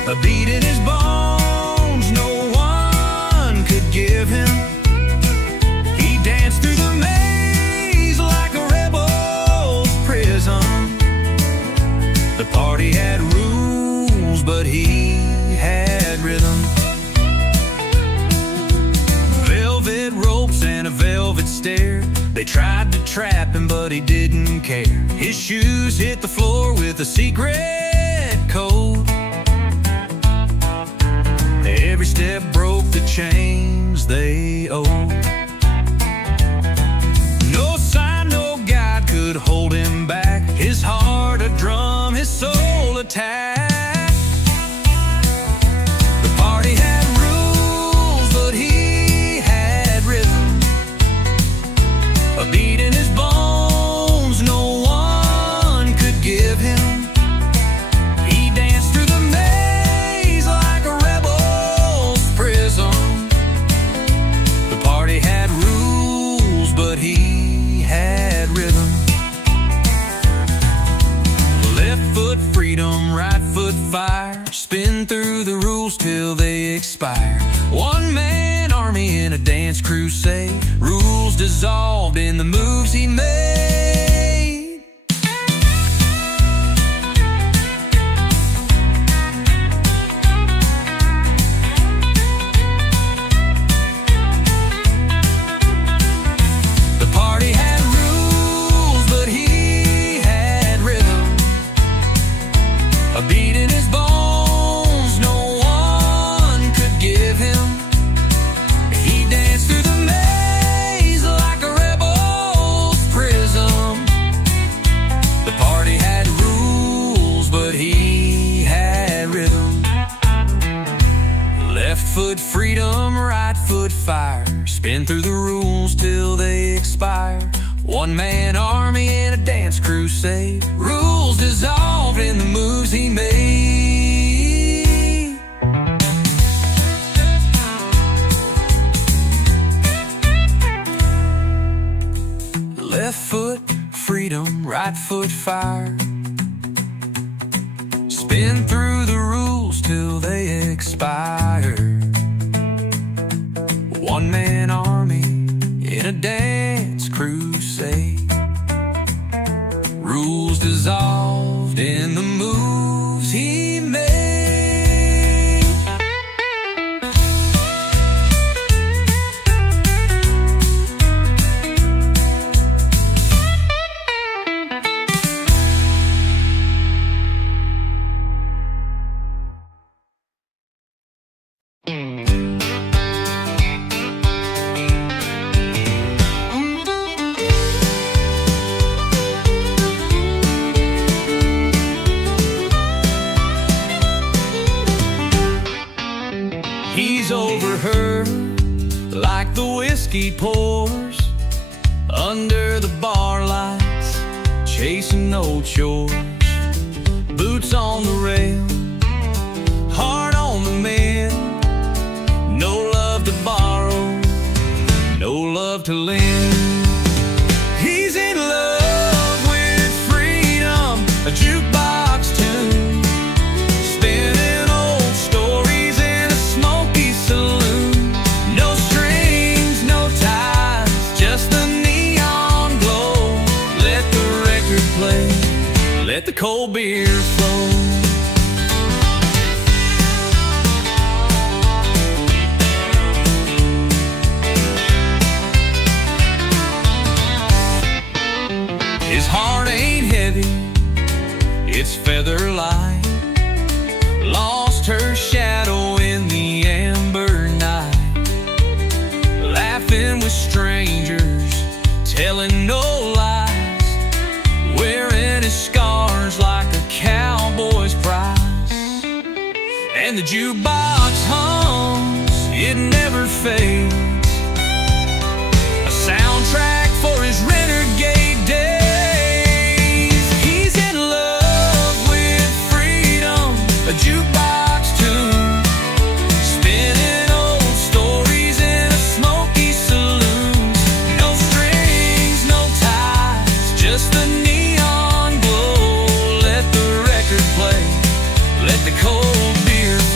a beat in his bones no one could give him. He danced through the maze like a rebel's prison. The party had rules, but he had rhythm. Velvet ropes and a velvet stare. They tried to trap him, but he didn't care. His shoes hit the floor with a secret code. Every step broke the chains they owed. No sign, no guide could hold him back. His heart a drum, his soul a tack. The party had rules, but he had rhythm. A beat in his bones no one could give him. He danced through the maze like a rebel's prison. The party had rules, but he had rhythm. Left foot freedom, right foot fire. Spin through the rules till they expire. One man army in a dance crusade. Rules dissolved in the moves he made. The party had rules, but he had rhythm. A beat in his bones no one could give him. He danced through the maze like a rebel's prison. The party had rules, but he had rhythm. Left foot freedom, right foot fire. Spin through the rules till they expire. One man army in a dance crusade. Rules dissolved in the moves he made. Left foot freedom, right foot fire. Spin through the rules till they expire. One man army in a dance crusade. Rules dissolved in the moves he made. He's over her like the whiskey pours under the bar lights, chasing no chores. Boots on the rail, heart on the mend. No love to borrow, no love to lend. He's in love with freedom, a jukebox tune, spinning old stories in a smoky saloon. No strings, no ties, just the neon glow. Let the record play, let the cold beer flow. His heart ain't heavy, it's feather light. Lost her shadow in the amber night. Laughing with strangers, telling no lies. Wearing his scars like a cowboy's prize. And the jukebox hums, it never fades. A soundtrack for his renegade days. A jukebox tune, spinning old stories in a smoky saloon. No strings, no ties, just the neon glow. Let the record play, let the cold beer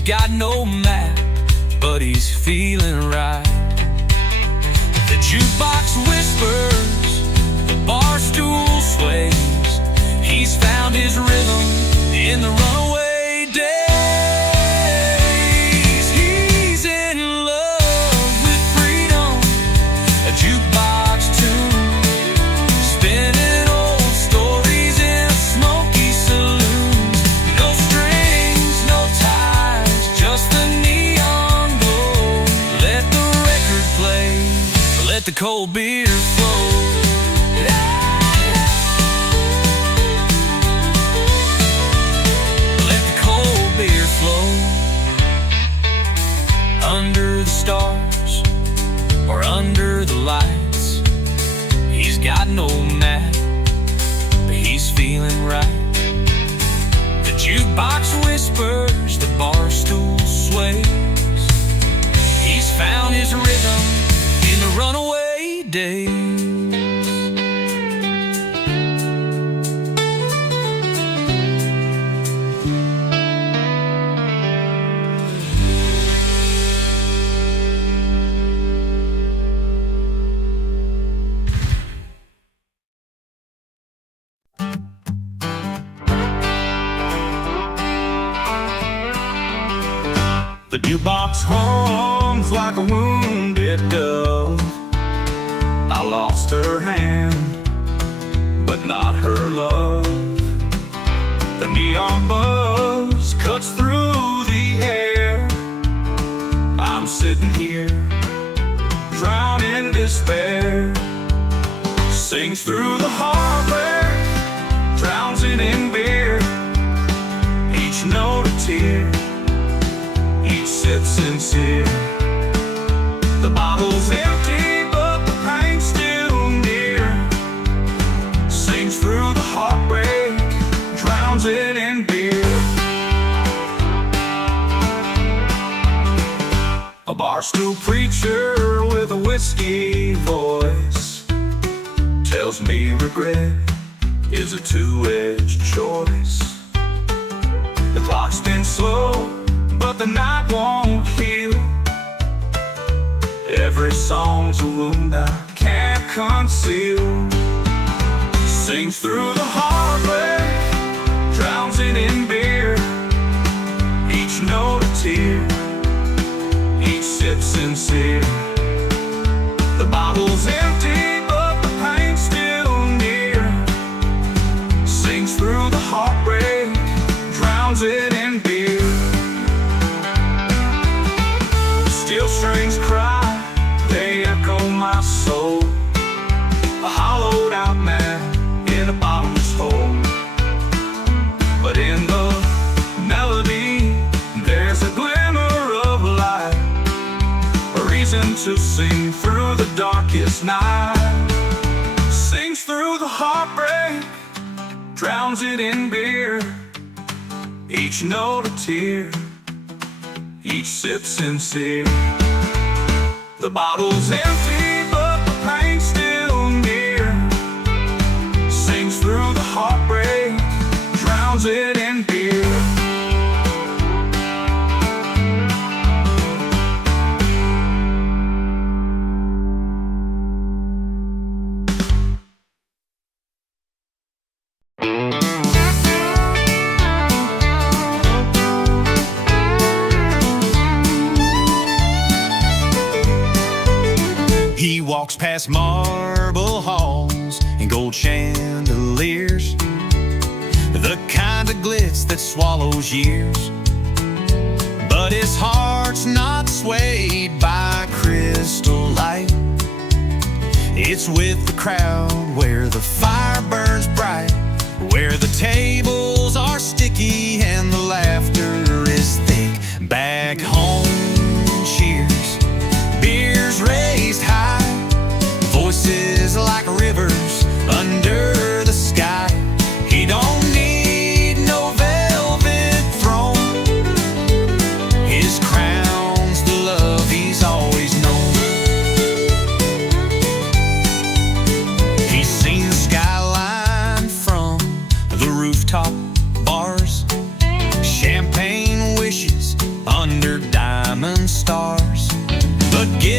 He's got no map, but he's feeling right. The jukebox whispers, the bar stool sways. He's found his rhythm in the runaway days. He's in love with freedom, a jukebox tune, spinning old stories in smoky saloons. No strings, no ties, just the neon glow. Let the record play, let the cold beer flow. Under the stars or under the lights, he's got no map, but he's feeling right. The jukebox whispers, the bar stool sways. He's found his rhythm in the runaway days. The jukebox hums like a wounded dove. I lost her hand, but not her love. The neon buzz cuts through the air. I'm sitting here, drowned in despair. Sings through the heartbreak, drowns it in beer. Each note a tear, each sip sincere. The bottle's empty, but the pain's still near. Sings through the heartbreak, drowns it in beer. A barstool preacher with a whiskey voice tells me regret is a two-edged choice. The clock's been slow, but the night won't heal. Every song's a wound I can't conceal. Sings through the heartbreak, drowns it in beer. Each note a tear, each sip sincere. The bottle's empty, but the pain's still near. Sings through the heartbreak, drowns it in beer. Steel strings cry, they echo my soul. A hollowed out man in a bottomless hole. But in the melody, there's a glimmer of light, a reason to sing through the darkest night. Sings through the heartbreak, drowns it in beer. Each note a tear, each sip sincere. The bottle's empty, but the pain's still near. Sings through the heartbreak, drowns it in beer. He walks past marble halls and gold chandeliers, the kind of glitz that swallows years. But his heart's not swayed by crystal light. It's with the crowd where the fire burns bright, where the tables are sticky and the laughter is thick. Back home, cheers, beers raised high, voices like rivers under the sky. He don't need no velvet throne, his crown's the love he's always known. He's seen the skyline from the rooftop bars,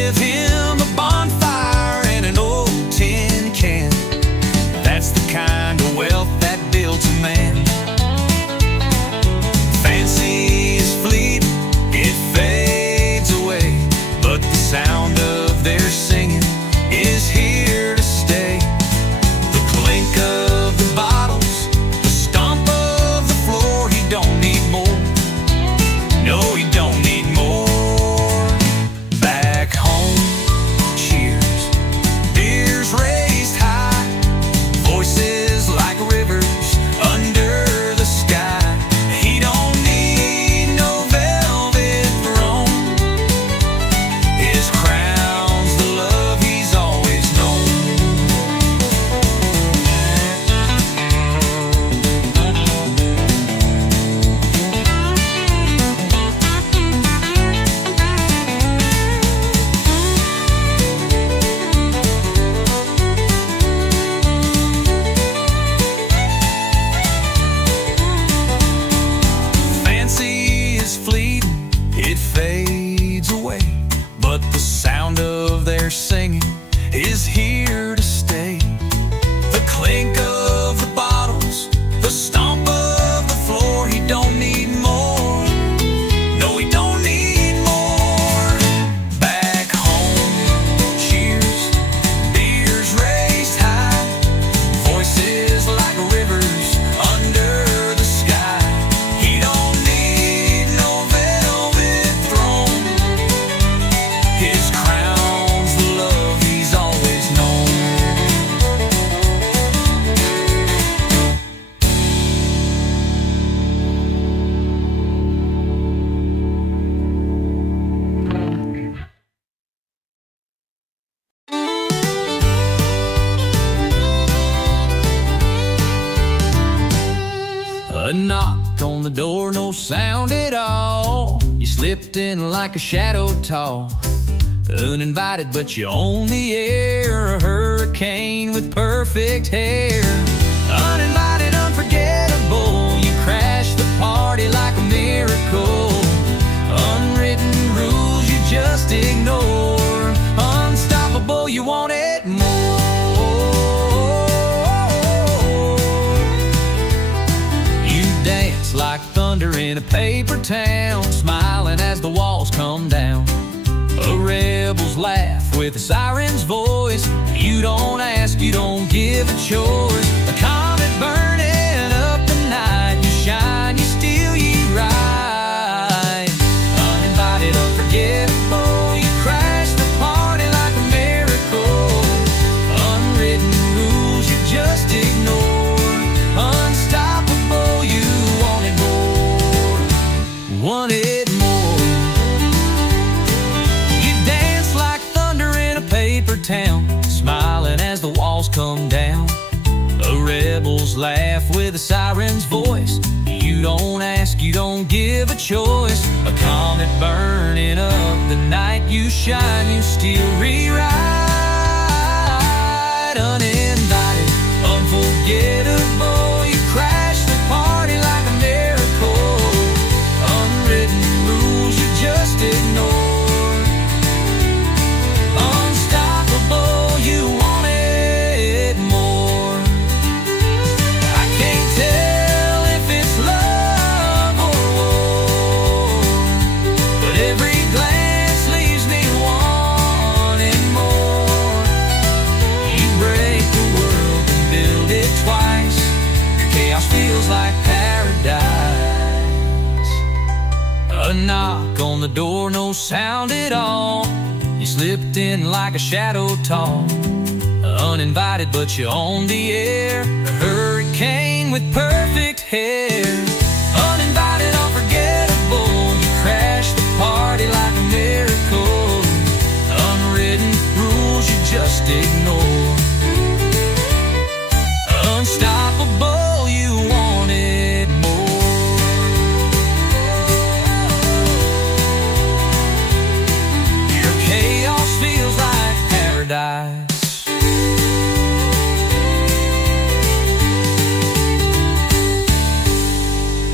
give him a bonfire and an old tin can. That's the kind of wealth that builds a man. Fancy is fleeting, it fades away, but the sound of their singing is here to stay. The clink of the bottles, the stomp of the floor. He don't need more. No, he don't need more. Back home, cheers, beers raised high, voices like rivers under the sky. He don't need no velvet throne. His crown's the love he's always known. Fancy is fleeting, it fades away, but the sound of their singing is here to stay. The clink of the bottles, the stomp of the floor. He don't need more. No, he don't need more. Back home, cheers, beers raised high, voices like rivers under the sky. He don't need no velvet throne. His crown's the love he's always known. A knock on the door, no sound at all. You slipped in like a shadow tall. Uninvited, but you own the air. A hurricane with perfect hair. Uninvited, unforgettable. You crashed the party like a miracle. Unwritten rules you just ignore. Unstoppable, you wanted more. You dance like thunder in a paper town, smiling as the walls come down. A rebel's laugh with a siren's voice. You don't ask, you don't give a choice. A comet burning up the night. You shine, you steal, you ride. Uninvited, unforgettable. You crash the party like a miracle. Unwritten rules you just ignore. Unstoppable, you wanted more. Wanted more. You dance like thunder in a paper town, smiling as the walls come down. A rebel's laugh with a siren's voice. You don't ask, you don't give a choice. A comet burning up the night. You shine, you still rewrite. Uninvited, unforgettable. You crash the party like a miracle. Unwritten rules you just ignore. Unstoppable, you wanted more. I can't tell if it's love or war, but every glance leaves me wanting more. You break the world and build it twice. Your chaos feels like paradise. A knock on the door, no sound at all. You slipped in like a shadow tall. Uninvited, but you own the air. A hurricane with perfect hair. Uninvited, unforgettable. You crashed the party like a miracle. Unwritten rules you just ignore. Unstoppable, you wanted more. Your chaos feels like paradise.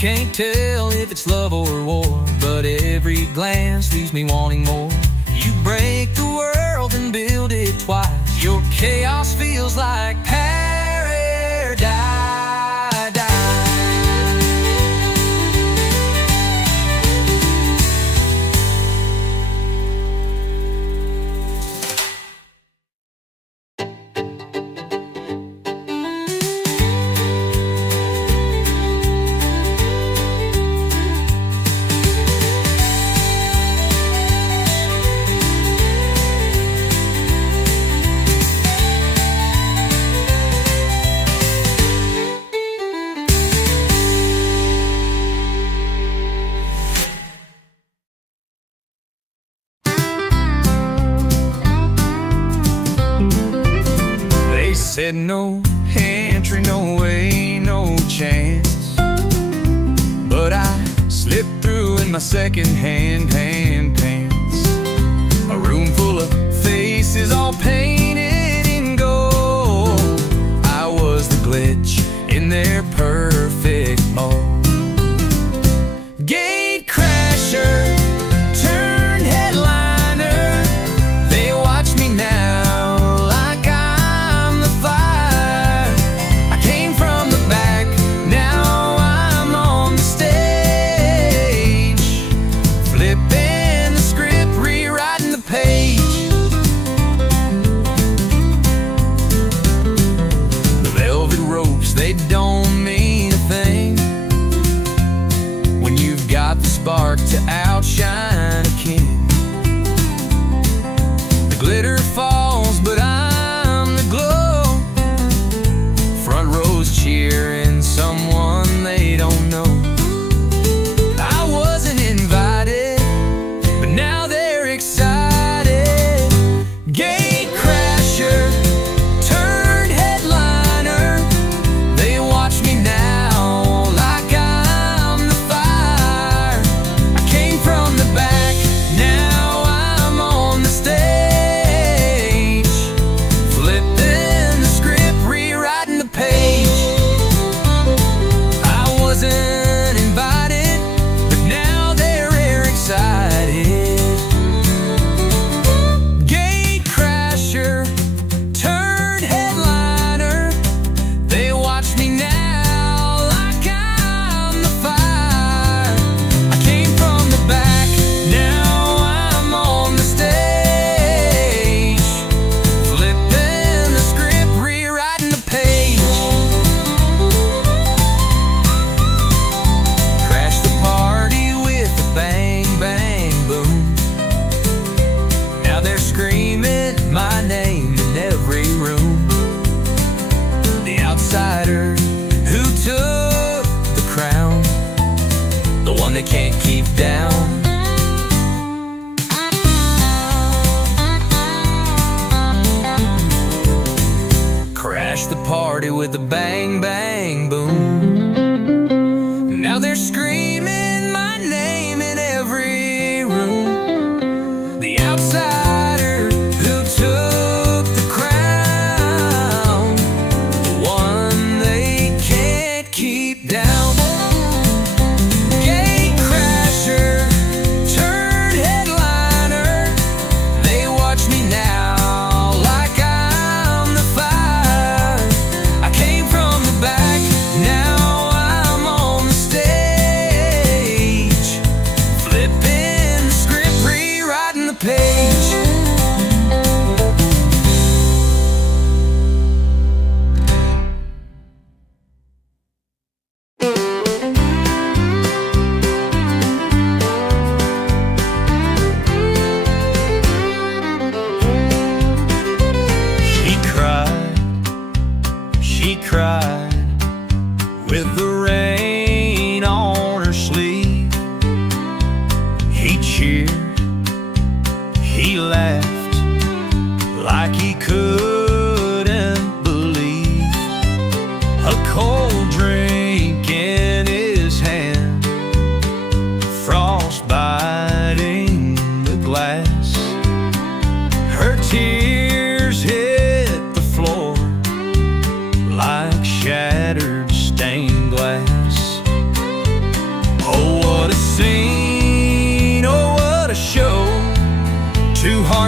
Can't tell if it's love or war, but every glance leaves me wanting more. You break the world and build it twice. Your chaos feels like paradise. Said no entry, no way, no chance. But I slipped through in my second-hand pants. A room full of faces all painted in gold. I was the glitch in their perfect mold. Gate crasher turned headliner. They watch me now. Spark to outshine a king. The glitter falls, but I'm the glow. Front rows cheering someone they don't know. I wasn't invited, but now they're excited. Gate crasher turned headliner. They watch me now. Can't keep down. Crash the party with a bang, bang, boom. Now they're screaming my name in every room. The outsider who took the crown, the one they can't keep down. With the rain on her sleeve, he cheered, he laughed like he couldn't believe. A cold drink in his hand, frost biting the glass. Her tears hit the floor like shattered stained glass.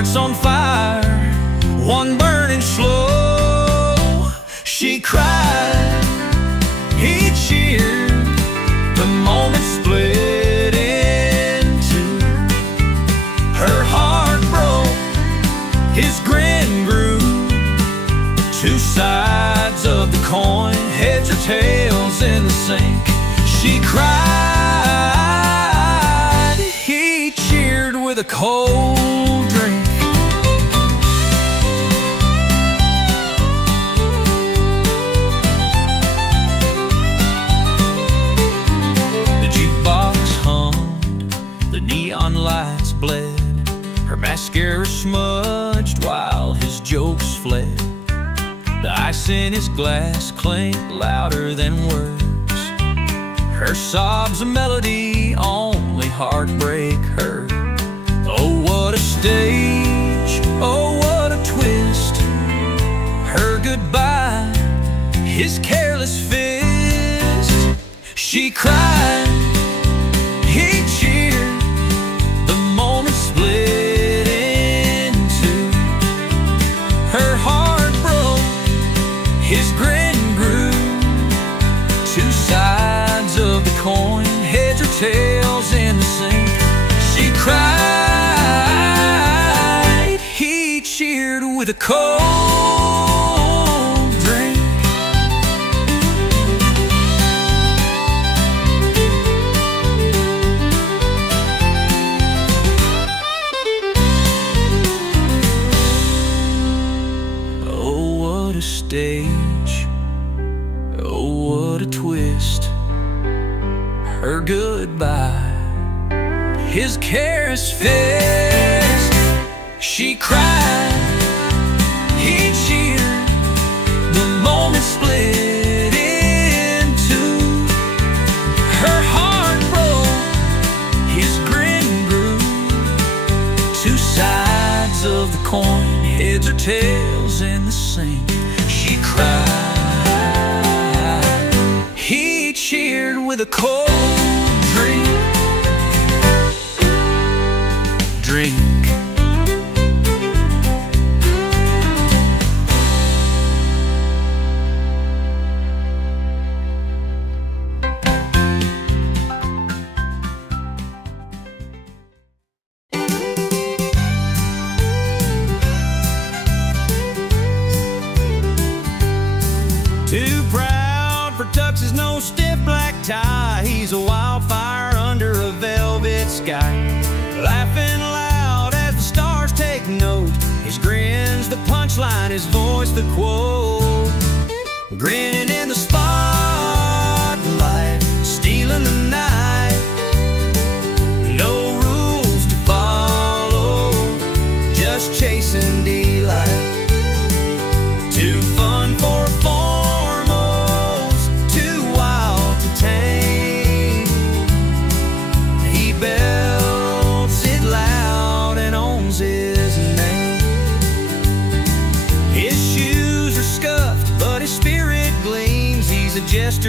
heart's on fire, one burning slow. She cried, he cheered, the moment split in two. Her heart broke, his grin grew. Two sides of the coin, heads or tails in the sink. She cried, he cheered with a cold drink. The jukebox hummed, the neon lights bled. Her mascara smudged while his jokes fled. The ice in his glass clanked louder than words. Her sobs a melody only heartbreak heard. Oh, what a stage, oh, what a twist. Her goodbye, his careless fist. She cried, he cheered, the moment split in two. Her heart broke, his grin grew. Two sides of the coin, heads or tails in the sink. She cried, he cheered with a cold drink. Oh, what a stage, oh, what a twist. Her goodbye, his careless fist. She cried, he cheered, the moment split in two. Her heart broke, his grin grew. Two sides of the coin, heads or tails in the sink. She cried, he cheered with a cold drink. Drink. Too proud for tuxes, no stiff black tie. He's a wildfire under a velvet sky. Laughing loud as the stars take note. His grin's the punchline, his voice the quote. Grinning in the spotlight, stealing the night. No rules to follow, just chasing delight. Too fun for formals, too wild to tame. He belts it loud and owns his name. His shoes are scuffed, but his spirit gleams. He's a gesture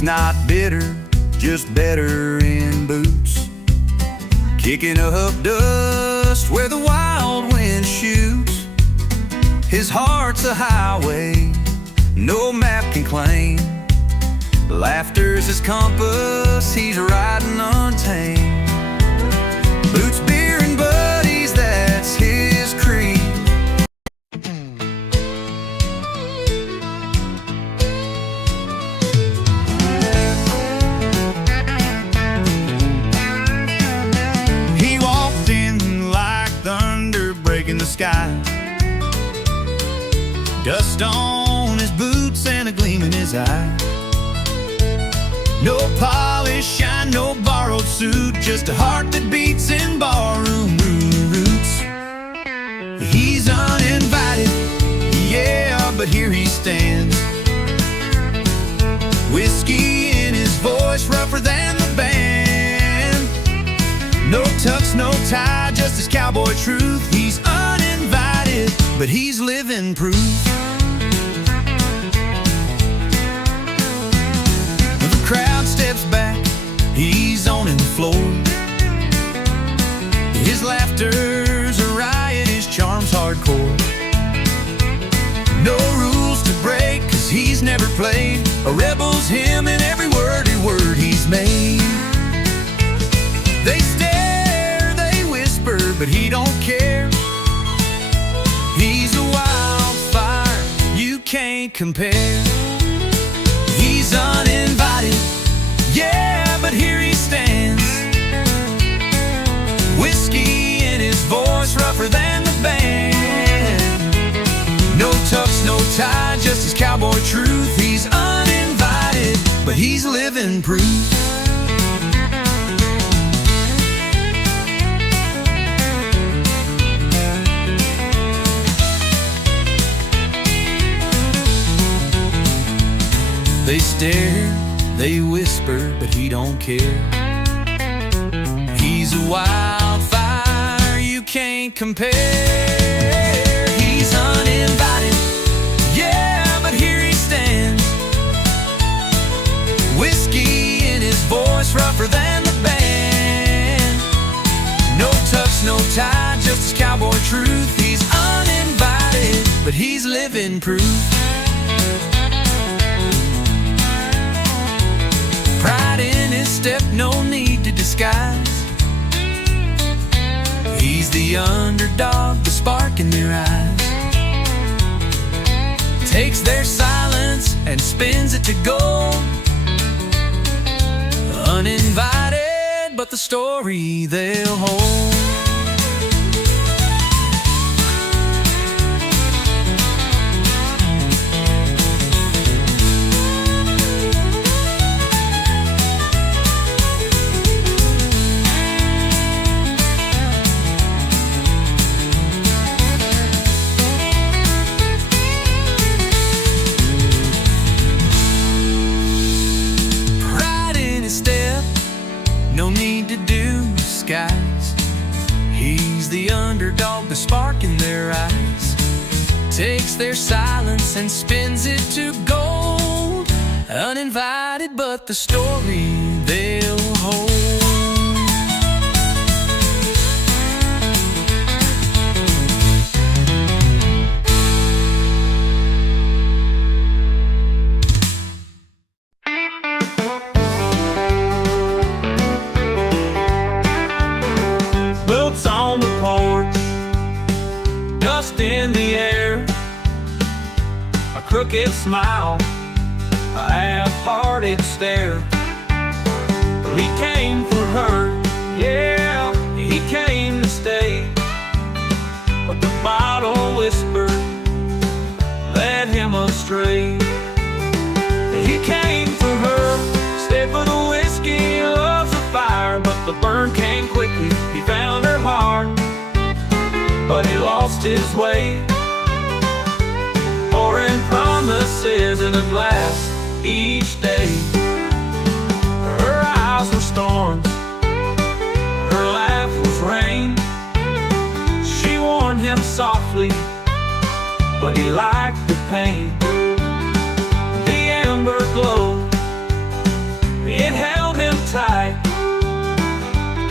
He's not bitter, just better in boots, kicking up dust where the wild wind shoots. His heart's a highway no map can claim. Laughter's his compass, he's riding untamed. Boots, beer, and buddies, that's his creed. He walked in like thunder breaking the sky, dust on his boots and a gleam in his eye. No polish, shine, no borrowed suit, just a heart that beats in barroom roots. He's uninvited, yeah, but here he stands. Whiskey in his voice, rougher than the band. No tux, no tie, just his cowboy truth. He's uninvited, but he's living proof. The crowd steps back, he's owning the floor. His laughter's a riot, his charm's hardcore. No rules to break, cause he's never played. A rebel's him in every word he's made. They stare, they whisper, but he don't care. He's a wildfire you can't compare. He's uninvited, yeah, but here he stands. Whiskey in his voice, rougher than the band. No tux, no tie, just his cowboy truth. He's uninvited, but he's living proof. They stare, they whisper, but he don't care. He's a wildfire you can't compare. He's uninvited, yeah, but here he stands. Whiskey in his voice, rougher than the band. No tux, no tie, just his cowboy truth. He's uninvited, but he's living proof. Pride in his step, no need to disguise. He's the underdog, the spark in their eyes. Takes their silence and spins it to gold. Uninvited, but the story they'll hold. Guys, he's the underdog, the spark in their eyes. Takes their silence and spins it to gold. Uninvited, but the story they'll hold. In the air, a crooked smile, a half-hearted stare. He came for her, yeah, he came to stay. But the bottle whispered, led him astray. He came for her, stayed for the whiskey, loves the fire. But the burn came quickly, he found her heart, but he lost his way. Pouring promises in a glass each day. Her eyes were storms, her laugh was rain. She warned him softly, but he liked the pain. The amber glow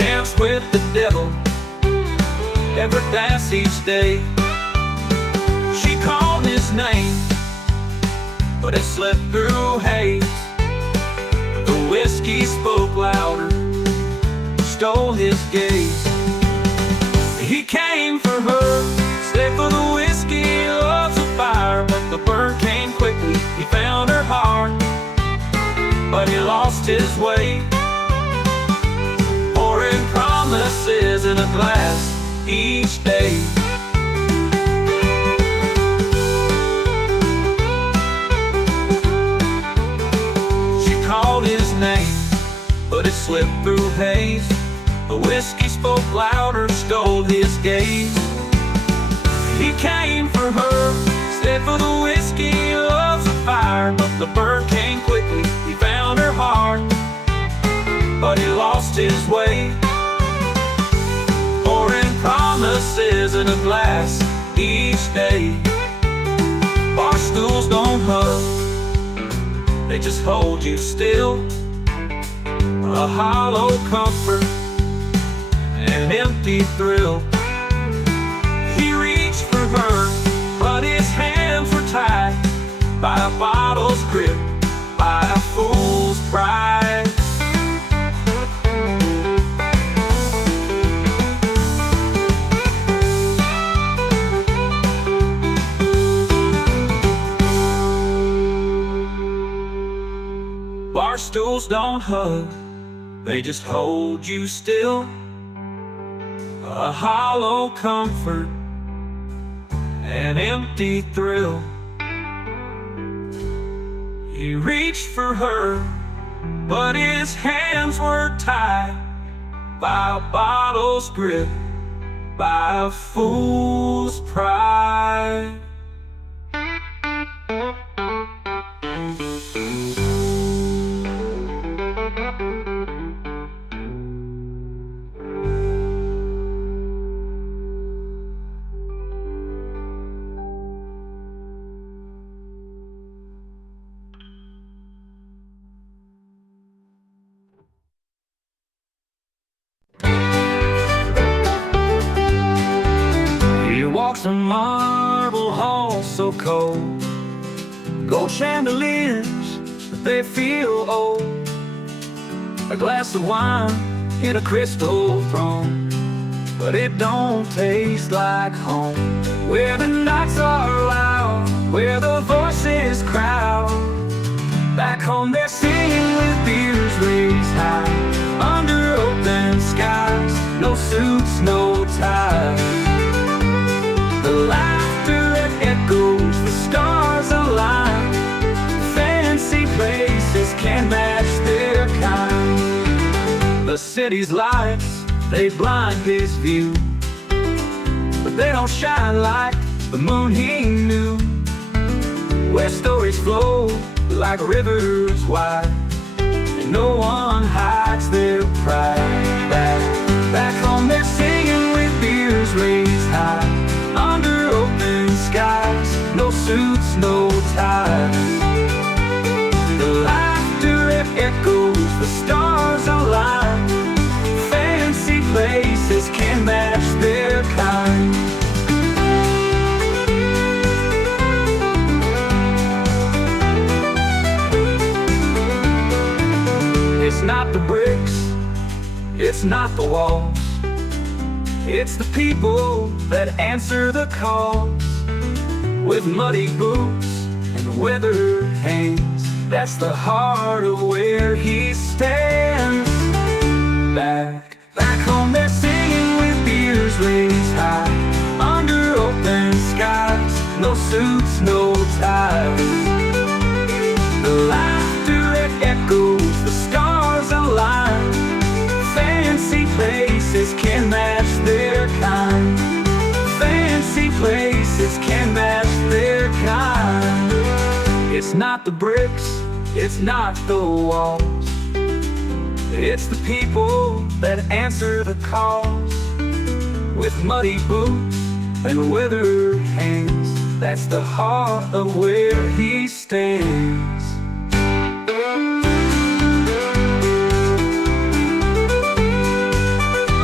dance with the devil, ever dance each day. She called his name, but it slipped through haze. The whiskey spoke louder, stole his gaze. He came for her, stayed for the whiskey, loves a fire, but the burn came quickly. He found her heart, but he lost his way. Pouring promises in a glass each day. She called his name, but it slipped through haze. The whiskey spoke louder, stole his gaze. He came for her, stayed for the whiskey, loves a fire, but the burn came quickly. He found her heart, but he lost his way. Pouring promises in a glass each day. Bar stools don't hug, they just hold you still. A hollow comfort, an empty thrill. He reached for her, but his hands were tied by a bottle's grip, by a fool's pride. Bar stools don't hug, they just hold you still. A hollow comfort, an empty thrill. He reached for her, but his hands were tied by a bottle's grip, by a fool's pride. Walks a marble hall so cold, gold chandeliers, but they feel old. A glass of wine in a crystal throne, but it don't taste like home. Where the nights are loud, where the voices crowd. Back home they're singing with beers raised high, under open skies, no suits, no ties. The laughter that echoes, the stars align. Fancy places can't match their kind. The city's lights, they blind his view, but they don't shine like the moon he knew. Where stories flow like rivers wide, and no one hides their pride. Back home they're singing with beers raised high, under open skies, no suits, no ties. The laughter it echoes, the stars align. Fancy places can't match their kind. It's not the bricks, it's not the walls, it's the people that answer the calls. With muddy boots and weathered hands, that's the heart of where he stands. Back home they're singing with beers raised high, under open skies, no suits, no ties. The laughter it echoes, the stars align. Fancy places can match their kind. Fancy places can match their kind. It's not the bricks, it's not the walls, it's the people that answer the calls. With muddy boots and withered hands, that's the heart of where he stands.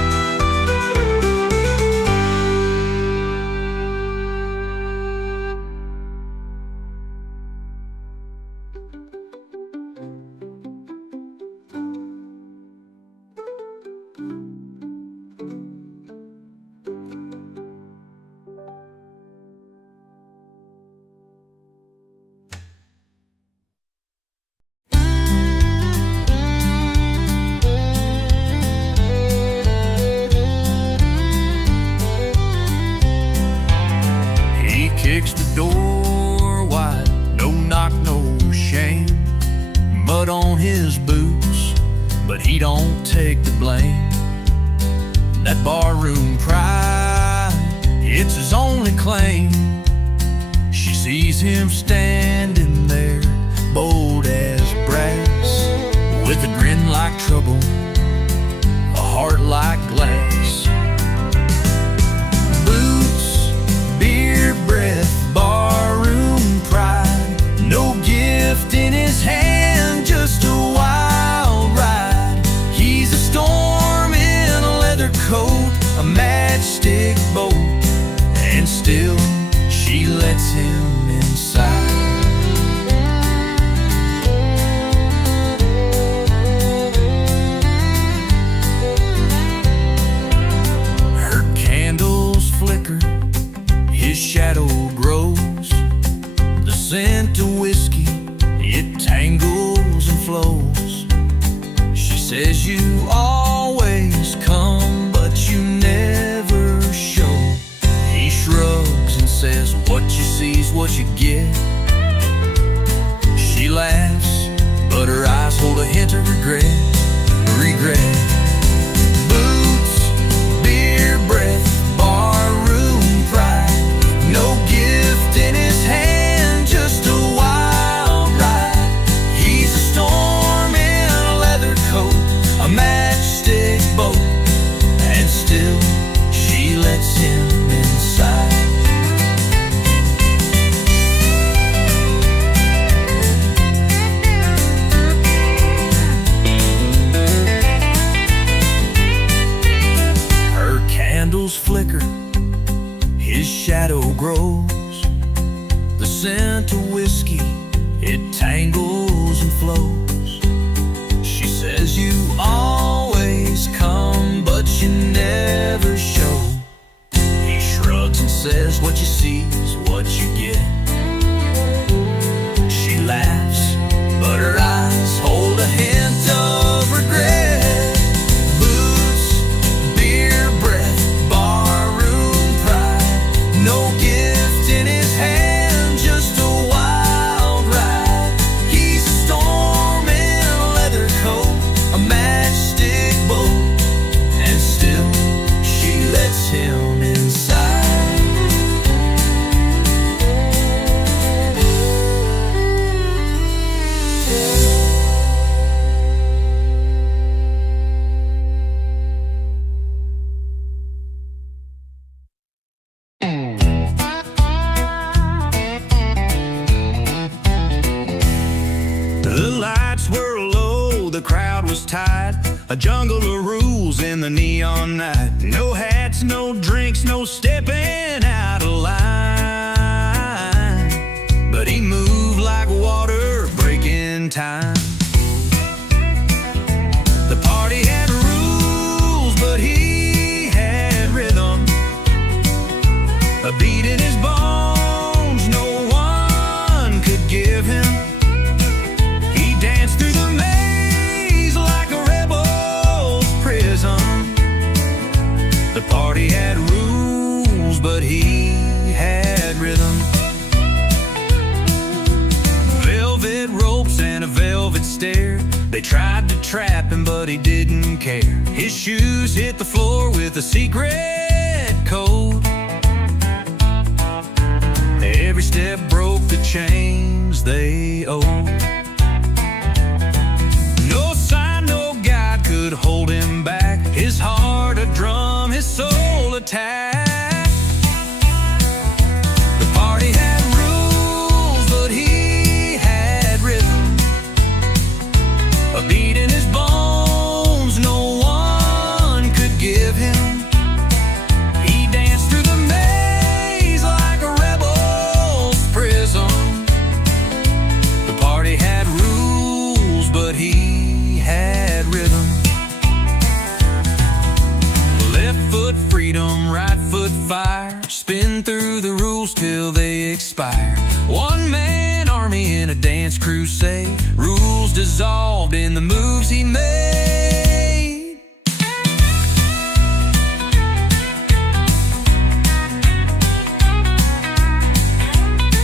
door wide, no knock, no shame. Mud on his boots, but he don't take the blame. That barroom pride, it's his only claim. She sees him standing there, bold as brass, with a grin like trouble, a heart like glass. Boots, beer breath, barroom pride, no gift in his hand, just a wild ride. He's a storm in a leather coat, a matchstick boat, and still she lets him inside. Her candles flicker, his shadow grows. The scent of whiskey, it tangles and flows. She says you always come, but you never show. He shrugs and says what you see's what you get. She laughs, but her eyes hold a hint of regret. Regret. Boots, beer breath, barroom pride, no gift in his hand, just a wild ride. He's a storm in a leather coat, a matchstick boat, and still she lets him inside. Her candles flicker, his shadow grows. The scent of whiskey, it tangles and flows. She says you always come, but you never show. He shrugs and says what you see is what you get. She laughs, but her eyes hold a hint of regret. Boots, beer breath, barroom pride, no gift in his hand, just a wild ride. He's a storm in a leather coat, a matchstick boat, and still she lets him inside. The lights were low, the crowd was tight, a jungle of rules in the neon night. No hats, no drinks, no stepping out of line. But he moved like water breaking time. The party had rules, but he had rhythm, a beat in his bones no one could give him. He danced through the maze like a rebel's prison. The party had rules, but he had rhythm. Velvet ropes and a velvet stare, they tried to trap him, but he didn't care. His shoes hit the floor with a secret code. Every step broke the chains they owed. No sign, no guide could hold him back. His heart a drum, his soul a tack. The party had rules, but he had rhythm, a beat in his bones no one could give him. He danced through the maze like a rebel's prison. The party had rules, but he had rhythm. Left foot freedom, right foot fire, spin through the rules till they expire. One man army in a dance crusade, rules dissolved in the moves he made.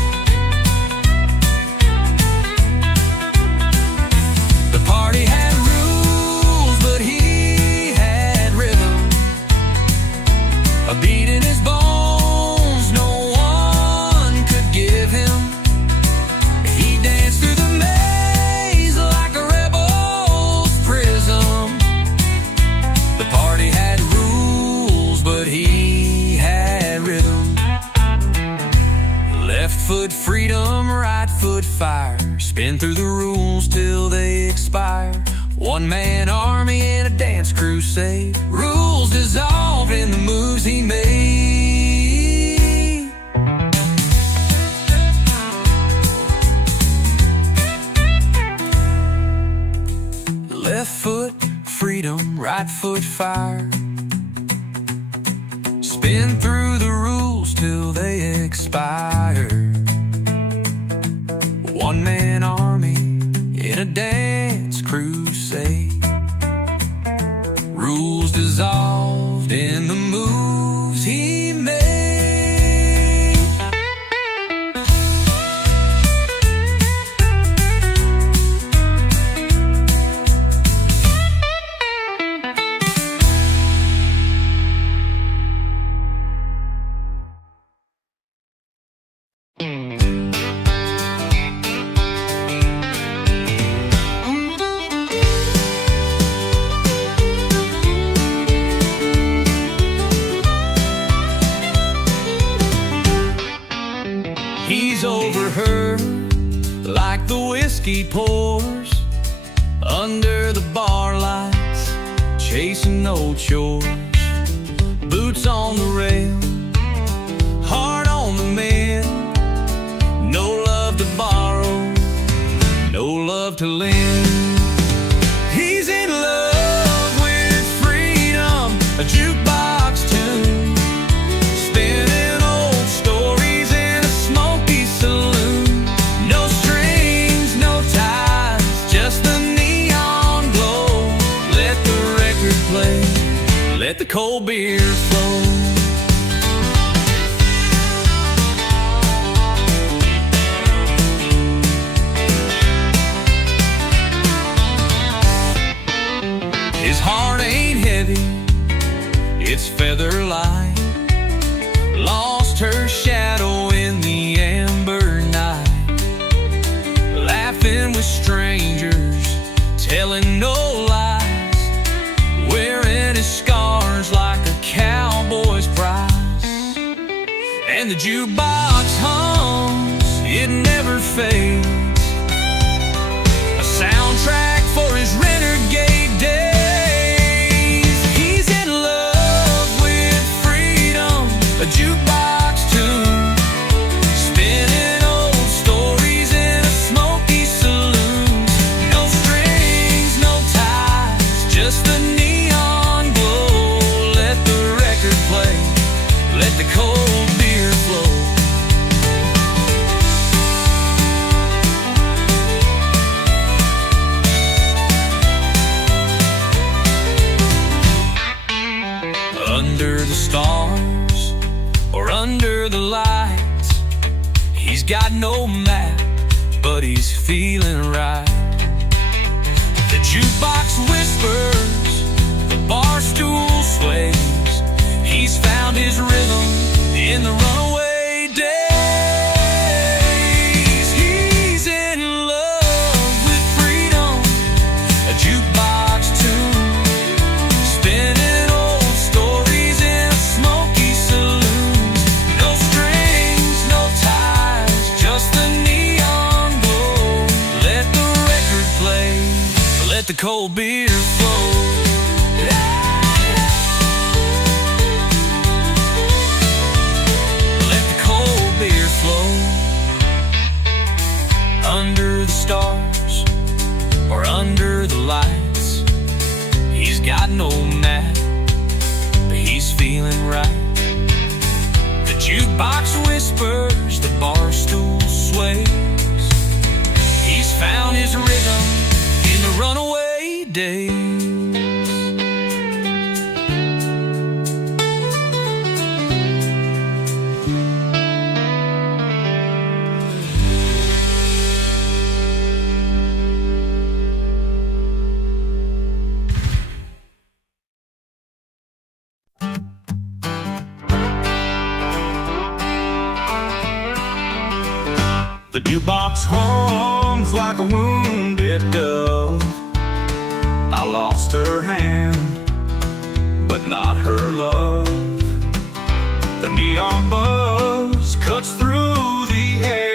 foot freedom, right foot fire. Spin through the rules till they expire. One man army in a dance crusade. Rules dissolve in the moves he made. Left foot freedom, right foot fire. Spin through the rules till they expire. One man army in a dance crusade. Rules dissolved in the moves he made. He's over her like the whiskey pours under the bar lights, chasing no chores. Boots on the rail, heart on the mend. No love to borrow, no love to lend. He's in love with freedom, a jukebox tune, spinning old stories in a smoky saloon. No strings, no ties, just the neon glow. Let the record play, let the cold beer flow. His heart ain't heavy, it's feather light. Lost her shadow in the amber night. Laughing with strangers, telling no lies. Wearing his scars like a cowboy's prize. And the jukebox hums, it never fades. A soundtrack for his renegade days. A jukebox tune, spinning old stories in a smoky saloon. No strings, no ties, just the neon glow. Let the record play, let the cold beer flow. Under the stars or under the lights, he's got no map, but he's feeling right. The jukebox whispers, the bar stool sways. He's found his rhythm in the runaway days. He's in love with freedom, a jukebox tune, spinning old stories in a smoky saloon. No strings, no ties, just the neon glow. Let the record play, let the cold beer flow. Let the cold beer flow. Under the stars or under the lights, he's got no map, but he's feeling right. The jukebox whispers, the bar stool sways. He's found his rhythm in the runaway days. The jukebox hums like a wounded dove. I lost her hand, but not her love. The neon buzz cuts through the air.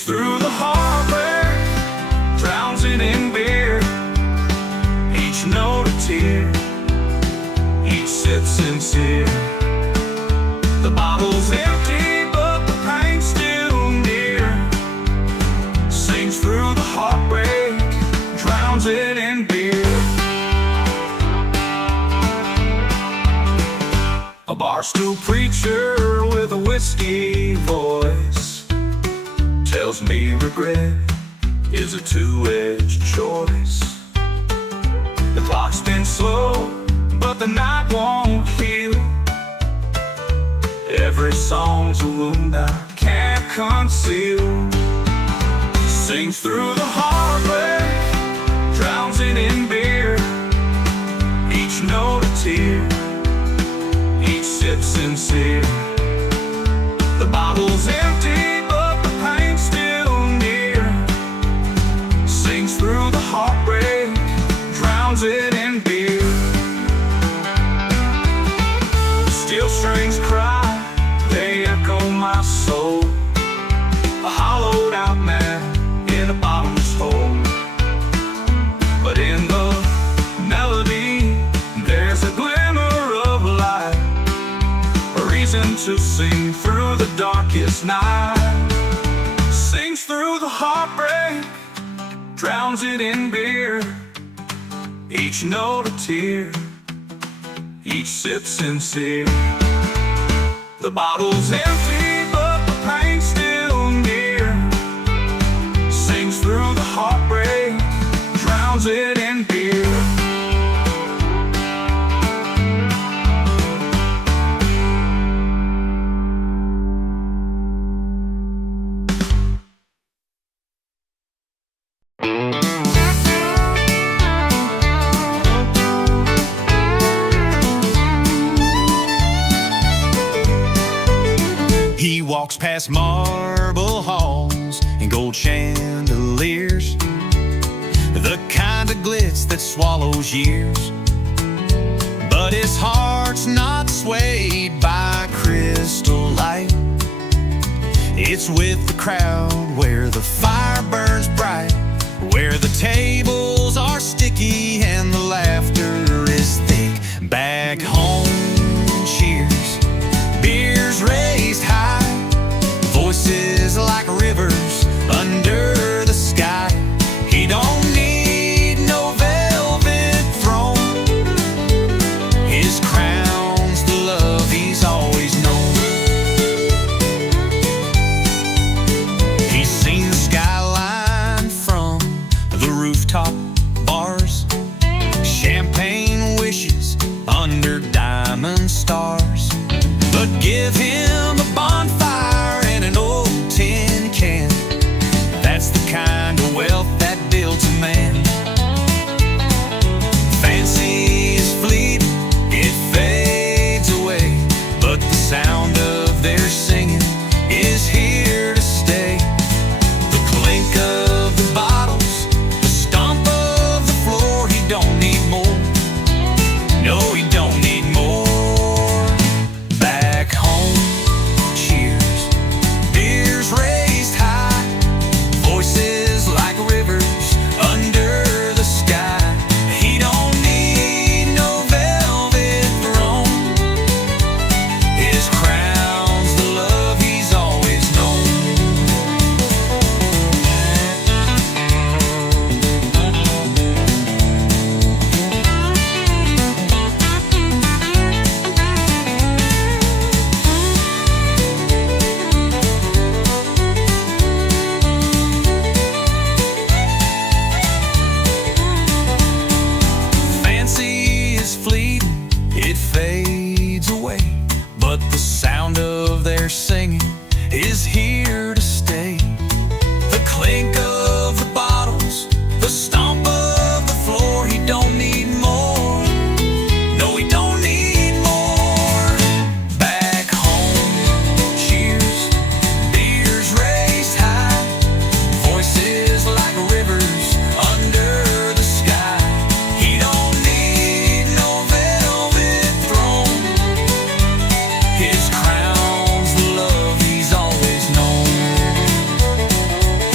Sings through the heartbreak, drowns it in beer. Each note a tear, each sip sincere. The bottle's empty, but the pain's still near. Sings through the heartbreak, drowns it in beer. A barstool preacher with a whiskey voice tells me regret is a two-edged choice. The clock's been slow, but the night won't heal. Every song's a wound I can't conceal. Sings through the heartbreak, drowns it in beer. Each note a tear, each sip sincere. The bottle's empty, but the pain's still near. Sings through the heartbreak, drowns it in beer. Steel strings cry, they echo my soul. A hollowed out man in a bottomless hole. But in the melody, there's a glimmer of light, a reason to sing through the darkest night. Sings through the heartbreak, drowns it in beer. Each note a tear, each sip sincere. The bottle's empty, but the pain's still near. Sings through the heartbreak, drowns it in beer. He walks past marble halls and gold chandeliers, the kind of glitz that swallows years. But his heart's not swayed by crystal light. It's with the crowd where the fire burns bright, where the tables are sticky and the laughter is thick. Back home, cheers, beers raised high, voices like rivers under the sky. He don't need no velvet throne, his crown's the love he's always known. He's seen the skyline from the rooftop bars, champagne wishes under diamond stars. But give him a bonfire and an old tin can, that's the kind of wealth that builds a man. Fancy is fleeting, it fades away, but the sound of their singing is here to stay. The clink of the bottles, the stomp of the floor. He don't need more, no, he don't need more. Back home, cheers, beers raised high, voices like rivers under the sky. He don't need no velvet throne, his crown's the love he's always known. Fancy is fleeting, it fades away, but the sound of their singing is here to stay. The clink of the bottles, the stomp of the floor. He don't need more, no, he don't need more. Back home, cheers, beers raised high, voices like rivers under the sky. He don't need no velvet throne, his crown's the love he's always known.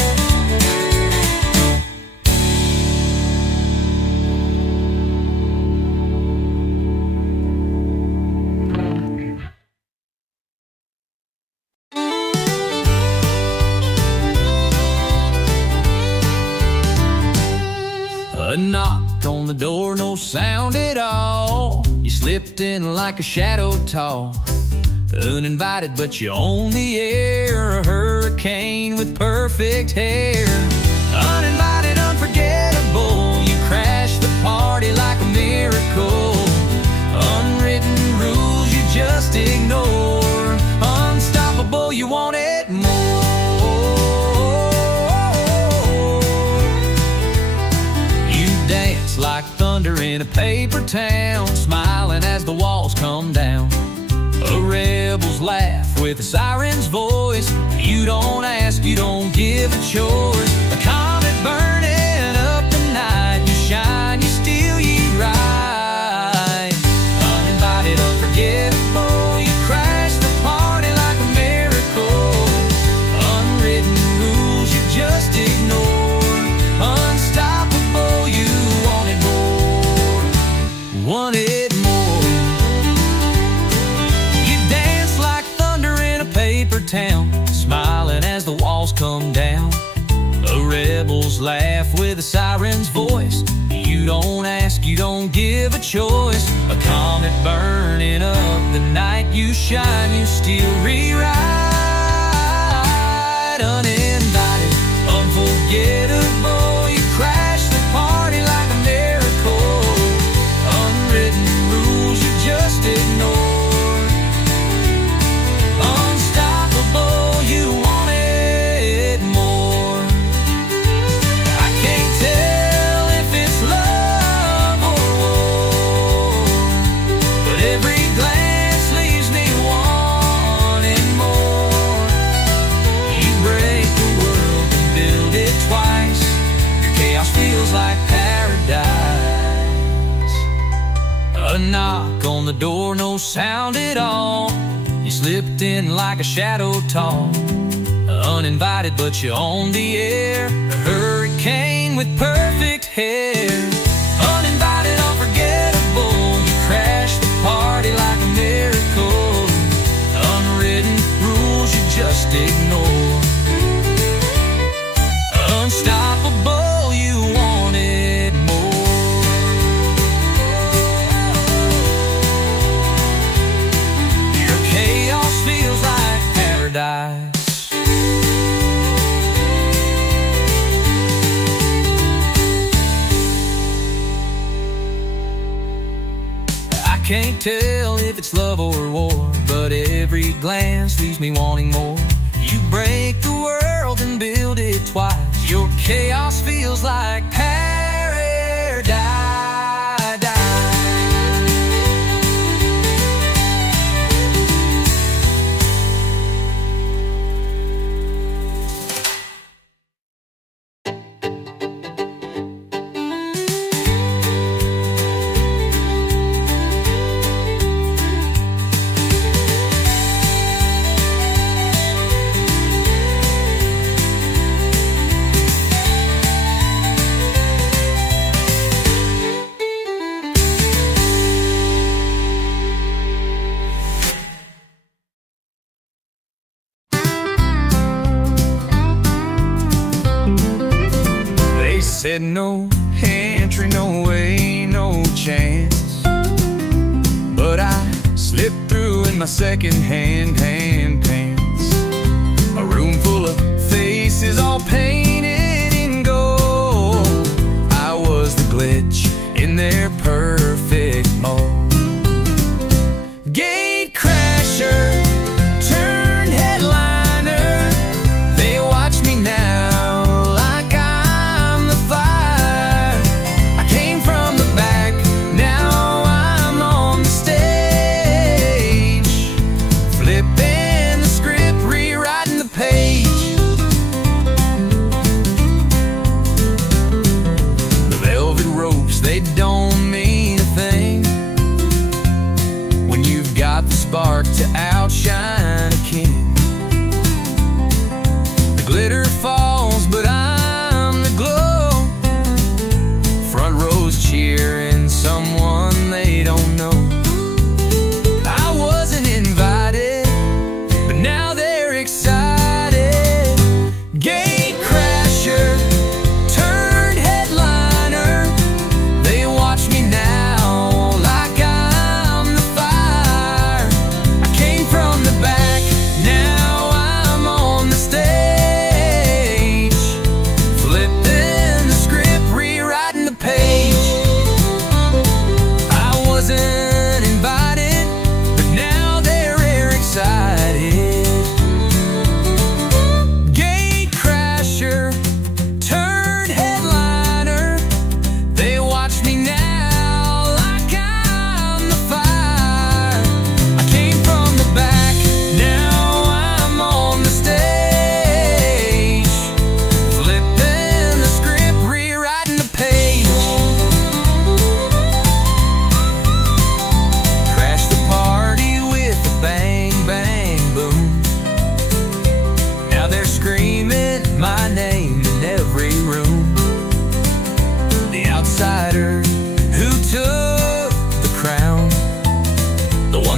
on the door, no sound at all. You slipped in like a shadow tall, uninvited but you own the air. A hurricane with perfect hair. Uninvited, unforgettable, you crashed the party like a miracle. Unwritten rules you just ignore. Unstoppable, you wanted more. You dance like thunder in a paper town, smiling as the walls come down. A rebel's laugh with a siren's voice. You don't ask, you don't give a choice. A comet burning up the night. You shine, you steal, you ride. Uninvited, unforgettable, you crash the party like a miracle. Unwritten rules you just ignore. Unstoppable, you wanted more. Wanted more. You dance like thunder in a paper town, smiling as the walls come down. A rebel's laugh with a siren's voice. You don't ask, you don't give a choice. A comet burning up the night. You shine, you still rewrite. Uninvited, unforgettable, you crash the party like a miracle. Unwritten rules you just ignore. Unstoppable, you wanted more. I can't tell if it's love or war, but every glance leaves me wanting more. You break the world and build it twice. Your chaos feels like paradise. A knock on the door, no sound at all. You slipped in like a shadow tall, uninvited but you own the air. A hurricane with perfect hair. Uninvited, unforgettable, you crashed the party like a miracle. Unwritten rules you just ignore. Unstoppable, you wanted more. Your chaos feels like paradise. I can't tell if it's love or war, but every glance leaves me wanting more. You break the world and build it twice. Your chaos feels like paradise. Said no entry, no way, no chance. But I slipped through in my second-hand pants. A room full of faces all painted in gold. I was the glitch in their perfect mold. Gate crasher turned headliner. They watch me now. They don't mean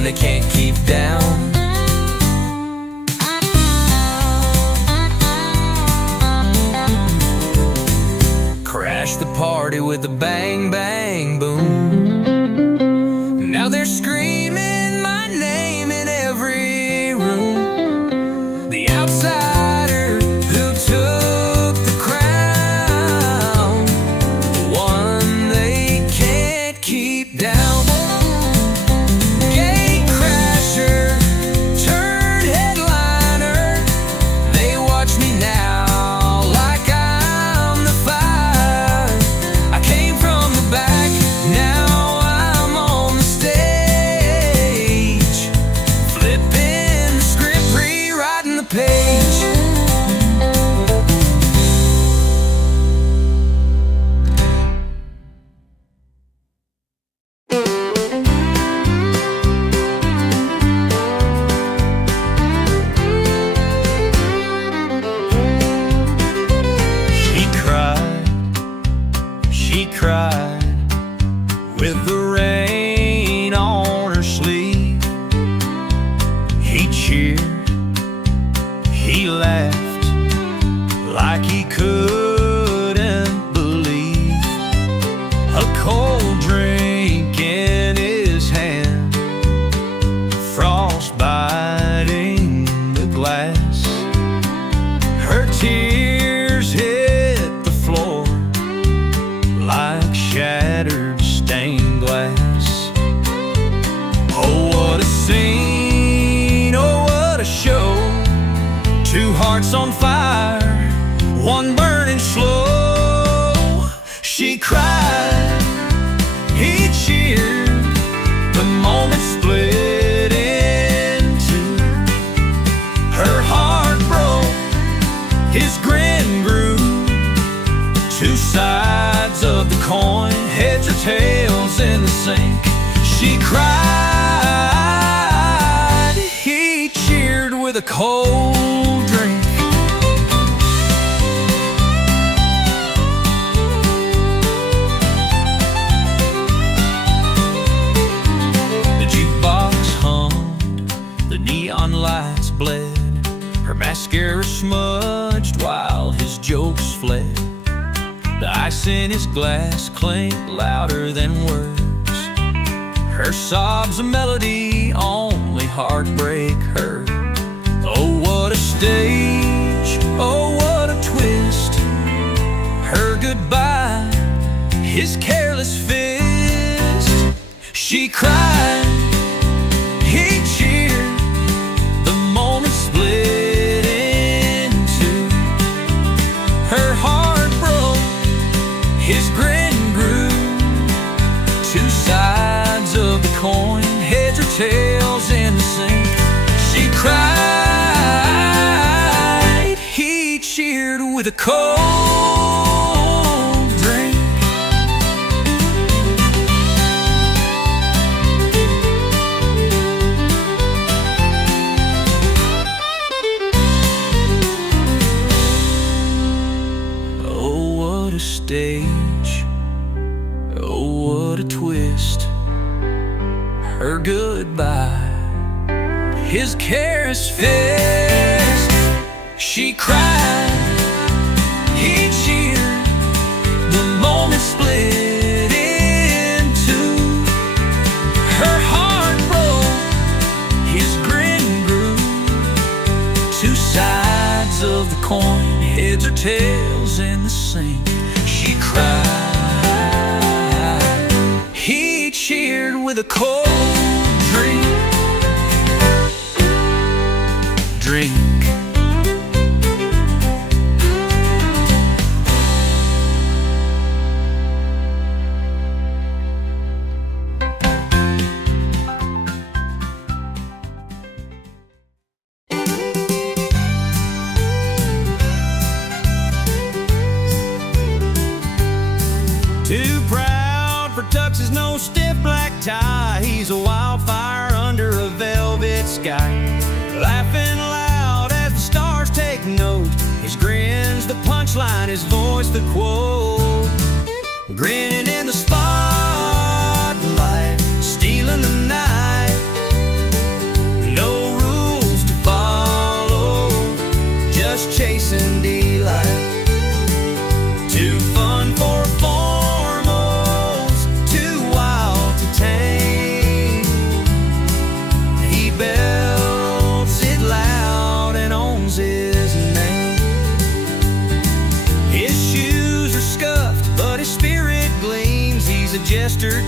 they can't keep down. Crash the party with a bang, bang, boom. Now they're screaming my name in every room. The outsider who took the crown, the one they can't keep down. Gate crasher turned headliner. They watch me now like I'm the fire. I came from the back, now I'm on the stage, flipping the script, rewriting the page. She cried with the rain on her sleeve. He cheered, he laughed like he couldn't believe. A cold drink in his hand, frost biting the glass. Her tears hit the floor like shattered stained glass. Oh, what a scene, oh, what a show. Two hearts on fire, one burning slow. She cried, he cheered, the moment split in two. Her heart broke, his grin grew. Two sides of the coin, heads or tails in the sink. She cried, he cheered with a cold drink. The jukebox hummed, the neon lights bled. Her mascara smudged while his jokes fled. The ice in his glass clinked louder than words. Her sobs a melody only heartbreak heard. Oh, what a stage, oh, what a twist. Her goodbye, his careless fist. She cried, he cheered, the moment split in two. Her heart broke, his grin grew. Two sides of the coin, heads or tails in the sink. She cried, he cheered with a cold drink. Oh, what a stage, oh, what a twist. Her goodbye, his careless fist. She cried, he cheered, the moment split in two. Her heart broke, his grin grew. Two sides of the coin, heads or tails in the sink. She cried, he cheered with a cold drink. Drink. Too proud for tuxes, no stiff black tie. He's a wildfire under a velvet sky. Laughing loud as the stars take note. His grin's the punchline, his voice the quote. Grinning in the spotlight, stealing the night.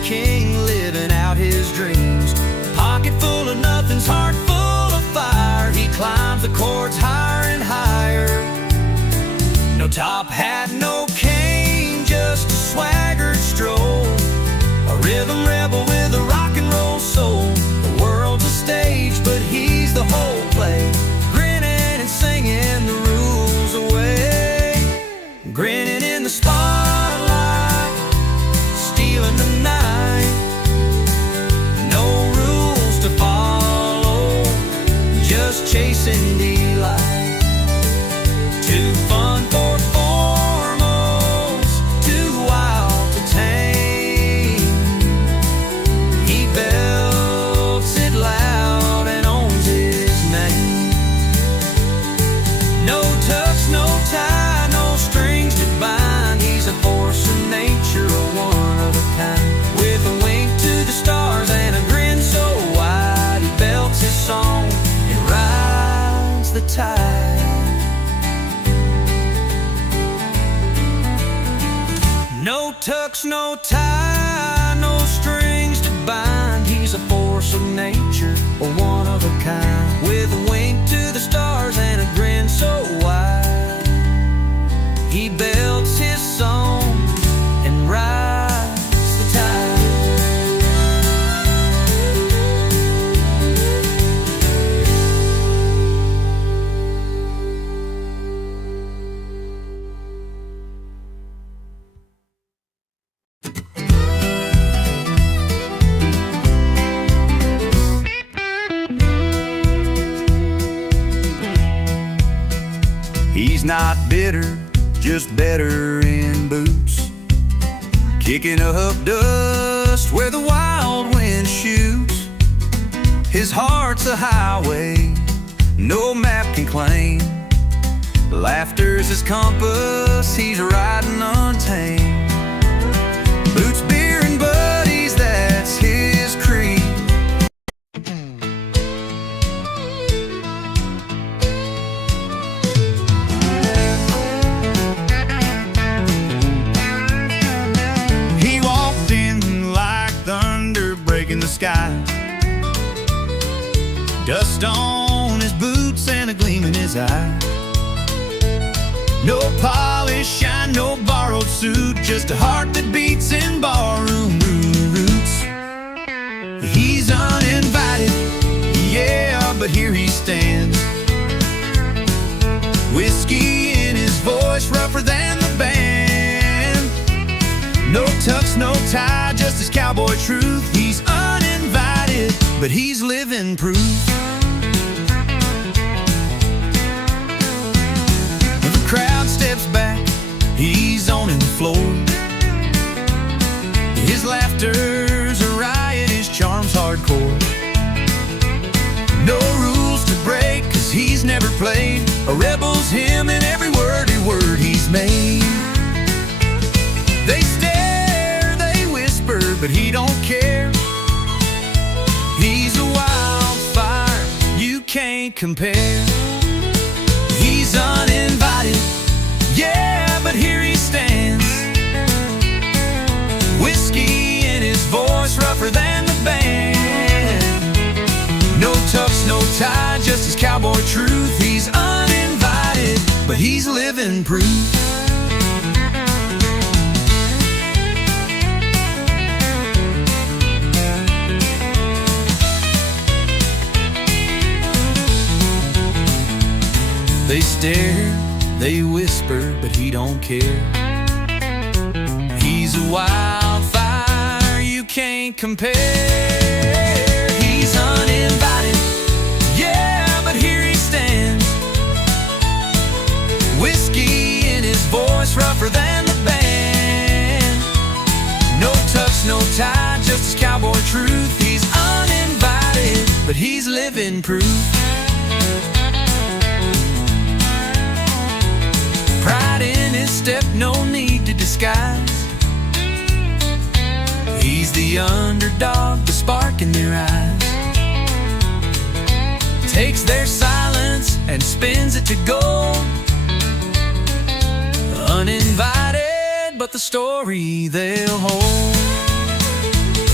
king living out his dreams. Pocket full of nothings, heart full of fire. He climbs the chords higher and higher. No top hat, no cane, just a swaggered stroll. A rhythm rebel with a rock and roll soul. The world's a stage, but he's the whole play. Grinning and singing the rules away. Grinning in the spotlight, stealing the night. No rules to follow, just chasing delight. Too fun for formals, too wild to tame. He belts it loud and owns his name. No tux, no tie, no strings to bind. He's a force of nature, a one of a kind. With a wink to the stars and a grin so wide, he belts his song and rides the tide. No tux, no tie, no strings to bind. He's a force of nature, a one of a kind. With a wink to the stars and a grin so wide, he belts his song and rides the tide. He's not bitter, just better in boots, kicking up dust where the wild wind shoots. His heart's a highway no map can claim. Laughter's his compass, he's riding untamed. Boots, beer, and buddies, that's his creed. In the sky, dust on his boots and a gleam in his eye. No polish, shine, no borrowed suit, just a heart that beats in barroom roots. He's uninvited, yeah, but here he stands. Whiskey in his voice, rougher than the band. No tux, no tie, just his cowboy truth. He's uninvited, but he's living proof. The crowd steps back, he's owning the floor. His laughter's a riot, his charm's hardcore. No rules to break, cause he's never played. A rebel's him in every word he's made. They stare, they whisper, but he don't care. He's a wildfire you can't compare. He's uninvited, yeah, but here he stands. Whiskey in his voice, rougher than the band. No tux, no tie, just his cowboy truth. He's uninvited, but he's living proof. They stare, they whisper, but he don't care. He's a wildfire you can't compare. He's uninvited, yeah, but here he stands. Whiskey in his voice, rougher than the band. No tux, no tie, just his cowboy truth. He's uninvited, but he's living proof. Pride in his step, no need to disguise. He's the underdog, the spark in their eyes. Takes their silence and spins it to gold. Uninvited, but the story they'll hold.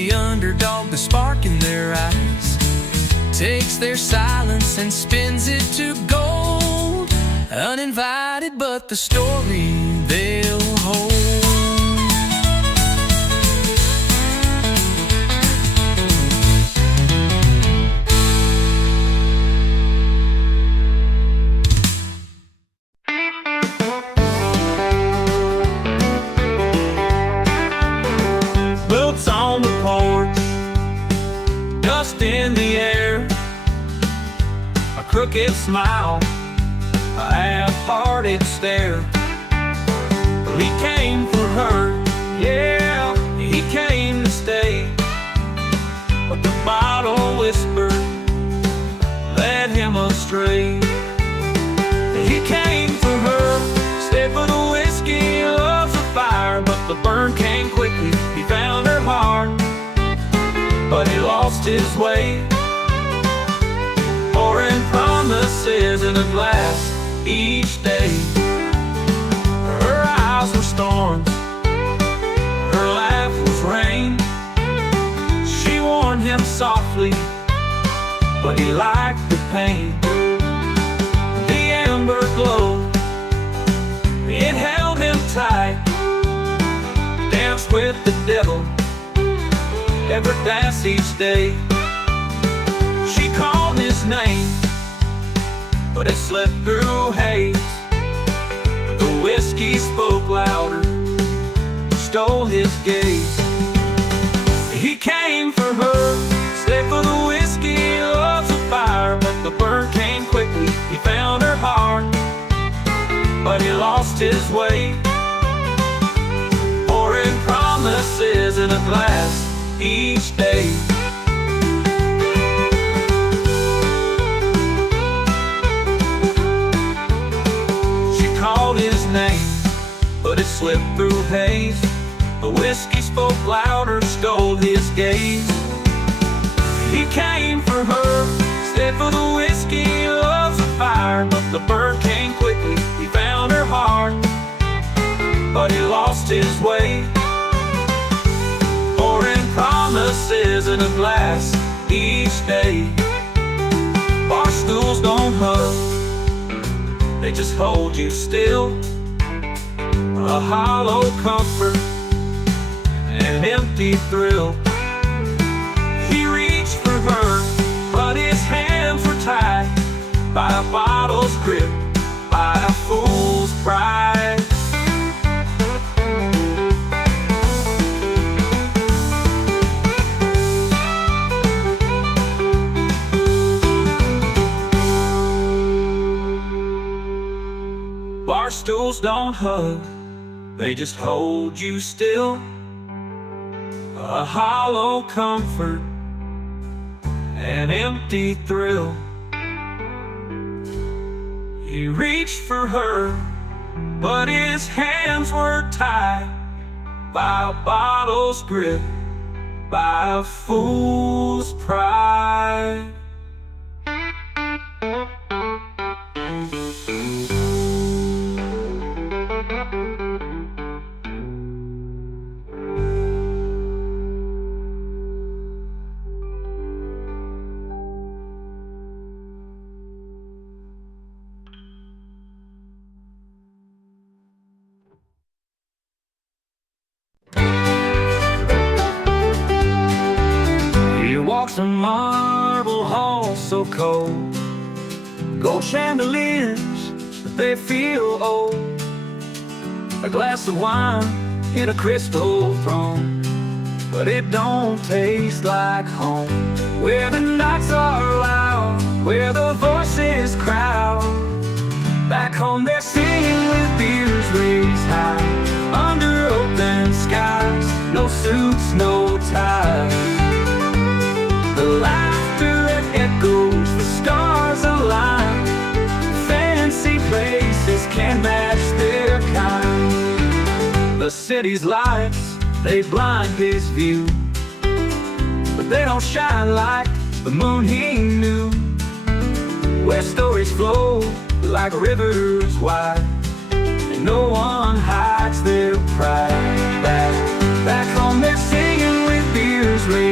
the underdog, the spark in their eyes, takes their silence and spins it to gold. Uninvited, but the story they'll hold. Boots on the porch, dust in the air, a crooked smile, a half-hearted stare. He came for her, yeah, he came to stay. But the bottle whispered, led him astray. He came for her, stayed for the whiskey, loves the fire. But the burn came quickly, he found her heart, but he lost his way. Pouring promises in a glass each day. Her eyes were storms, her laugh was rain. She warned him softly, but he liked the pain. The amber glow, it held him tight. Danced with the devil, ever dance each day. She called his name, but it slipped through haze. The whiskey spoke louder, stole his gaze. He came for her, stayed for the whiskey, loves the fire. But the burn came quickly, he found her heart, but he lost his way. Pouring promises in a glass each day. Called his name, but it slipped through haze. The whiskey spoke louder, stole his gaze. He came for her, stayed for the whiskey, loves the fire. But the burn came quickly, he found her heart, but he lost his way. Pouring promises in a glass each day. Bar stools don't hug, they just hold you still. A hollow comfort, an empty thrill. He reached for her, but his hands were tied by a bottle's grip, by a fool's pride. Bar stools don't hug, they just hold you still. A hollow comfort, an empty thrill. He reached for her, but his hands were tied by a bottle's grip, by a fool's pride. Walks a marble hall so cold, gold chandeliers, but they feel old. A glass of wine in a crystal throne, but it don't taste like home. Where the nights are loud, where the voices crowd. Back home they're singing with beers raised high, under open skies, no suits, no ties. The laughter that echoes, the stars align. Fancy places can't match their kind. The city's lights, they blind his view, but they don't shine like the moon he knew. Where stories flow like rivers wide, and no one hides their pride. Back home they're singing with beers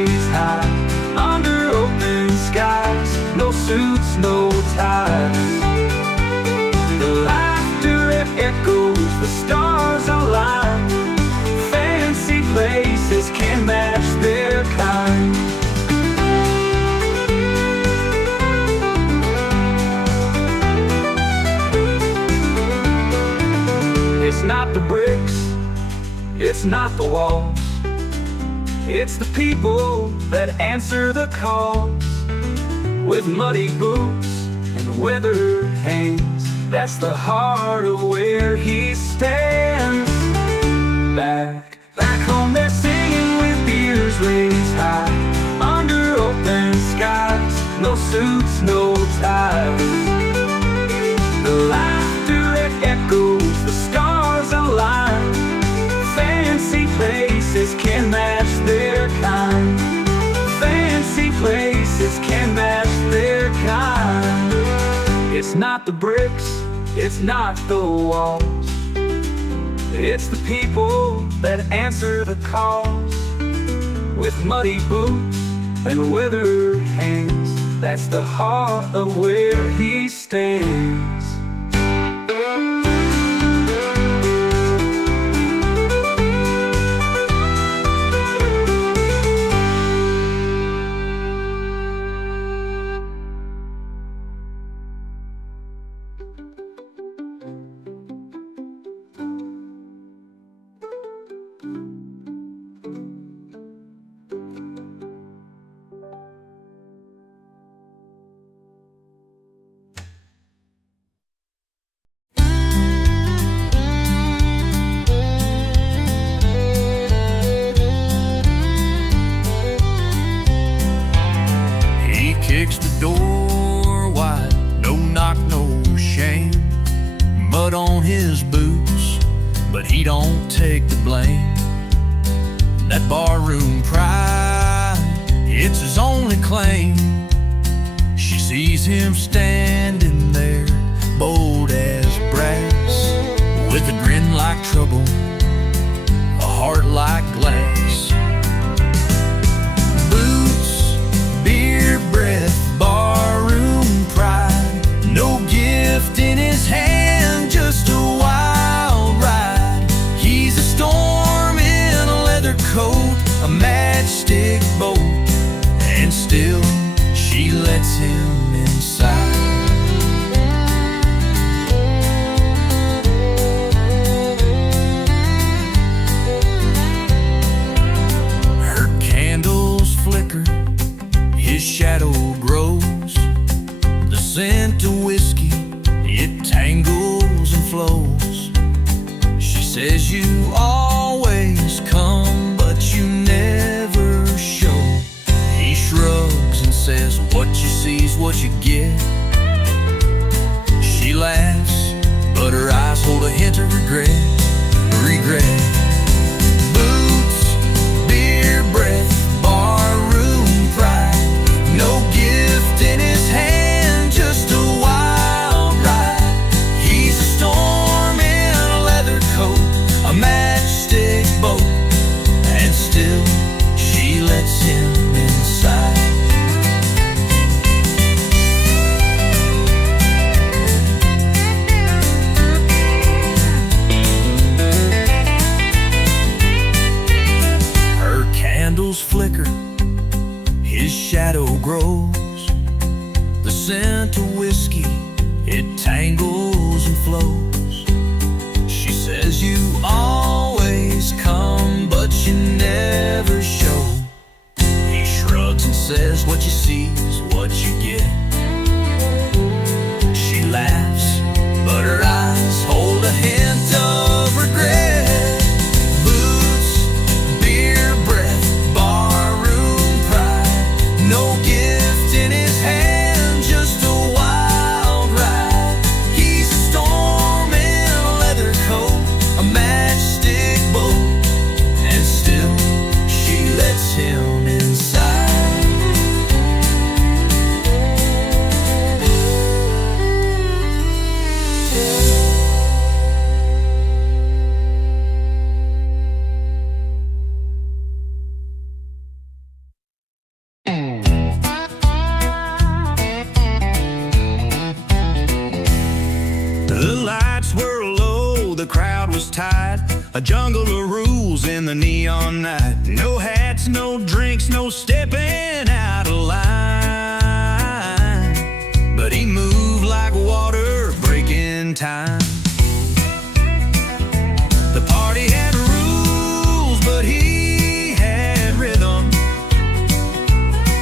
It's the people that answer the calls, with muddy boots and withered hands. That's the heart of where he stands. Back home they're singing with ears raised high, under open skies, no suits, no ties. The laughter that echoes, the stars align. Fancy places can match their kind. Fancy places can match their kind. It's not the bricks, it's not the walls, it's the people that answer the calls, with muddy boots and withered hands. That's the heart of where he stands. Kicks the door wide, no knock, no shame. Mud on his boots, but he don't take the blame. That barroom pride, it's his only claim. She sees him standing there, bold as brass, with a grin like trouble, a heart like glass. Boots, beer breath, barroom pride, no gift in his hand, just a wild ride. He's a storm in a leather coat, a matchstick boat, and still she lets him inside. Her candles flicker, his shadow grows. The scent of whiskey, it tangles and flows. She says you always come, but you never show. He shrugs and says what you see's what you get. She laughs, but her eyes hold a hint of regret. Boots, beer breath, barroom pride, no gift in his hand, just a wild ride. He's a storm in a leather coat, a matchstick boat, and still she lets him inside. Her candles flicker, his shadow grows. The scent of whiskey, it tangles and flows. She says you always come, but you never show. He shrugs and says what you see is what you get. She laughs, but her eyes hold a hint of regret. Boots, beer breath, barroom pride, no gift in his hand, just a wild ride. He's a storm in a leather coat, a matchstick boat, and still she lets him inside. The lights were low, the crowd was tight, a jungle of rules in the neon night. No hats, no drinks, no stepping out of line. But he moved like water breaking time. The party had rules, but he had rhythm.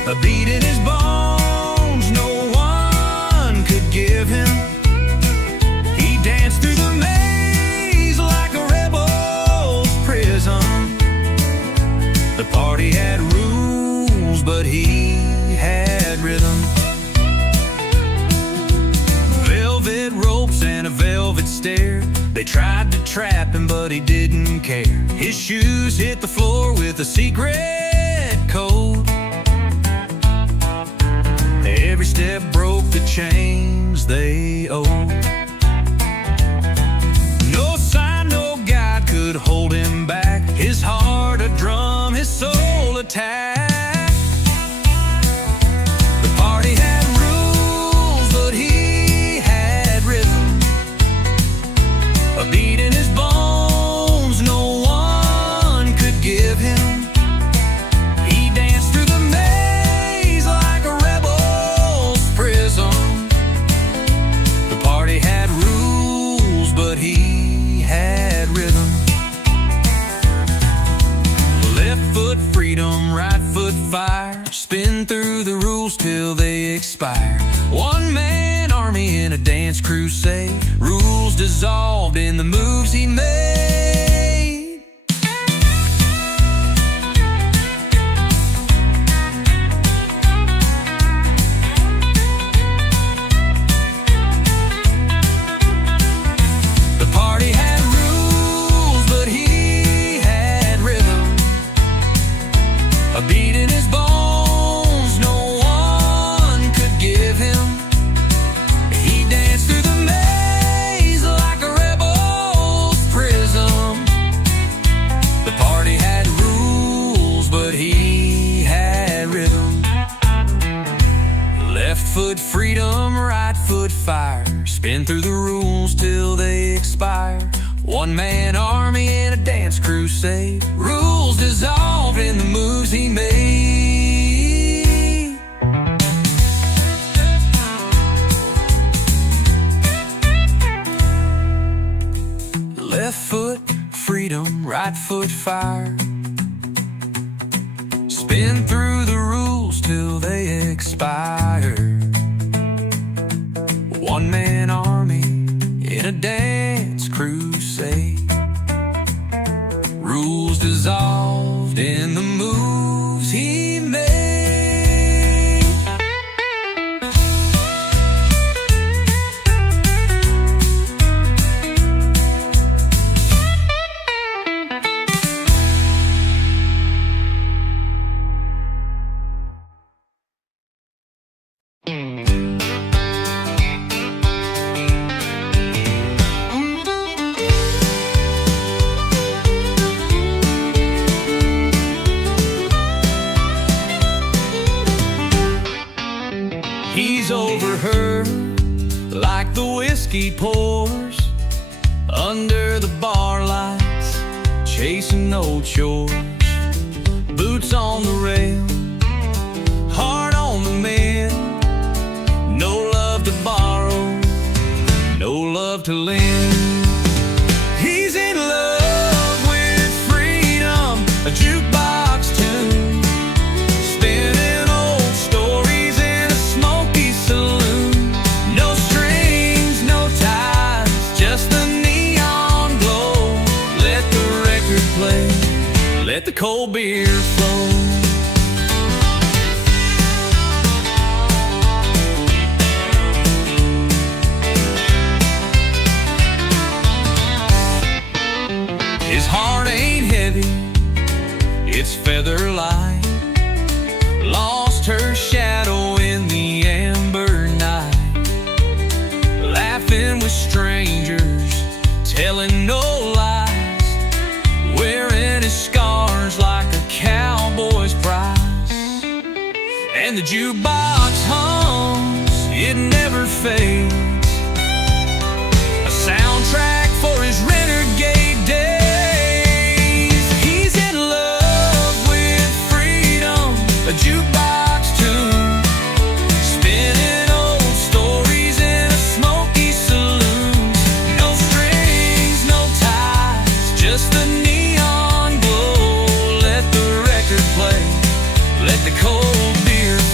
a beat in his bones no one could give him. He danced through the maze like a rebel's prison. The party had rules, but he had rhythm. Velvet ropes and a velvet stare. They tried to trap him, but he didn't care. His shoes hit the floor with a secret code. Every step broke the chains they owed. No sign, no guide could hold him back. His heart a drum, his soul attack. The party had rules, but he had rhythm. A beat in his bones no one could give him. He danced through the maze like a rebel's prison. The party had rules, but he had rhythm. Left foot freedom, right foot fire. Spin through the rules till they expire. One man army in a dance crusade. Rules dissolved in the moves he made. The party had rules, but he had rhythm. A beat in his bones no one could give him. He danced through the maze like a rebel's prison. The party had rules, but he had rhythm. Left foot freedom, right foot fire. Spin through the rules till they expire. One man army in a dance crusade. Rules dissolved in the moves he made. Left foot freedom, right foot fire. Spin through the rules till they expire. One man army in a dance crusade. Rules dissolved in the moves he made. He's over her like the whiskey pours under the bar lights, chasing no chores. Boots on the rail, heart on the mend. No love to borrow, no love to lend. He's in love with freedom, a jukebox tune, spinning old stories in a smoky saloon. No strings, no ties, just the neon glow. Let the record play, let the cold beer flow. His heart ain't heavy, it's feather light. Lost her shadow in the amber night. Laughing with strangers, telling no lies. Wearing his scars like a cowboy's prize. And the jukebox hums, it never fades. A soundtrack for his renegade days. He's in love with freedom, a jukebox tune, spinning old stories in a smoky saloon. No strings, no ties, just the neon glow. Let the record play, let the cold beer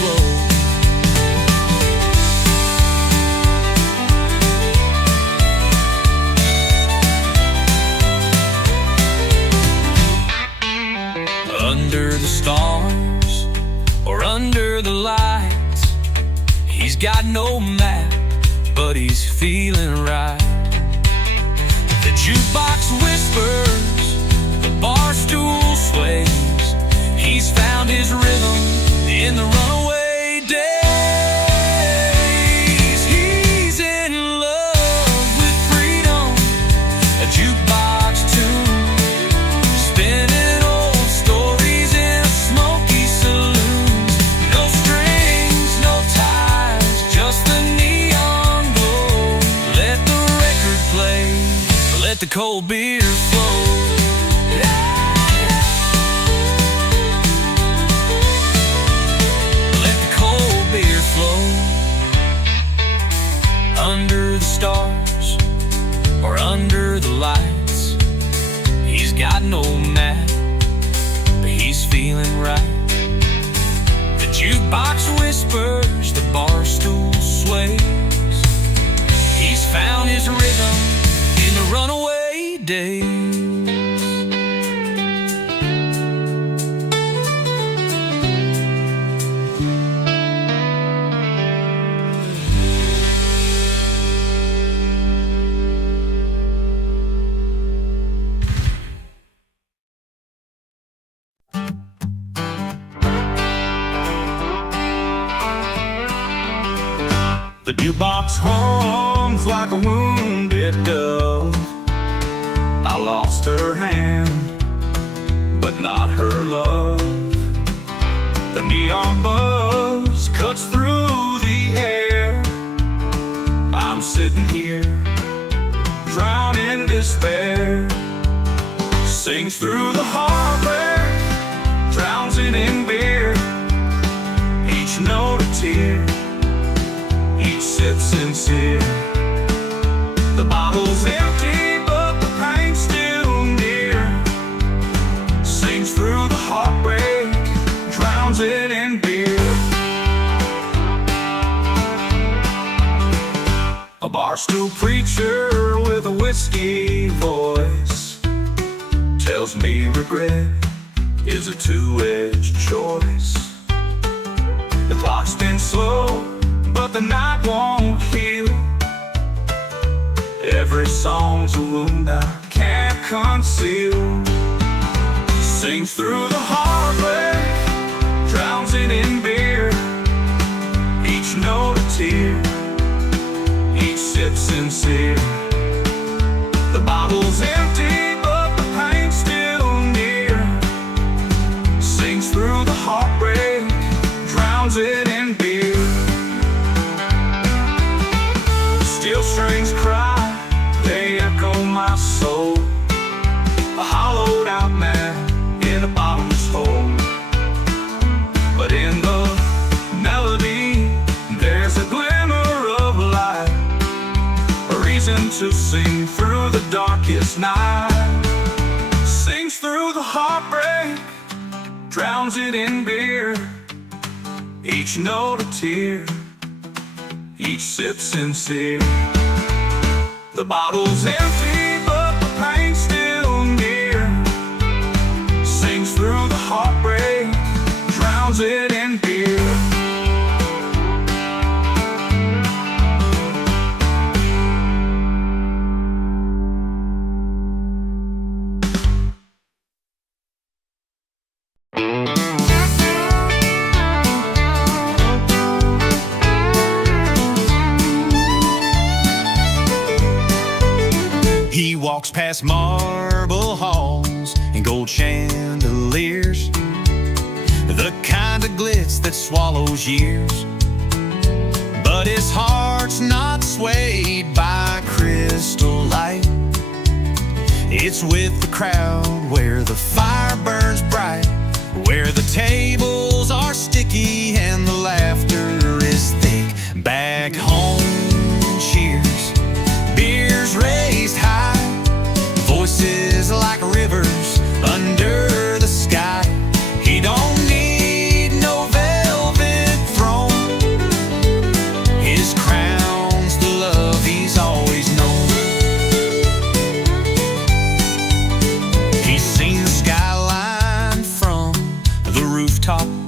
under the lights. He's got no map, but he's feeling right. The jukebox whispers, the bar stool sways. He's found his rhythm in the runaway days. He's in love with freedom, a jukebox tune, spinning old stories in a smoky saloon. No strings, no ties, just the neon glow. Let the record play, let the cold beer flow. Under the stars or under the lights, he's got no map, but he's feeling right. The jukebox whispers, the bar stool sways. He's found his rhythm in the runaway days. The jukebox hums like a wounded dove. I lost her hand, but not her love. The neon buzz cuts through the air. I'm sitting here, drowned in despair. Sings through the heartbreak, drowns it in beer. Each note a tear, each sip sincere. The bottle's empty, but the pain's still near. Sings through the heartbreak, drowns it in beer. A barstool preacher with a whiskey voice tells me regret is a two-edged choice. The clock's been slow, but the night won't heal. Every song's a wound I can't conceal. Sings through the heartbreak, drowns it in beer. Each note a tear, each sip sincere. The bottle's empty, but the pain's still near. Sings through the heartbreak, drowns it in beer. Steel strings cry, they echo my soul. A hollowed out man in a bottomless hole. But in the melody, there's a glimmer of light, a reason to sing through the darkest night. Sings through the heartbreak, drowns it in beer. Each note a tear, each sip sincere. The bottle's empty, but the pain's still near. Sings through the heartbreak, drowns it in beer. He walks past marble halls and gold chandeliers, the kind of glitz that swallows years. But his heart's not swayed by crystal light. It's with the crowd where the fire burns bright, where the tables are sticky and the laughter is thick. Back home, cheers, beers raised high, voices like rivers under the sky. He don't need no velvet throne, his crown's the love he's always known. He's seen the skyline from the rooftop,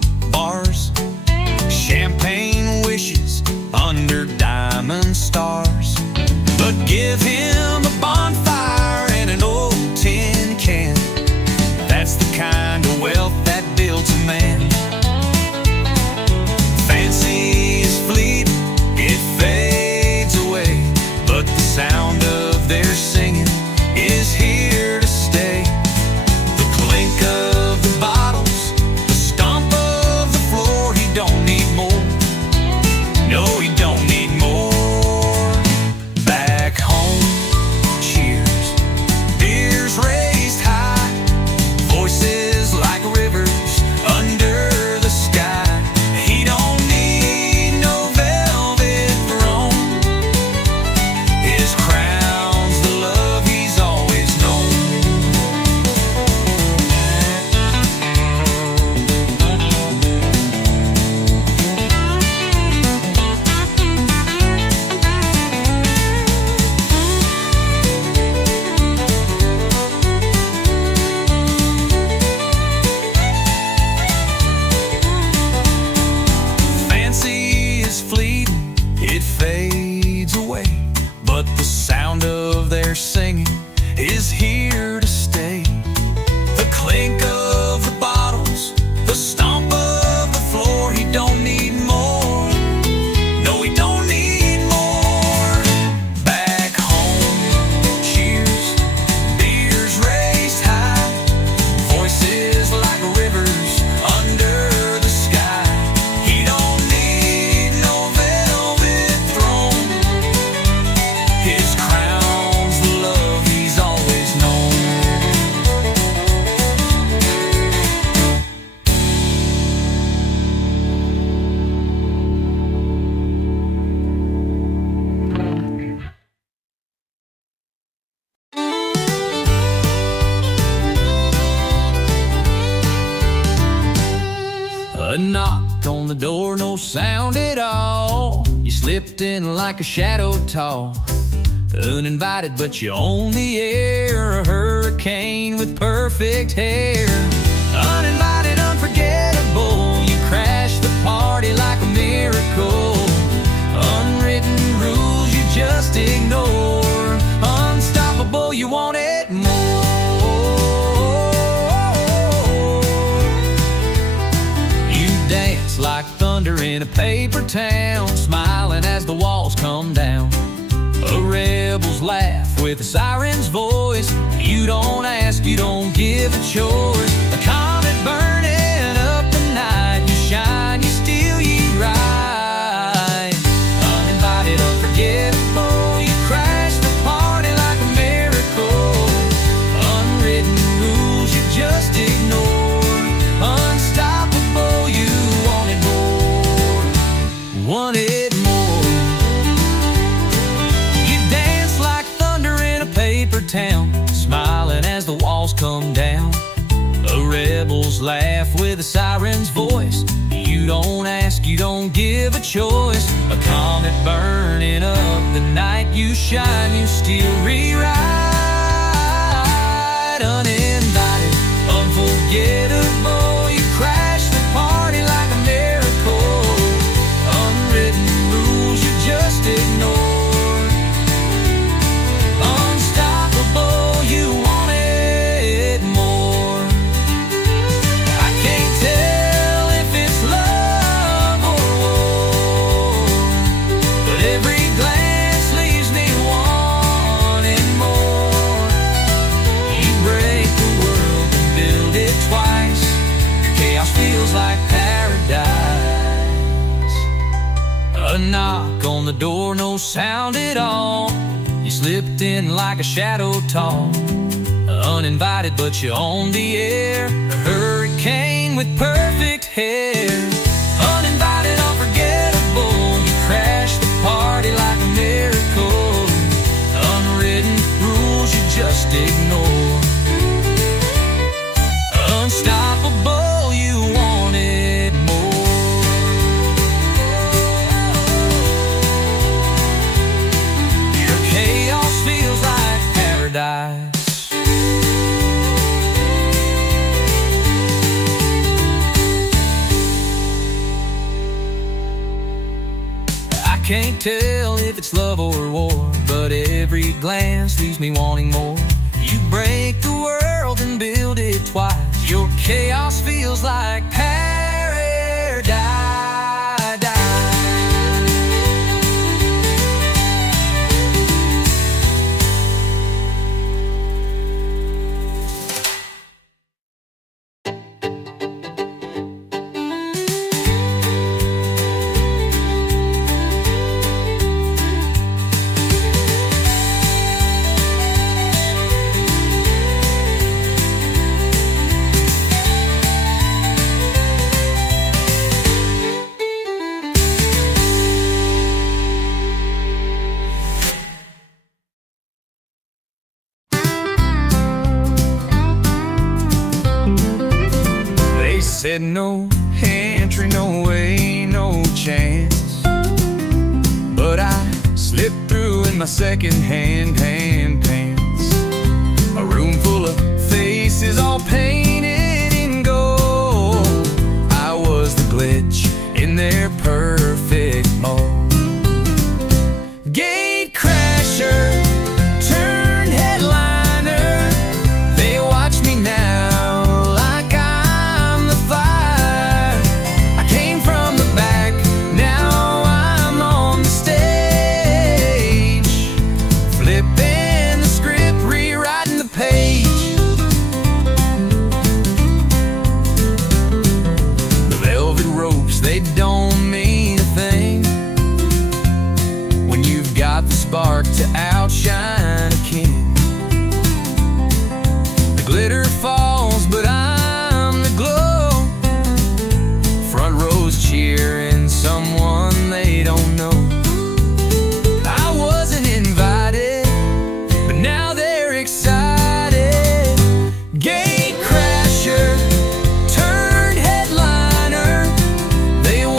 knock on the door, no sound at all. You slipped in like a shadow tall, uninvited but you own the air. A hurricane with perfect hair. Uninvited, unforgettable, you crashed the party like a miracle. Unwritten rules you just ignore. Unstoppable, you wanted more. You dance like thunder in a paper town, smiling as the walls come down. A rebel's laugh with a siren's voice. You don't ask, you don't give a choice. A comet burning up the night. You shine, you steal, you ride. Uninvited, unforgettable, you crash the party like a miracle. Unwritten rules you just ignore. Unstoppable, you wanted more. Wanted more. You dance like thunder in a paper town, smiling as the walls come down. A rebel's laugh with a siren's voice. You don't ask, you don't give a choice. A comet burning up the night. You shine, you still rewrite. Uninvited, unforgettable, you crash the party like a miracle. Unwritten rules you just ignore. Unstoppable, you wanted more. I can't tell if it's love or war, but every glance leaves me wanting more. You break the world and build it twice. Your chaos feels like paradise. A knock on the door, no sound at all. You slipped in like a shadow tall, uninvited but you own the air. A hurricane with perfect hair. Uninvited, unforgettable, you crashed the party like a miracle. Unwritten rules you just ignore. Unstoppable, you wanted more. Your chaos feels like paradise. I can't tell if it's love or war, but every glance leaves me wanting more. You break the world and build it twice. Your chaos feels like paradise. Said no entry, no way, no chance. But I slipped through in my second-hand pants. A room full of faces all painted in gold. I was the glitch in their perfect mold. Gate crasher turned headliner. They watch me now. Spark to outshine a king. The glitter falls, but I'm the glow. Front rows cheering someone they don't know. I wasn't invited, but now they're excited. Gate crasher turned headliner. They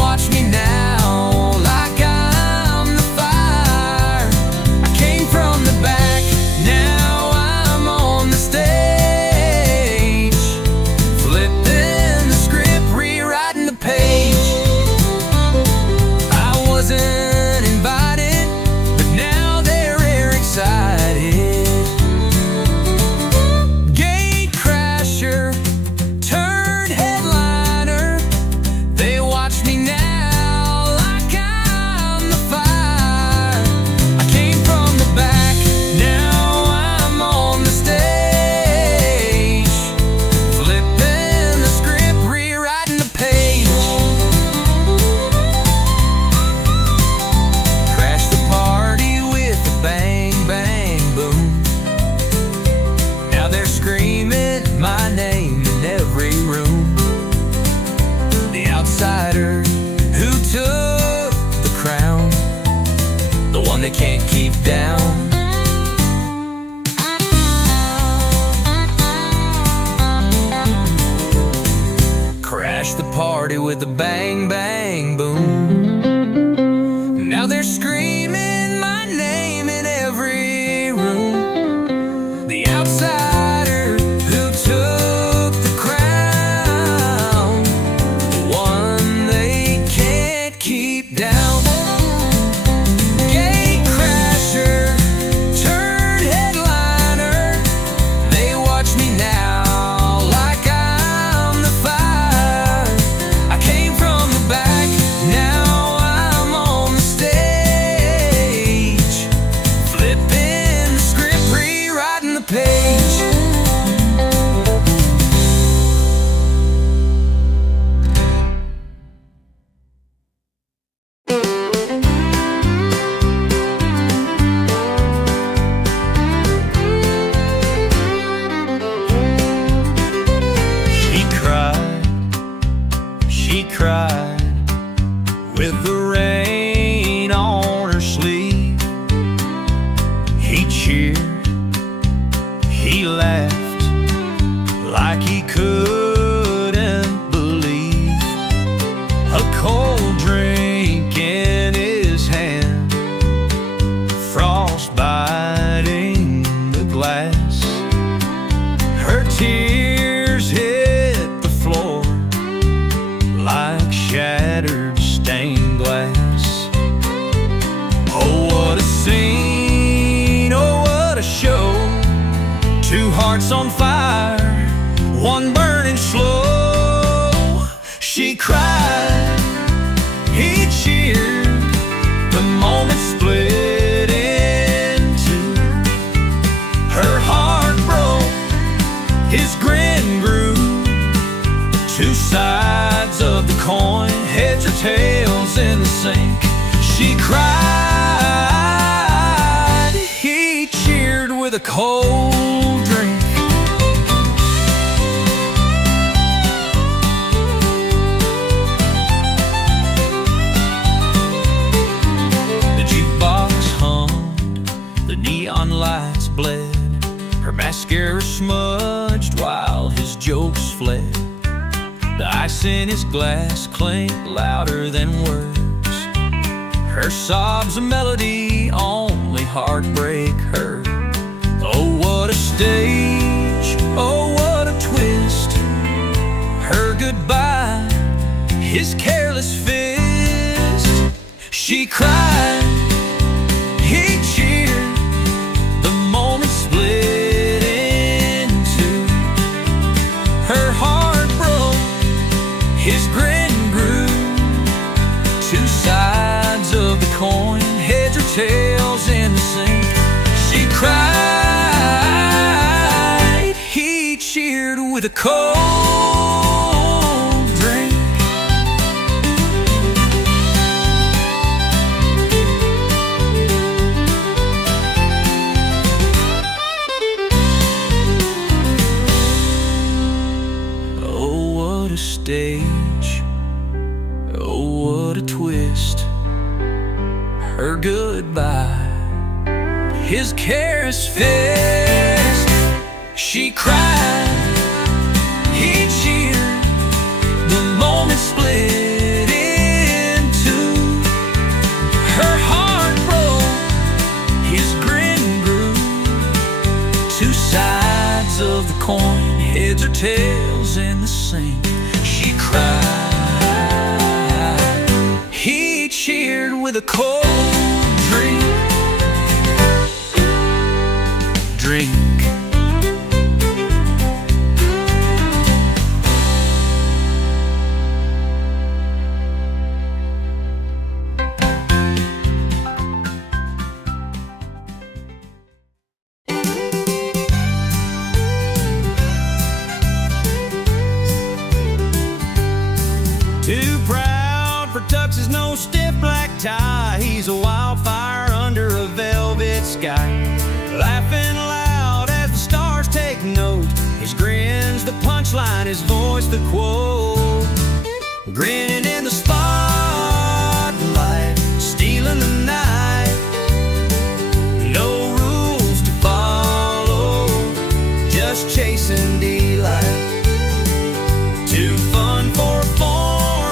party with a bang, bang, boom. Now they're screaming my name in every room. The outsider who took the crown, the one they can't keep down. Gate crasher turned headliner. They watch me now like I'm the fire. I came from the back, now I'm on the stage, flipping the script, rewriting the page. She cried with the rain on her sleeve. He cheered, he laughed like he couldn't believe. A cold drink in his hand, frost biting the glass. Her tears hit the floor like shattered stained glass. Oh, what a scene, oh, what a show. Two hearts on fire, one burning slow. She cried, he cheered, the moment split in two. Her heart broke, his grin grew. Two sides of the coin, heads or tails in the sink. She cried, he cheered with a cold drink. The jukebox hummed, the neon lights bled. Her mascara smudged while his jokes fled. The ice in his glass clinked louder than words. Her sobs a melody only heartbreak heard. Oh, what a stage, oh, what a twist. Her goodbye, his careless fist. She cried, he cheered, the moment split in two. Her heart broke, his grin grew. Two sides of the coin, heads or tails in the sink. She cried, he cheered with a cold drink. Oh, what a stage, oh, what a twist. Her goodbye, his careless fist. She cried, he cheered, the moment split in two. Her heart broke, his grin grew. Two sides of the coin, heads or tails in the sink. She cried, he cheered with a cold drink. Drink. Too proud for tuxes, no stiff black tie. He's a wildfire under a velvet sky. Laughing loud as the stars take note. His grin's the punchline, his voice the quote. Grinning in the spotlight, stealing the night. No rules to follow, just chasing delight. Too fun for a form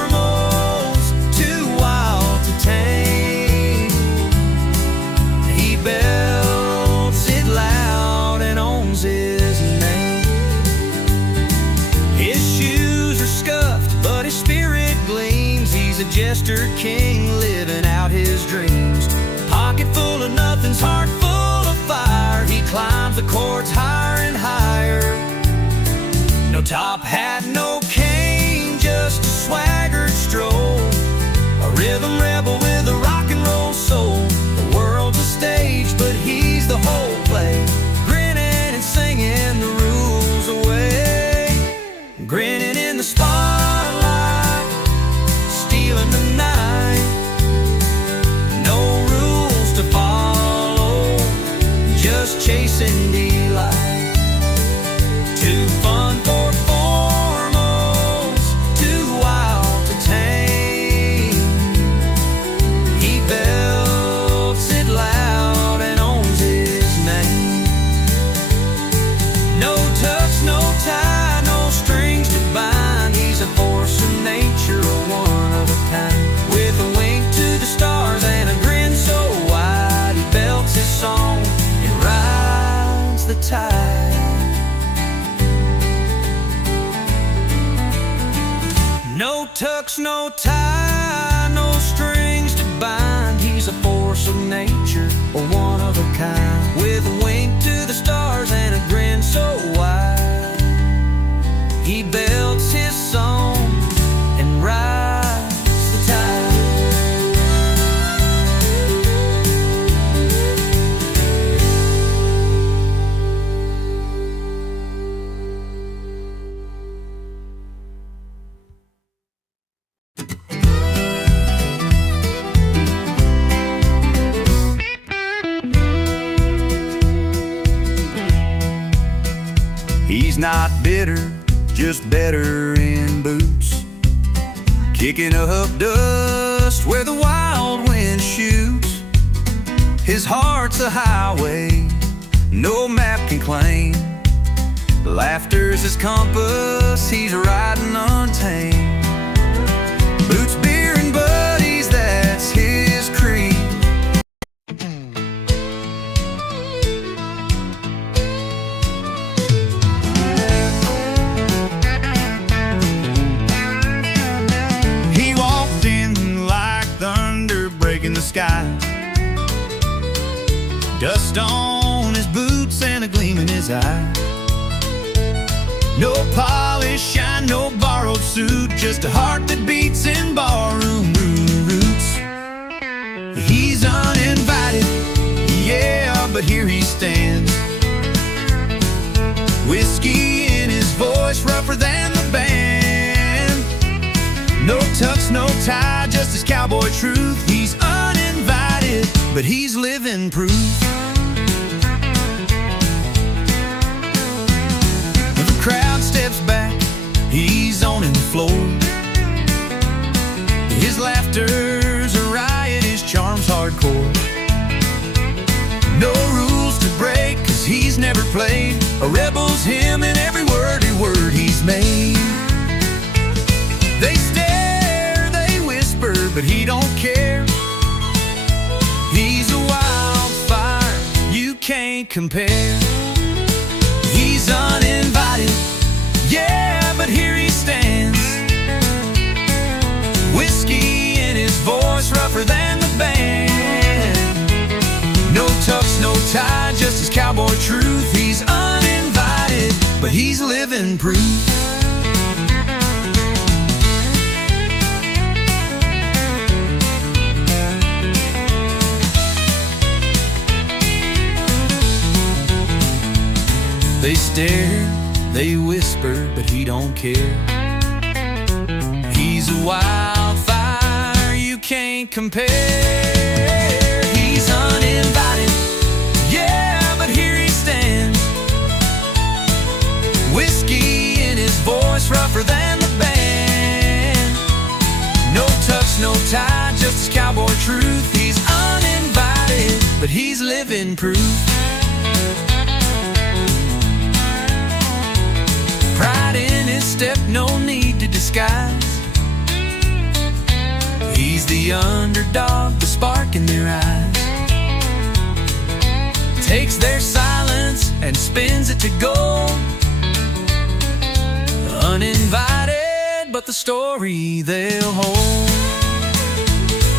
king, living out his dreams. Pocket full of nothings, heart full of fire. He climbs the chords higher and higher. No top hat, no cane, just a swaggered stroll. A rhythm rebel with a rock and roll soul. The world's a stage, but he's the whole play. Grinning and singing the rules away. Grinning in the spotlight, stealing the night. No rules to follow, just chasing delight. Too fun for formals, too wild to tame. He belts it loud and owns his name. No tux, no tie, no strings to bind. He's a force of nature, a one of a kind. With a wink to the stars and a grin so wide, he belts his song and rides the tide. No tux, no tie, no strings to bind. He's a force of nature, a one of a kind. With a wink to the stars and a grin so wide, he belts his song and rides the tide. He's not bitter, just better in boots, kicking up dust where the wild wind shoots. His heart's a highway no map can claim. Laughter's his compass, he's riding untamed. Boots, beer, and buddies, that's his creed. He walked in like thunder breaking the sky. Dust on his boots and a gleam in his eye. No polish, shine, no borrowed suit, just a heart that beats in barroom roots. He's uninvited, yeah, but here he stands. Whiskey in his voice, rougher than the band. No tux, no tie, just his cowboy truth. He's uninvited, but he's living proof. The crowd steps back, he's owning the floor. His laughter's a riot, his charm's hardcore. No rules to break, cause he's never played. A rebel's him in every word he's made. They stare, they whisper, but he don't care. He's a wildfire you can't compare. He's uninvited, yeah, but here he stands. Whiskey in his voice, rougher than the band. No tux, no tie, just his cowboy truth. He's uninvited, but he's living proof. They stare, they whisper, but he don't care. He's a wildfire you can't compare. He's uninvited, yeah, but here he stands. Whiskey in his voice, rougher than the band. No tux, no tie, just his cowboy truth. He's uninvited, but he's living proof. Pride in his step, no need to disguise. He's the underdog, the spark in their eyes. Takes their silence and spins it to gold. Uninvited, but the story they'll hold.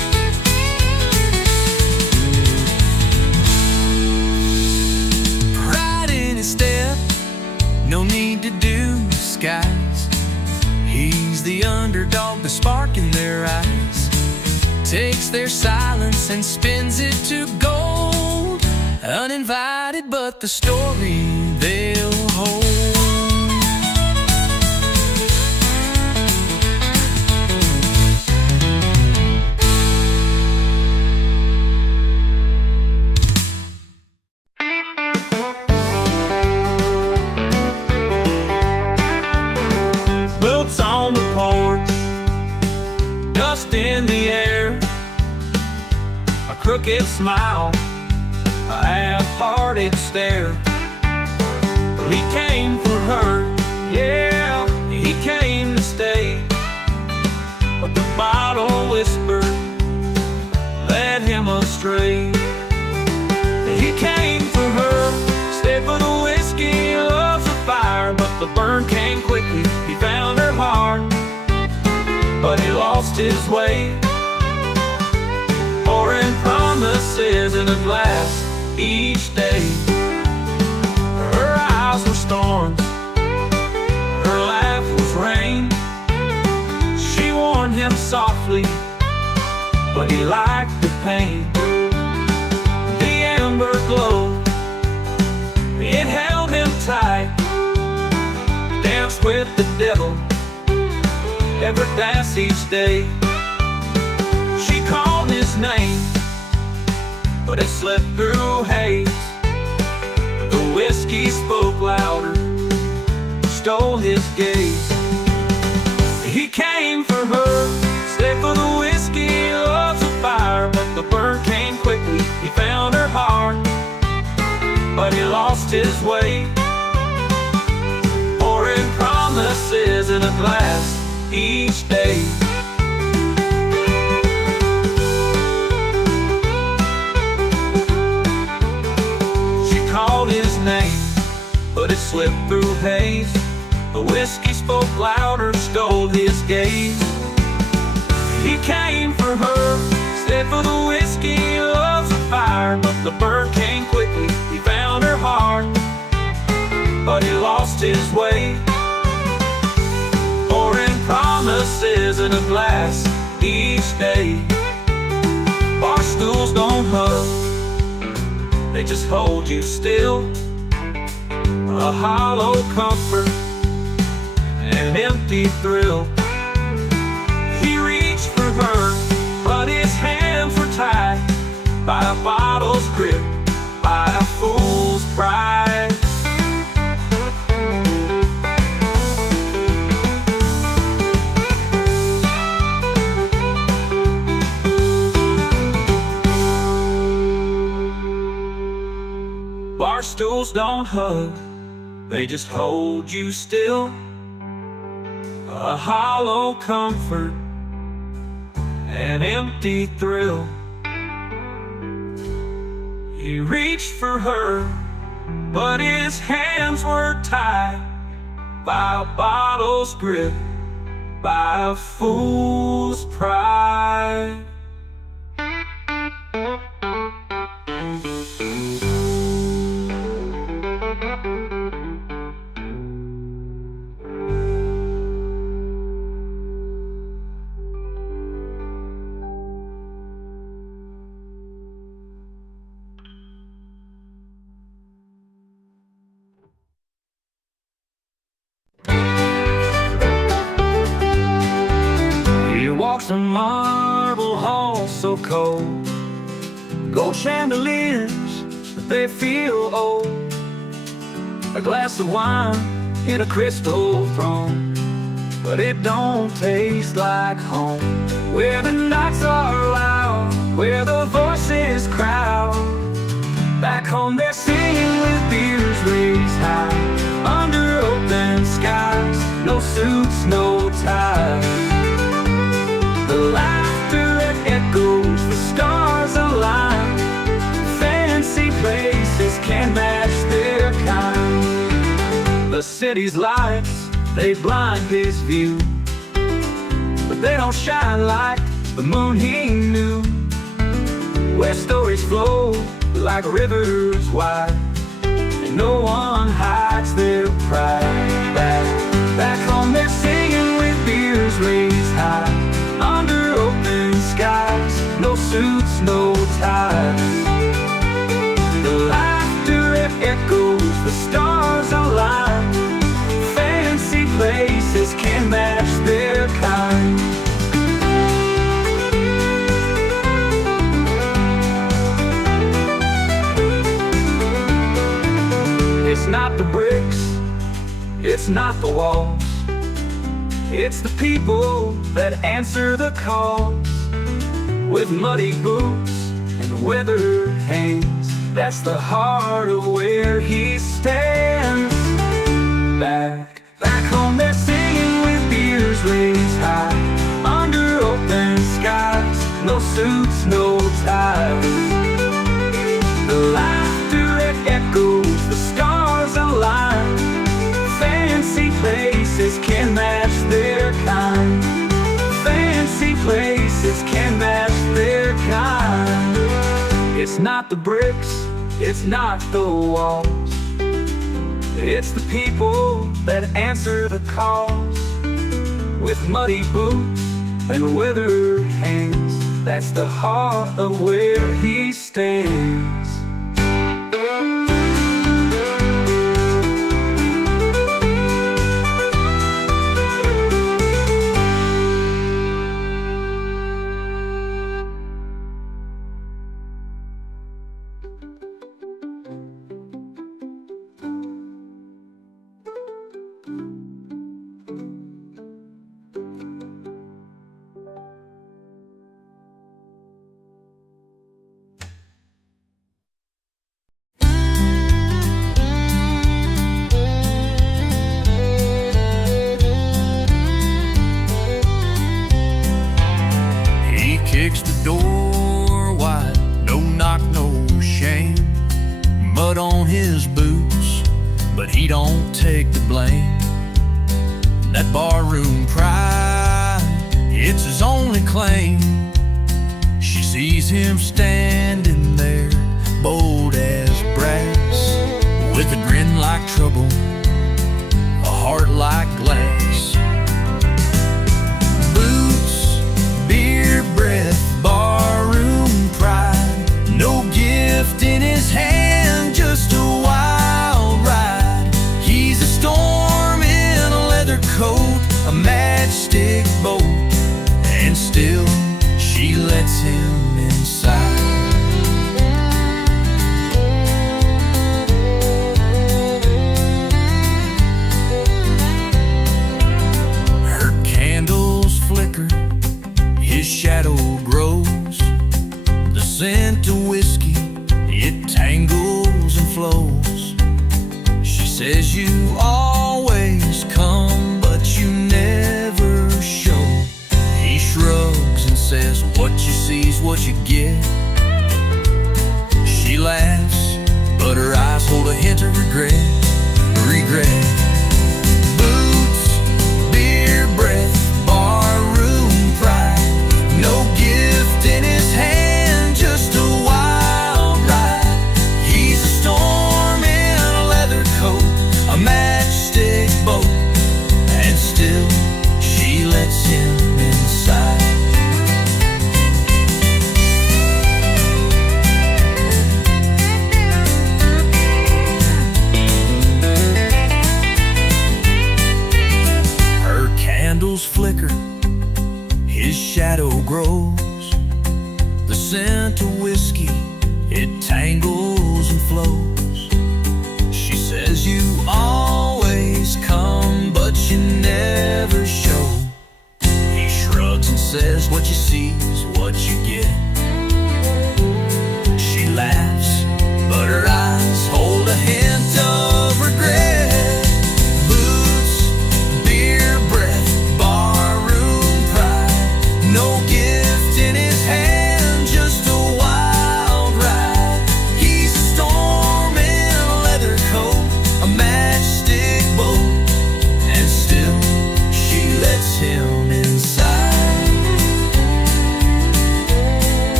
sees the underdog, the spark in their eyes, takes their silence and spins it to gold. Uninvited, but the story they'll hold. Boots on the porch, dust in the air, a crooked smile, a half-hearted stare. He came for her, yeah, he came to stay, but the bottle whispered, led him astray. He came for her, stayed for the whiskey, loves the fire, but the burn came quickly. He found her heart, but he lost his way, pouring promises in a glass each day. Her eyes were storms, her laugh was rain. She warned him softly, but he liked the pain. The amber glow, it held him tight. Danced with the devil, every dance each day. She called his name, but it slipped through haze. The whiskey spoke louder, stole his gaze. He came for her, stayed for the whiskey, loves the fire, but the burn came quickly. He found her heart, but he lost his way, pouring promises in a glass each day. She called his name, but it slipped through haze. The whiskey spoke louder, stole his gaze. He came for her, stayed for the whiskey, loves the fire, but the burn came quickly. He found her heart, but he lost his way, pouring promises in a glass each day. Bar stools don't hug, they just hold you still, a hollow comfort, an empty thrill. He reached for her, but his hands were tied by a bottle's grip, by a fool's pride. Bar stools don't hug, they just hold you still, a hollow comfort, an empty thrill. He reached for her, but his hands were tied by a bottle's grip, by a fool's pride. Walks a marble hall so cold, gold chandeliers, but they feel old. A glass of wine in a crystal throne, but it don't taste like home. Where the nights are loud, where the voices crowd, back home they're singing with beers raised high, under open skies, no suits, no ties. The laughter that echoes, the stars align, fancy places can't match their kind. The city's lights, they blind his view, but they don't shine like the moon he knew. Where stories flow like rivers wide, and no one hides their pride. Back home they're singing with beers beers raised high, under open skies, no suits, no ties. The laughter echoes, the stars align. Fancy places can match their kind. It's not the bricks, it's not the walls, it's the people that answer the calls. With muddy boots and weathered hands, that's the heart of where he stands. Back home they're singing with beers raised high, under open skies, no suits, no ties. The laughter that echoes, the stars align. Fancy places can match their kind. Fancy places can match their kind. It's not the bricks, it's not the walls, it's the people that answer the calls. With muddy boots and weathered hands, that's the heart of where he stands. Kicks the door wide, no knock, no shame. Mud on his boots, but he don't take the blame. That barroom pride, it's his only claim. She sees him standing there, bold as brass, with a grin like trouble, a heart like glass. Beer breath, barroom pride, no gift in his hand, just a wild ride. He's a storm in a leather coat, a matchstick boat, and still she lets him inside. Her candles flicker, his shadow grows. The scent of whiskey, it tangles and flows. She says you always come, but you never show. He shrugs and says what you see's what you get. She laughs, but her eyes hold a hint of regret. Boots, beer breath, barroom pride, no gift in his hand, just a wild ride. He's a storm in a leather coat, a matchstick boat, and still she lets him inside. Her candles flicker, his shadow grows. The scent of whiskey, it tangles and flows. She says you always come, but you never show. He shrugs and says what you see is what you get. She laughs, but her eyes hold a hint of regret. Boots, beer breath, barroom pride, no gift in his hand, just a wild ride. He's a storm in a leather coat, a matchstick boat, and still she lets him inside.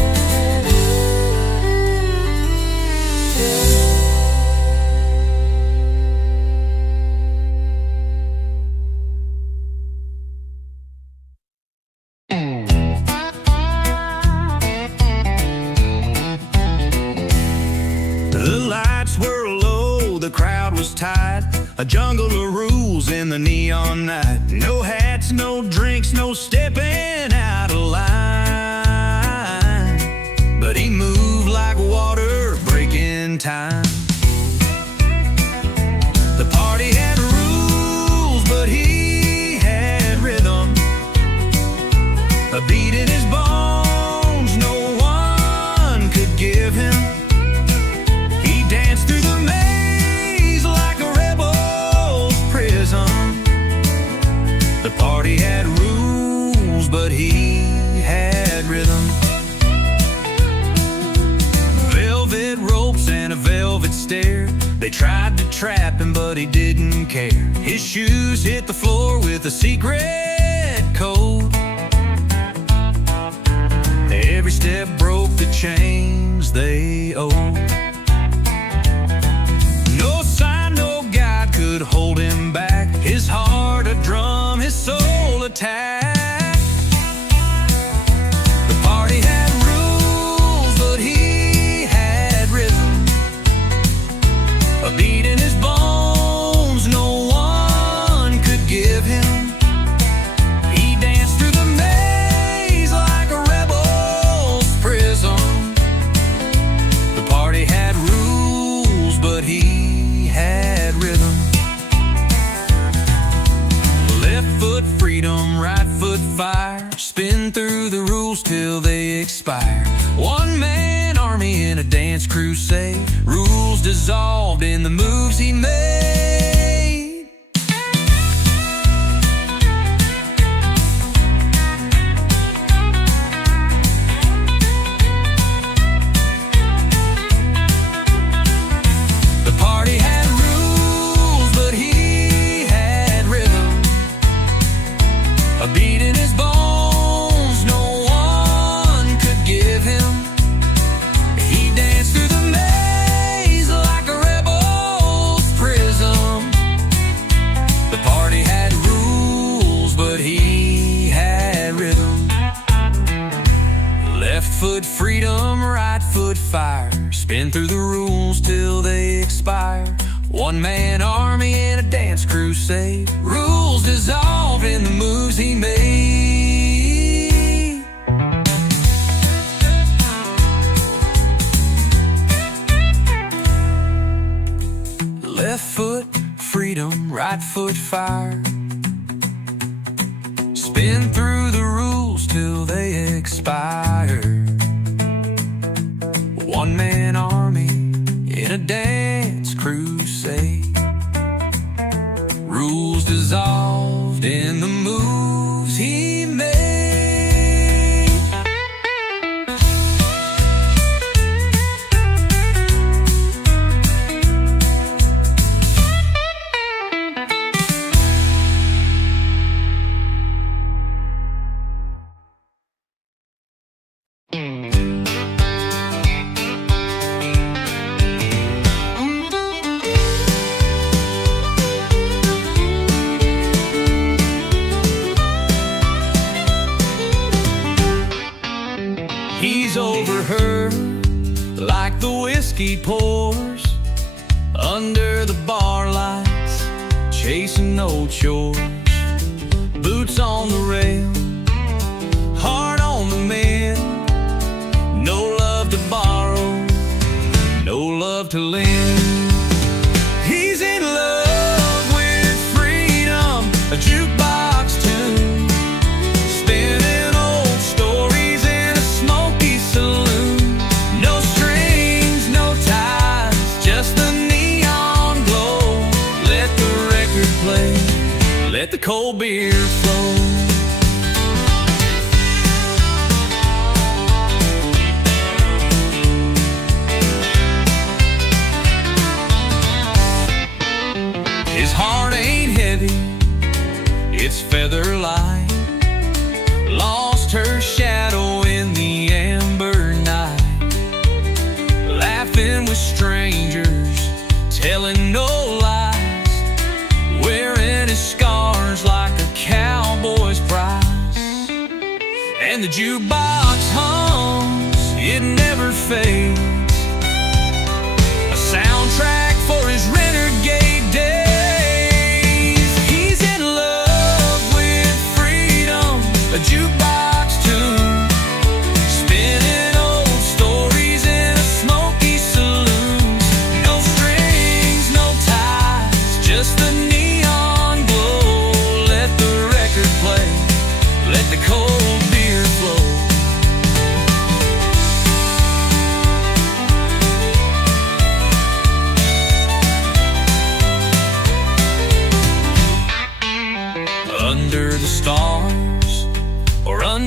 crowd was tight, a jungle of rules in the neon night. No hats, no drinks, no stepping out of line. But he moved like water breaking time. The party had rules, but he had rhythm. A beat in his bones no one could give him. He danced through the maze like a rebel's prison. The party had rules, but he had rhythm. Velvet ropes and a velvet stare. They tried to trap him, but he didn't care. His shoes hit the floor with a secret code. Every step broke the chains they owed. No sign, no guide could hold him back. His heart a drum, his soul attack. The party had rules, but he had rhythm. A beat in his bones no one could give him. He danced through the maze like a rebel's prison. The party had rules, but he had rhythm. Left foot freedom, right foot fire. Spin through the rules till they expire. One man army in a dance crusade. Rules dissolved in the moves he made. The party had rules, but he had rhythm. A beat in his bones no one could give him. He danced through the maze like a rebel's prison. The party had rules, but he had rhythm. Left foot freedom, right foot fire. Spin through the rules till they expire. One man army in a dance crusade. Rules dissolved in the moves he made. Left foot freedom, right foot fire. Spin through the rules till they expire. One man army in a dance crusade. Rules dissolved in the moves he made. He's over her like the whiskey pours under the bar lights, chasing no chores. Boots on the rail, heart on the mend. No love to borrow, no love to lend. He's in love with freedom, a jukebox tune, spinning old stories in a smoky saloon. No strings, no ties, just the neon glow. Let the record play, let the cold beer flow. His heart ain't heavy, it's feather light. Lost her shadow in the amber night. Laughing with strangers, telling no lies. Wearing his scars like a cowboy's prize. And the jukebox hums, it never fades. A soundtrack for his rendered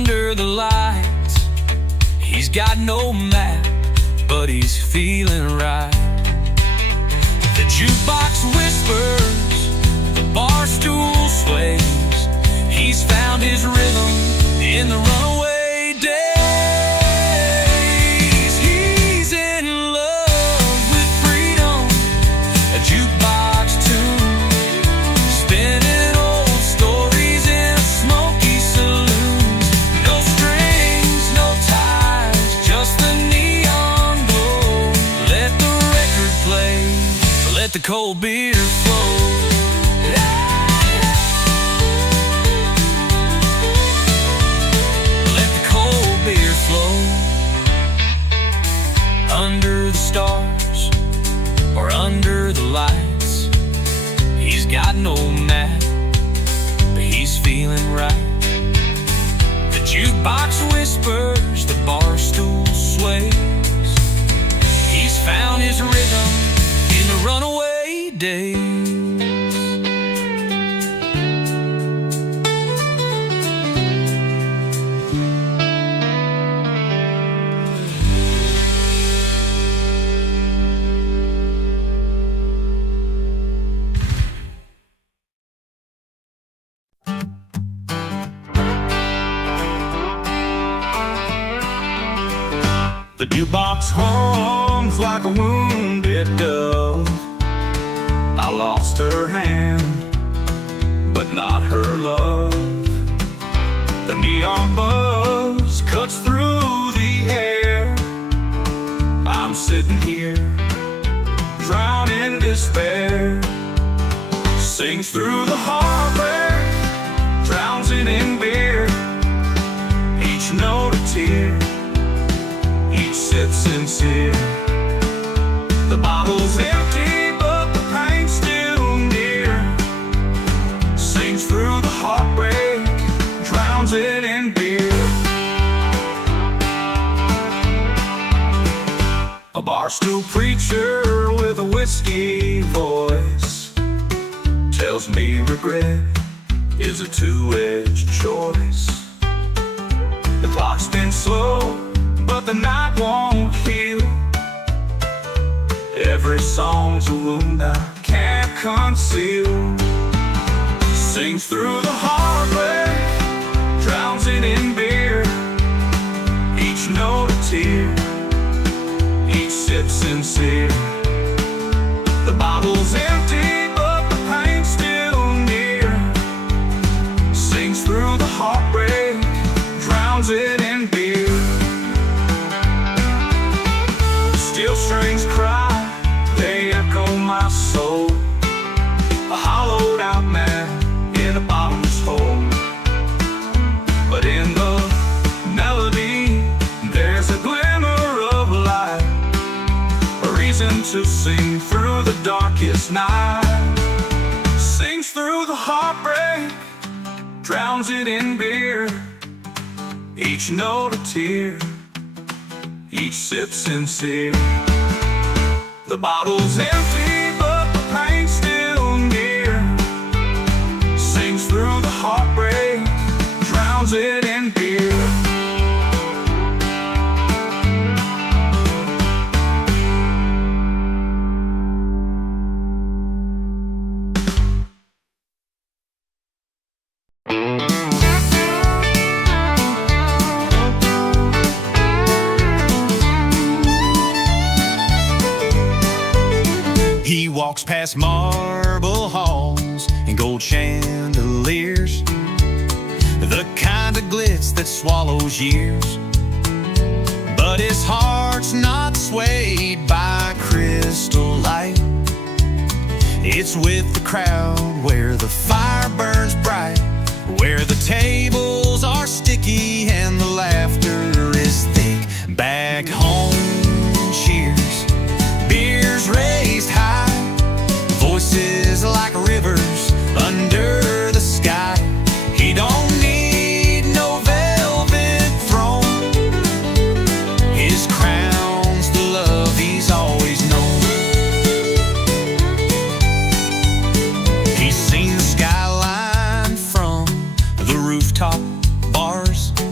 under the lights. He's got no map, but he's feeling right. The jukebox whispers, the bar stool sways. He's found his rhythm in the runaway days. He's in love with freedom, a jukebox tune, spinning old stories in smoky saloons. No strings, no ties, just the neon glow. Let the record play, let the cold beer flow. Under the stars or under the lights, he's got no map, but he's feeling right. The jukebox whispers, the bar stool sways. He's found his rhythm in the runaway days. The jukebox hums like a wounded dove. I lost her hand, but not her love. The neon buzz cuts through the air. I'm sitting here, drowned in despair. Sings through the heartbreak, drowns it in beer. Each note a tear, each sip sincere. The bottle's empty, but the pain's still near. Sings through the heartbreak, drowns it in beer. A barstool preacher with a whiskey voice tells me regret is a two-edged choice. The clock's been slow, but the night won't heal. Every song's a wound I can't conceal. Sings through the heartbreak, drowns it in beer. Each note a tear, each sip sincere. The bottle's empty, but the pain's still near. Sings through the heartbreak, drowns it in beer. Steel strings cry, they echo my soul. A hollowed out man in a bottomless hole. But in the melody, there's a glimmer of light, a reason to sing through the darkest night. Sings through the heartbreak, drowns it in beer. Each note a tear, each sip sincere. The bottle's empty, but the pain's still near. Sings through the heartbreak, drowns it in beer. He walks past marble halls and gold chandeliers, the kind of glitz that swallows years. But his heart's not swayed by crystal light. It's with the crowd where the fire burns bright, where the tables are sticky and the laughter is thick. Back home, cheers, beers raised high, voices like rivers under the sky. He don't need no velvet throne, his crown's the love he's always known. He's seen the skyline from the rooftop bars,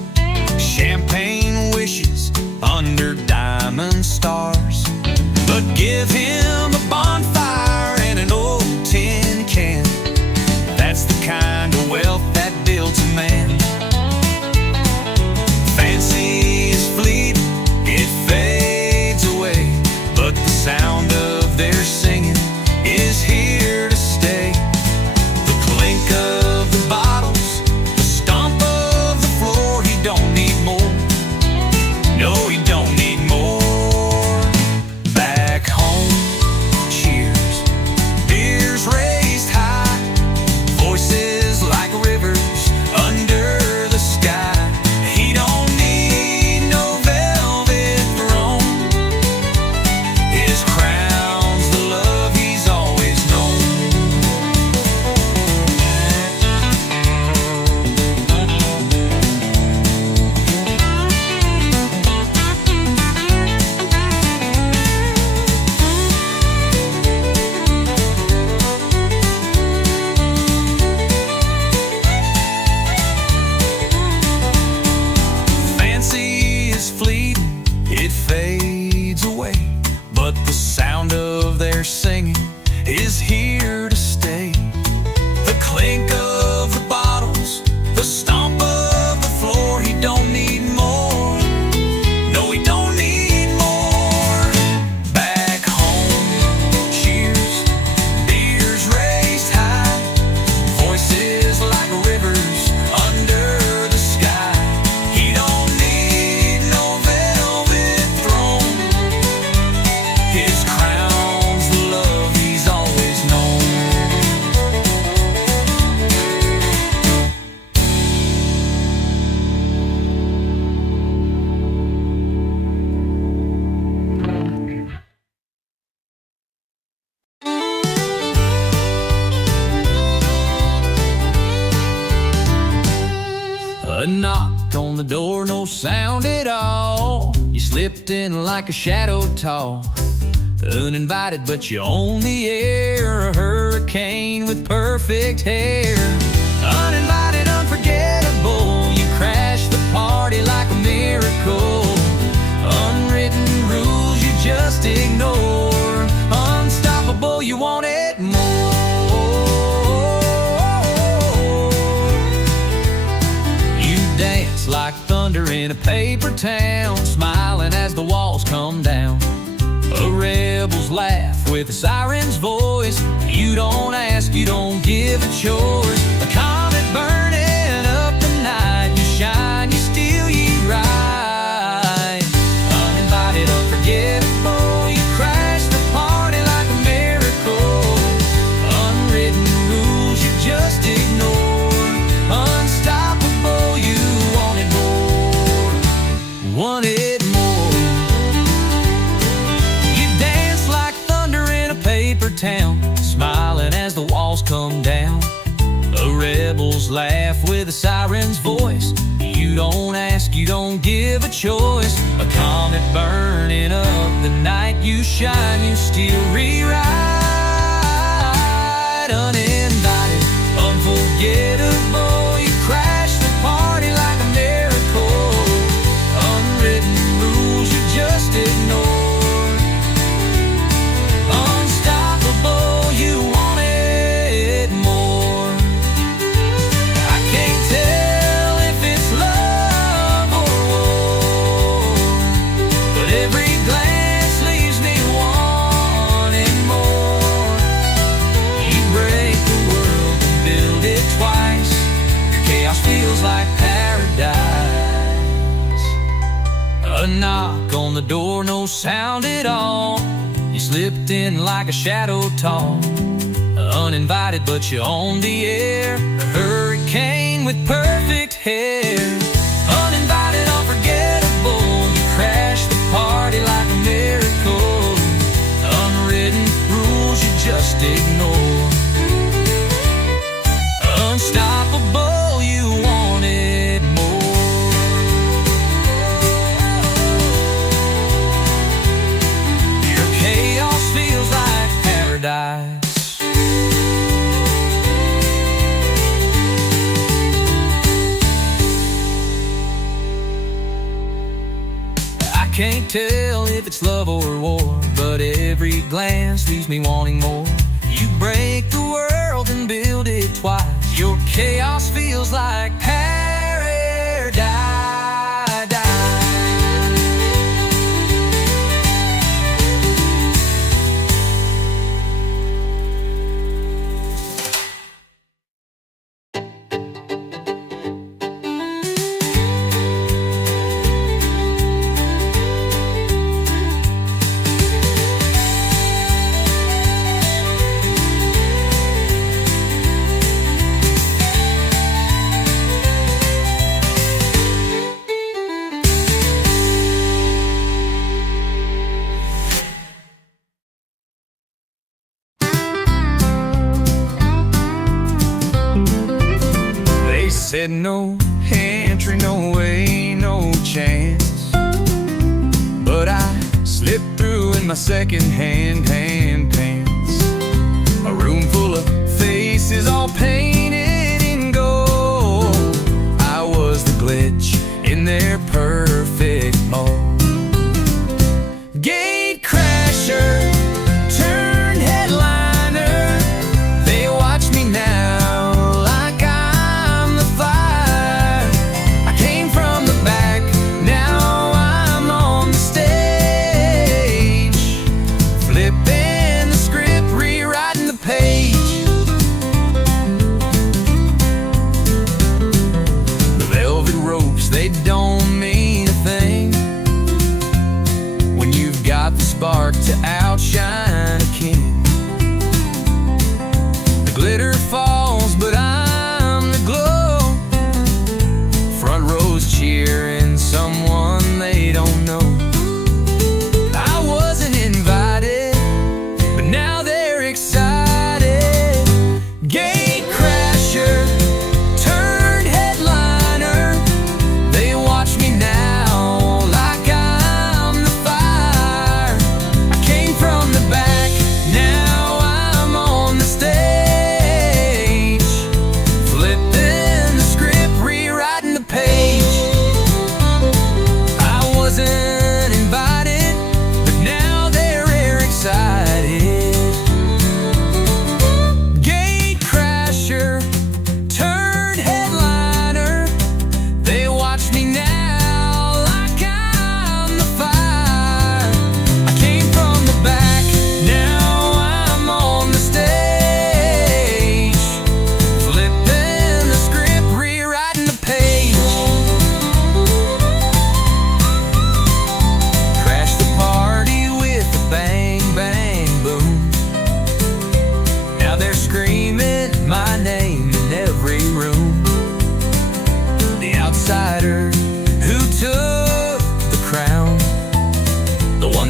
knock on the door, no sound at all. You slipped in like a shadow tall, uninvited but you own the air. A hurricane with perfect hair. Uninvited, unforgettable, you crashed the party like a miracle. Unwritten rules you just ignore. Unstoppable, you wanted more. You dance like thunder in a paper town, smiling as the walls come down. A rebel's laugh with a siren's voice. You don't ask, you don't give a choice. A comet burning up the night. You shine, you steal, you ride. Uninvited, unforgettable, you crash the party like a miracle. Unwritten rules you just ignore. Unstoppable, you wanted more. Wanted more. You dance like thunder in a paper town, smiling as the walls come down. A rebel's laugh with a siren's voice. You don't ask, you don't give a choice. A comet burning up the night. You shine, you still rewrite. Uninvited, unforgettable, you crash the party like a miracle. Unwritten rules you just ignore. Unstoppable, you wanted more. I can't tell if it's love or war, but every glance leaves me wanting more. You break the world and build it twice. Your chaos feels like paradise. A knock on the door, no sound at all. You slipped in like a shadow tall, uninvited but you own the air. A hurricane with perfect hair. Uninvited, unforgettable, you crash the party like a miracle. Unwritten rules you just ignore. Unstoppable, you wanted more. Your chaos feels like paradise. I can't tell if it's love or war, but every glance leaves me wanting more. You break the world and build it twice. Your chaos feels like paradise. Said no entry, no way, no chance. But I slipped through in my second-hand pants. A room full of faces all painted in gold. I was the glitch in their perfect mold. Gate crasher turned headliner. They watch me now. They don't mean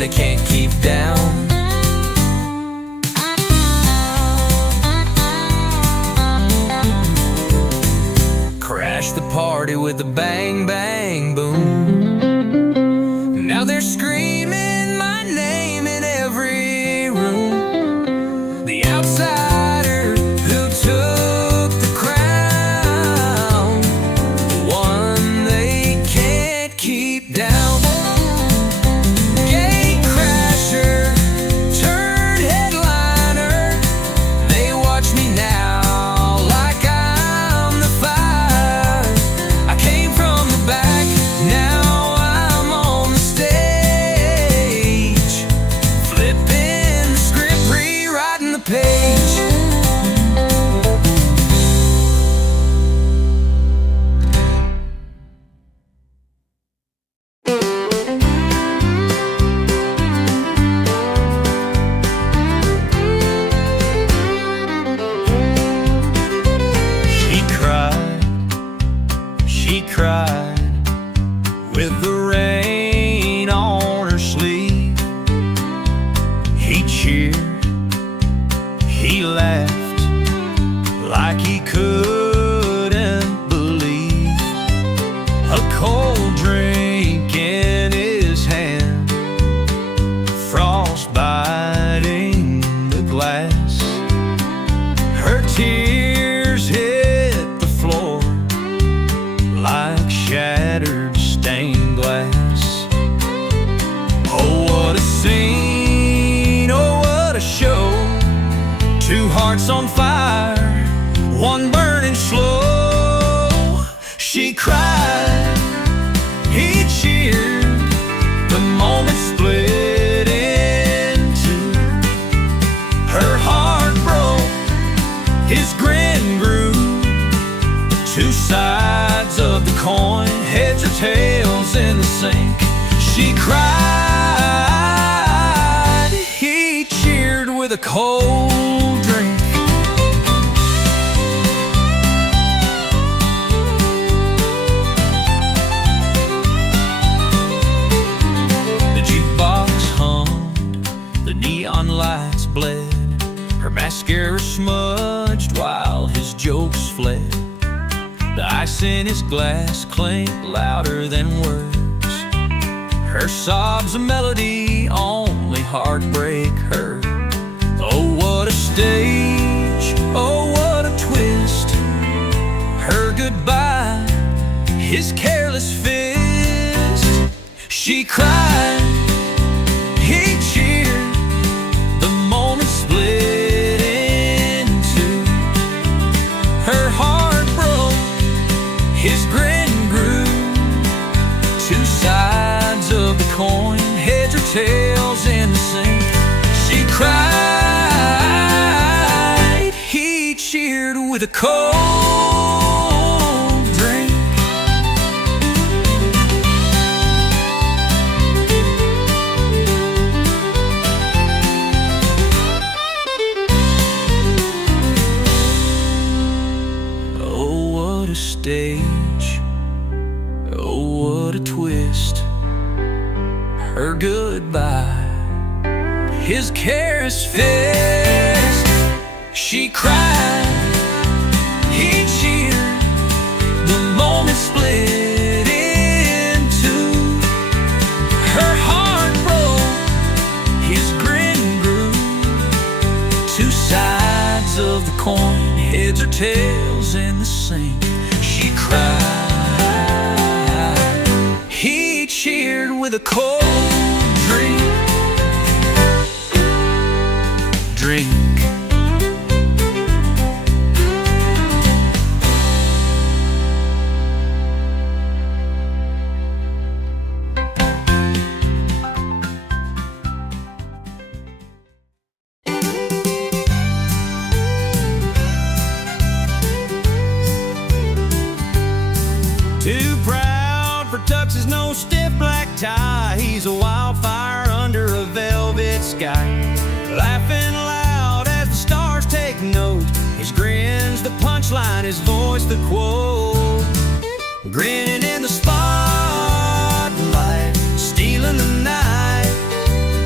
they can't keep down. Crash the party with a bang, bang, boom. Now they're screaming my name in every room. The outsider who took the crown, the one they can't keep down. Gate crasher turned headliner. They watch me now like I'm the fire. I came from the back, now I'm on the stage, flipping the script, rewriting the page. She cried with the rain on her sleeve. He cheered, he laughed like he couldn't believe. A cold drink in his hand, frost biting the glass. Her tears hit the floor like shattered stained glass. Oh, what a scene, oh, what a show. Two hearts on fire, one burning slow. She cried, he cheered, the moment split in two. Her heart broke, his grin grew. Two sides of the coin, heads or tails in the sink. She cried, he cheered with a cold drink. The jukebox hummed, the neon lights bled. Her mascara smudged while his jokes fled. The ice in his glass clinked louder than words. Her sobs a melody only heartbreak heard. Oh, what a stage, oh, what a twist. Her goodbye, his careless fist. She cried, he cheered, the moment split in two. Her heart broke, his grin grew. Two sides of the coin, heads or tails in the sink. She cried, he cheered with a cold drink. Oh, what a stage, oh, what a twist. Her goodbye, his careless fist. She cried, he cheered, the moment split in two. Her heart broke, his grin grew. Two sides of the coin, heads or tails in the sink. She cried, he cheered with a cold drink. Drink. Too proud for tuxes, no stiff black tie. He's a wildfire under a velvet sky. Laughing loud as the stars take note. His grin's the punchline, his voice the quote. Grinning in the spotlight, stealing the night.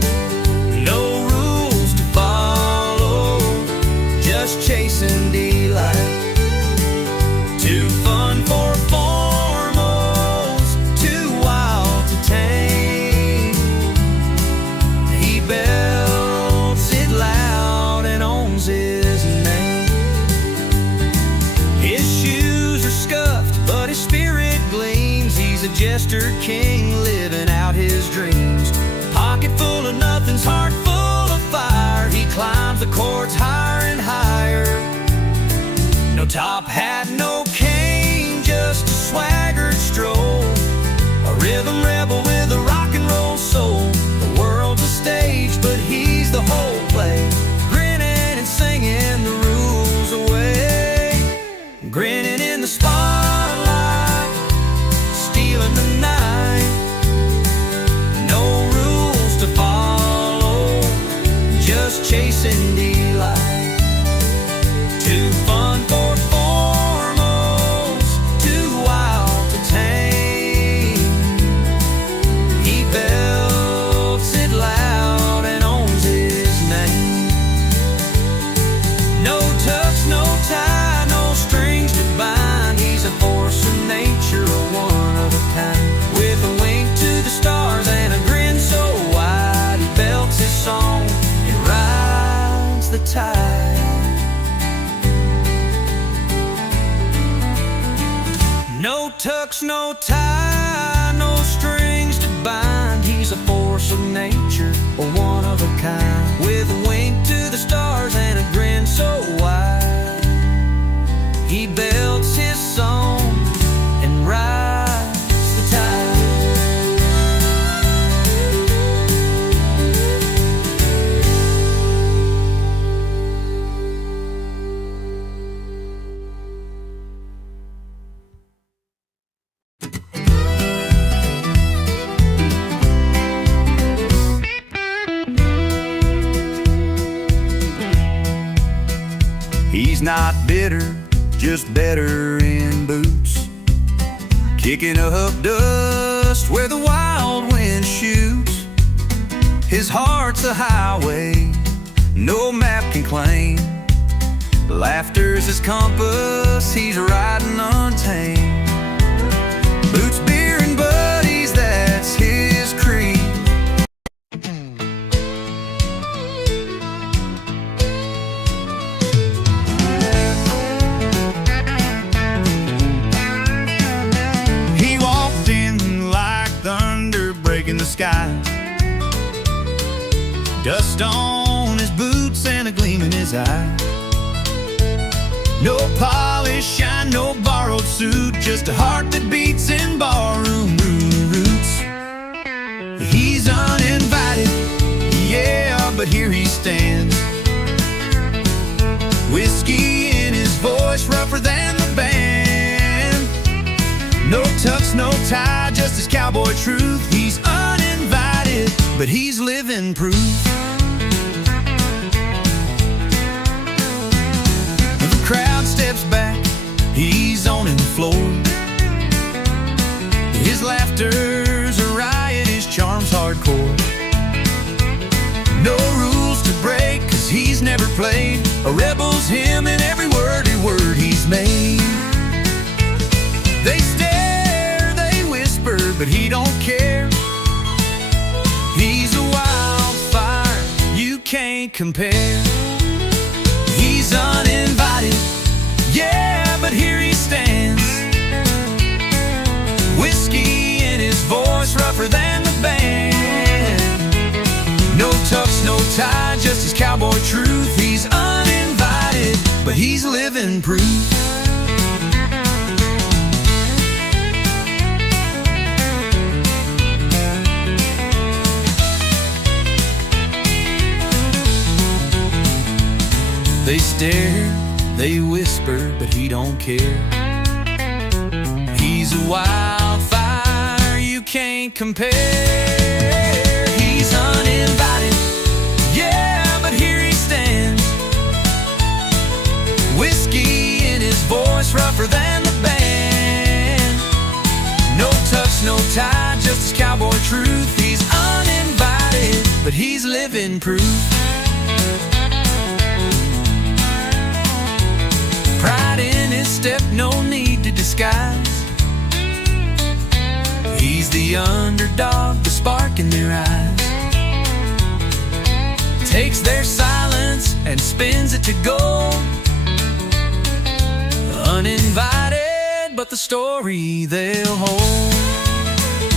Mr. King living out his dreams. Pocket full of nothings, heart full of fire. He climbs the chords higher and higher. No top hat, no cane, just a swaggered stroll. A rhythm rebel with a rock and roll soul. The world's a stage, but he's the whole play. Grinning and singing the rules away. Grinning in the spotlight, stealing the night. No rules to follow, just chasing delight. Too fun for formals, too wild to tame. He belts it loud and owns his name. No tux, no tie, no strings to bind. He's a force of nature, a one of a kind. With a wink to the stars and a grin so wide, he belts his song and rides the tide. No tux, no tie, no strings to bind. He's a force of nature, a one of a kind. With a wink to the stars and a grin so wide, he belts his song and rides the tide. He's not bitter, just better in boots, kicking up dust where the wild wind shoots. His heart's a highway no map can claim. Laughter's his compass, he's riding untamed. Boots, beer, and buddies, that's his creed. In the sky, dust on his boots and a gleam in his eye. No polish, shine, no borrowed suit, just a heart that beats in barroom roots. He's uninvited, yeah, but here he stands. Whiskey in his voice, rougher than the band. No tux, no tie, just his cowboy truth. He's uninvited, but he's living proof. The crowd steps back, he's on the floor. His laughter's a riot, his charm's hardcore. No rules to break, cause he's never played. A rebel's him in every word he's made. They stare, they whisper, but he don't care. He's a wildfire you can't compare. He's uninvited, yeah, but here he stands. Whiskey in his voice, rougher than the band. No tux, no tie, just his cowboy truth. He's uninvited, but he's living proof. They stare, they whisper, but he don't care. He's a wildfire you can't compare. He's uninvited, yeah, but here he stands. Whiskey in his voice, rougher than the band. No tux, no tie, just his cowboy truth. He's uninvited, but he's living proof. Pride in his step, no need to disguise. He's the underdog, the spark in their eyes. Takes their silence and spins it to gold. Uninvited, but the story they'll hold.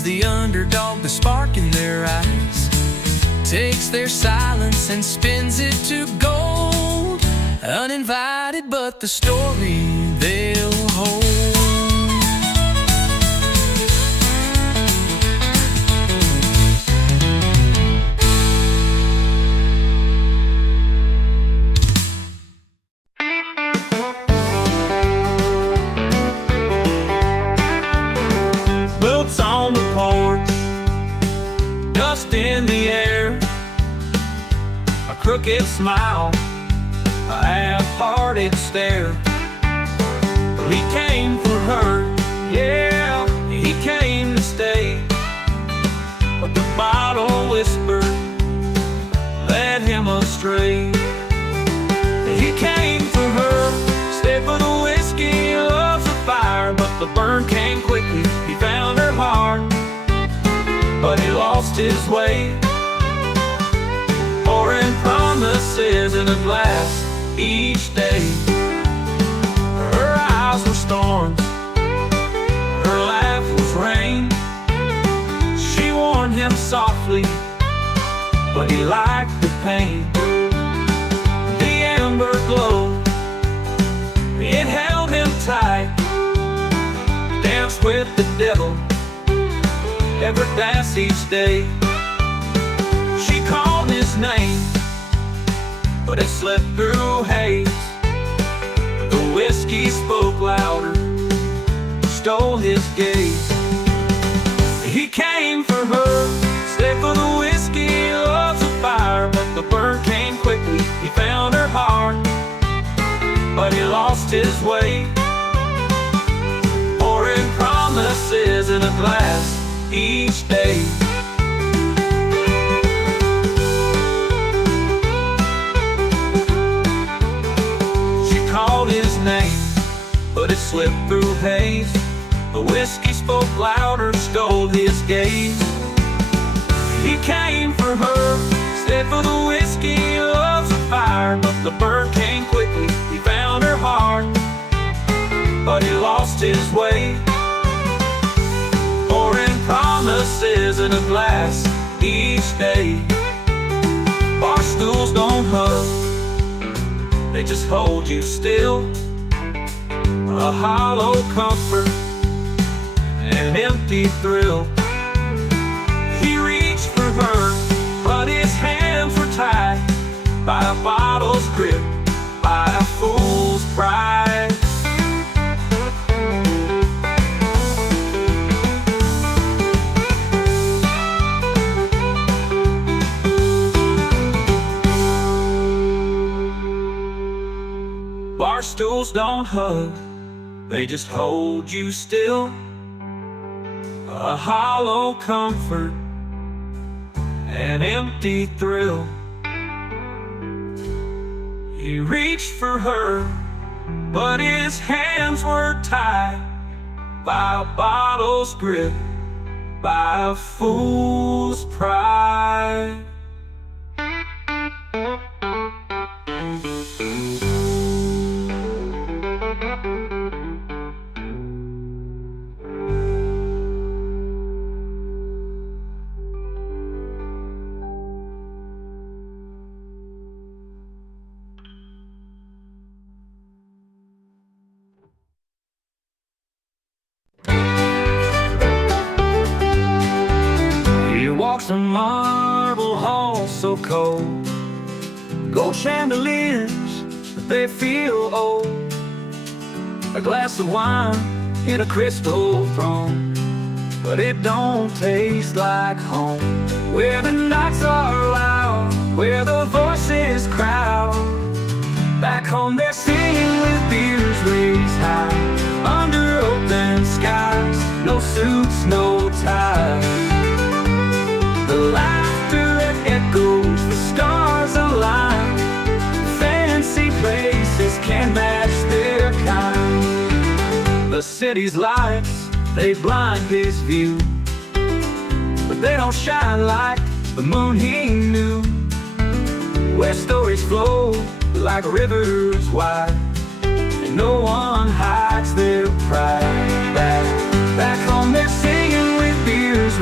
He's the underdog, the spark in their eyes, takes their silence and spins it to gold. Uninvited, but the story they'll hold. Boots on the porch, dust in the air, a crooked smile, a half-hearted stare. He came for her, yeah, he came to stay. But the bottle whispered, led him astray. He came for her, stayed for the whiskey, loves the fire. But the burn came quickly, he found her heart, but he lost his way. Pouring promises in a glass each day. Her eyes were storms, her laugh was rain. She warned him softly, but he liked the pain. The amber glow, it held him tight. Danced with the devil, ever dance each day. She called his name, but it slipped through haze. The whiskey spoke louder, stole his gaze. He came for her, stayed for the whiskey, loves the fire. But the burn came quickly, he found her heart, but he lost his way. Pouring promises in a glass each day. His name, but it slipped through haze. The whiskey spoke louder, stole his gaze. He came for her, stayed for the whiskey, loves the fire. But the burn came quickly, he found her heart, but he lost his way. Pouring promises in a glass each day. Bar stools don't hug, they just hold you still. A hollow comfort, an empty thrill. He reached for her, but his hands were tied by a bottle's grip, by a fool's pride. Bar stools don't hug, they just hold you still. A hollow comfort, an empty thrill. He reached for her, but his hands were tied by a bottle's grip, by a fool's pride. Walks a marble hall so cold, gold chandeliers, but they feel old. A glass of wine in a crystal throne, but it don't taste like home. Where the nights are loud, where the voices crowd. Back home they're singing with beers raised high, under open skies, no suits, no ties. The laughter that echoes, the stars align. Fancy places can't match their kind. The city's lights, they blind his view, but they don't shine like the moon he knew. Where stories flow like rivers wide, and no one hides their pride. Back home they're singing with beers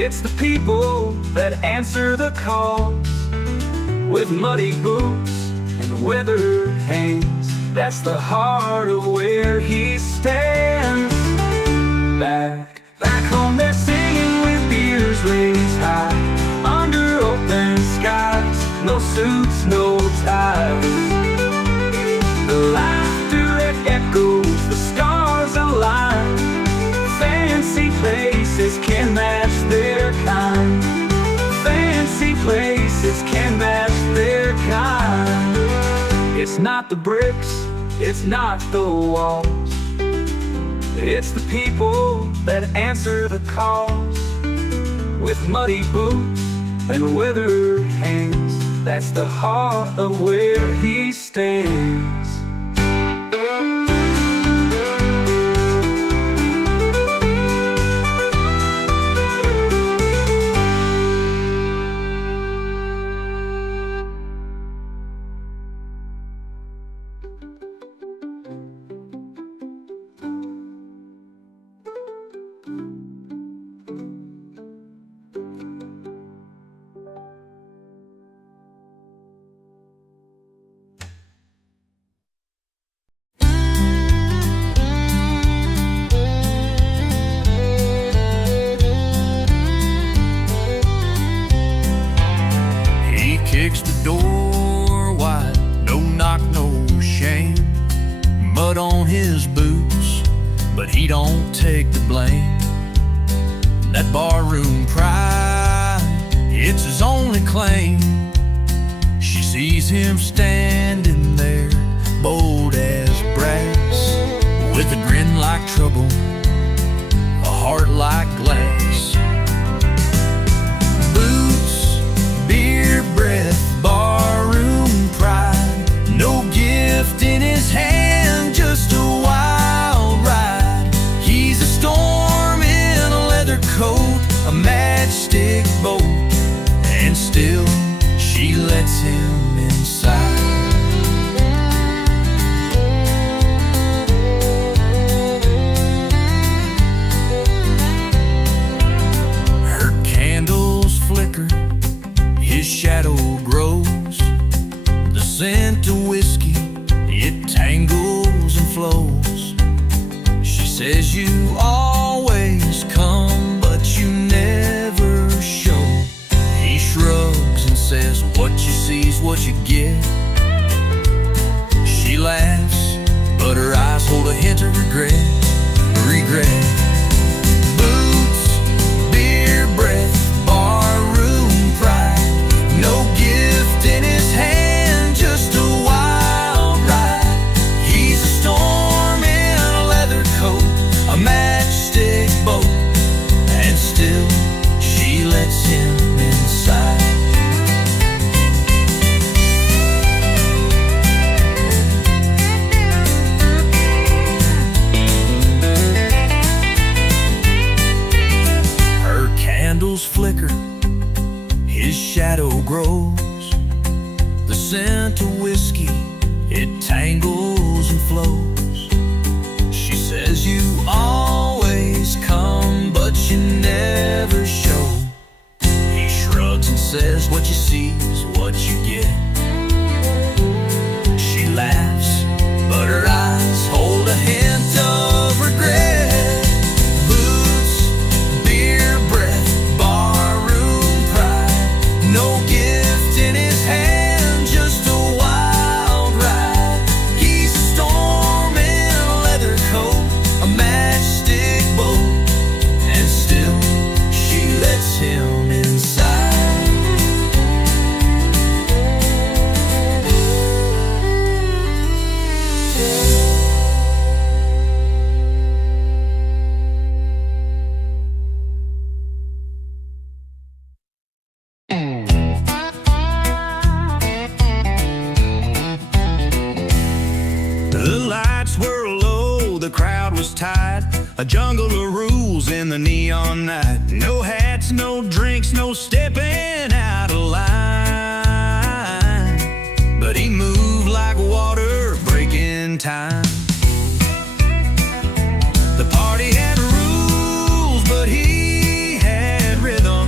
It's the people that answer the calls with muddy boots and weathered hands. That's the heart of where he stands. Back home they're singing with beers raised high, under open skies, no suits, no ties. The laughter that echoes, the stars align. Fancy places can match their kind. Fancy places can match their kind. It's not the bricks, it's not the walls. It's the people that answer the calls with muddy boots and weathered hands. That's the heart of where he stands. Kicks the door wide, no knock, no shame. Mud on his boots, but he don't take the blame. That barroom pride, it's his only claim. She sees him standing there, bold as brass, with a grin like trouble, a heart like glass. Beer breath, barroom pride, no gift in his hand, just a wild ride. He's a storm in a leather coat, a matchstick boat, and still she lets him inside. Her candles flicker, his shadow grows. The scent of whiskey, it tangles and flows. She says you always come, but you never show. He shrugs and says what you see's what you get. She laughs, but her eyes hold a hint of regret. Boots, beer breath, barroom pride, no gift in his hand, just a wild ride. He's a storm in a leather coat, a matchstick boat, and still she lets him inside. Her candles flicker, his shadow grows. The scent of whiskey, it tangles and flows. She says you always come, but you never show. He shrugs and says what you see is what you get. She laughs, but her eyes hold a hint of regret. Boots, beer breath, barroom pride, no gift in his hand, just a wild ride. He's a storm in a leather coat, a matchstick boat, and still she lets him inside. The lights were low, the crowd was tight, a jungle of rules in the neon night. No hats, no drinks, no stepping out of line. But he moved like water breaking time. The party had rules, but he had rhythm.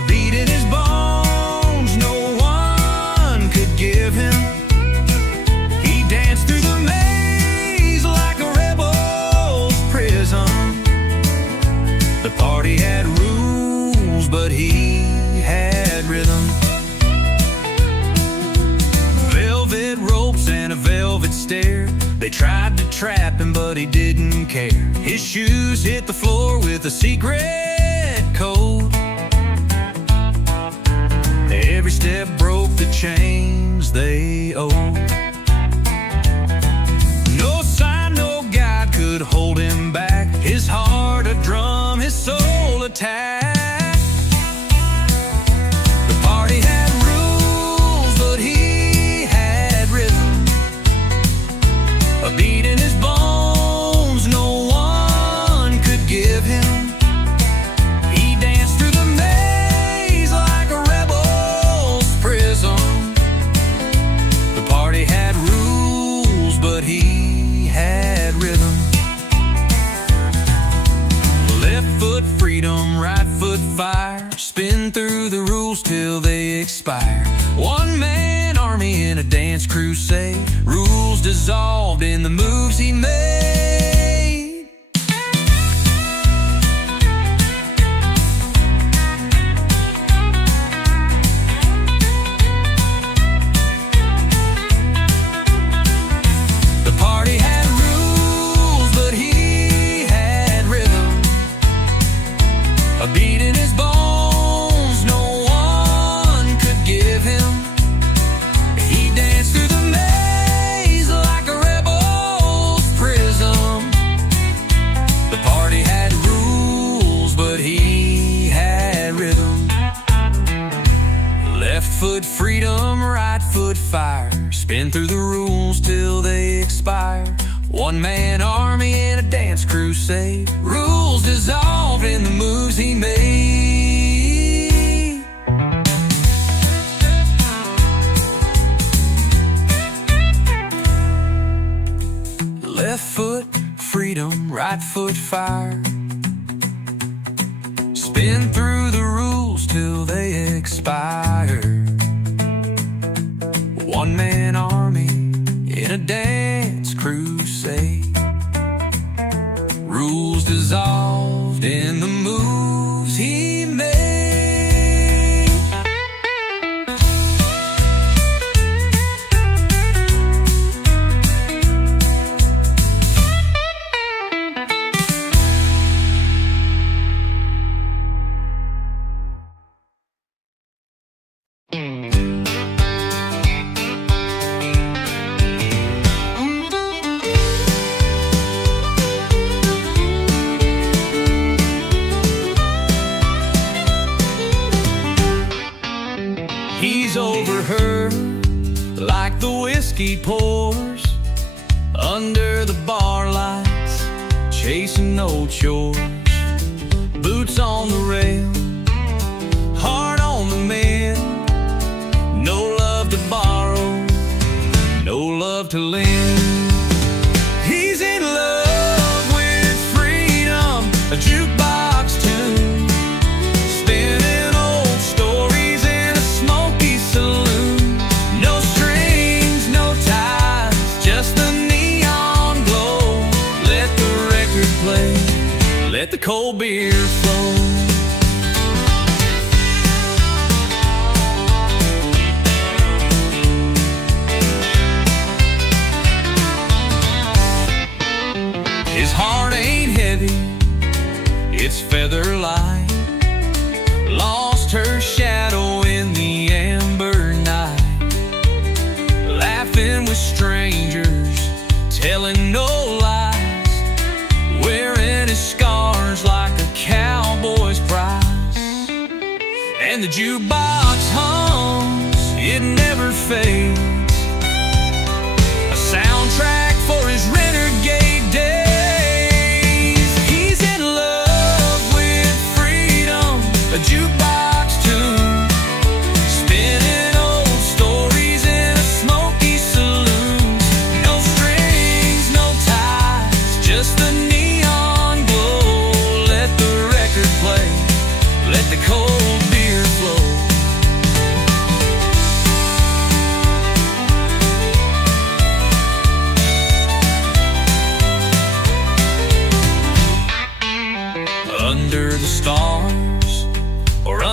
a beat in his bones no one could give him. He danced through the maze like a rebel's prison. The party had rules, but he had rhythm. Velvet ropes and a velvet stare. They tried to trap him, but he didn't care. His shoes hit the floor with a secret code. Every step broke the chains they owed. No sign, no guide could hold him back. His heart a drum, his soul attack. The party had rules, but he had rhythm. A beat in his bones no one could give him. He danced through the maze like a rebel's prison. The party had rules, but he had rhythm. Left foot freedom, right foot fire. Spin through the rules till they expire. One man army in a dance crusade. Rules dissolved in the moves he made. The party had rules, but he had rhythm. A beat in his bones no one could give him. He danced through the maze like a rebel's prison. The party had rules, but he had rhythm. Left foot freedom, right foot fire. Spin through the rules till they expire. One man army in a dance crusade. Rules dissolved in the moves he made. Left foot freedom, right foot fire. Spin through the rules till they expire. One man army in a dance crusade. Rules dissolved in the moves he made. He's over her like the whiskey pours under the bar lights, chasing old chores. Boots on the rail, heart on the mend. No love to borrow, no love to lend. He's in love with freedom, a jukebox tune, spinning old stories in a smoky saloon. No strings, no ties, just the neon glow. Let the record play, let the cold beer flow. His heart ain't heavy, it's feather light. Lost her shadow in the amber night. Laughing with strangers, telling no lies. Wearing his scars like a cowboy's prize. And the jukebox hums, it never fades. A soundtrack for his renegade days. He's in love with freedom, a jukebox tune, spinning old stories in a smoky saloon. No strings, no ties, just the neon glow. Let the record play, let the cold beer flow.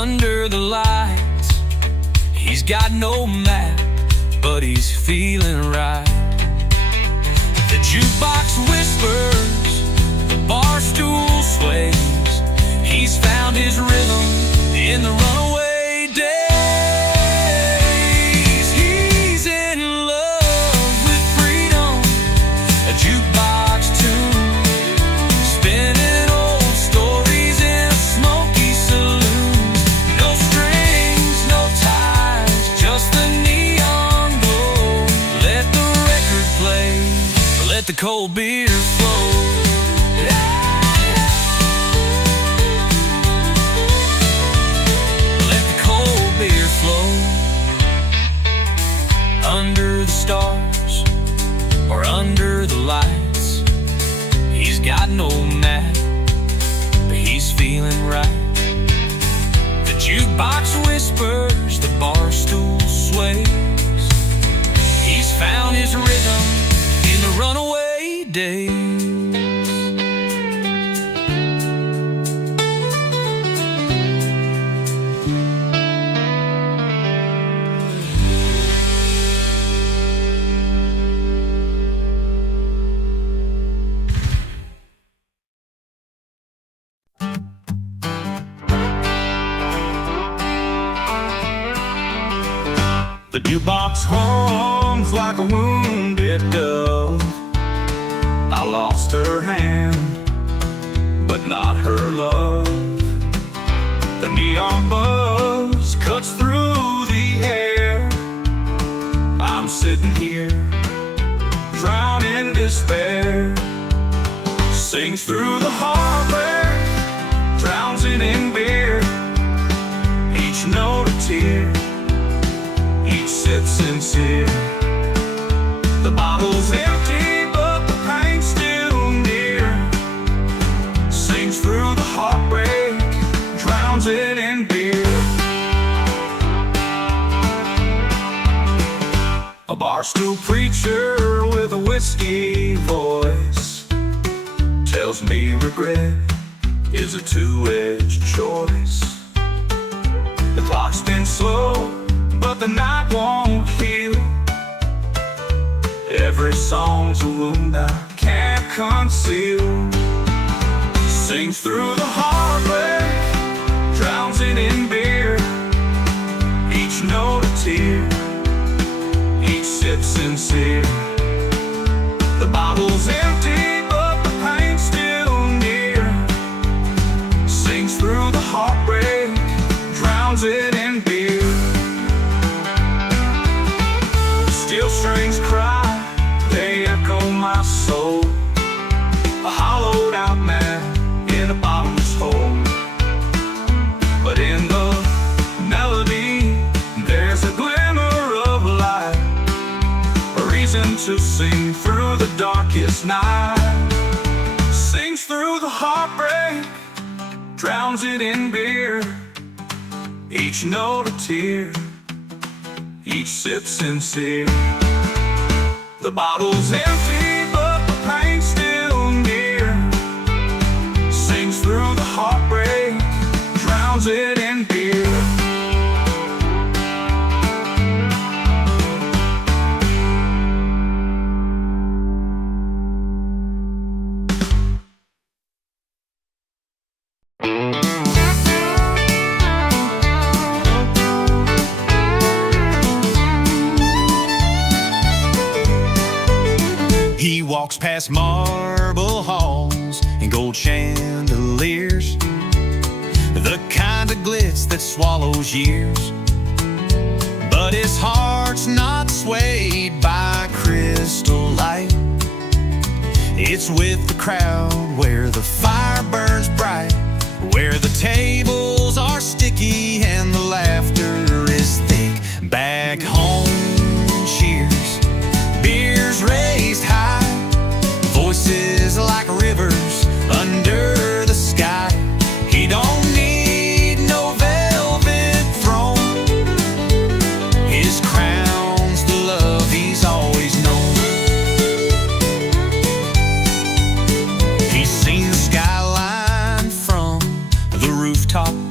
Under the lights, he's got no map, but he's feeling right. The jukebox whispers, the bar stool sways. He's found his rhythm in the runaway days. He's in love with freedom, a jukebox tune, spinning old stories in smoky saloons. No strings, no ties, just the neon glow. Let the record play, let the cold beer flow. Under the stars or under the lights, he's got no map, but he's feeling right. The jukebox whispers, the bar stool sways. He's found his rhythm in the runaway days. The jukebox hums like a wounded dove. I lost her hand, but not her love. The neon buzz cuts through the air. I'm sitting here, drowned in despair. Sings through the heartbreak, drowns it in beer. Each note a tear, each sip sincere. The bottle's empty, but the pain's still near. Sings through the heartbreak, drowns it in beer. A barstool preacher with a whiskey voice tells me regret is a two-edged choice. The clock's been slow, but the night won't heal it. Every song's a wound I can't conceal. Sings through the heartbreak, drowns it in beer. Each note a tear, each sip sincere. The bottle's empty, but the pain's still near. Sings through the heartbreak, drowns it in beer. Steel strings cry, they echo my soul. A hollowed out man in a bottomless hole. But in the melody, there's a glimmer of light, a reason to sing through the darkest night. Sings through the heartbreak, drowns it in beer. Each note a tear, each sip sincere. The bottle's empty, but the pain's still near. Sings through the heartbreak, drowns it in beer. He walks past marble halls and gold chandeliers, the kind of glitz that swallows years. But his heart's not swayed by crystal light. It's with the crowd where the fire burns bright, where the tables are sticky and the laughter is thick. Back home, cheers, beers raised high, voices like rivers under the sky. He don't need no velvet throne, his crown's the love he's always known. He's seen the skyline from the rooftop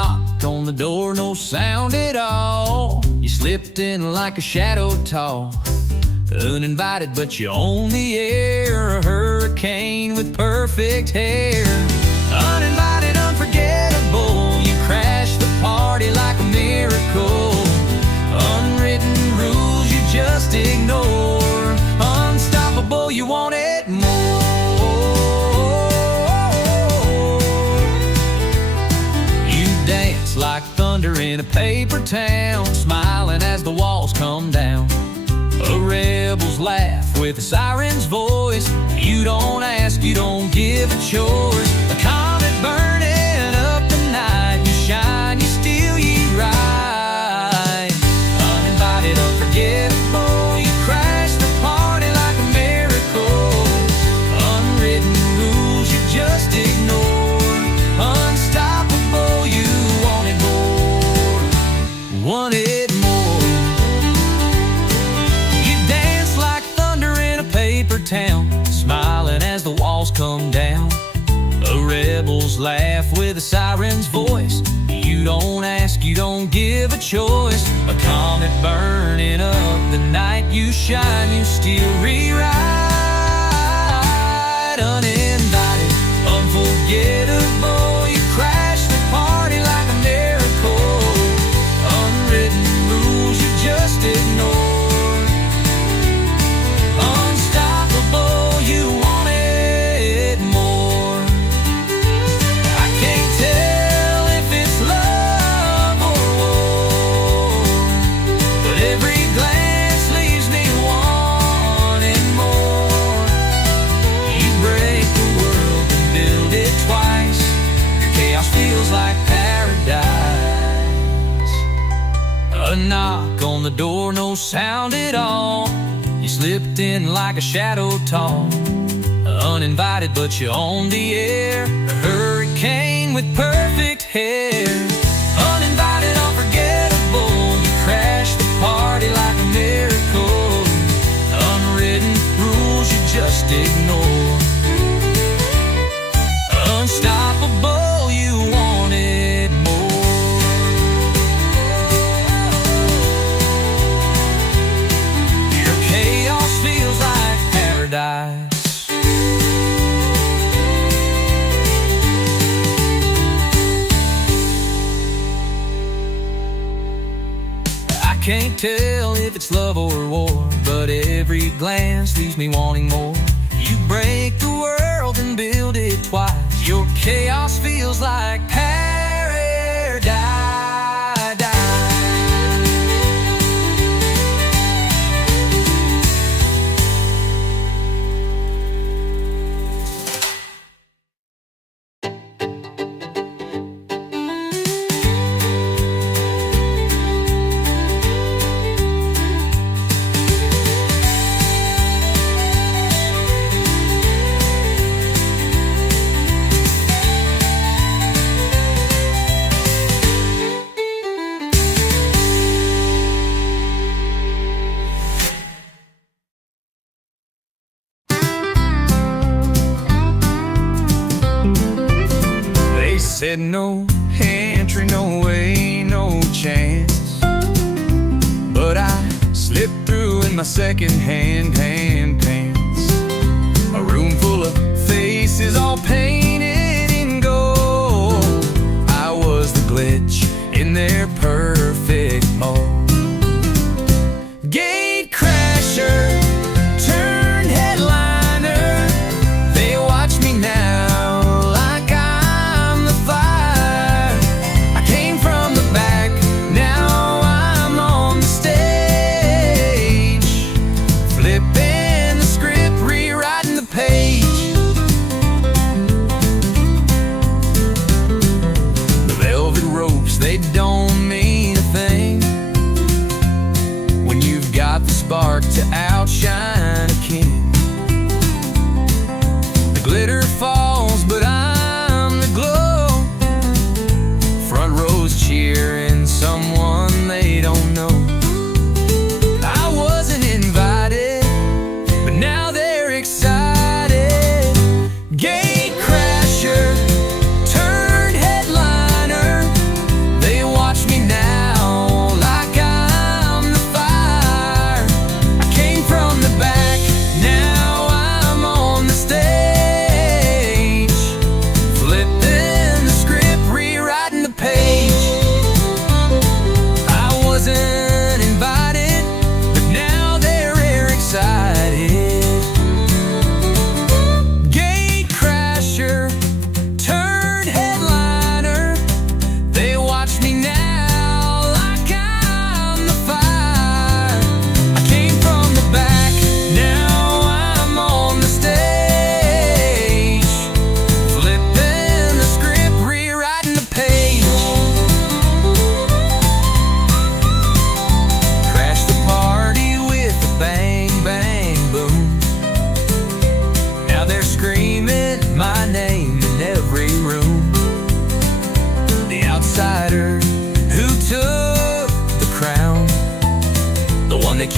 knock on the door, no sound at all. You slipped in like a shadow tall, uninvited but you own the air. A hurricane with perfect hair. Uninvited, unforgettable. You crashed the party like a miracle. Unwritten rules you just ignore. Unstoppable, you want it more. You dance like thunder in a paper town, smiling as the walls come down. A rebel's laugh with a siren's voice. You don't ask, you don't give a choice. A comet burning up the night. You shine, you steal, you ride. Uninvited, unforgettable. You crash the party like a miracle. Unwritten rules you just ignore. Unstoppable, you want it more. Want it more. Town, smiling as the walls come down. A rebel's laugh with a siren's voice. You don't ask, you don't give a choice. A comet burning up the night. You shine, you still rewrite. Uninvited, unforgettable. You crash the party like a miracle. Unwritten rules you just ignore. You want it more. I can't tell if it's love or war, but every glance leaves me wanting more. You break the world and build it twice. Your chaos feels like paradise. A knock on the door, no sound at all. You slipped in like a shadow tall, uninvited but you own the air. A hurricane with perfect hair. Uninvited, unforgettable. You crash the party like a miracle. Unwritten rules you just ignore. Unstoppable, you want it more. Feels like paradise. I can't tell if it's love or war, but every glance leaves me wanting more. You break the world and build it twice. Your chaos feels like paradise. Said no entry, no way, no chance. But I slipped through in my second-hand pants. A room full of faces all painted in gold. I was the glitch in their perfect mold. Gate crasher turned headliner. They watch me now. Spark to outshine a king. The glitter falls, but I'm the glow. Front rows cheering someone they don't know. I wasn't invited, but now they're excited. Gate crasher turned headliner.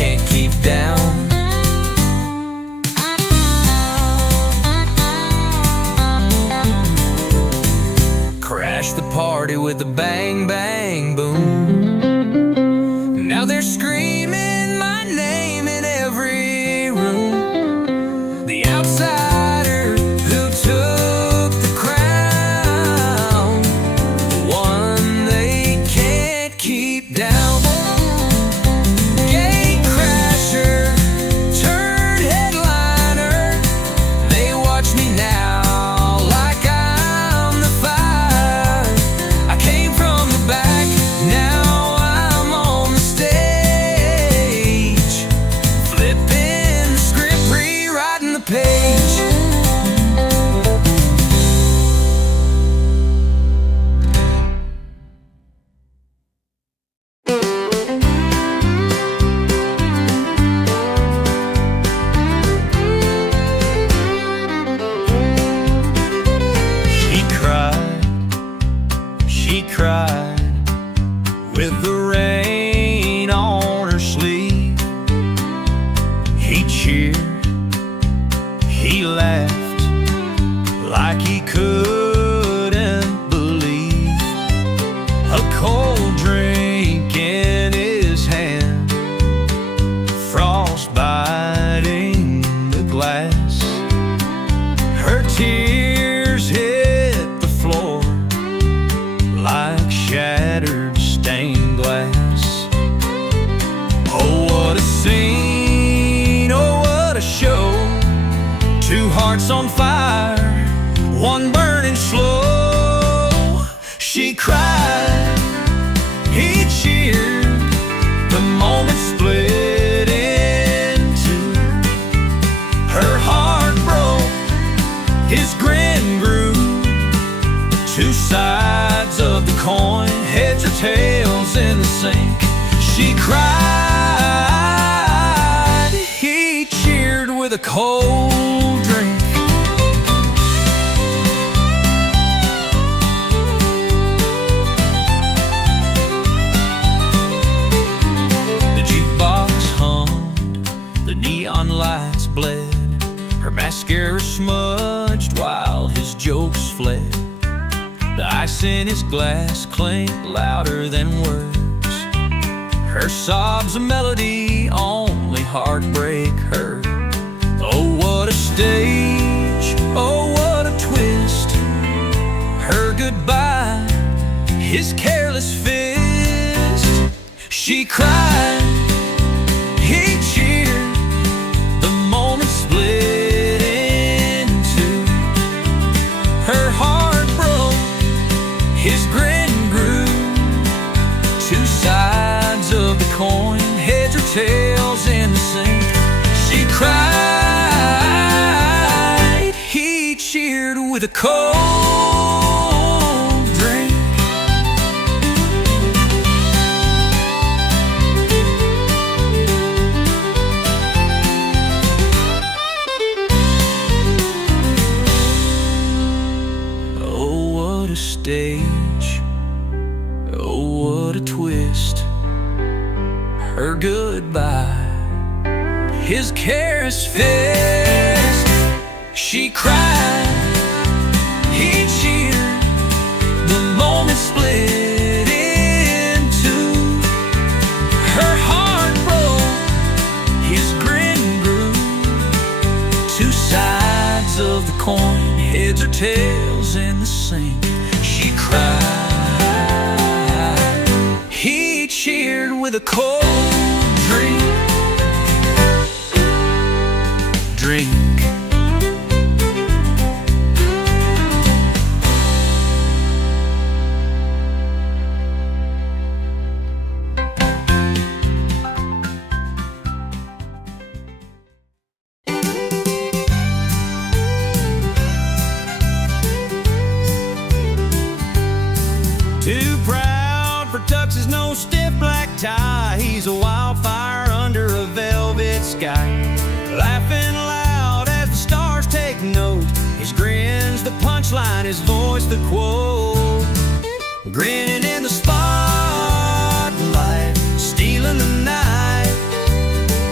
can't keep down. Crashed the party with a bang, bang, boom. Now they're screaming my name in every room. The outsider who took the crown, the one they can't keep down. Gate crasher turned headliner. They watch me now like I'm the fire. I came from the back, now I'm on the stage, flipping the script, rewriting the page. She cried with the rain on her sleeve. He cheered, he laughed like he couldn't believe. A cold drink in his hand, frost biting the glass. Her tears hit the floor like shattered stained glass. Oh, what a scene, oh, what a show. Two hearts on fire, one burning slow. She cried, he cheered, the moment split in two. Her heart broke, his grin grew. Two sides of the coin, heads or tails in the sink. She cried, he cheered with a cold drink. The jukebox hummed, the neon lights bled. Her mascara smudged while his jokes fled. The ice in his glass clinked louder than words. Her sobs a melody only heartbreak heard. Oh, what a stage, oh, what a twist. Her goodbye, his careless fist. She cried, he cheered, the moment split in two. Her heart broke, his grin grew. Two sides of the coin, heads or tails in the sink. She cried, he cheered with a cold drink. Oh, what a stage, oh, what a twist. Her goodbye, his careless fist. She cried, he cheered, the moment split in two. Her heart broke, his grin grew. Two sides of the coin, heads or tails in the sink. She cried, he cheered with a cold drink. Drink. Too proud for tuxes, no stiff black tie. He's a wildfire under a velvet sky. Laughing loud as the stars take note. His grin's the punchline, his voice the quote. Grinning in the spotlight, stealing the night.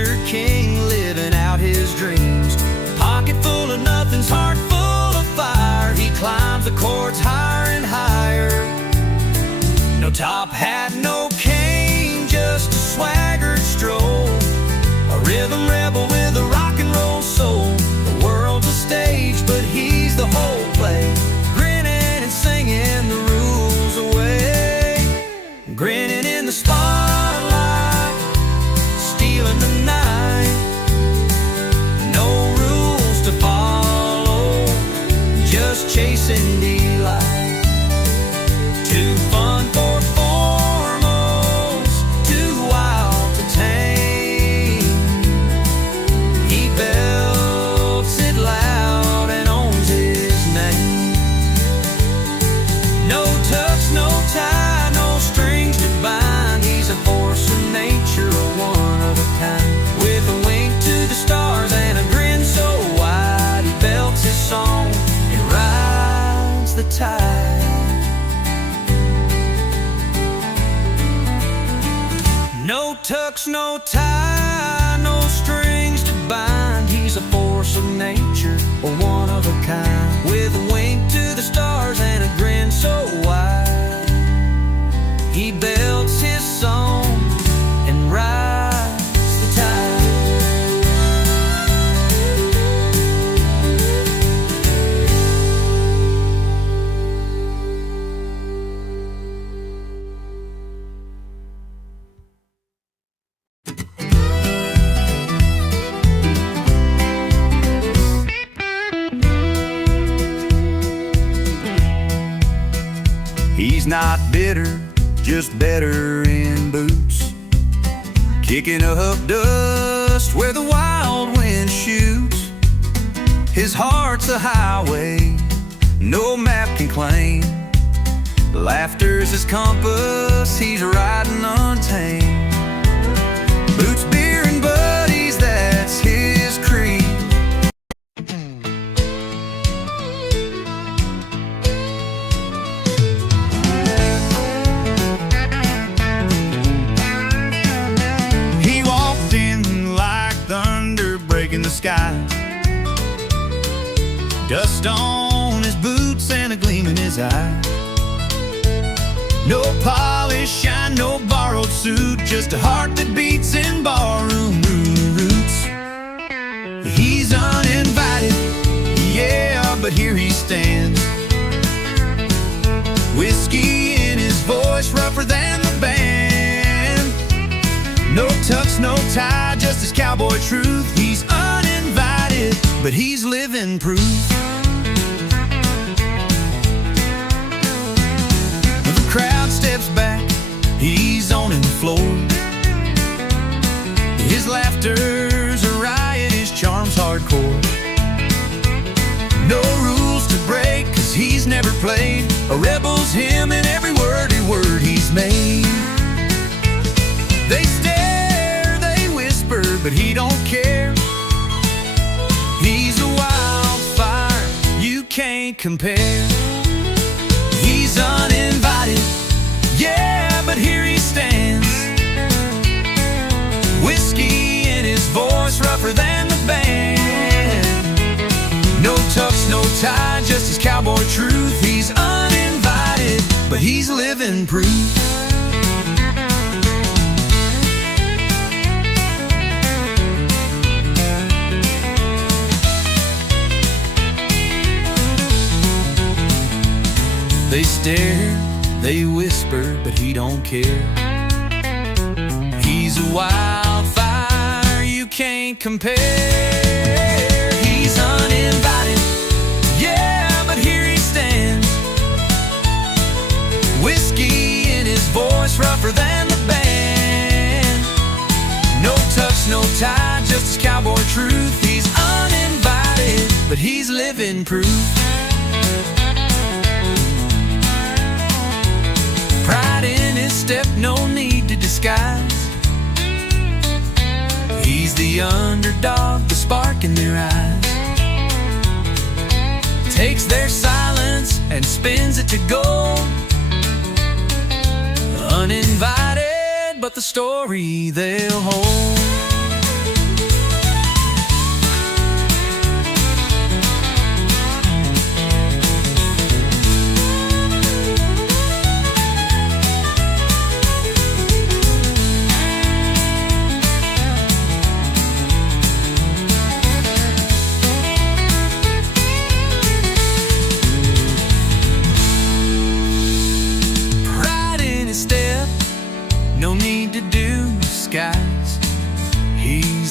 Mr. King living out his dreams. Pocket full of nothing's heart full of fire. He climbs the chords higher and higher. No top hat, no cane, just a swaggered stroll. A rhythm rebel with a rock and roll soul. The world's a stage, but he's the whole play. Grinning and singing the rules away. Grinning in the spotlight, stealing the night. No rules to follow, just chasing delight. Too fun for formals, too wild to tame. He belts it loud and owns his name. No tux, no tie, no strings to bind. He's a force of nature, a one of a kind. With a wink to the stars and a grin so wide, he belts his song and rides the tide. No tux, no tie, no strings to bind. He's a force of nature, or one of a kind. With a wink to the stars and a grin so wide, he belts his song and rides the tide. He's not bitter, just better in boots, kicking up dust where the wild wind shoots. His heart's a highway no map can claim. Laughter's his compass, he's riding untamed. Boots, beer, and buddies, that's his creed. He walked in like thunder breaking the sky. Dust on his boots and a gleam in his eye. No polish, shine, no borrowed suit, just a heart that beats in barroom roots. He's uninvited, yeah, but here he stands. Whiskey in his voice, rougher than the band. No tux, no tie, just his cowboy truth. He's uninvited, but he's living proof. The crowd steps back, he's owning the floor. His laughter's a riot, his charm's hardcore. No rules to break, cause he's never played. A rebel's him in every word he's made. They stare, they whisper, but he don't care. He's a wildfire you can't compare. He's uninvited, yeah, but here he stands. Whiskey in his voice, rougher than the band. No tux, no tie, just his cowboy truth. He's uninvited, but he's living proof. They stare, they whisper, but he don't care. He's a wildfire you can't compare. He's uninvited, yeah, but here he stands. Whiskey in his voice, rougher than the band. No tux, no tie, just his cowboy truth. He's uninvited, but he's living proof. Pride in his step, no need to disguise. He's the underdog, the spark in their eyes. Takes their silence and spins it to gold. Uninvited, but the story they'll hold.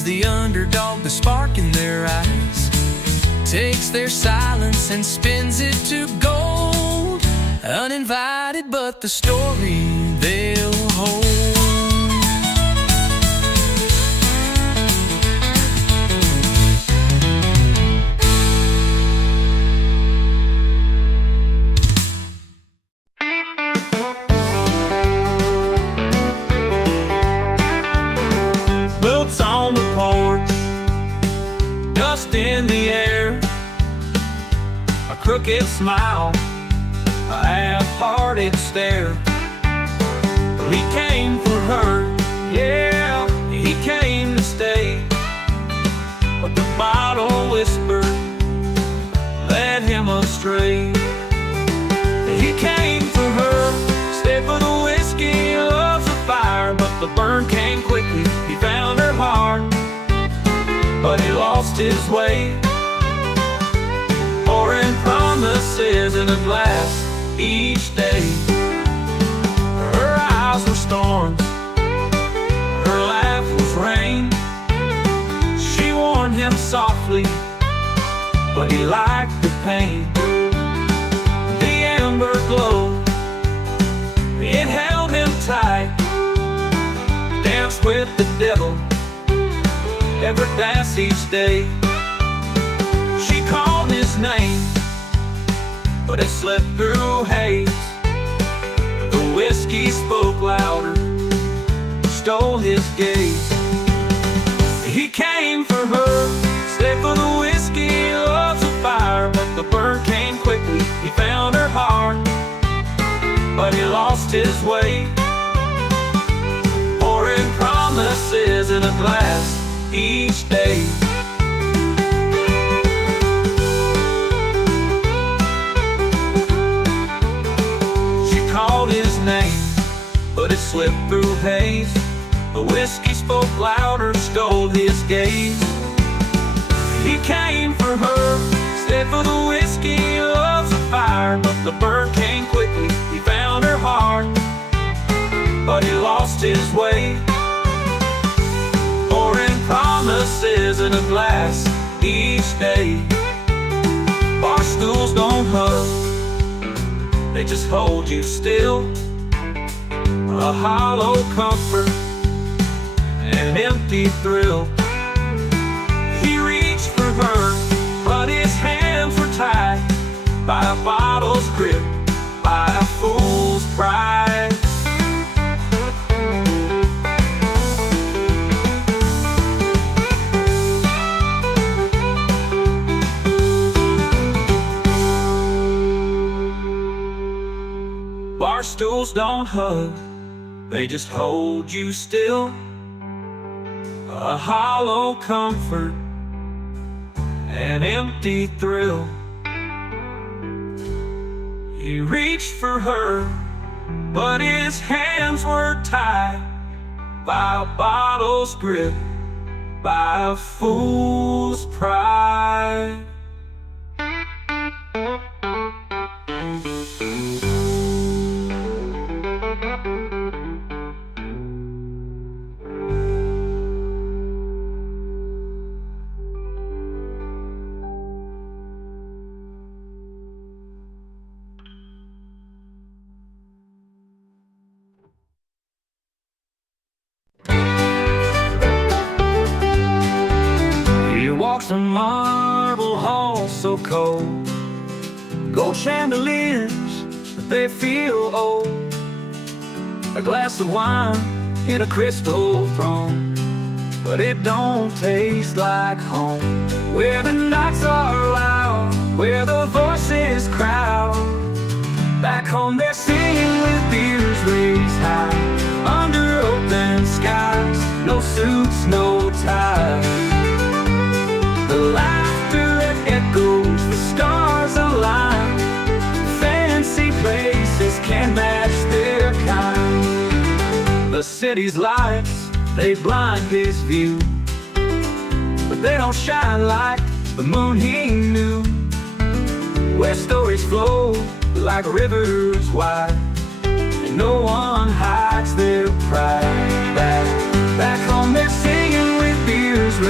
He's the underdog, the spark in their eyes. Takes their silence and spins it to gold. Uninvited, but the story they'll hold. Boots on the porch, dust in the air, a crooked smile, a half-hearted stare. He came for her, yeah, he came to stay. But the bottle whispered, led him astray. He came for her, stayed for the whiskey, loves the fire. But the burn came quickly, he found her heart, but he lost his way. Pouring promises in a glass each day. Her eyes were storms, her laugh was rain. She warned him softly, but he liked the pain. The amber glow, it held him tight. Danced with the devil, every dance each day. She called his name, but it slipped through haze. The whiskey spoke louder, stole his gaze. He came for her, stayed for the whiskey, loves the fire. But the burn came quickly, he found her heart, but he lost his way. Pouring promises in a glass each day. Called his name, but it slipped through haze. The whiskey spoke louder, stole his gaze. He came for her, stayed for the whiskey, loves the fire. But the burn came quickly, he found her heart, but he lost his way. Pouring promises in a glass each day. Bar stools don't hug, they just hold you still. A hollow comfort, an empty thrill. He reached for her, but his hands were tied by a bottle's grip, by a fool's pride. Bar stools don't hug, they just hold you still. A hollow comfort, an empty thrill. He reached for her, but his hands were tied by a bottle's grip, by a fool's pride. The marble hall so cold, gold chandeliers, but they feel old. A glass of wine in a crystal throne, but it don't taste like home. Where the nights are loud, where the voices crowd. Back home they're singing with beers raised high, under open skies, no suits, no ties. The laughter that echoes, the stars align. Fancy places can't match their kind. The city's lights, they blind his view, but they don't shine like the moon he knew. Where stories flow like rivers wide, and no one hides their pride. Back home they're singing with beers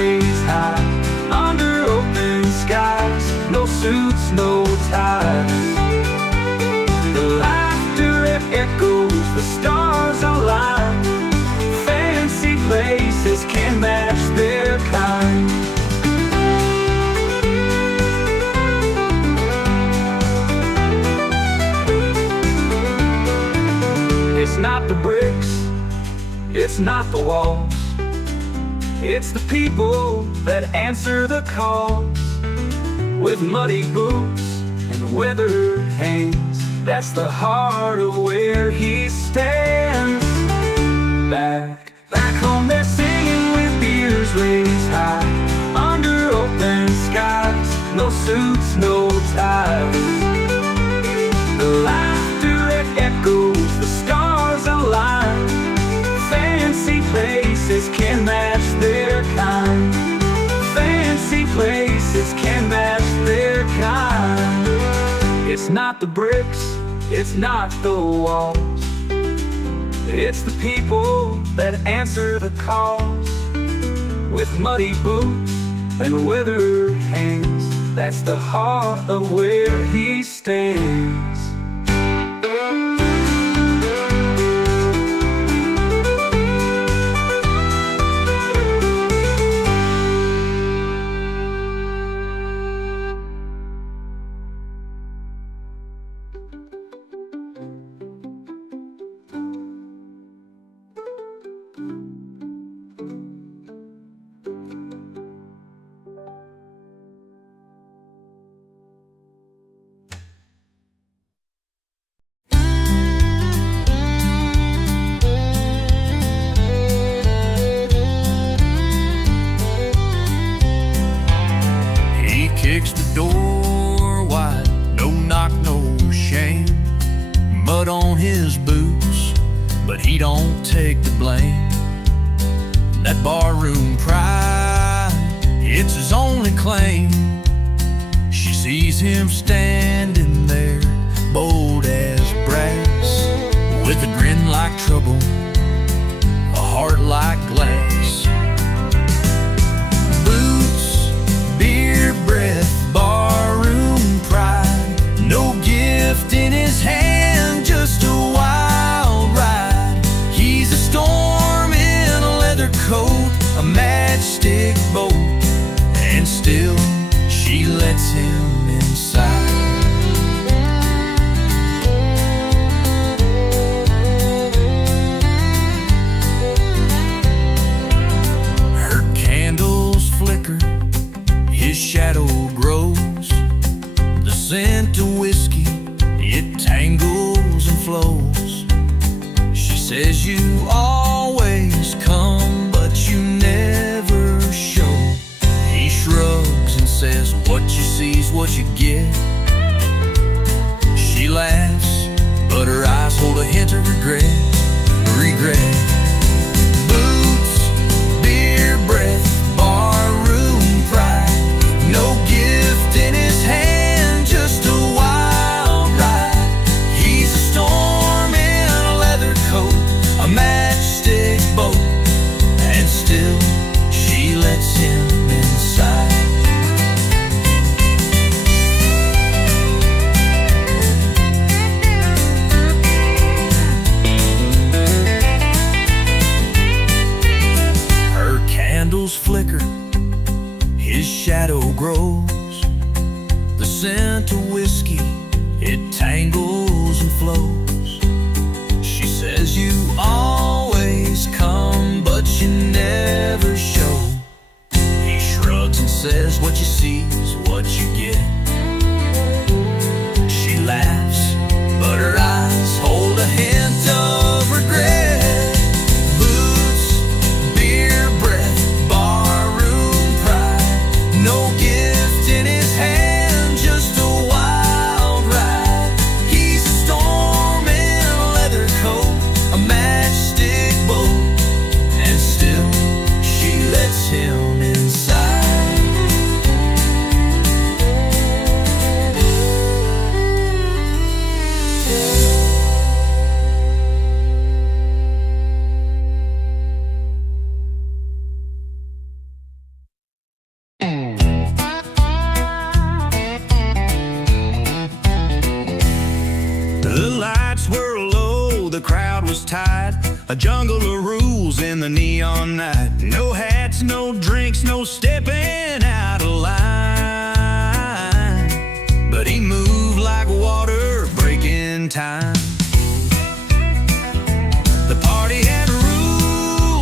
It's not the walls, it's the people that answer the calls. With muddy boots and weathered hands, that's the heart of where he stands. Back home they're singing with beers raised high, under open skies, no suits, no ties. The laughter that echoes, the stars align. Fancy places can match their kind. Fancy places can match their kind. It's not the bricks, it's not the walls, it's the people that answer the calls. With muddy boots and weathered hands, that's the heart of where he stands. Kicks the door wide, no knock, no shame. Mud on his boots, but he don't take the blame. That barroom pride, it's his only claim. She sees him standing there, bold as brass, with a grin like trouble, a heart like glass. Beer breath, barroom pride, no gift in his hand, just a wild ride. He's a storm in a leather coat, a matchstick boat, and still she lets him inside. Her candles flicker, his shadow grows, the scent of whiskey, it tangles and flows. She says you always come, but you never show. He shrugs and says what you see's what you get. She laughs, but her eyes hold a hint of regret. Boots, beer breath, barroom pride, no gift in his hand, just a wild ride. He's a storm in a leather coat, a matchstick boat, and still she lets him inside. Her candles flicker, his shadow grows, the scent of whiskey, it tangles and flows. She says you always come, but you never show. He shrugs and says what you see is what you get. She laughs, but her eyes hold a hint of regret. No gift in his hand, just a wild ride. He's a storm in a leather coat, a matchstick boat, and still she lets him inside. Tight, a jungle of rules in the neon night. No hats, no drinks, no stepping out of line. But he moved like water breaking time. The party had rules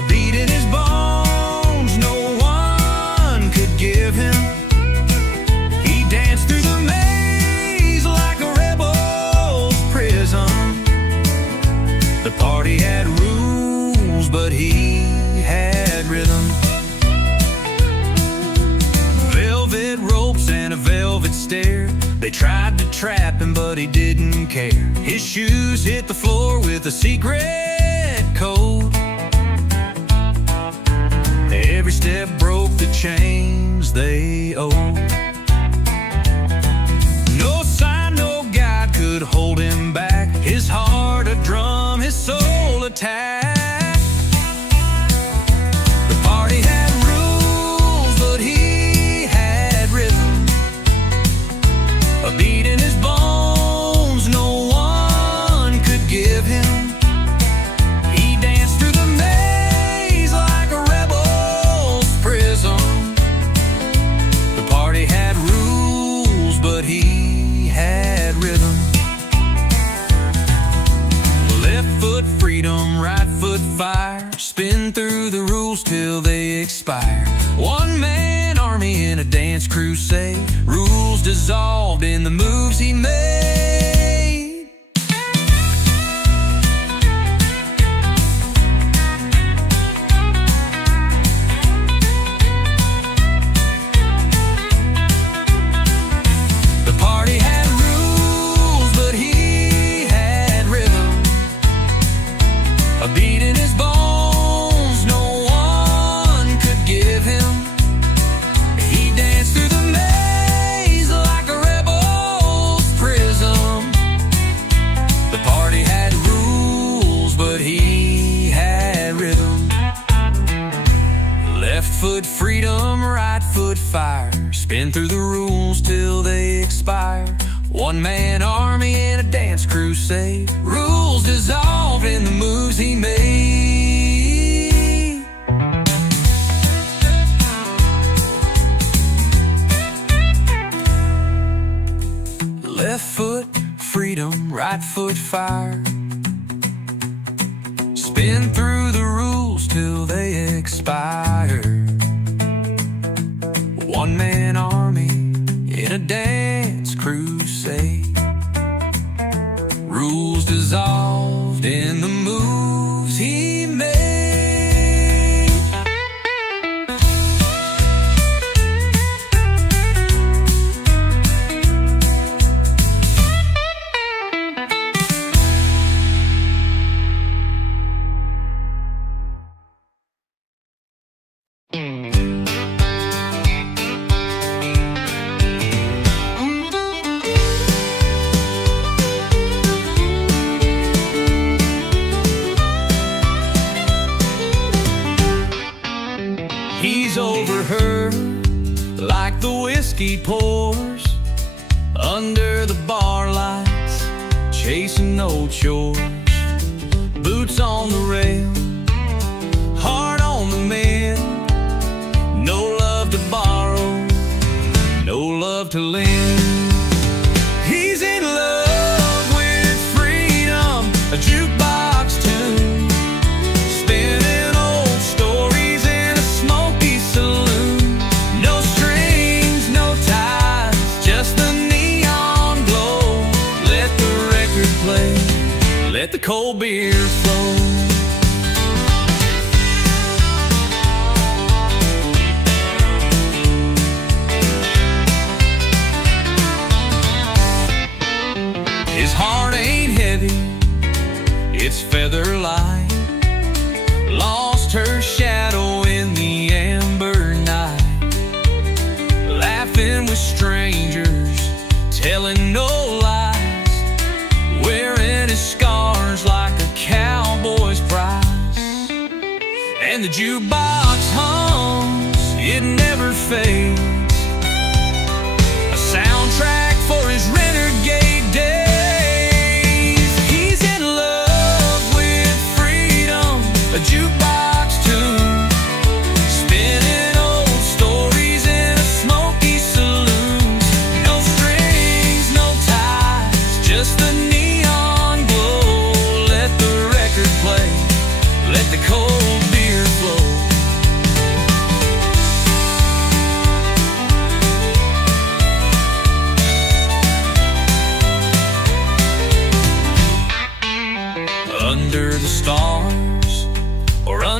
a beat in his bones no one could give him. He danced through the maze like a rebel's prison. The party had rules, but he had rhythm. Velvet ropes and a velvet stare. They tried to trap him, but he didn't care. His shoes hit the floor with a secret code. Every step broke the chains they owed. No sign, no guide could hold him back. His heart a drum, his soul attack. The party had rules, but he had rhythm. A beat in his bones no one could give him. He danced through the maze like a rebel's prison. The party had rules, but he had rhythm. Left foot freedom, right foot fire. Spin through the rules till they expire. One man army in a dance crusade. Rules dissolved in the moves he made. The party had rules, but he had rhythm. A beat in his bones no one could give him. He danced through the maze like a rebel's prison. The party had rules, but he had rhythm. Left foot freedom, right foot fire. Spin through the rules till they expire. One man army in a dance crusade. Rules dissolved in the moves he made. Left foot freedom, right foot fire. Spin through the rules till they expire. One man army in a dance crusade. Rules dissolved in the moves he made. He's over her like the whiskey pours under the bar lights, chasing old shores. Boots on the rail, heart on the mend. No love to borrow, no love to lend. He's in love with freedom, a jukebox tune, spinning old stories in a smoky saloon. No strings, no ties, just the neon glow. Let the record play, let the cold beer flow. His heart ain't heavy, it's feather light. Lost her shadow in the amber night. Laughing with strangers, telling no lies. Wearing his scars like a cowboy's prize. And the jukebox hums, it never fades. A soundtrack for his renegade days. He's in love with freedom, a jukebox tune, spinning old stories in a smoky saloon. No strings, no ties, just the neon glow. Let the record play, let the cold beer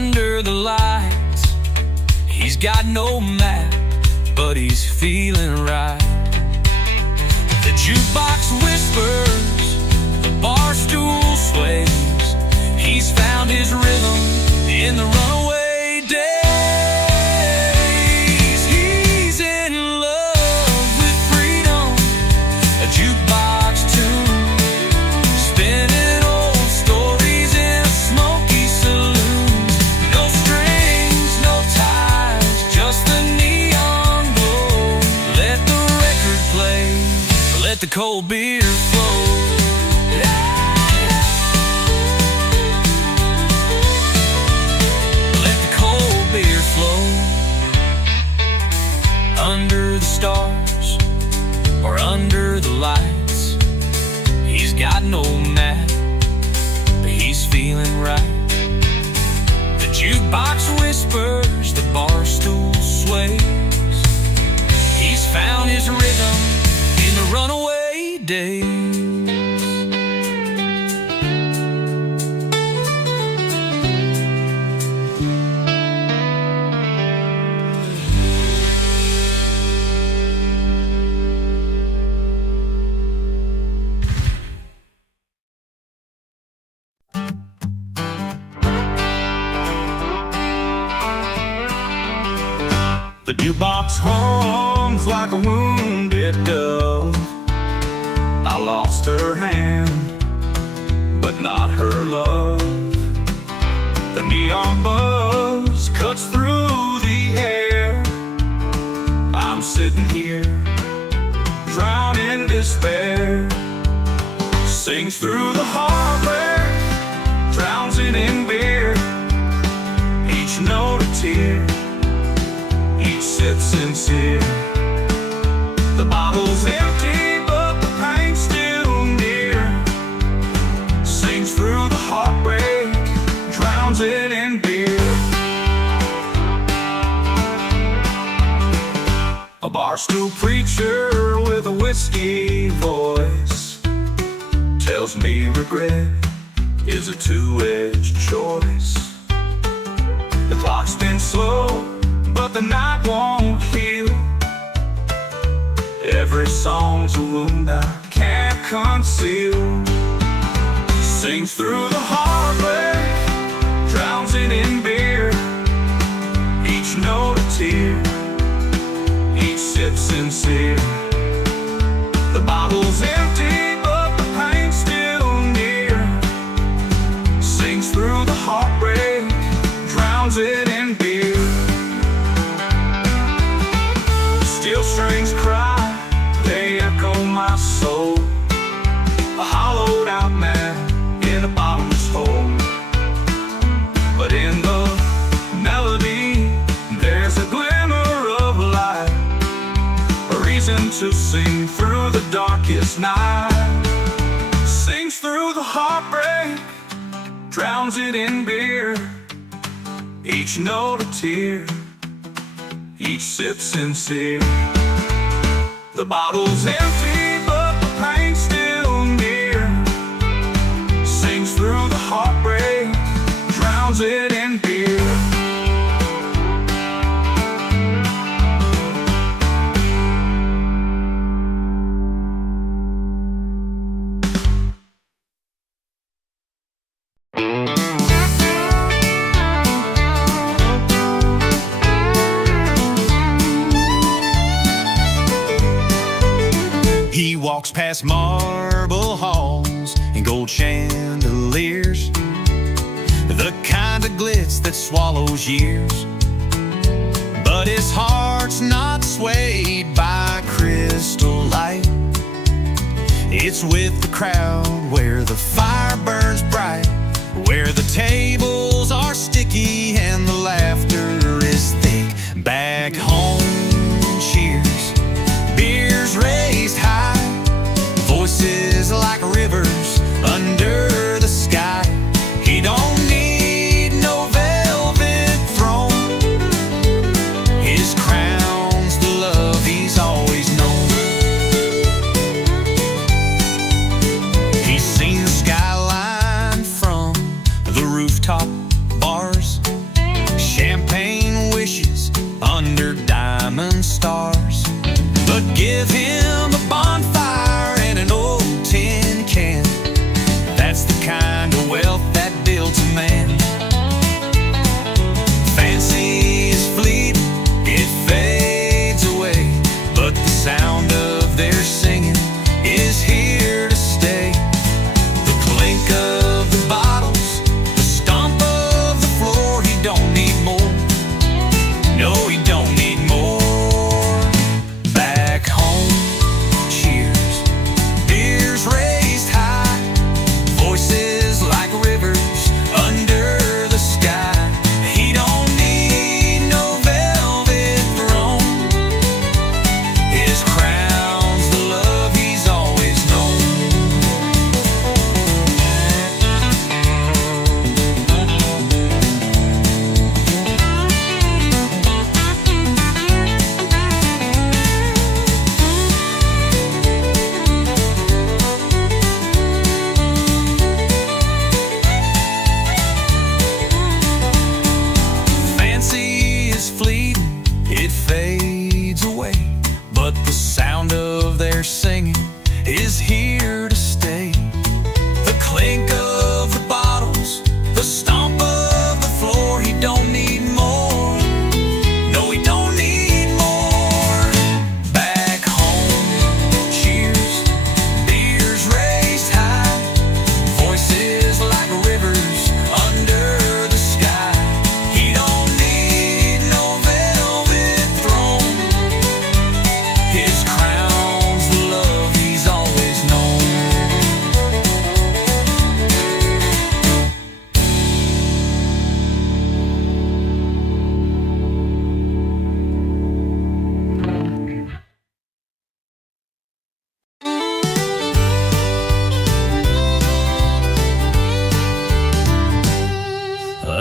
Under the lights, he's got no map, but he's feeling right. The jukebox whispers, the bar stool sways. He's found his rhythm in the runaway days. He's in love with freedom, a jukebox tune, spinning old stories in smoky saloons. No strings, no ties, just the neon glow. Let the record play, let the cold beer flow. Under the stars or under the lights, he's got no map, but he's feeling right. The jukebox whispers, the bar stool sways. He's found his rhythm in the runaway days. The jukebox hums like a wounded dove. I lost her hand, but not her love. The neon buzz cuts through the air. I'm sitting here, drowned in despair. Sings through the heartbreak, drowns it in beer. Each note a tear, each sip sincere. The bottle's empty, but the pain's still near. Sings through the heartbreak, drowns it in beer. A barstool preacher with a whiskey voice tells me regret is a two-edged choice. The clock's been slow, but the night won't heal. Every song's a wound I can't conceal. Sings through the heartbreak, drowns it in beer. Each note a tear, each sip sincere. The bottle's empty, but the pain's still near. Sings through the heartbreak, drowns it in beer. Steel strings cry, they echo my soul. A hollowed out man in a bottomless hole. But in the melody, there's a glimmer of light, a reason to sing through the darkest night. Sings through the heartbreak, drowns it in beer. Each note a tear, each sip sincere. The bottle's empty, but the pain's still near. Sings through the heartbreak, drowns it in beer. He walks past marble halls and gold chandeliers, the kind of glitz that swallows years. But his heart's not swayed by crystal light. It's with the crowd where the fire burns bright, where the tables are sticky and the laughter is thick. Back home, cheers, beers raised high, voices like rivers under the sky. He don't need no velvet throne, his crown's the love he's always known. He's seen the skyline from the rooftop,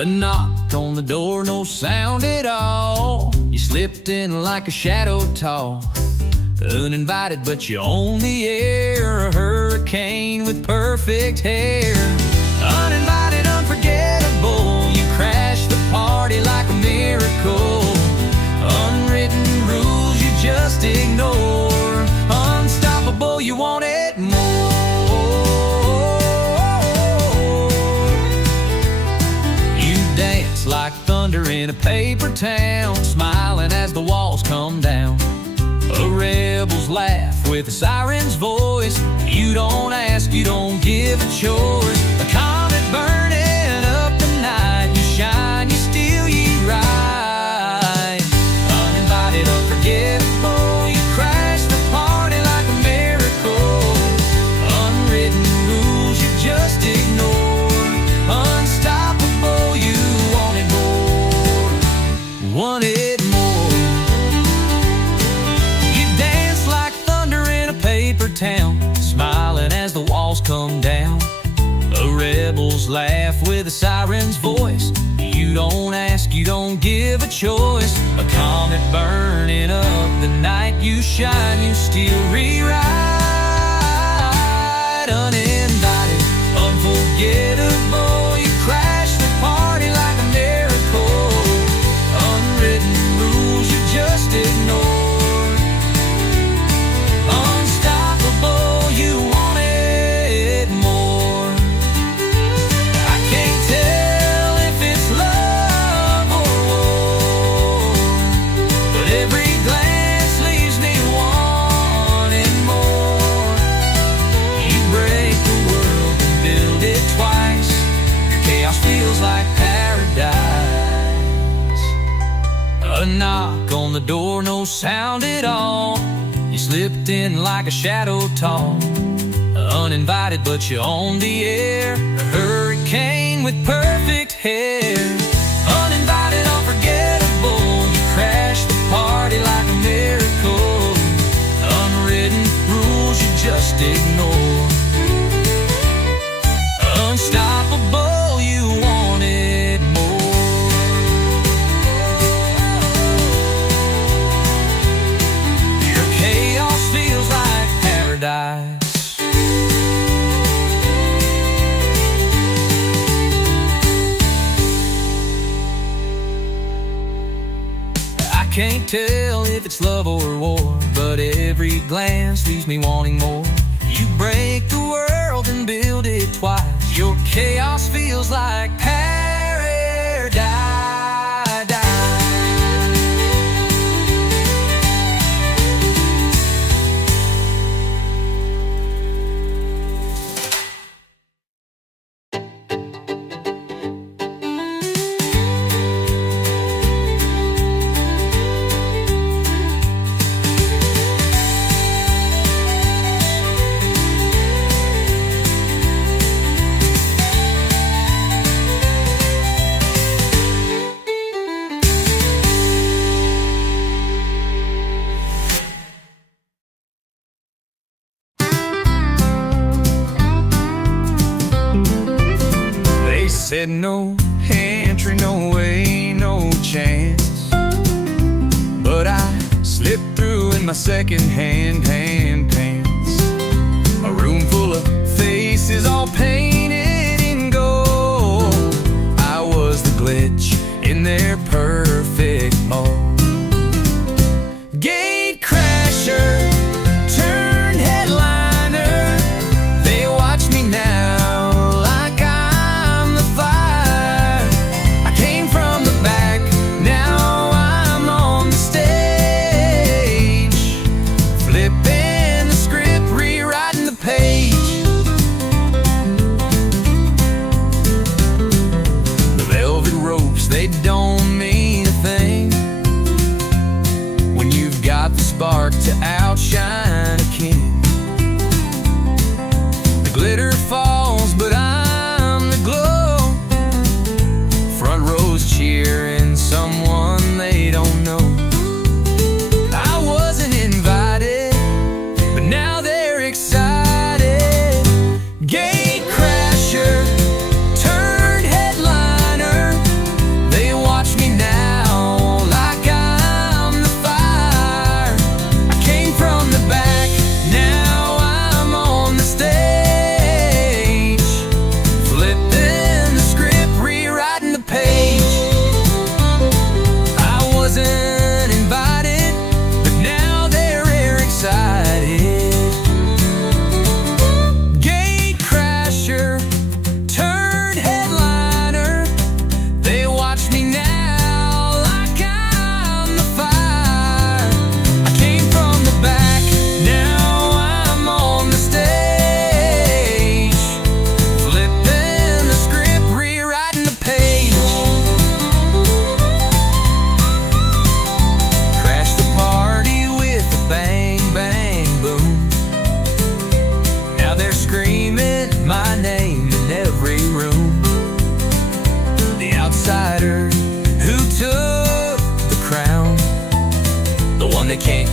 knock on the door, no sound at all. You slipped in like a shadow tall, uninvited but you own the air. A hurricane with perfect hair. Uninvited, unforgettable. You crashed the party like a miracle. Unwritten rules you just ignore. Unstoppable, you want it more. You dance like thunder in a paper town, smiling as the walls come down. A rebel's laugh with a siren's voice. You don't ask, you don't give a choice. A comet burning up the night. You shine, you steal, you ride. Uninvited, unforgettable. You crash the party like a miracle. Unwritten rules you just ignore. Unstoppable, you want it more. Want it more. Town, smiling as the walls come down. A rebel's laugh with a siren's voice. You don't ask, you don't give a choice. A comet burning up the night. You shine, you still rewrite. Uninvited, unforgettable. You crash the party like a miracle. Unwritten rules you just ignore. You want it more. I can't tell if it's love or war, but every glance leaves me wanting more. You break the world and build it twice. Your chaos feels like paradise. A knock on the door, no sound at all. You slipped in like a shadow tall, uninvited but you own the air. A hurricane with perfect hair. Uninvited, unforgettable. You crash the party like a miracle. Unwritten rules you just ignore. Unstoppable, you want it more. Feels like paradise. I can't tell if it's love or war, but every glance leaves me wanting more. You break the world and build it twice. Your chaos feels like paradise. Said no entry, no way, no chance. But I slipped through in my second-hand pants. A room full of faces all painted in gold. I was the glitch in their perfect mold. Gate crasher turned headliner. They watch me now. They don't mean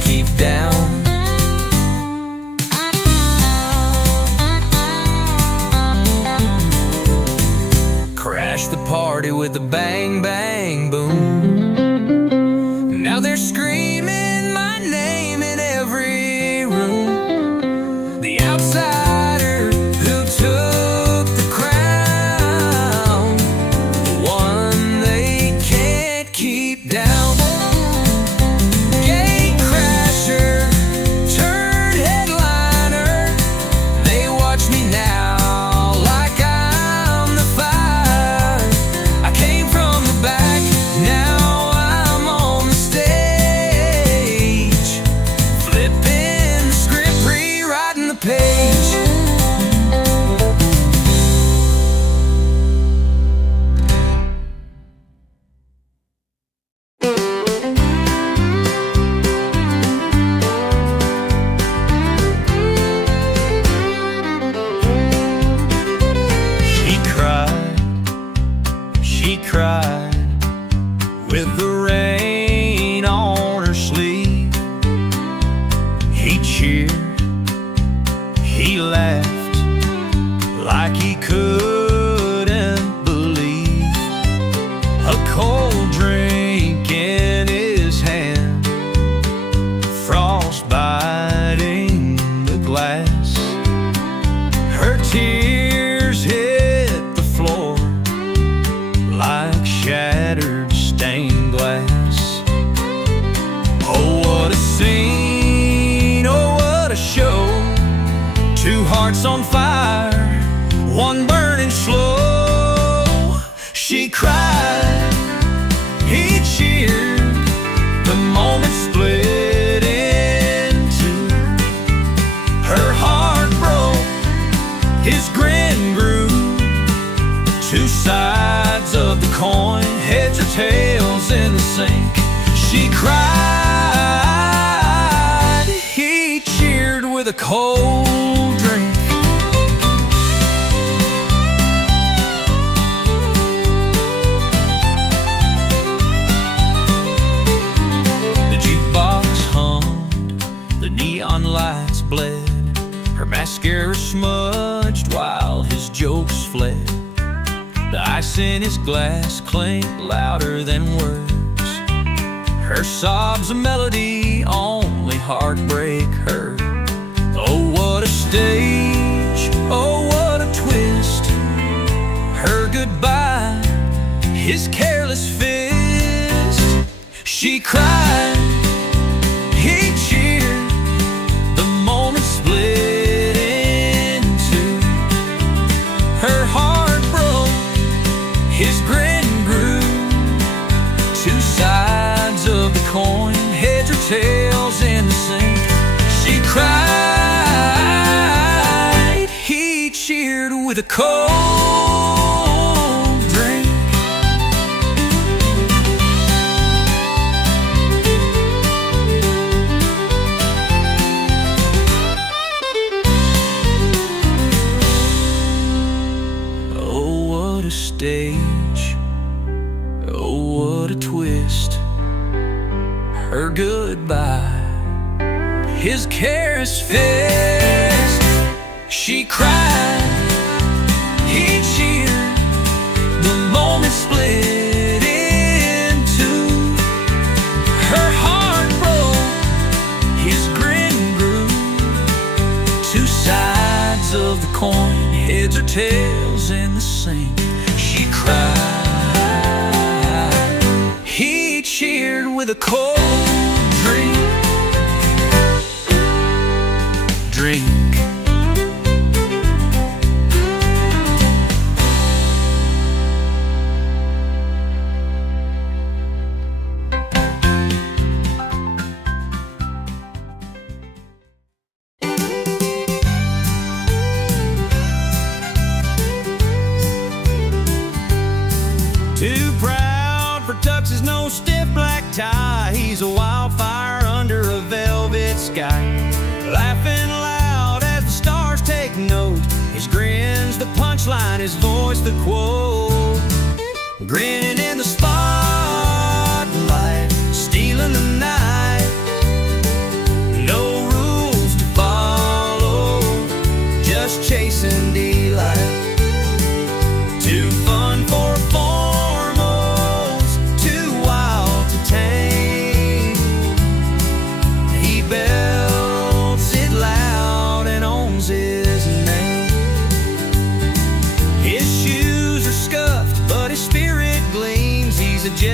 keep down. Crashed the party with a bang, bang, boom. Now they're screaming my name in every room. The outsider who took the crown, the one they can't keep down. Gate crasher turned headliner. They watch me now like I'm the fire. I came from the back, now I'm on the stage, flipping the script, rewriting the page. She cried with the rain on her sleeve. He cheered, he laughed like he couldn't believe. A cold drink in his hand, frost biting the glass. Her tears hit the floor like shattered stained glass. Oh, what a scene, oh, what a show. Two hearts on fire, one burning slow. She cried, he cheered, the moment split in two. Her heart broke, his grin grew. Two sides of the coin, heads or tails in the sink. She cried, he cheered with a cold drink. The jukebox hummed, the neon lights bled. Her mascara smudged while his jokes fled. The ice in his glass clanked louder than words. Her sobs a melody only heartbreak heard. Oh, what a stage, oh, what a twist. Her goodbye, his careless fist. She cried, he cheered, the moment split in two. Her heart broke, his grin grew. Two sides of the coin, heads or tails in the sink. She cried, he cheered with a cold drink. Oh, what a stage, oh, what a twist. Her goodbye, his careless fist. She cried, he cheered, the moment split in two. Her heart broke, his grin grew. Two sides of the coin, heads or tails in the sink. She cried, he cheered with a cold drink. Drink. Too proud for tuxes, no stiff black tie. He's a wildfire under a velvet sky. Laughing loud as the stars take note. His grin's the punchline, his voice the quote. Grinning in the spotlight, stealing the night.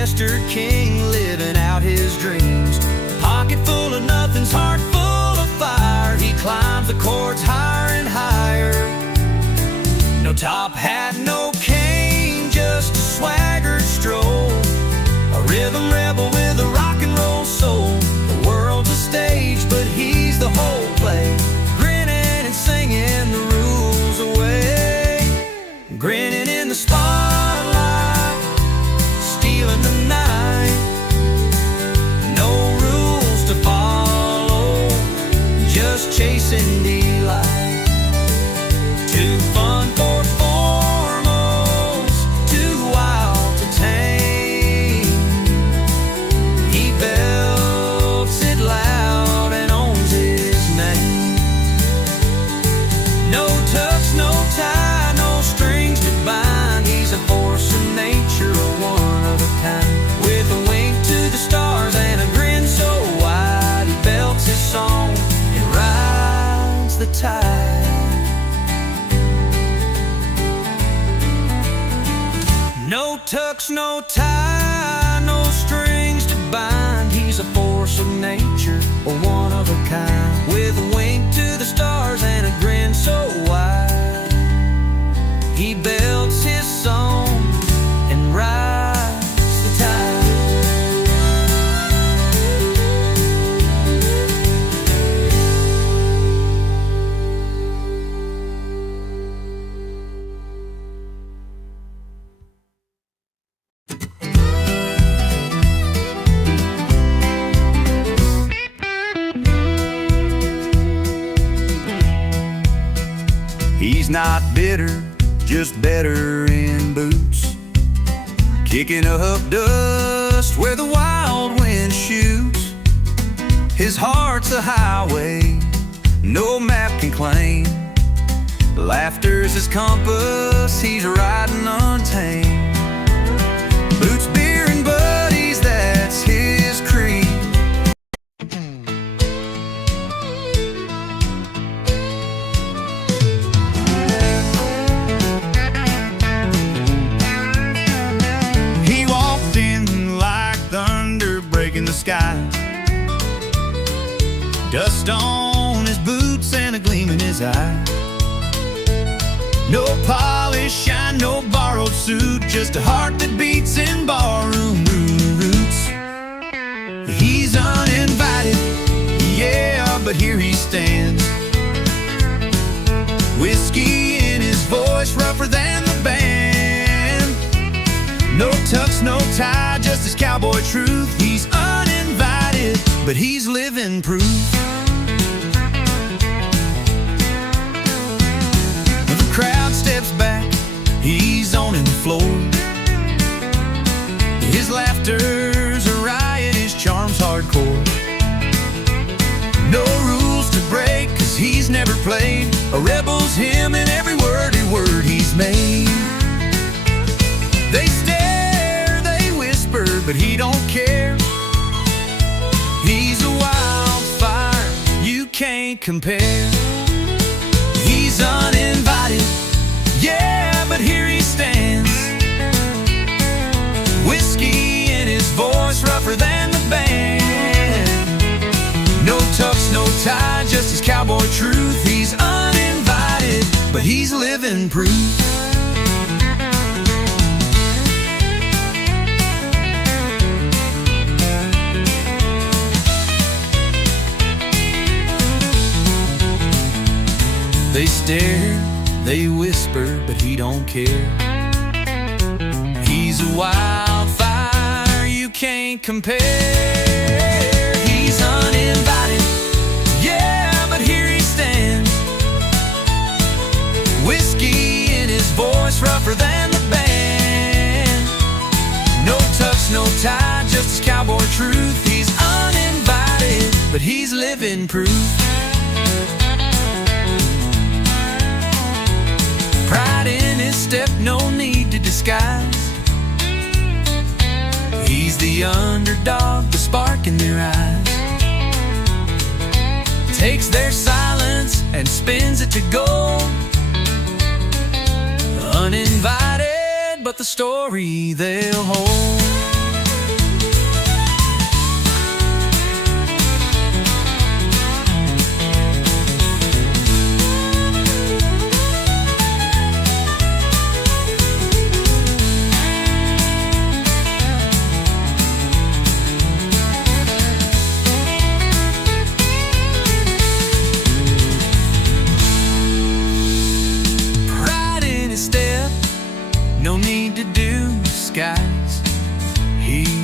Chester king living out his dreams. Pocket full of nothings, heart full of fire. He climbs the chords higher and higher. No top hat, no cane, just a swaggered stroll. A rhythm rebel with a rock and roll soul. The world's a stage, but he's the whole play. Grinning and singing the rules away. Grinning in the spotlight, stealing the night. No rules to follow, just chasing delight. Too fun for formals, too wild to tame. He belts it loud and owns his name. No tucks, no tie, no strings to bind. He's a force of nature, a one of a kind. With a wink to the stars and a grin so wide, he belts his song and rides the tide. No tucks, no tie, no strings to bind. He's a force of nature, a one of a kind. With a wink to the stars and a grin so wide, he belts his song and rides the tide. He's not bitter, just better in boots, kicking up dust where the wild wind shoots. His heart's a highway no map can claim. Laughter's his compass, he's riding untamed. Boots, beer, and buddies, that's his creed. He walked in like thunder breaking the sky. Dust on his boots and a gleam in his eye. No polish, shine, no borrowed suit, just a heart that beats in barroom roots. He's uninvited, yeah, but here he stands. Whiskey in his voice, rougher than the band. No tux, no tie, just his cowboy truth. He's uninvited, but he's living proof. The crowd steps back, he's owning the floor. His laughter's a riot, his charm's hardcore. No rules to break, cause he's never played. A rebel's him in every word he's made. They stare, they whisper, but he don't care. He's a wildfire, you can't compare. He's uninvited, yeah, but here he stands. Whiskey in his voice, rougher than the band. No tux, no tie, just his cowboy truth. He's uninvited, but he's living proof. They stare, they whisper, but he don't care. He's a wildfire, you can't compare. He's uninvited, yeah, but here he stands. Whiskey in his voice, rougher than the band. No tux, no tie, just his cowboy truth. He's uninvited, but he's living proof. Pride in his step, no need to disguise. He's the underdog, the spark in their eyes. Takes their silence and spins it to gold. Uninvited, but the story they'll hold.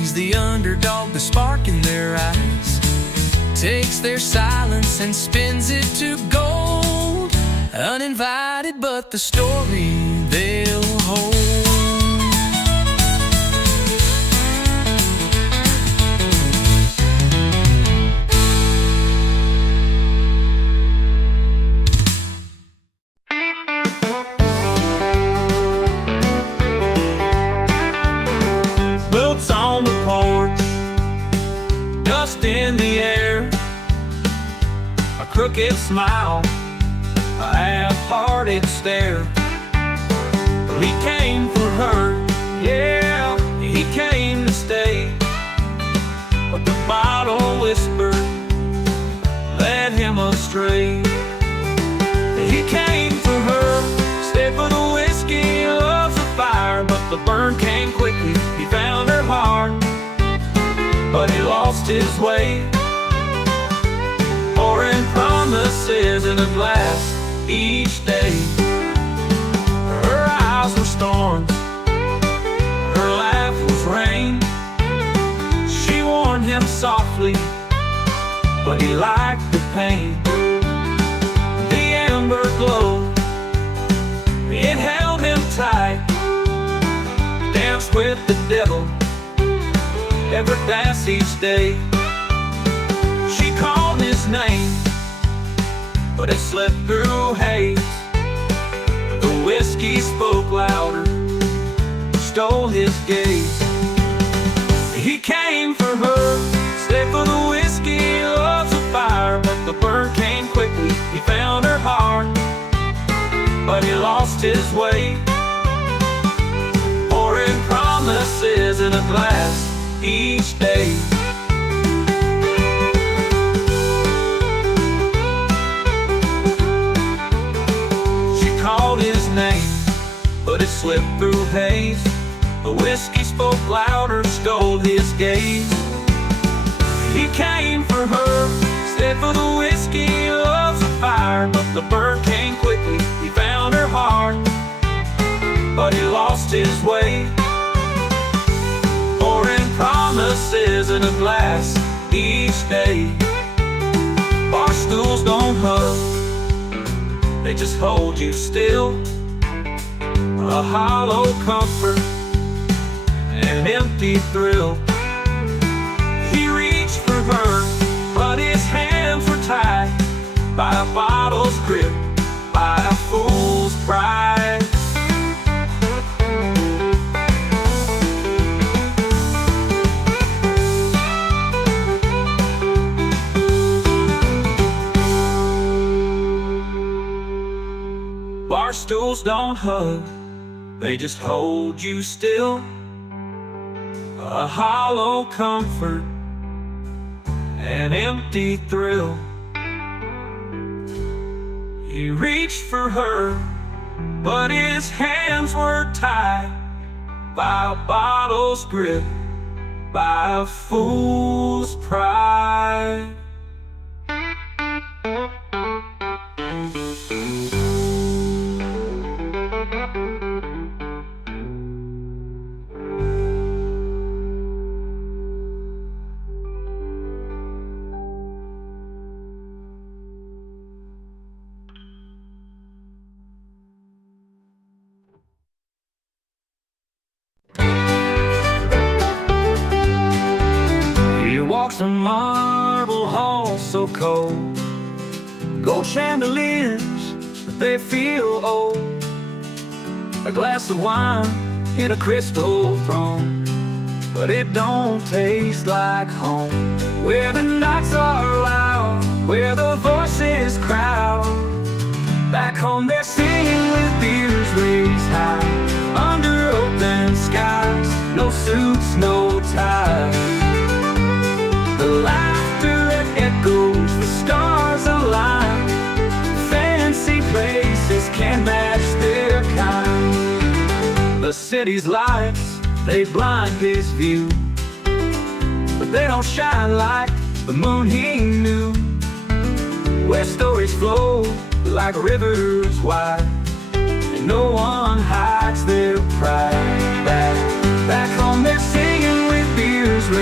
He's the underdog, the spark in their eyes, takes their silence and spins it to gold. Uninvited, but the story they'll hold. Boots on the porch, dust in the air, a crooked smile, a half-hearted stare. He came for her, yeah, he came to stay. But the bottle whispered, led him astray. He came for her, stayed for the whiskey, loves the fire. But the burn came quickly, he found her heart, but he lost his way. Pouring promises in a glass each day. Her eyes were storms, her laugh was rain. She warned him softly, but he liked the pain. The amber glow, it held him tight. Danced with the devil, ever dance each day. She called his name, but it slipped through haze. The whiskey spoke louder, stole his gaze. He came for her, stayed for the whiskey, loves the fire. But the burn came quickly, he found her heart, but he lost his way. Pouring promises in a glass each day. Called his name, but it slipped through haze. The whiskey spoke louder, stole his gaze. He came for her, stayed for the whiskey, loves the fire. But the burn came quickly, he found her heart, but he lost his way. Pouring promises in a glass each day. Bar stools don't hug, they just hold you still. A hollow comfort, an empty thrill. He reached for her, but his hands were tied by a bottle's grip, by a fool's pride. Bar stools don't hug, they just hold you still. A hollow comfort, an empty thrill. He reached for her, but his hands were tied by a bottle's grip, by a fool's pride. Walks a marble hall so cold, gold chandeliers, but they feel old. A glass of wine in a crystal throne, but it don't taste like home. Where the nights are loud, where the voices crowd. Back home they're singing with beers raised high, under open skies, no suits, no ties. The laughter that echoes, the stars align. Fancy places can't match their kind. The city's lights, they blind his view, but they don't shine like the moon he knew. Where stories flow like rivers wide, and no one hides their pride. Back home they're singing with beers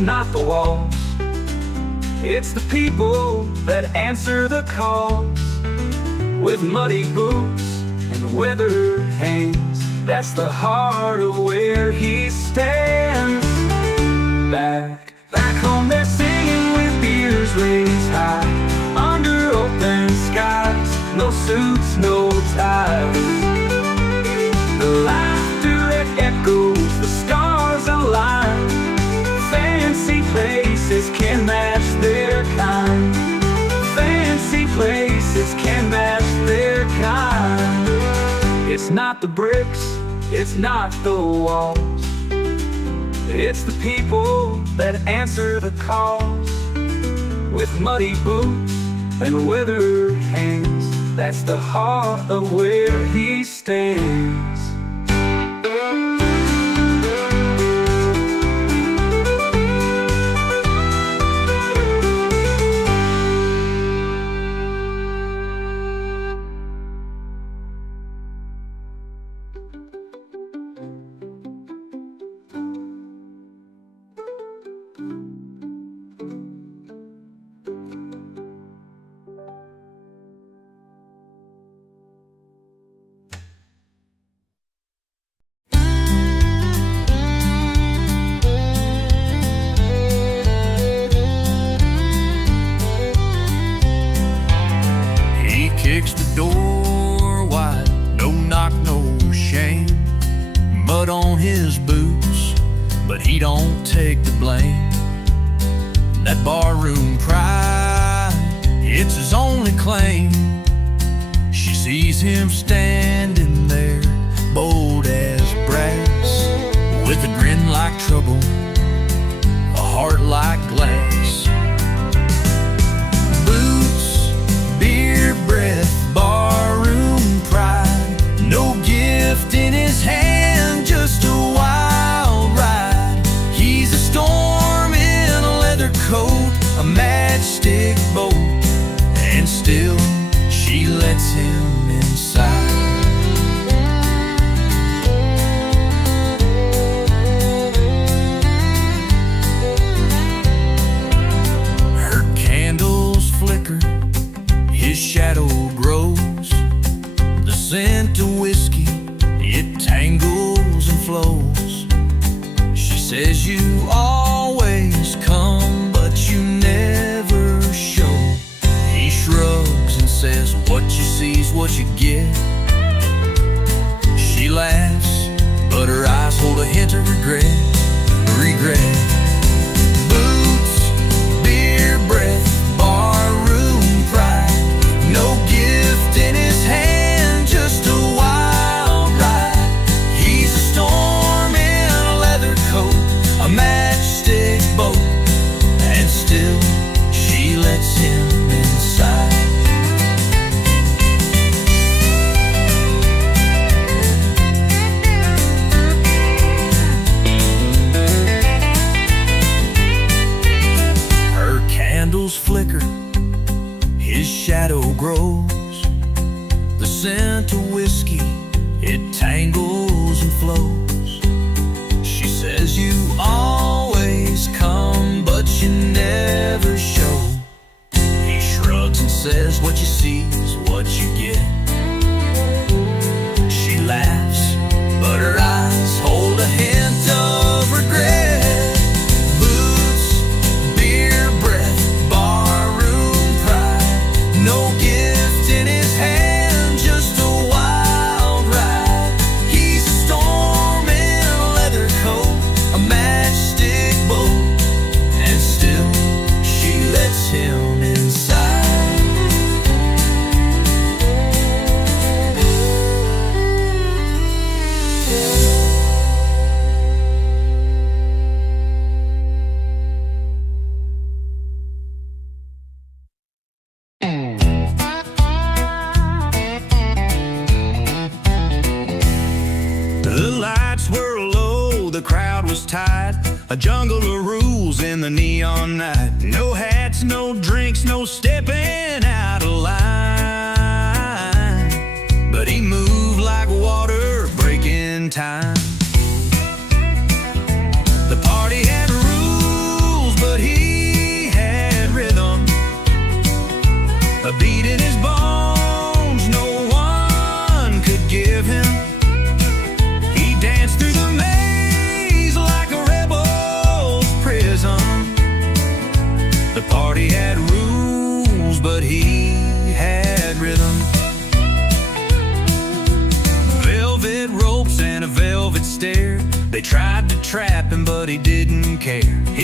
not the walls, it's the people that answer the calls. With muddy boots and weathered hands, that's the heart of where he stands. Back home they're singing with beers raised high, under open skies, no suits, no ties. The laughter that echoes, the stars align. Fancy places can match their kind. Fancy places can match their kind. It's not the bricks, it's not the walls, it's the people that answer the calls. With muddy boots and weathered hands, that's the heart of where he stands. Kicks the door wide, no knock, no shame. Mud on his boots, but he don't take the blame. That barroom pride, it's his only claim. She sees him standing there, bold as brass, with a grin like trouble, a heart like glass. Beer breath, barroom pride, no gift in his hand, just a wild ride. He's a storm in a leather coat, a matchstick boat, and still she lets him inside. Her candles flicker, his shadow grows, the scent of whiskey, it tangles and flows. She says you always come, but you never show. He shrugs and says what you see's what you get. She laughs, but her eyes hold a hint of regret. Boots, beer breath, barroom pride, no gift in his hand, just a wild ride. He's a storm in a leather coat, a matchstick boat, and still she lets him inside. Her candles flicker, his shadow grows, the scent of whiskey, it tangles and flows. She says you always come, but you never show. He shrugs and says what you see is what you get. She laughs, but her eyes hold a hint of regret. Boots, beer breath, barroom pride, no gift in his hand, just a wild ride. He's a storm in a leather coat, a matchstick boat, and still she lets him inside. The lights were low, the crowd was tight, a jungle of rules in the neon night. No hats, no drinks, no stepping out of line. But he moved like water breaking time. The party had rules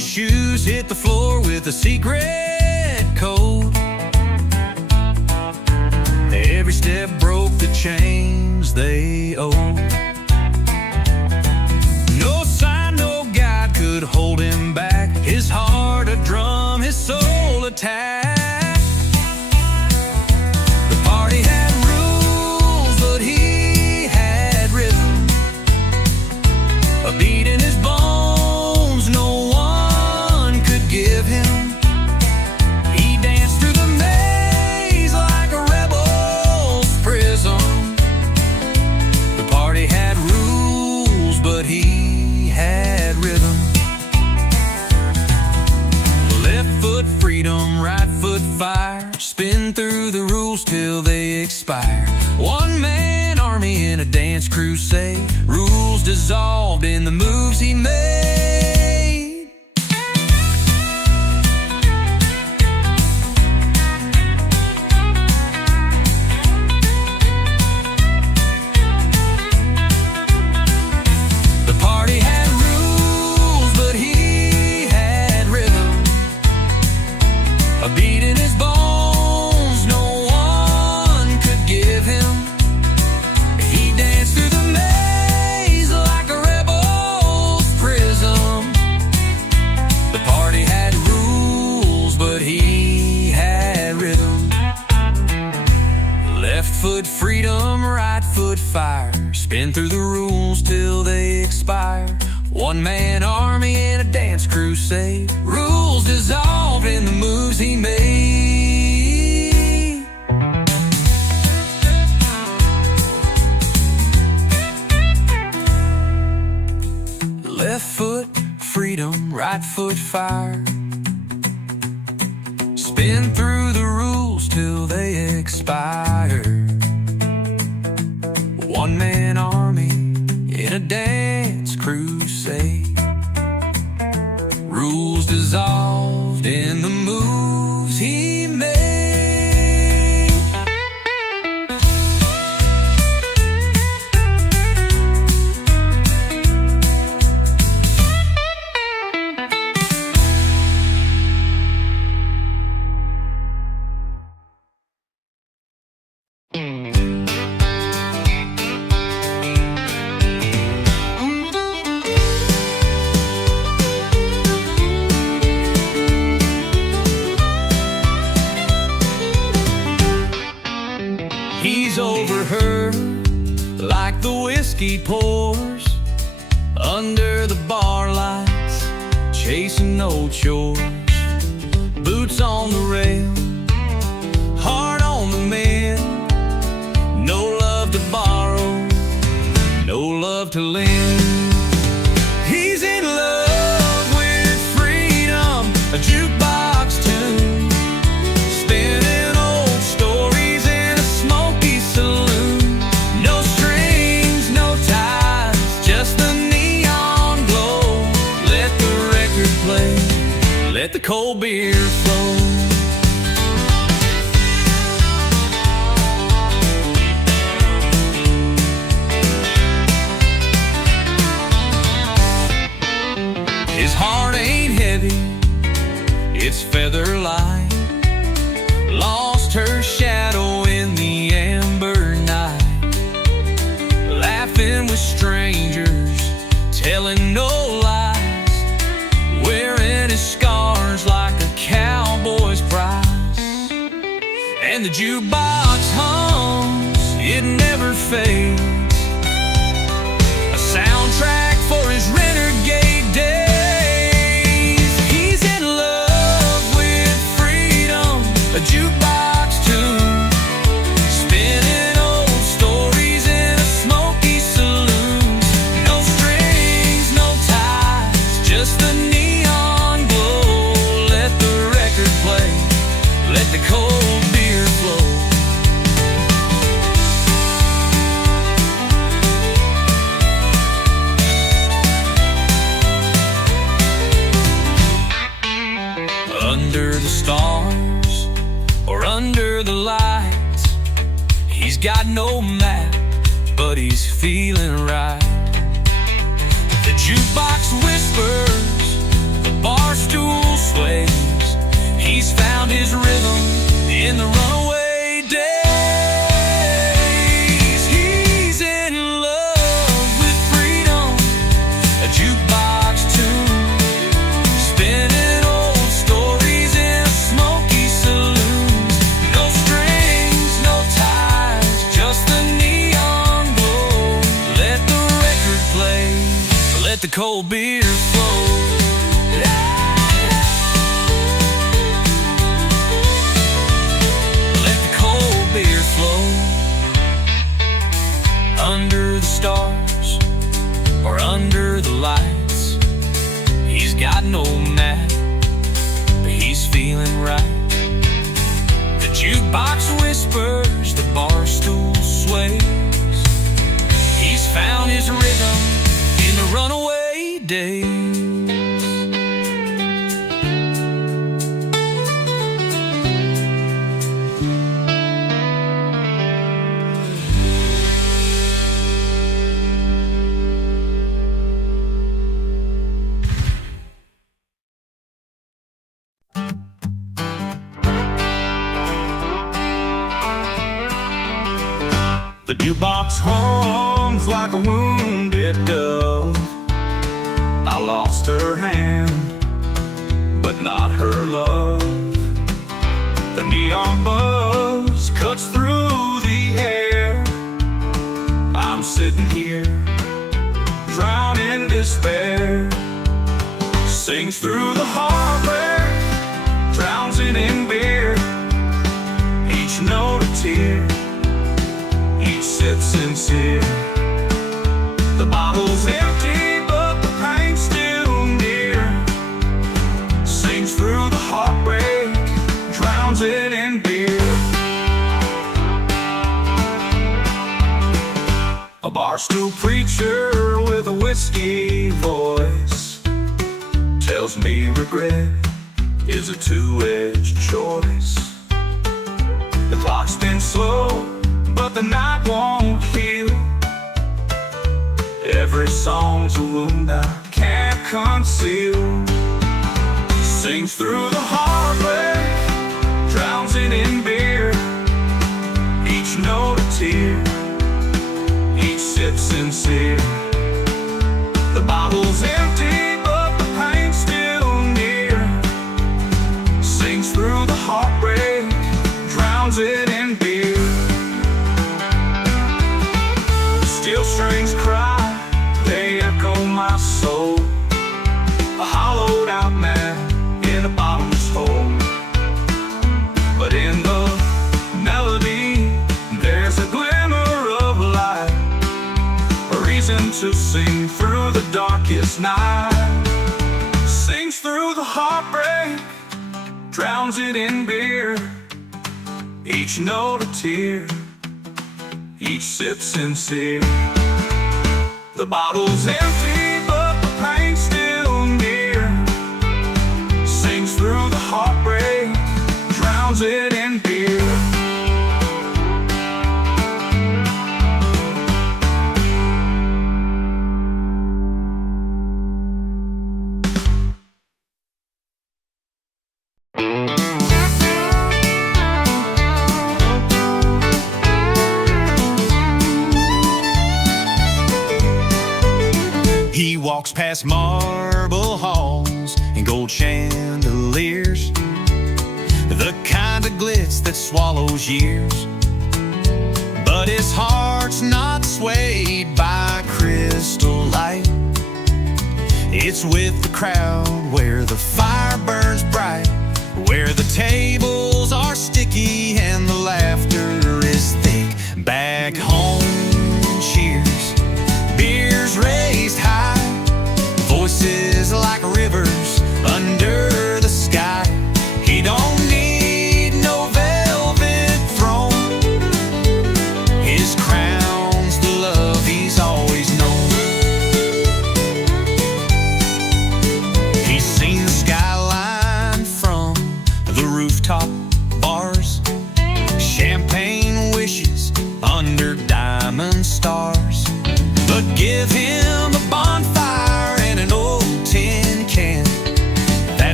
his shoes hit the floor with a secret code. Every step broke the chains they owed. No sign, no guide could hold him back. His heart a drum, his soul attack. The party had rules, but he had rhythm. A beat in his bones no one could give him. He danced through the maze like a rebel's prism. The party had rules, but he had rhythm. Left foot freedom, right foot fire. Spin through the rules till they expire. One man army in a dance crusade. Rules dissolved in the moves he made. The party had rules, but he had rhythm. A beat in his bones no one could give him. He danced through the maze like a rebel's prism. The party had rules, but he had rhythm. Left foot freedom, right foot fire. Spin through the rules till they expire. One man army in a dance crusade. Rules dissolved in the moves he made. Left foot freedom, right foot fire. Spin through the rules till they expire. One man army in a dance crusade. Rules dissolved in the moves he made. He's over her like the whiskey pours under the bar lights, chasing no chores. Boots on the rail, heart on the mend. No love to borrow, no love to lend. He's in love with freedom, a jukebox tune, spinning old stories in a smoky saloon. No strings, no ties, just the neon glow. Let the record play, let the cold beer flow. His heart ain't heavy, it's feather light. Lost her shadow in the amber night. Laughing with strangers, telling no lies. Wearing his scars like a cowboy's prize. And the jukebox hums, it never fades. A soundtrack for his renegade days. He's in love with freedom, a jukebox tune, spinning old stories in a smoky saloon. No strings, no ties, just the neon glow. Let the record play, let the cold beer flow. Under the stars or under the lights, he's got no map, but he's feeling right. The jukebox whispers, the bar bar stool sways. He's found his rhythm in the runaway days. He's in love with freedom, a jukebox tune, spinning old stories in smoky saloons. No strings, no ties, just the neon glow. Let the record play, let the cold beer flow. Under the stars or under the lights, he's got no nap, but he's feeling right. The jukebox whispers, the bar stool sways. He's found his rhythm in the runaway days. The jukebox hums like a wounded dove. I lost her hand, but not her love. The neon buzz cuts through the air. I'm sitting here, drowned in despair. Sings through the heartbreak, drowns it in beer. Each note a tear, each sip sincere. The bottle's empty, but the pain's still near. Sings through the heartbreak, drowns it in beer. A barstool preacher with a whiskey voice tells me regret is a two-edged choice. The clock's been slow, but the night won't heal. Every song's a wound I can't conceal. Sings through the heartbreak, drowns it in beer. Each note a tear, each sip sincere. The bottle's empty, but the pain's still near. Sings through the heartbreak, drowns it in beer. Steel strings cry, they echo my soul. A hollowed out man in a bottomless hole. But in the melody, there's a glimmer of light, a reason to sing through the darkest night. Sings through the heartbreak, drowns it in beer. Each note a tear, each sip sincere. The bottle's empty, but the pain's still near. Sings through the heartbreak, drowns it in beer. He walks past marble halls and gold chandeliers, the kind of glitz that swallows years. But his heart's not swayed by crystal light. It's with the crowd where the fire burns bright, where the tables are sticky and the laughter is thick. Back home, cheers, beers raised high, voices like rivers under the sky. He don't need no velvet throne, his crown's the love he's always known. He's seen the skyline from the rooftop,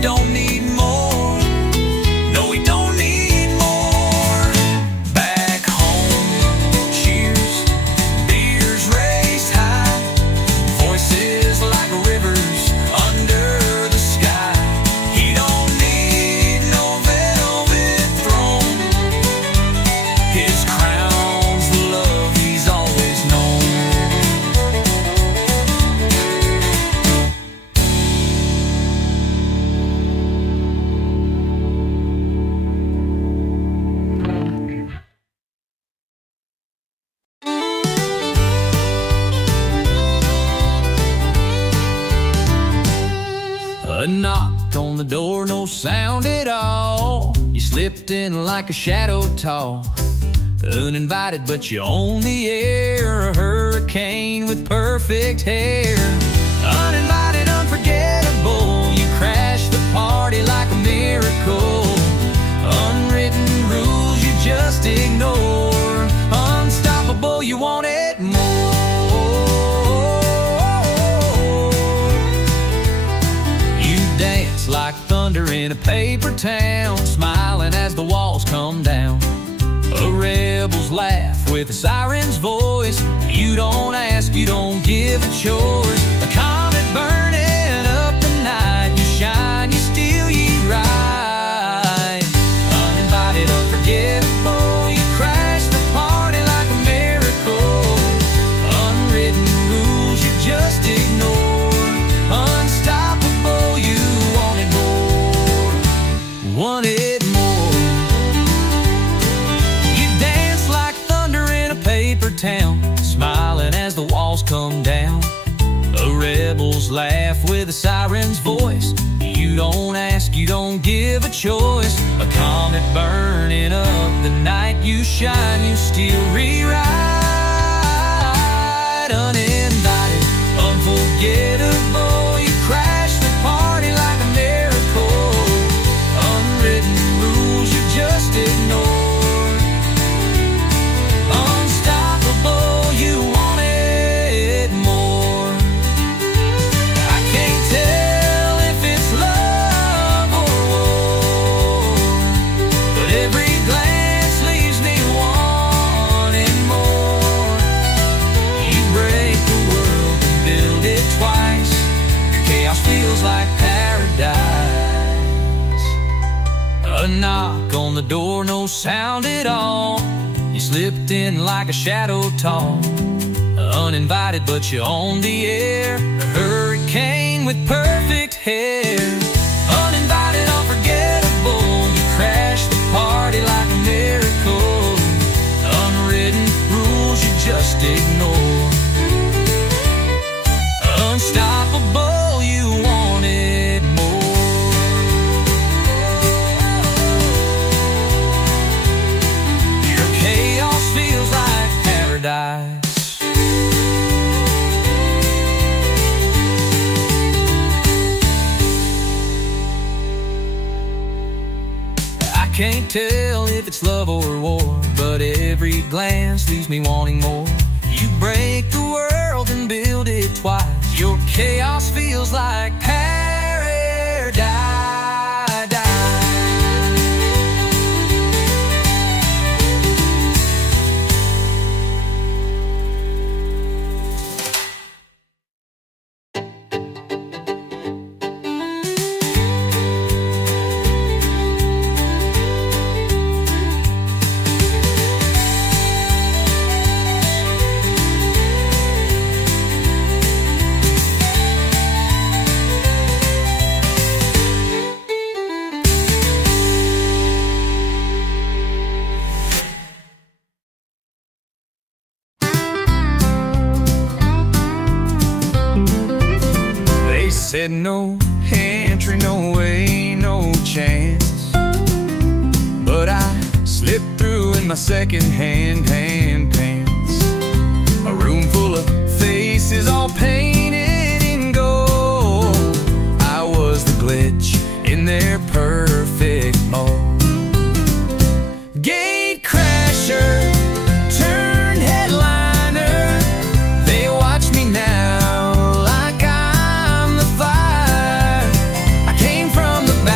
don't need more. No, we don't need more. Back home, cheers, beers raised high, voices like rivers under the sky. He don't need no velvet throne. His crown's the love he's always known. A knock on the door, no sound at all. You slipped in like a shadow tall. Uninvited, but you own the air. A hurricane with perfect hair. Uninvited, unforgettable. You crashed the party like a miracle. Unwritten rules you just ignore. Unstoppable, you wanted more. You dance like thunder in a paper town, smiling as the walls come down. A rebel's laugh with a siren's voice. You don't ask, you don't give a choice. A comet burning up the night. You shine, you steal, you ride. Uninvited, unforgettable. You crash the party like a miracle. Unwritten rules you just ignore. Unstoppable, you wanted more. Wanted more. You dance like thunder in a paper town, smiling as the walls come down. A rebel's laugh with a siren's voice. You don't ask, you don't give a choice. A comet burning up the night. You shine, you still rewrite. Uninvited, unforgettable. You crash the party like a miracle. Unwritten rules you just ignore. Unstoppable, you wanted more. I can't tell if it's love or war, but every glance leaves me wanting more. You break the world and build it twice. Your chaos feels like paradise. A knock on the door, no sound at all. You slipped in like a shadow tall. Uninvited, but you own the air. A hurricane with perfect hair. Uninvited, unforgettable. You crash the party like a miracle. Unwritten rules you just ignore. Unstoppable, you wanted more. Your chaos feels like paradise. I can't tell if it's love or war, but every glance leaves me wanting more. You break the world and build it twice. Your chaos feels like paradise. Said no entry, no way, no chance. But I slipped through in my second-hand pants. A room full of faces all painted in gold. I was the glitch in their perfect mold. Gate crasher turned headliner. They watch me now like I'm the fire. I came from the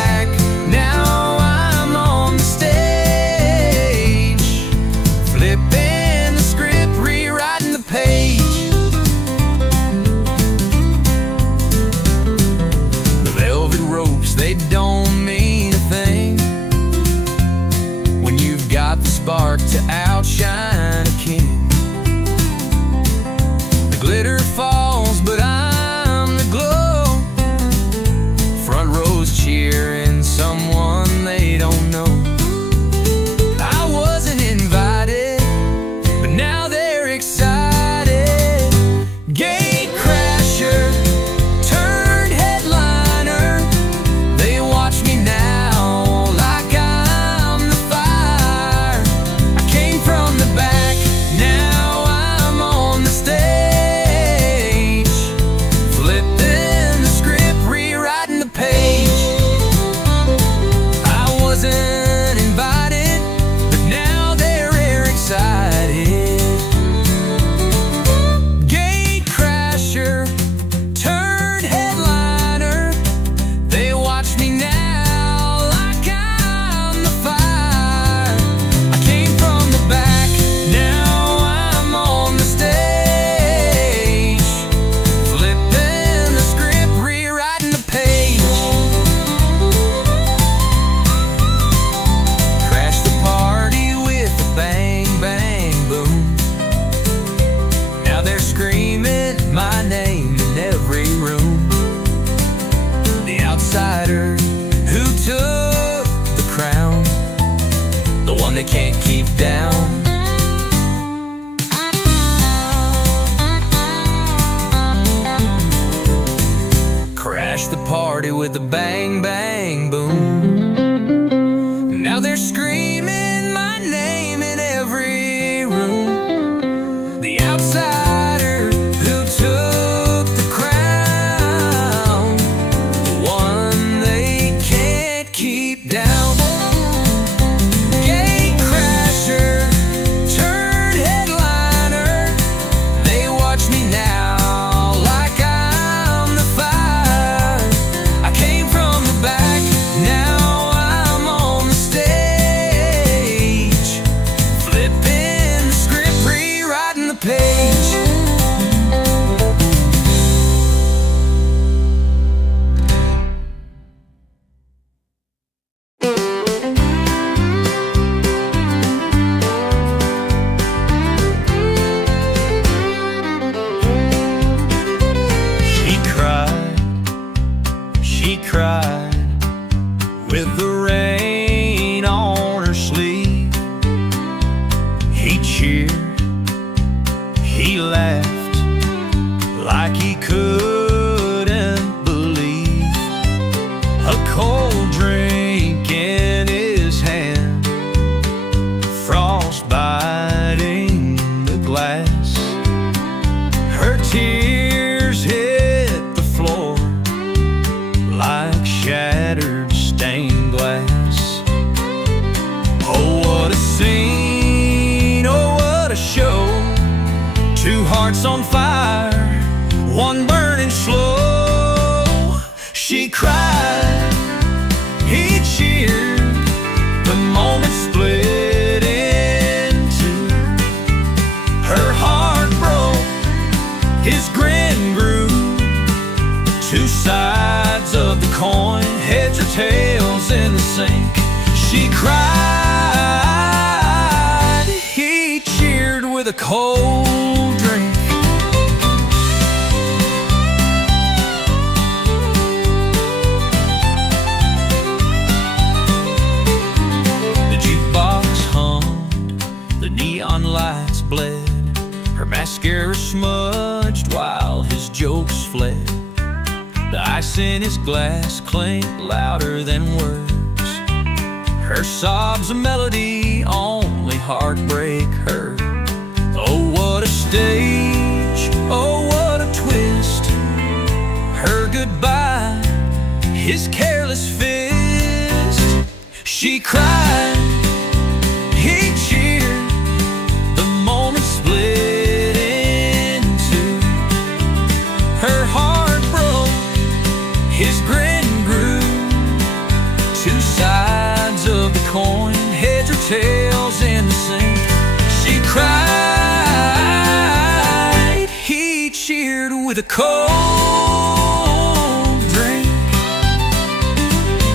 they don't mean a thing when you've got the spark to outshine a king. The glitter falls, but I'm the glow. Front rows cheering someone they don't know. I wasn't invited, but now they're excited. Gate crasher turned headliner. They watch me now like I'm the fire. I came from the back, now I'm on the stage. Flipping the script, rewriting the page. I wasn't invited, but now they're excited. Gate crasher turned headliner. They watch me now like I'm the fire. I came from the back, now I'm on the stage. Flipping the script, rewriting the page. Crash the party with a bang, bang, boom. Now they're screaming my name in every room. The outsider who took the crown, the one they can't keep down. Crash the party with a bang, bang, boom. Now they're screaming my name in every room. The outsider who took the crown, the one they can't keep down. Gate crasher turned headliner. They watch me now like I'm the fire. I came from the back, now I'm on the stage. Flipping the script, rewriting the page. She cried with the rain on her sleeve. He cheered, he laughed like he couldn't believe. A cold drink in his hand, frost biting the glass. Her tears hit the floor like shattered stained glass. Oh, what a scene, oh, what a show. Two hearts on fire, one burning slow. She cried, he cheered, the moment split in two. Her heart broke, his grin grew. Two sides of the coin, heads or tails in the sink. She cried, he cheered with a cold drink. The jukebox hummed, the neon lights bled. Her mascara smudged while his jokes fled. The ice in his glass clinked louder than words. Her sobs a melody only heartbreak heard. Oh, what a stage, oh, what a twist. Her goodbye, his careless fist. She cried, he cheered, the moment split in two. Her heart broke, his grin grew. Two sides of the coin, heads or tails in the sink. She cried, he cheered with a cold drink.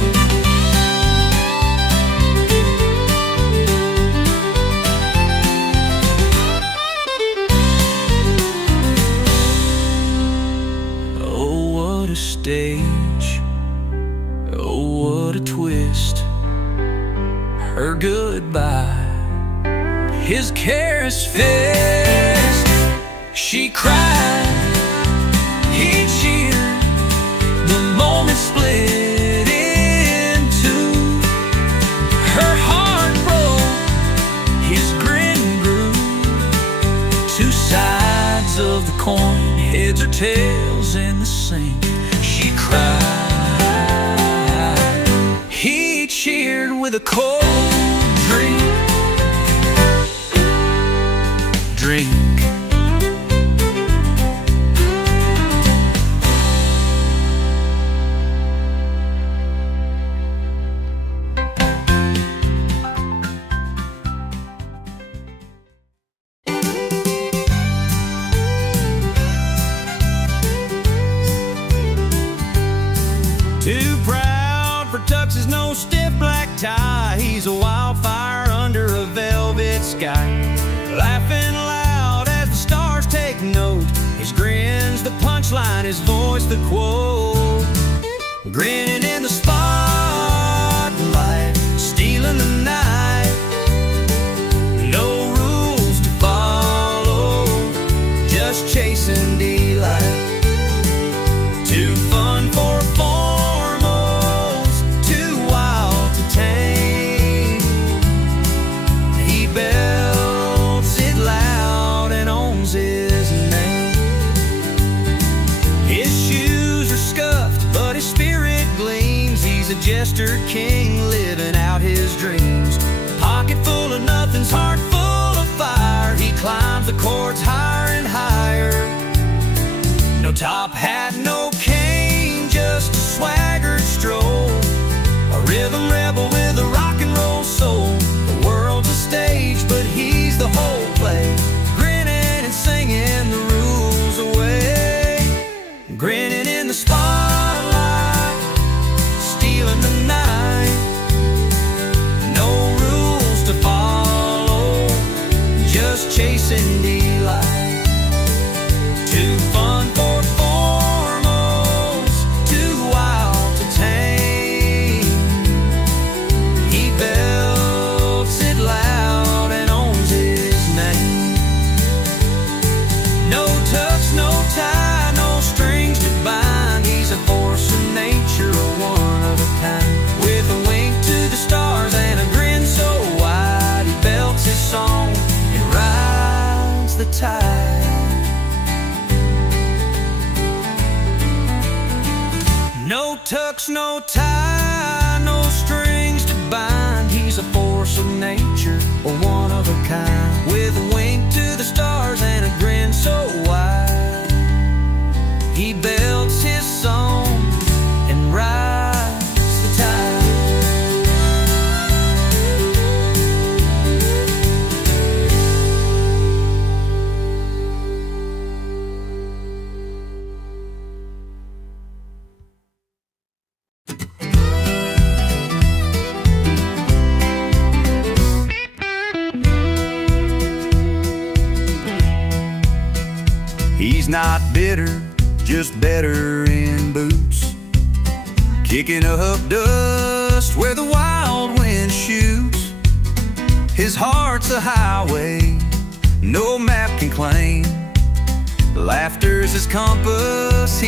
to twist her goodbye. His careless fist, she cried, he cheered, the moment split in two. Her heart broke, his grin grew. Two sides of the coin, heads or tails in the sink. She cried, he cheered with a cold drink. Too proud for tuxes, no stiff black tie. He's a wildfire under a velvet sky. Laughing loud as the stars take note. His grin's the punchline, his voice the quote. Grinning in the spotlight, stealing the night. No rules to follow, just chasing delight. Too fun for formals, too wild to tame. He belts it loud and owns his name. His shoes are scuffed, but his spirit gleams. He's a jester king living out his dreams. Pocket full of nothings, heart full of fire. He climbs the chords higher and higher. No top hat, no cane, just a swaggered stroll. A rhythm rebel with a rock and roll soul. The world's a stage, but he's the whole play. Grinning and singing the rules away. Grinning in the spotlight, stealing the night. No rules to follow, just chasing delight. Too fun for formals, too wild to tame. He belts it loud and owns his name. No tux, no tie, no strings to bind. He's a force of nature, a one of a kind. With a wink to the stars and a grin so wide, he belts his song and rides the tide. No tux, no tie, no strings to bind. He's a force of nature, or one of a kind. With a wink to the stars and a grin so wide, he belts his song and rides the tide. He's not bitter, just better in boots. Kicking up dust where the wild wind shoots. His heart's a highway no map can claim. Laughter's his compass.